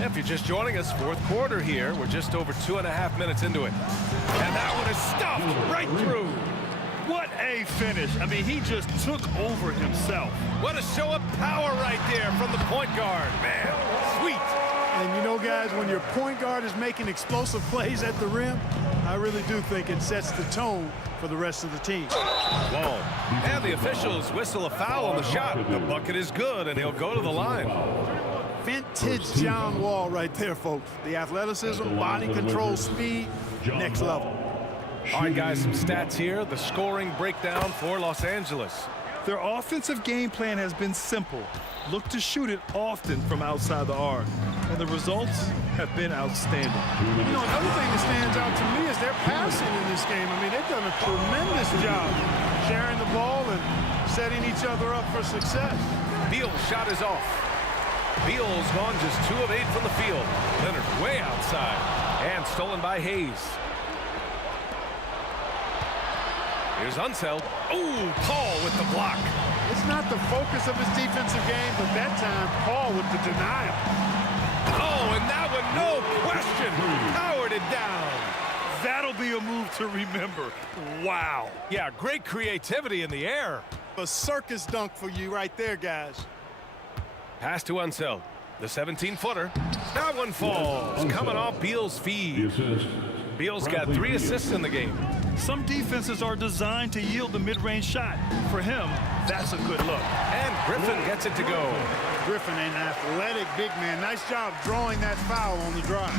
If you're just joining us, fourth quarter here. We're just over 2.5 minutes into it. And that one is stuffed right through. What a finish. I mean, he just took over himself. What a show of power right there from the point guard. Man, sweet. And you know, guys, when your point guard is making explosive plays at the rim, I really do think it sets the tone for the rest of the team. Wall. And the officials whistle a foul on the shot. The bucket is good, and he'll go to the line. Vintage John Wall right there, folks. The athleticism, body control, speed, next level. All right, guys, some stats here. The scoring breakdown for Los Angeles. Their offensive game plan has been simple. Look to shoot it often from outside the arc. And the results have been outstanding. You know, another thing that stands out to me is their passing in this game. I mean, they've done a tremendous job sharing the ball and setting each other up for success. Beal's shot is off. Beal's gone just 2 of 8 from the field. Leonard way outside and stolen by Hayes. Here's Unseld. Oh, Paul with the block. It's not the focus of his defensive game, but that time, Paul with the denial. Oh, and that one, no question, powered it down. That'll be a move to remember. Wow. Yeah, great creativity in the air. A circus dunk for you right there, guys. Pass to Unseld. The 17-footer. That one falls, coming off Beal's feed. Beal's got 3 assists in the game. Some defenses are designed to yield the mid-range shot. For him, that's a good look. And Griffin gets it to go. Griffin, an athletic big man. Nice job drawing that foul on the drive.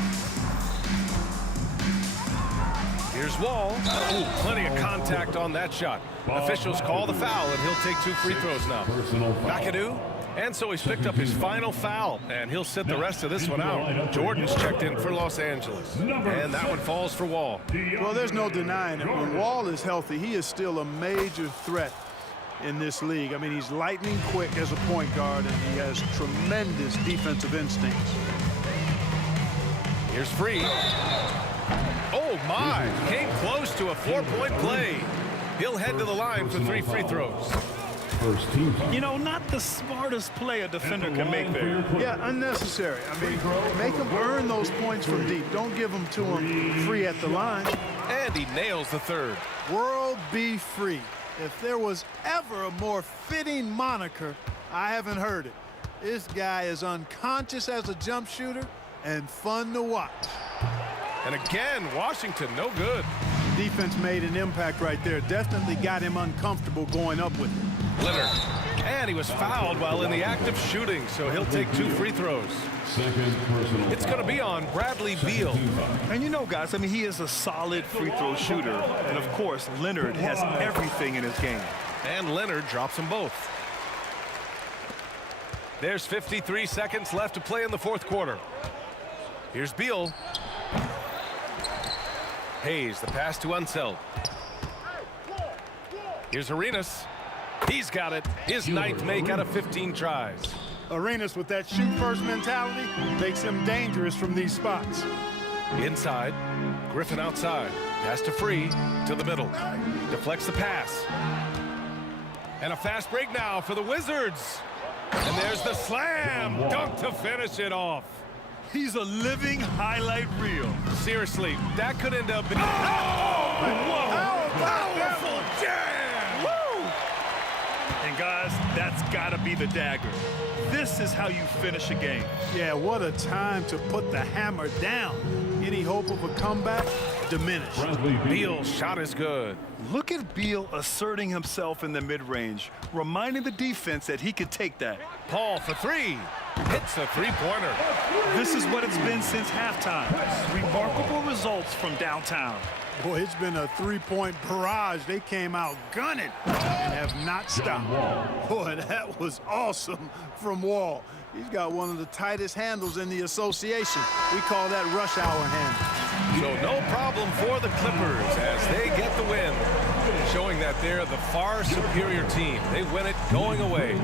Here's Wall. Ooh, plenty of contact on that shot. Officials call the foul, and he'll take 2 free throws now. McAdoo. And so he's picked up his final foul, and he'll sit the rest of this one out. Jordan's checked in for Los Angeles. And that one falls for Wall. Well, there's no denying it. When Wall is healthy, he is still a major threat in this league. I mean, he's lightning quick as a point guard, and he has tremendous defensive instincts. Here's Free. Oh, my. Came close to a 4-point play. He'll head to the line for 3 free throws. You know, not the smartest play a defender can make there. Yeah, unnecessary. I mean, make him earn those points from deep. Don't give them to him free at the line. And he nails the 3rd. World be free. If there was ever a more fitting moniker, I haven't heard it. This guy is unconscious as a jump shooter and fun to watch. And again, Washington, no good. Defense made an impact right there. Definitely got him uncomfortable going up with it. Leonard. And he was fouled while in the act of shooting, so he'll take 2 free throws. It's going to be on Bradley Beal. And you know, guys, I mean, he is a solid free throw shooter. And, of course, Leonard has everything in his game. And Leonard drops them both. There's 53 seconds left to play in the 4th quarter. Here's Beal. Hayes, the pass to Unseld. Here's Arenas. He's got it. His 9th make out of 15 tries. Arenas with that shoot-first mentality makes him dangerous from these spots. Inside. Griffin outside. Pass to Free. To the middle. Deflects the pass. And a fast break now for the Wizards. And there's the slam. Dunk to finish it off. He's a living highlight reel. Seriously, that could end up being... Powerful jam! Woo! And guys, that's got to be the dagger. This is how you finish a game. Yeah, what a time to put the hammer down. Any hope of a comeback diminished. Beal's shot is good. Look at Beal asserting himself in the mid-range, reminding the defense that he could take that. Paul for 3. Hits a 3-pointer. This is what it's been since halftime. Remarkable results from downtown. Boy, it's been a 3-point barrage. They came out gunning and have not stopped. Boy, that was awesome from Wall. He's got one of the tightest handles in the association. We call that rush hour handle. So no problem for the Clippers as they get the win, showing that they're the far superior team. They win it going away.